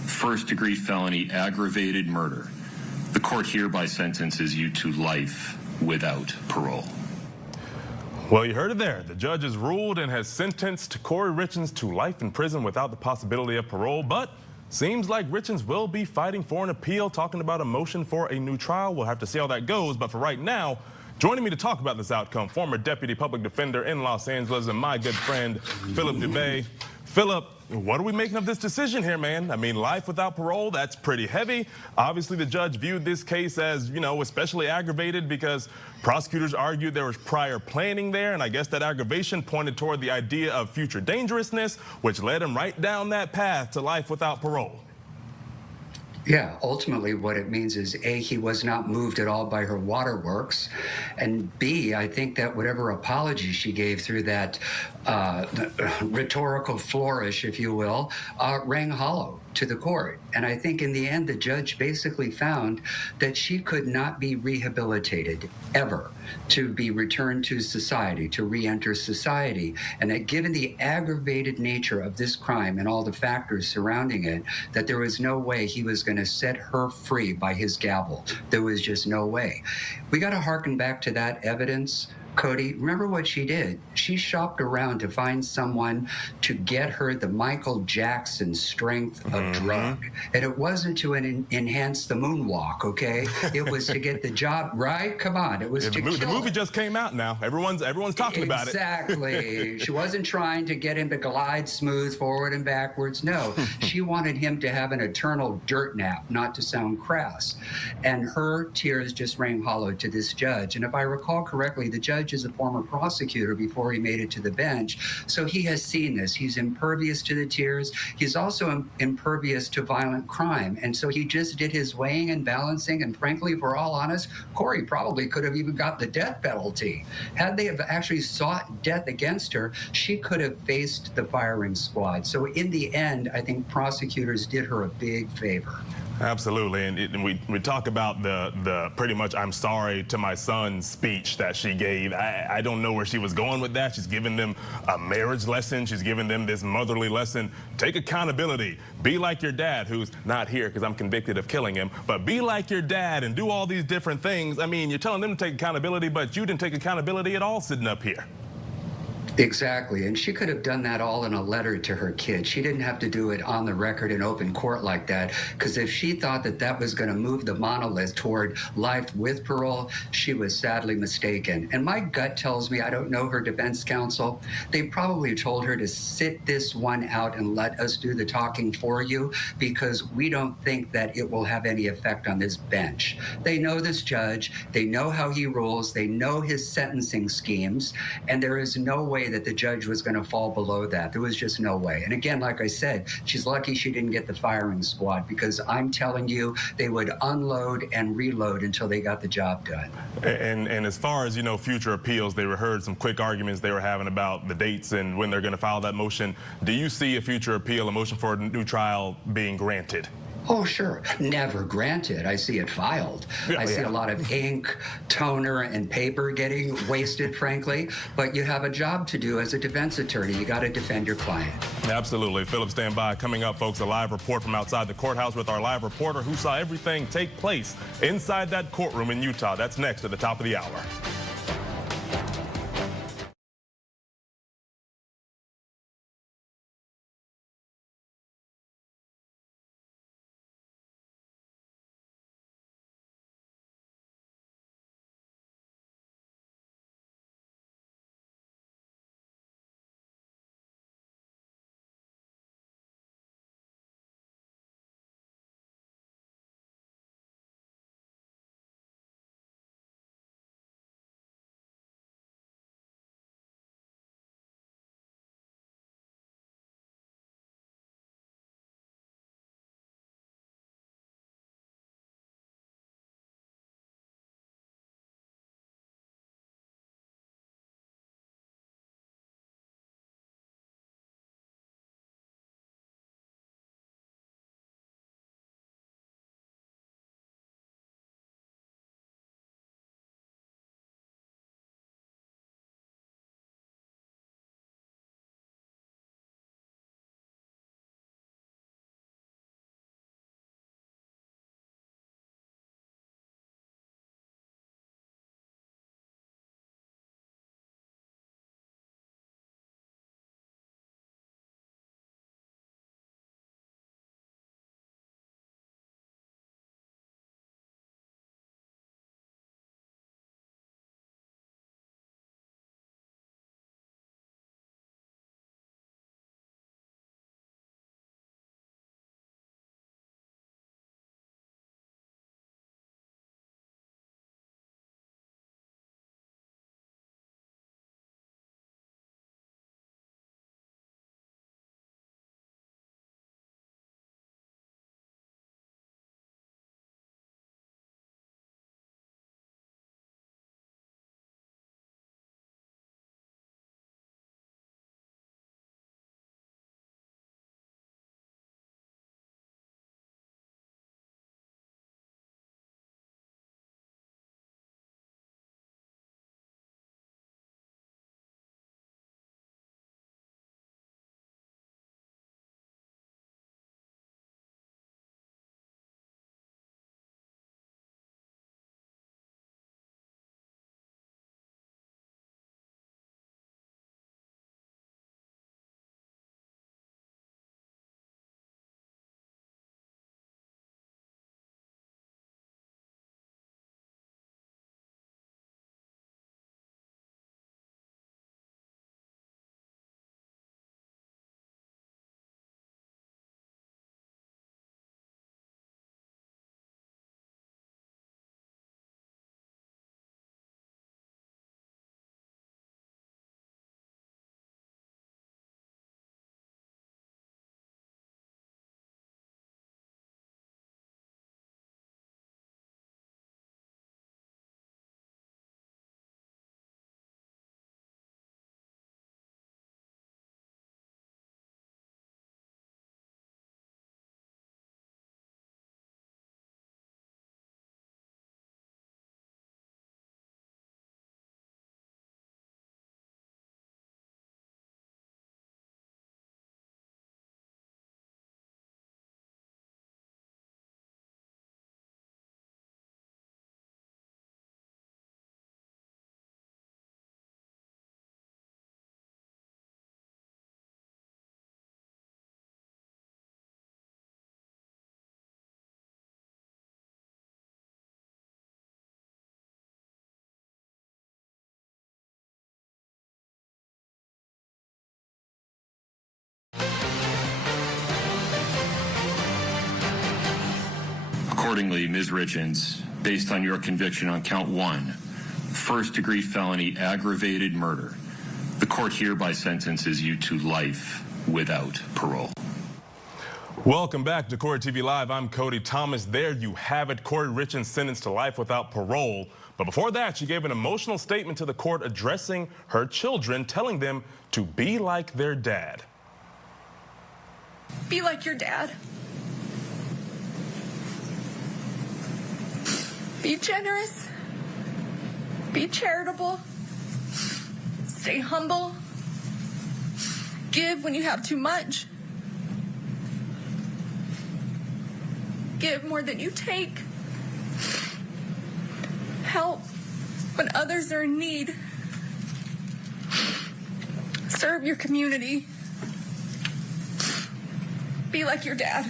first-degree felony aggravated murder, the court hereby sentences you to life without parole. Well, you heard it there. The judge has ruled and has sentenced Kouri Richins to life in prison without the possibility of parole, but seems like Richins will be fighting for an appeal, talking about a motion for a new trial. We'll have to see how that goes, but for right now, joining me to talk about this outcome, former Deputy Public Defender in Los Angeles and my good friend, Philip Dubé. Philip, what are we making of this decision here, man? I mean, life without parole, that's pretty heavy. Obviously, the judge viewed this case as, especially aggravated because prosecutors argued there was prior planning there, and I guess that aggravation pointed toward the idea of future dangerousness, which led him right down that path to life without parole. Yeah, ultimately what it means is A, he was not moved at all by her waterworks, and B, I think that whatever apology she gave through that rhetorical flourish, if you will, rang hollow to the court. And I think in the end, the judge basically found that she could not be rehabilitated ever to be returned to society, to re-enter society. And that given the aggravated nature of this crime and all the factors surrounding it, that there was no way he was going to set her free by his gavel. There was just no way. We got to harken back to that evidence. Cody, remember what she did? She shopped around to find someone to get her the Michael Jackson strength of drug. And it wasn't to enhance the moonwalk, okay? It was to get the job, right? Come on, it was to kill The movie just came out now. Everyone's talking about it. Exactly. She wasn't trying to get him to glide smooth forward and backwards. No, she wanted him to have an eternal dirt nap, not to sound crass. And her tears just rang hollow to this judge. And if I recall correctly, the judge is a former prosecutor before he made it to the bench. So he has seen this. He's impervious to the tears. He's also impervious to violent crime. And so he just did his weighing and balancing. And frankly, if we're all honest, Kouri probably could have even got the death penalty. Had they have actually sought death against her, she could have faced the firing squad. So in the end, I think prosecutors did her a big favor. Absolutely, and we talk about the pretty much "I'm sorry to my son" speech that she gave. I don't know where she was going with that. She's giving them a marriage lesson. She's giving them this motherly lesson. Take accountability. Be like your dad, who's not here because I'm convicted of killing him, but be like your dad and do all these different things. I mean, you're telling them to take accountability, but you didn't take accountability at all sitting up here. Exactly, and she could have done that all in a letter to her kid. She didn't have to do it on the record in open court like that, because if she thought that that was going to move the monolith toward life with parole, she was sadly mistaken. And my gut tells me, I don't know her defense counsel, they probably told her to sit this one out and let us do the talking for you, because we don't think that it will have any effect on this bench. They know this judge, they know how he rules, they know his sentencing schemes, and there is no way that the judge was going to fall below that. There was just no way. And again, like I said, she's lucky she didn't get the firing squad, because I'm telling you, they would unload and reload until they got the job done. And as far as, future appeals, they heard some quick arguments they were having about the dates and when they're going to file that motion. Do you see a future appeal, a motion for a new trial, being granted? Oh, sure. Never granted. I see it filed. I see a lot of ink, toner, and paper getting wasted, frankly. But you have a job to do as a defense attorney. You got to defend your client. Absolutely. Philip, stand by. Coming up, folks, a live report from outside the courthouse with our live reporter who saw everything take place inside that courtroom in Utah. That's next at the top of the hour. Accordingly, Ms. Richens, based on your conviction on count 1, first-degree felony aggravated murder, the court hereby sentences you to life without parole. Welcome back to Kouri TV Live. I'm Cody Thomas. There you have it. Kouri Richins sentenced to life without parole. But before that, she gave an emotional statement to the court addressing her children, telling them to be like their dad. Be like your dad. Be generous. Be charitable. Stay humble. Give when you have too much. Give more than you take. Help when others are in need. Serve your community. Be like your dad.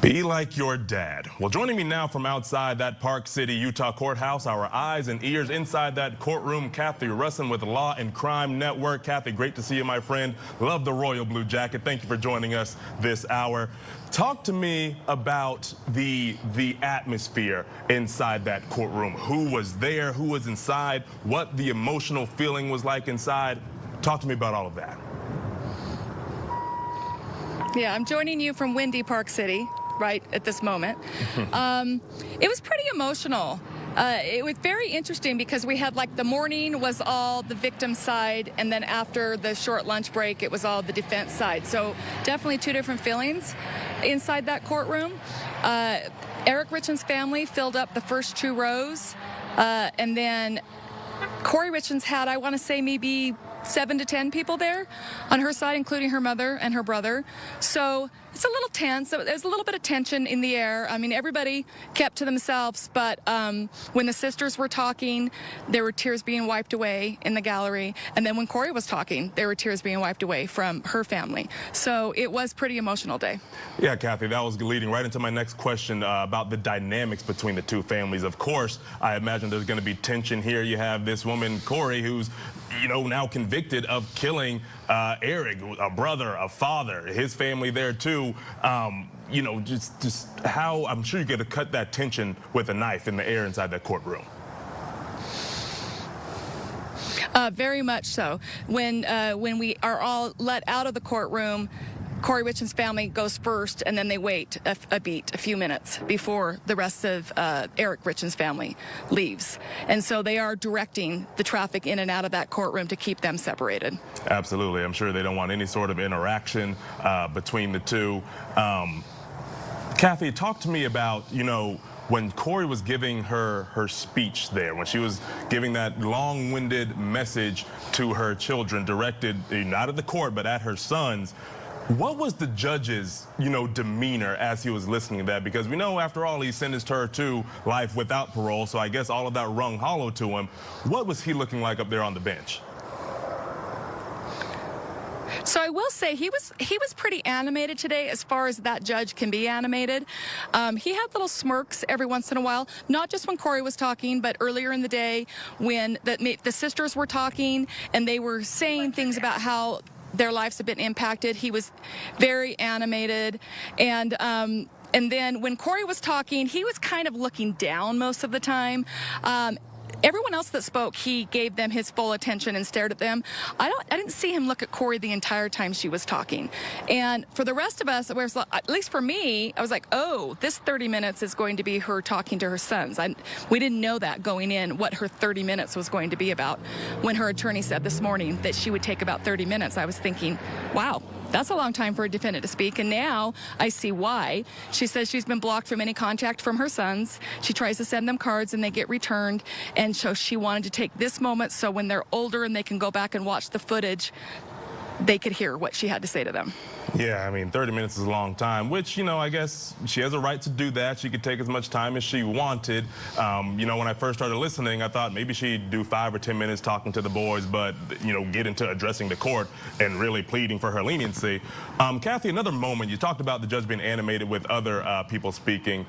Be like your dad. Well, joining me now from outside that Park City, Utah courthouse, our eyes and ears inside that courtroom, Kathy Russin with Law and Crime Network. Kathy, great to see you, my friend. Love the royal blue jacket. Thank you for joining us this hour. Talk to me about the atmosphere inside that courtroom. Who was there? Who was inside? What the emotional feeling was like inside? Talk to me about all of that. Yeah, I'm joining you from windy Park City right at this moment. It was pretty emotional. It was very interesting because we had the morning was all the victim side, and then after the short lunch break, it was all the defense side. So definitely two different feelings inside that courtroom. Eric Richens' family filled up the first 2 rows, and then Kouri Richins had, I want to say, maybe 7 to 10 people there on her side, including her mother and her brother. So it's a little tense. There's a little bit of tension in the air. I mean, everybody kept to themselves, but when the sisters were talking, there were tears being wiped away in the gallery. And then when Kouri was talking, there were tears being wiped away from her family. So it was a pretty emotional day. Yeah, Kathy, that was leading right into my next question about the dynamics between the two families. Of course, I imagine there's going to be tension here. You have this woman, Kouri, who's now convicted of killing Eric, a brother, a father, his family there too. Just how I'm sure you get to cut that tension with a knife in the air inside that courtroom. Very much so. When we are all let out of the courtroom, Kouri Richins' family goes first, and then they wait a few minutes before the rest of Eric Richins' family leaves. And so they are directing the traffic in and out of that courtroom to keep them separated. Absolutely. I'm sure they don't want any sort of interaction between the two. Kathy, talk to me about, when Kouri was giving her speech there, when she was giving that long-winded message to her children directed not at the court but at her sons. What was the judge's, demeanor as he was listening to that? Because we know, after all, he sentenced her to life without parole, so I guess all of that rung hollow to him. What was he looking like up there on the bench? So I will say he was pretty animated today, as far as that judge can be animated. He had little smirks every once in a while, not just when Kouri was talking, but earlier in the day when the sisters were talking and they were saying things about how their lives have been impacted. He was very animated, and then when Kouri was talking, he was kind of looking down most of the time. Everyone else that spoke, he gave them his full attention and stared at them. I didn't see him look at Kouri the entire time she was talking. And for the rest of us, at least for me, I was like, oh, this 30 minutes is going to be her talking to her sons. We didn't know that going in, what her 30 minutes was going to be about. When her attorney said this morning that she would take about 30 minutes, I was thinking, wow, that's a long time for a defendant to speak, and now I see why. She says she's been blocked from any contact from her sons. She tries to send them cards and they get returned, and so she wanted to take this moment so when they're older and they can go back and watch the footage, they could hear what she had to say to them. Yeah, I mean, 30 minutes is a long time, which, I guess she has a right to do that. She could take as much time as she wanted. When I first started listening, I thought maybe she'd do 5 or 10 minutes talking to the boys, but, get into addressing the court and really pleading for her leniency. Kathy, another moment, you talked about the judge being animated with other people speaking.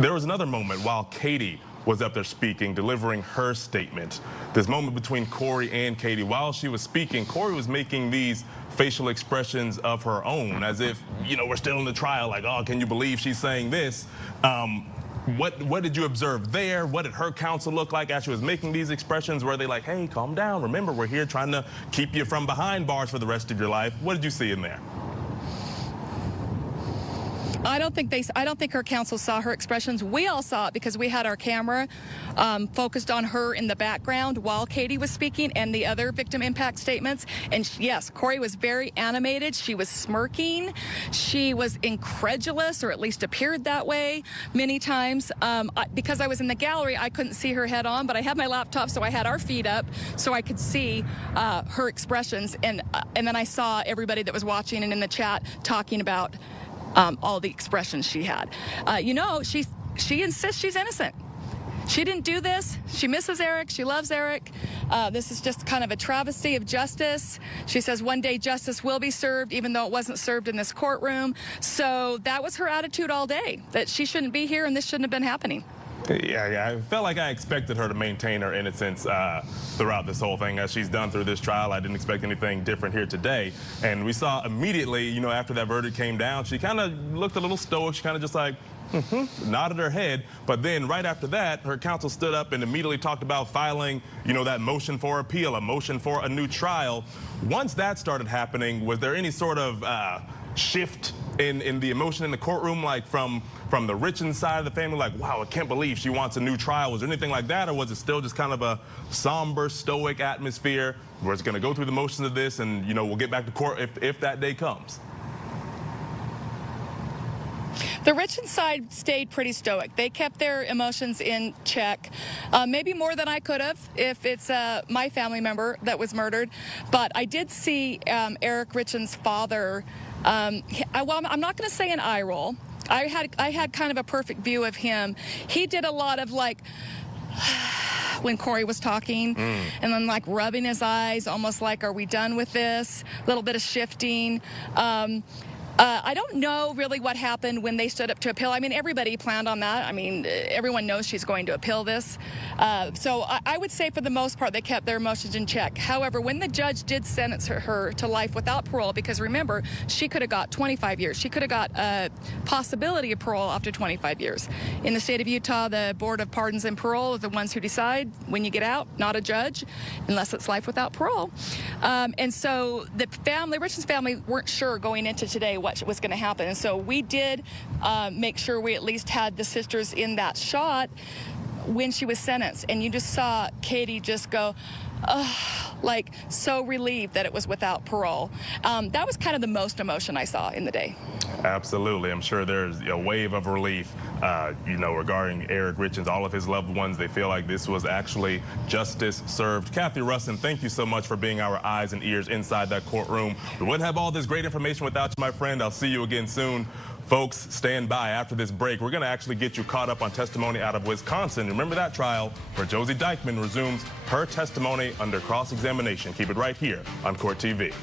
There was another moment while Katie was up there speaking, delivering her statement. This moment between Kouri and Katie. While she was speaking, Kouri was making these facial expressions of her own, as if, you know, we're still in the trial, like, oh, can you believe she's saying this? What did you observe there? What did her counsel look like as she was making these expressions? Were they like, hey, calm down, remember, we're here trying to keep you from behind bars for the rest of your life? What did you see in there? I don't think her counsel saw her expressions. We all saw it because we had our camera focused on her in the background while Katie was speaking and the other victim impact statements. And yes, Kouri was very animated. She was smirking. She was incredulous, or at least appeared that way many times. Because I was in the gallery, I couldn't see her head on, but I had my laptop, so I had our feed up so I could see her expressions. And then I saw everybody that was watching and in the chat talking about all the expressions she had. You know, she insists she's innocent. She didn't do this. She misses Eric. She loves Eric. This is just kind of a travesty of justice. She says one day justice will be served, even though it wasn't served in this courtroom. So that was her attitude all day, that she shouldn't be here and this shouldn't have been happening. Yeah, I felt like I expected her to maintain her innocence throughout this whole thing, as she's done through this trial. I didn't expect anything different here today. And we saw immediately, you know, after that verdict came down, she kind of looked a little stoic. She kind of just like, nodded her head. But then right after that, her counsel stood up and immediately talked about filing, you know, that motion for appeal, a motion for a new trial. Once that started happening, was there any sort of shift in the emotion in the courtroom, like from the Richens side of the family, like, wow, I can't believe she wants a new trial? Was there anything like that, or was it still just kind of a somber, stoic atmosphere where it's going to go through the motions of this and, you know, we'll get back to court if that day comes? The Richens side stayed pretty stoic. They kept their emotions in check, maybe more than I could have if it's my family member that was murdered. But I did see Eric Richens' father. Well, I'm not going to say an eye roll. I had kind of a perfect view of him. He did a lot of like when Kouri was talking, and then like rubbing his eyes, almost like, are we done with this? A little bit of shifting. I don't know really what happened when they stood up to appeal. I mean, everybody planned on that. I mean, everyone knows she's going to appeal this. So I would say for the most part, they kept their emotions in check. However, when the judge did sentence her to life without parole, because remember, she could have got 25 years. She could have got a possibility of parole after 25 years. In the state of Utah, the Board of Pardons and Parole are the ones who decide when you get out, not a judge, unless it's life without parole. And so the Richens family weren't sure going into today what was going to happen. And so we did make sure we at least had the sisters in that shot when she was sentenced. And you just saw Katie just go, like so relieved that it was without parole. That was kind of the most emotion I saw in the day. Absolutely. I'm sure there's a wave of relief, you know, regarding Eric Richens, all of his loved ones. They feel like this was actually justice served. Kathy Russin, thank you so much for being our eyes and ears inside that courtroom. We wouldn't have all this great information without you, my friend. I'll see you again soon. Folks, stand by. After this break, we're going to actually get you caught up on testimony out of Wisconsin. Remember that trial where Josie Dykeman resumes her testimony under cross-examination. Keep it right here on Court TV.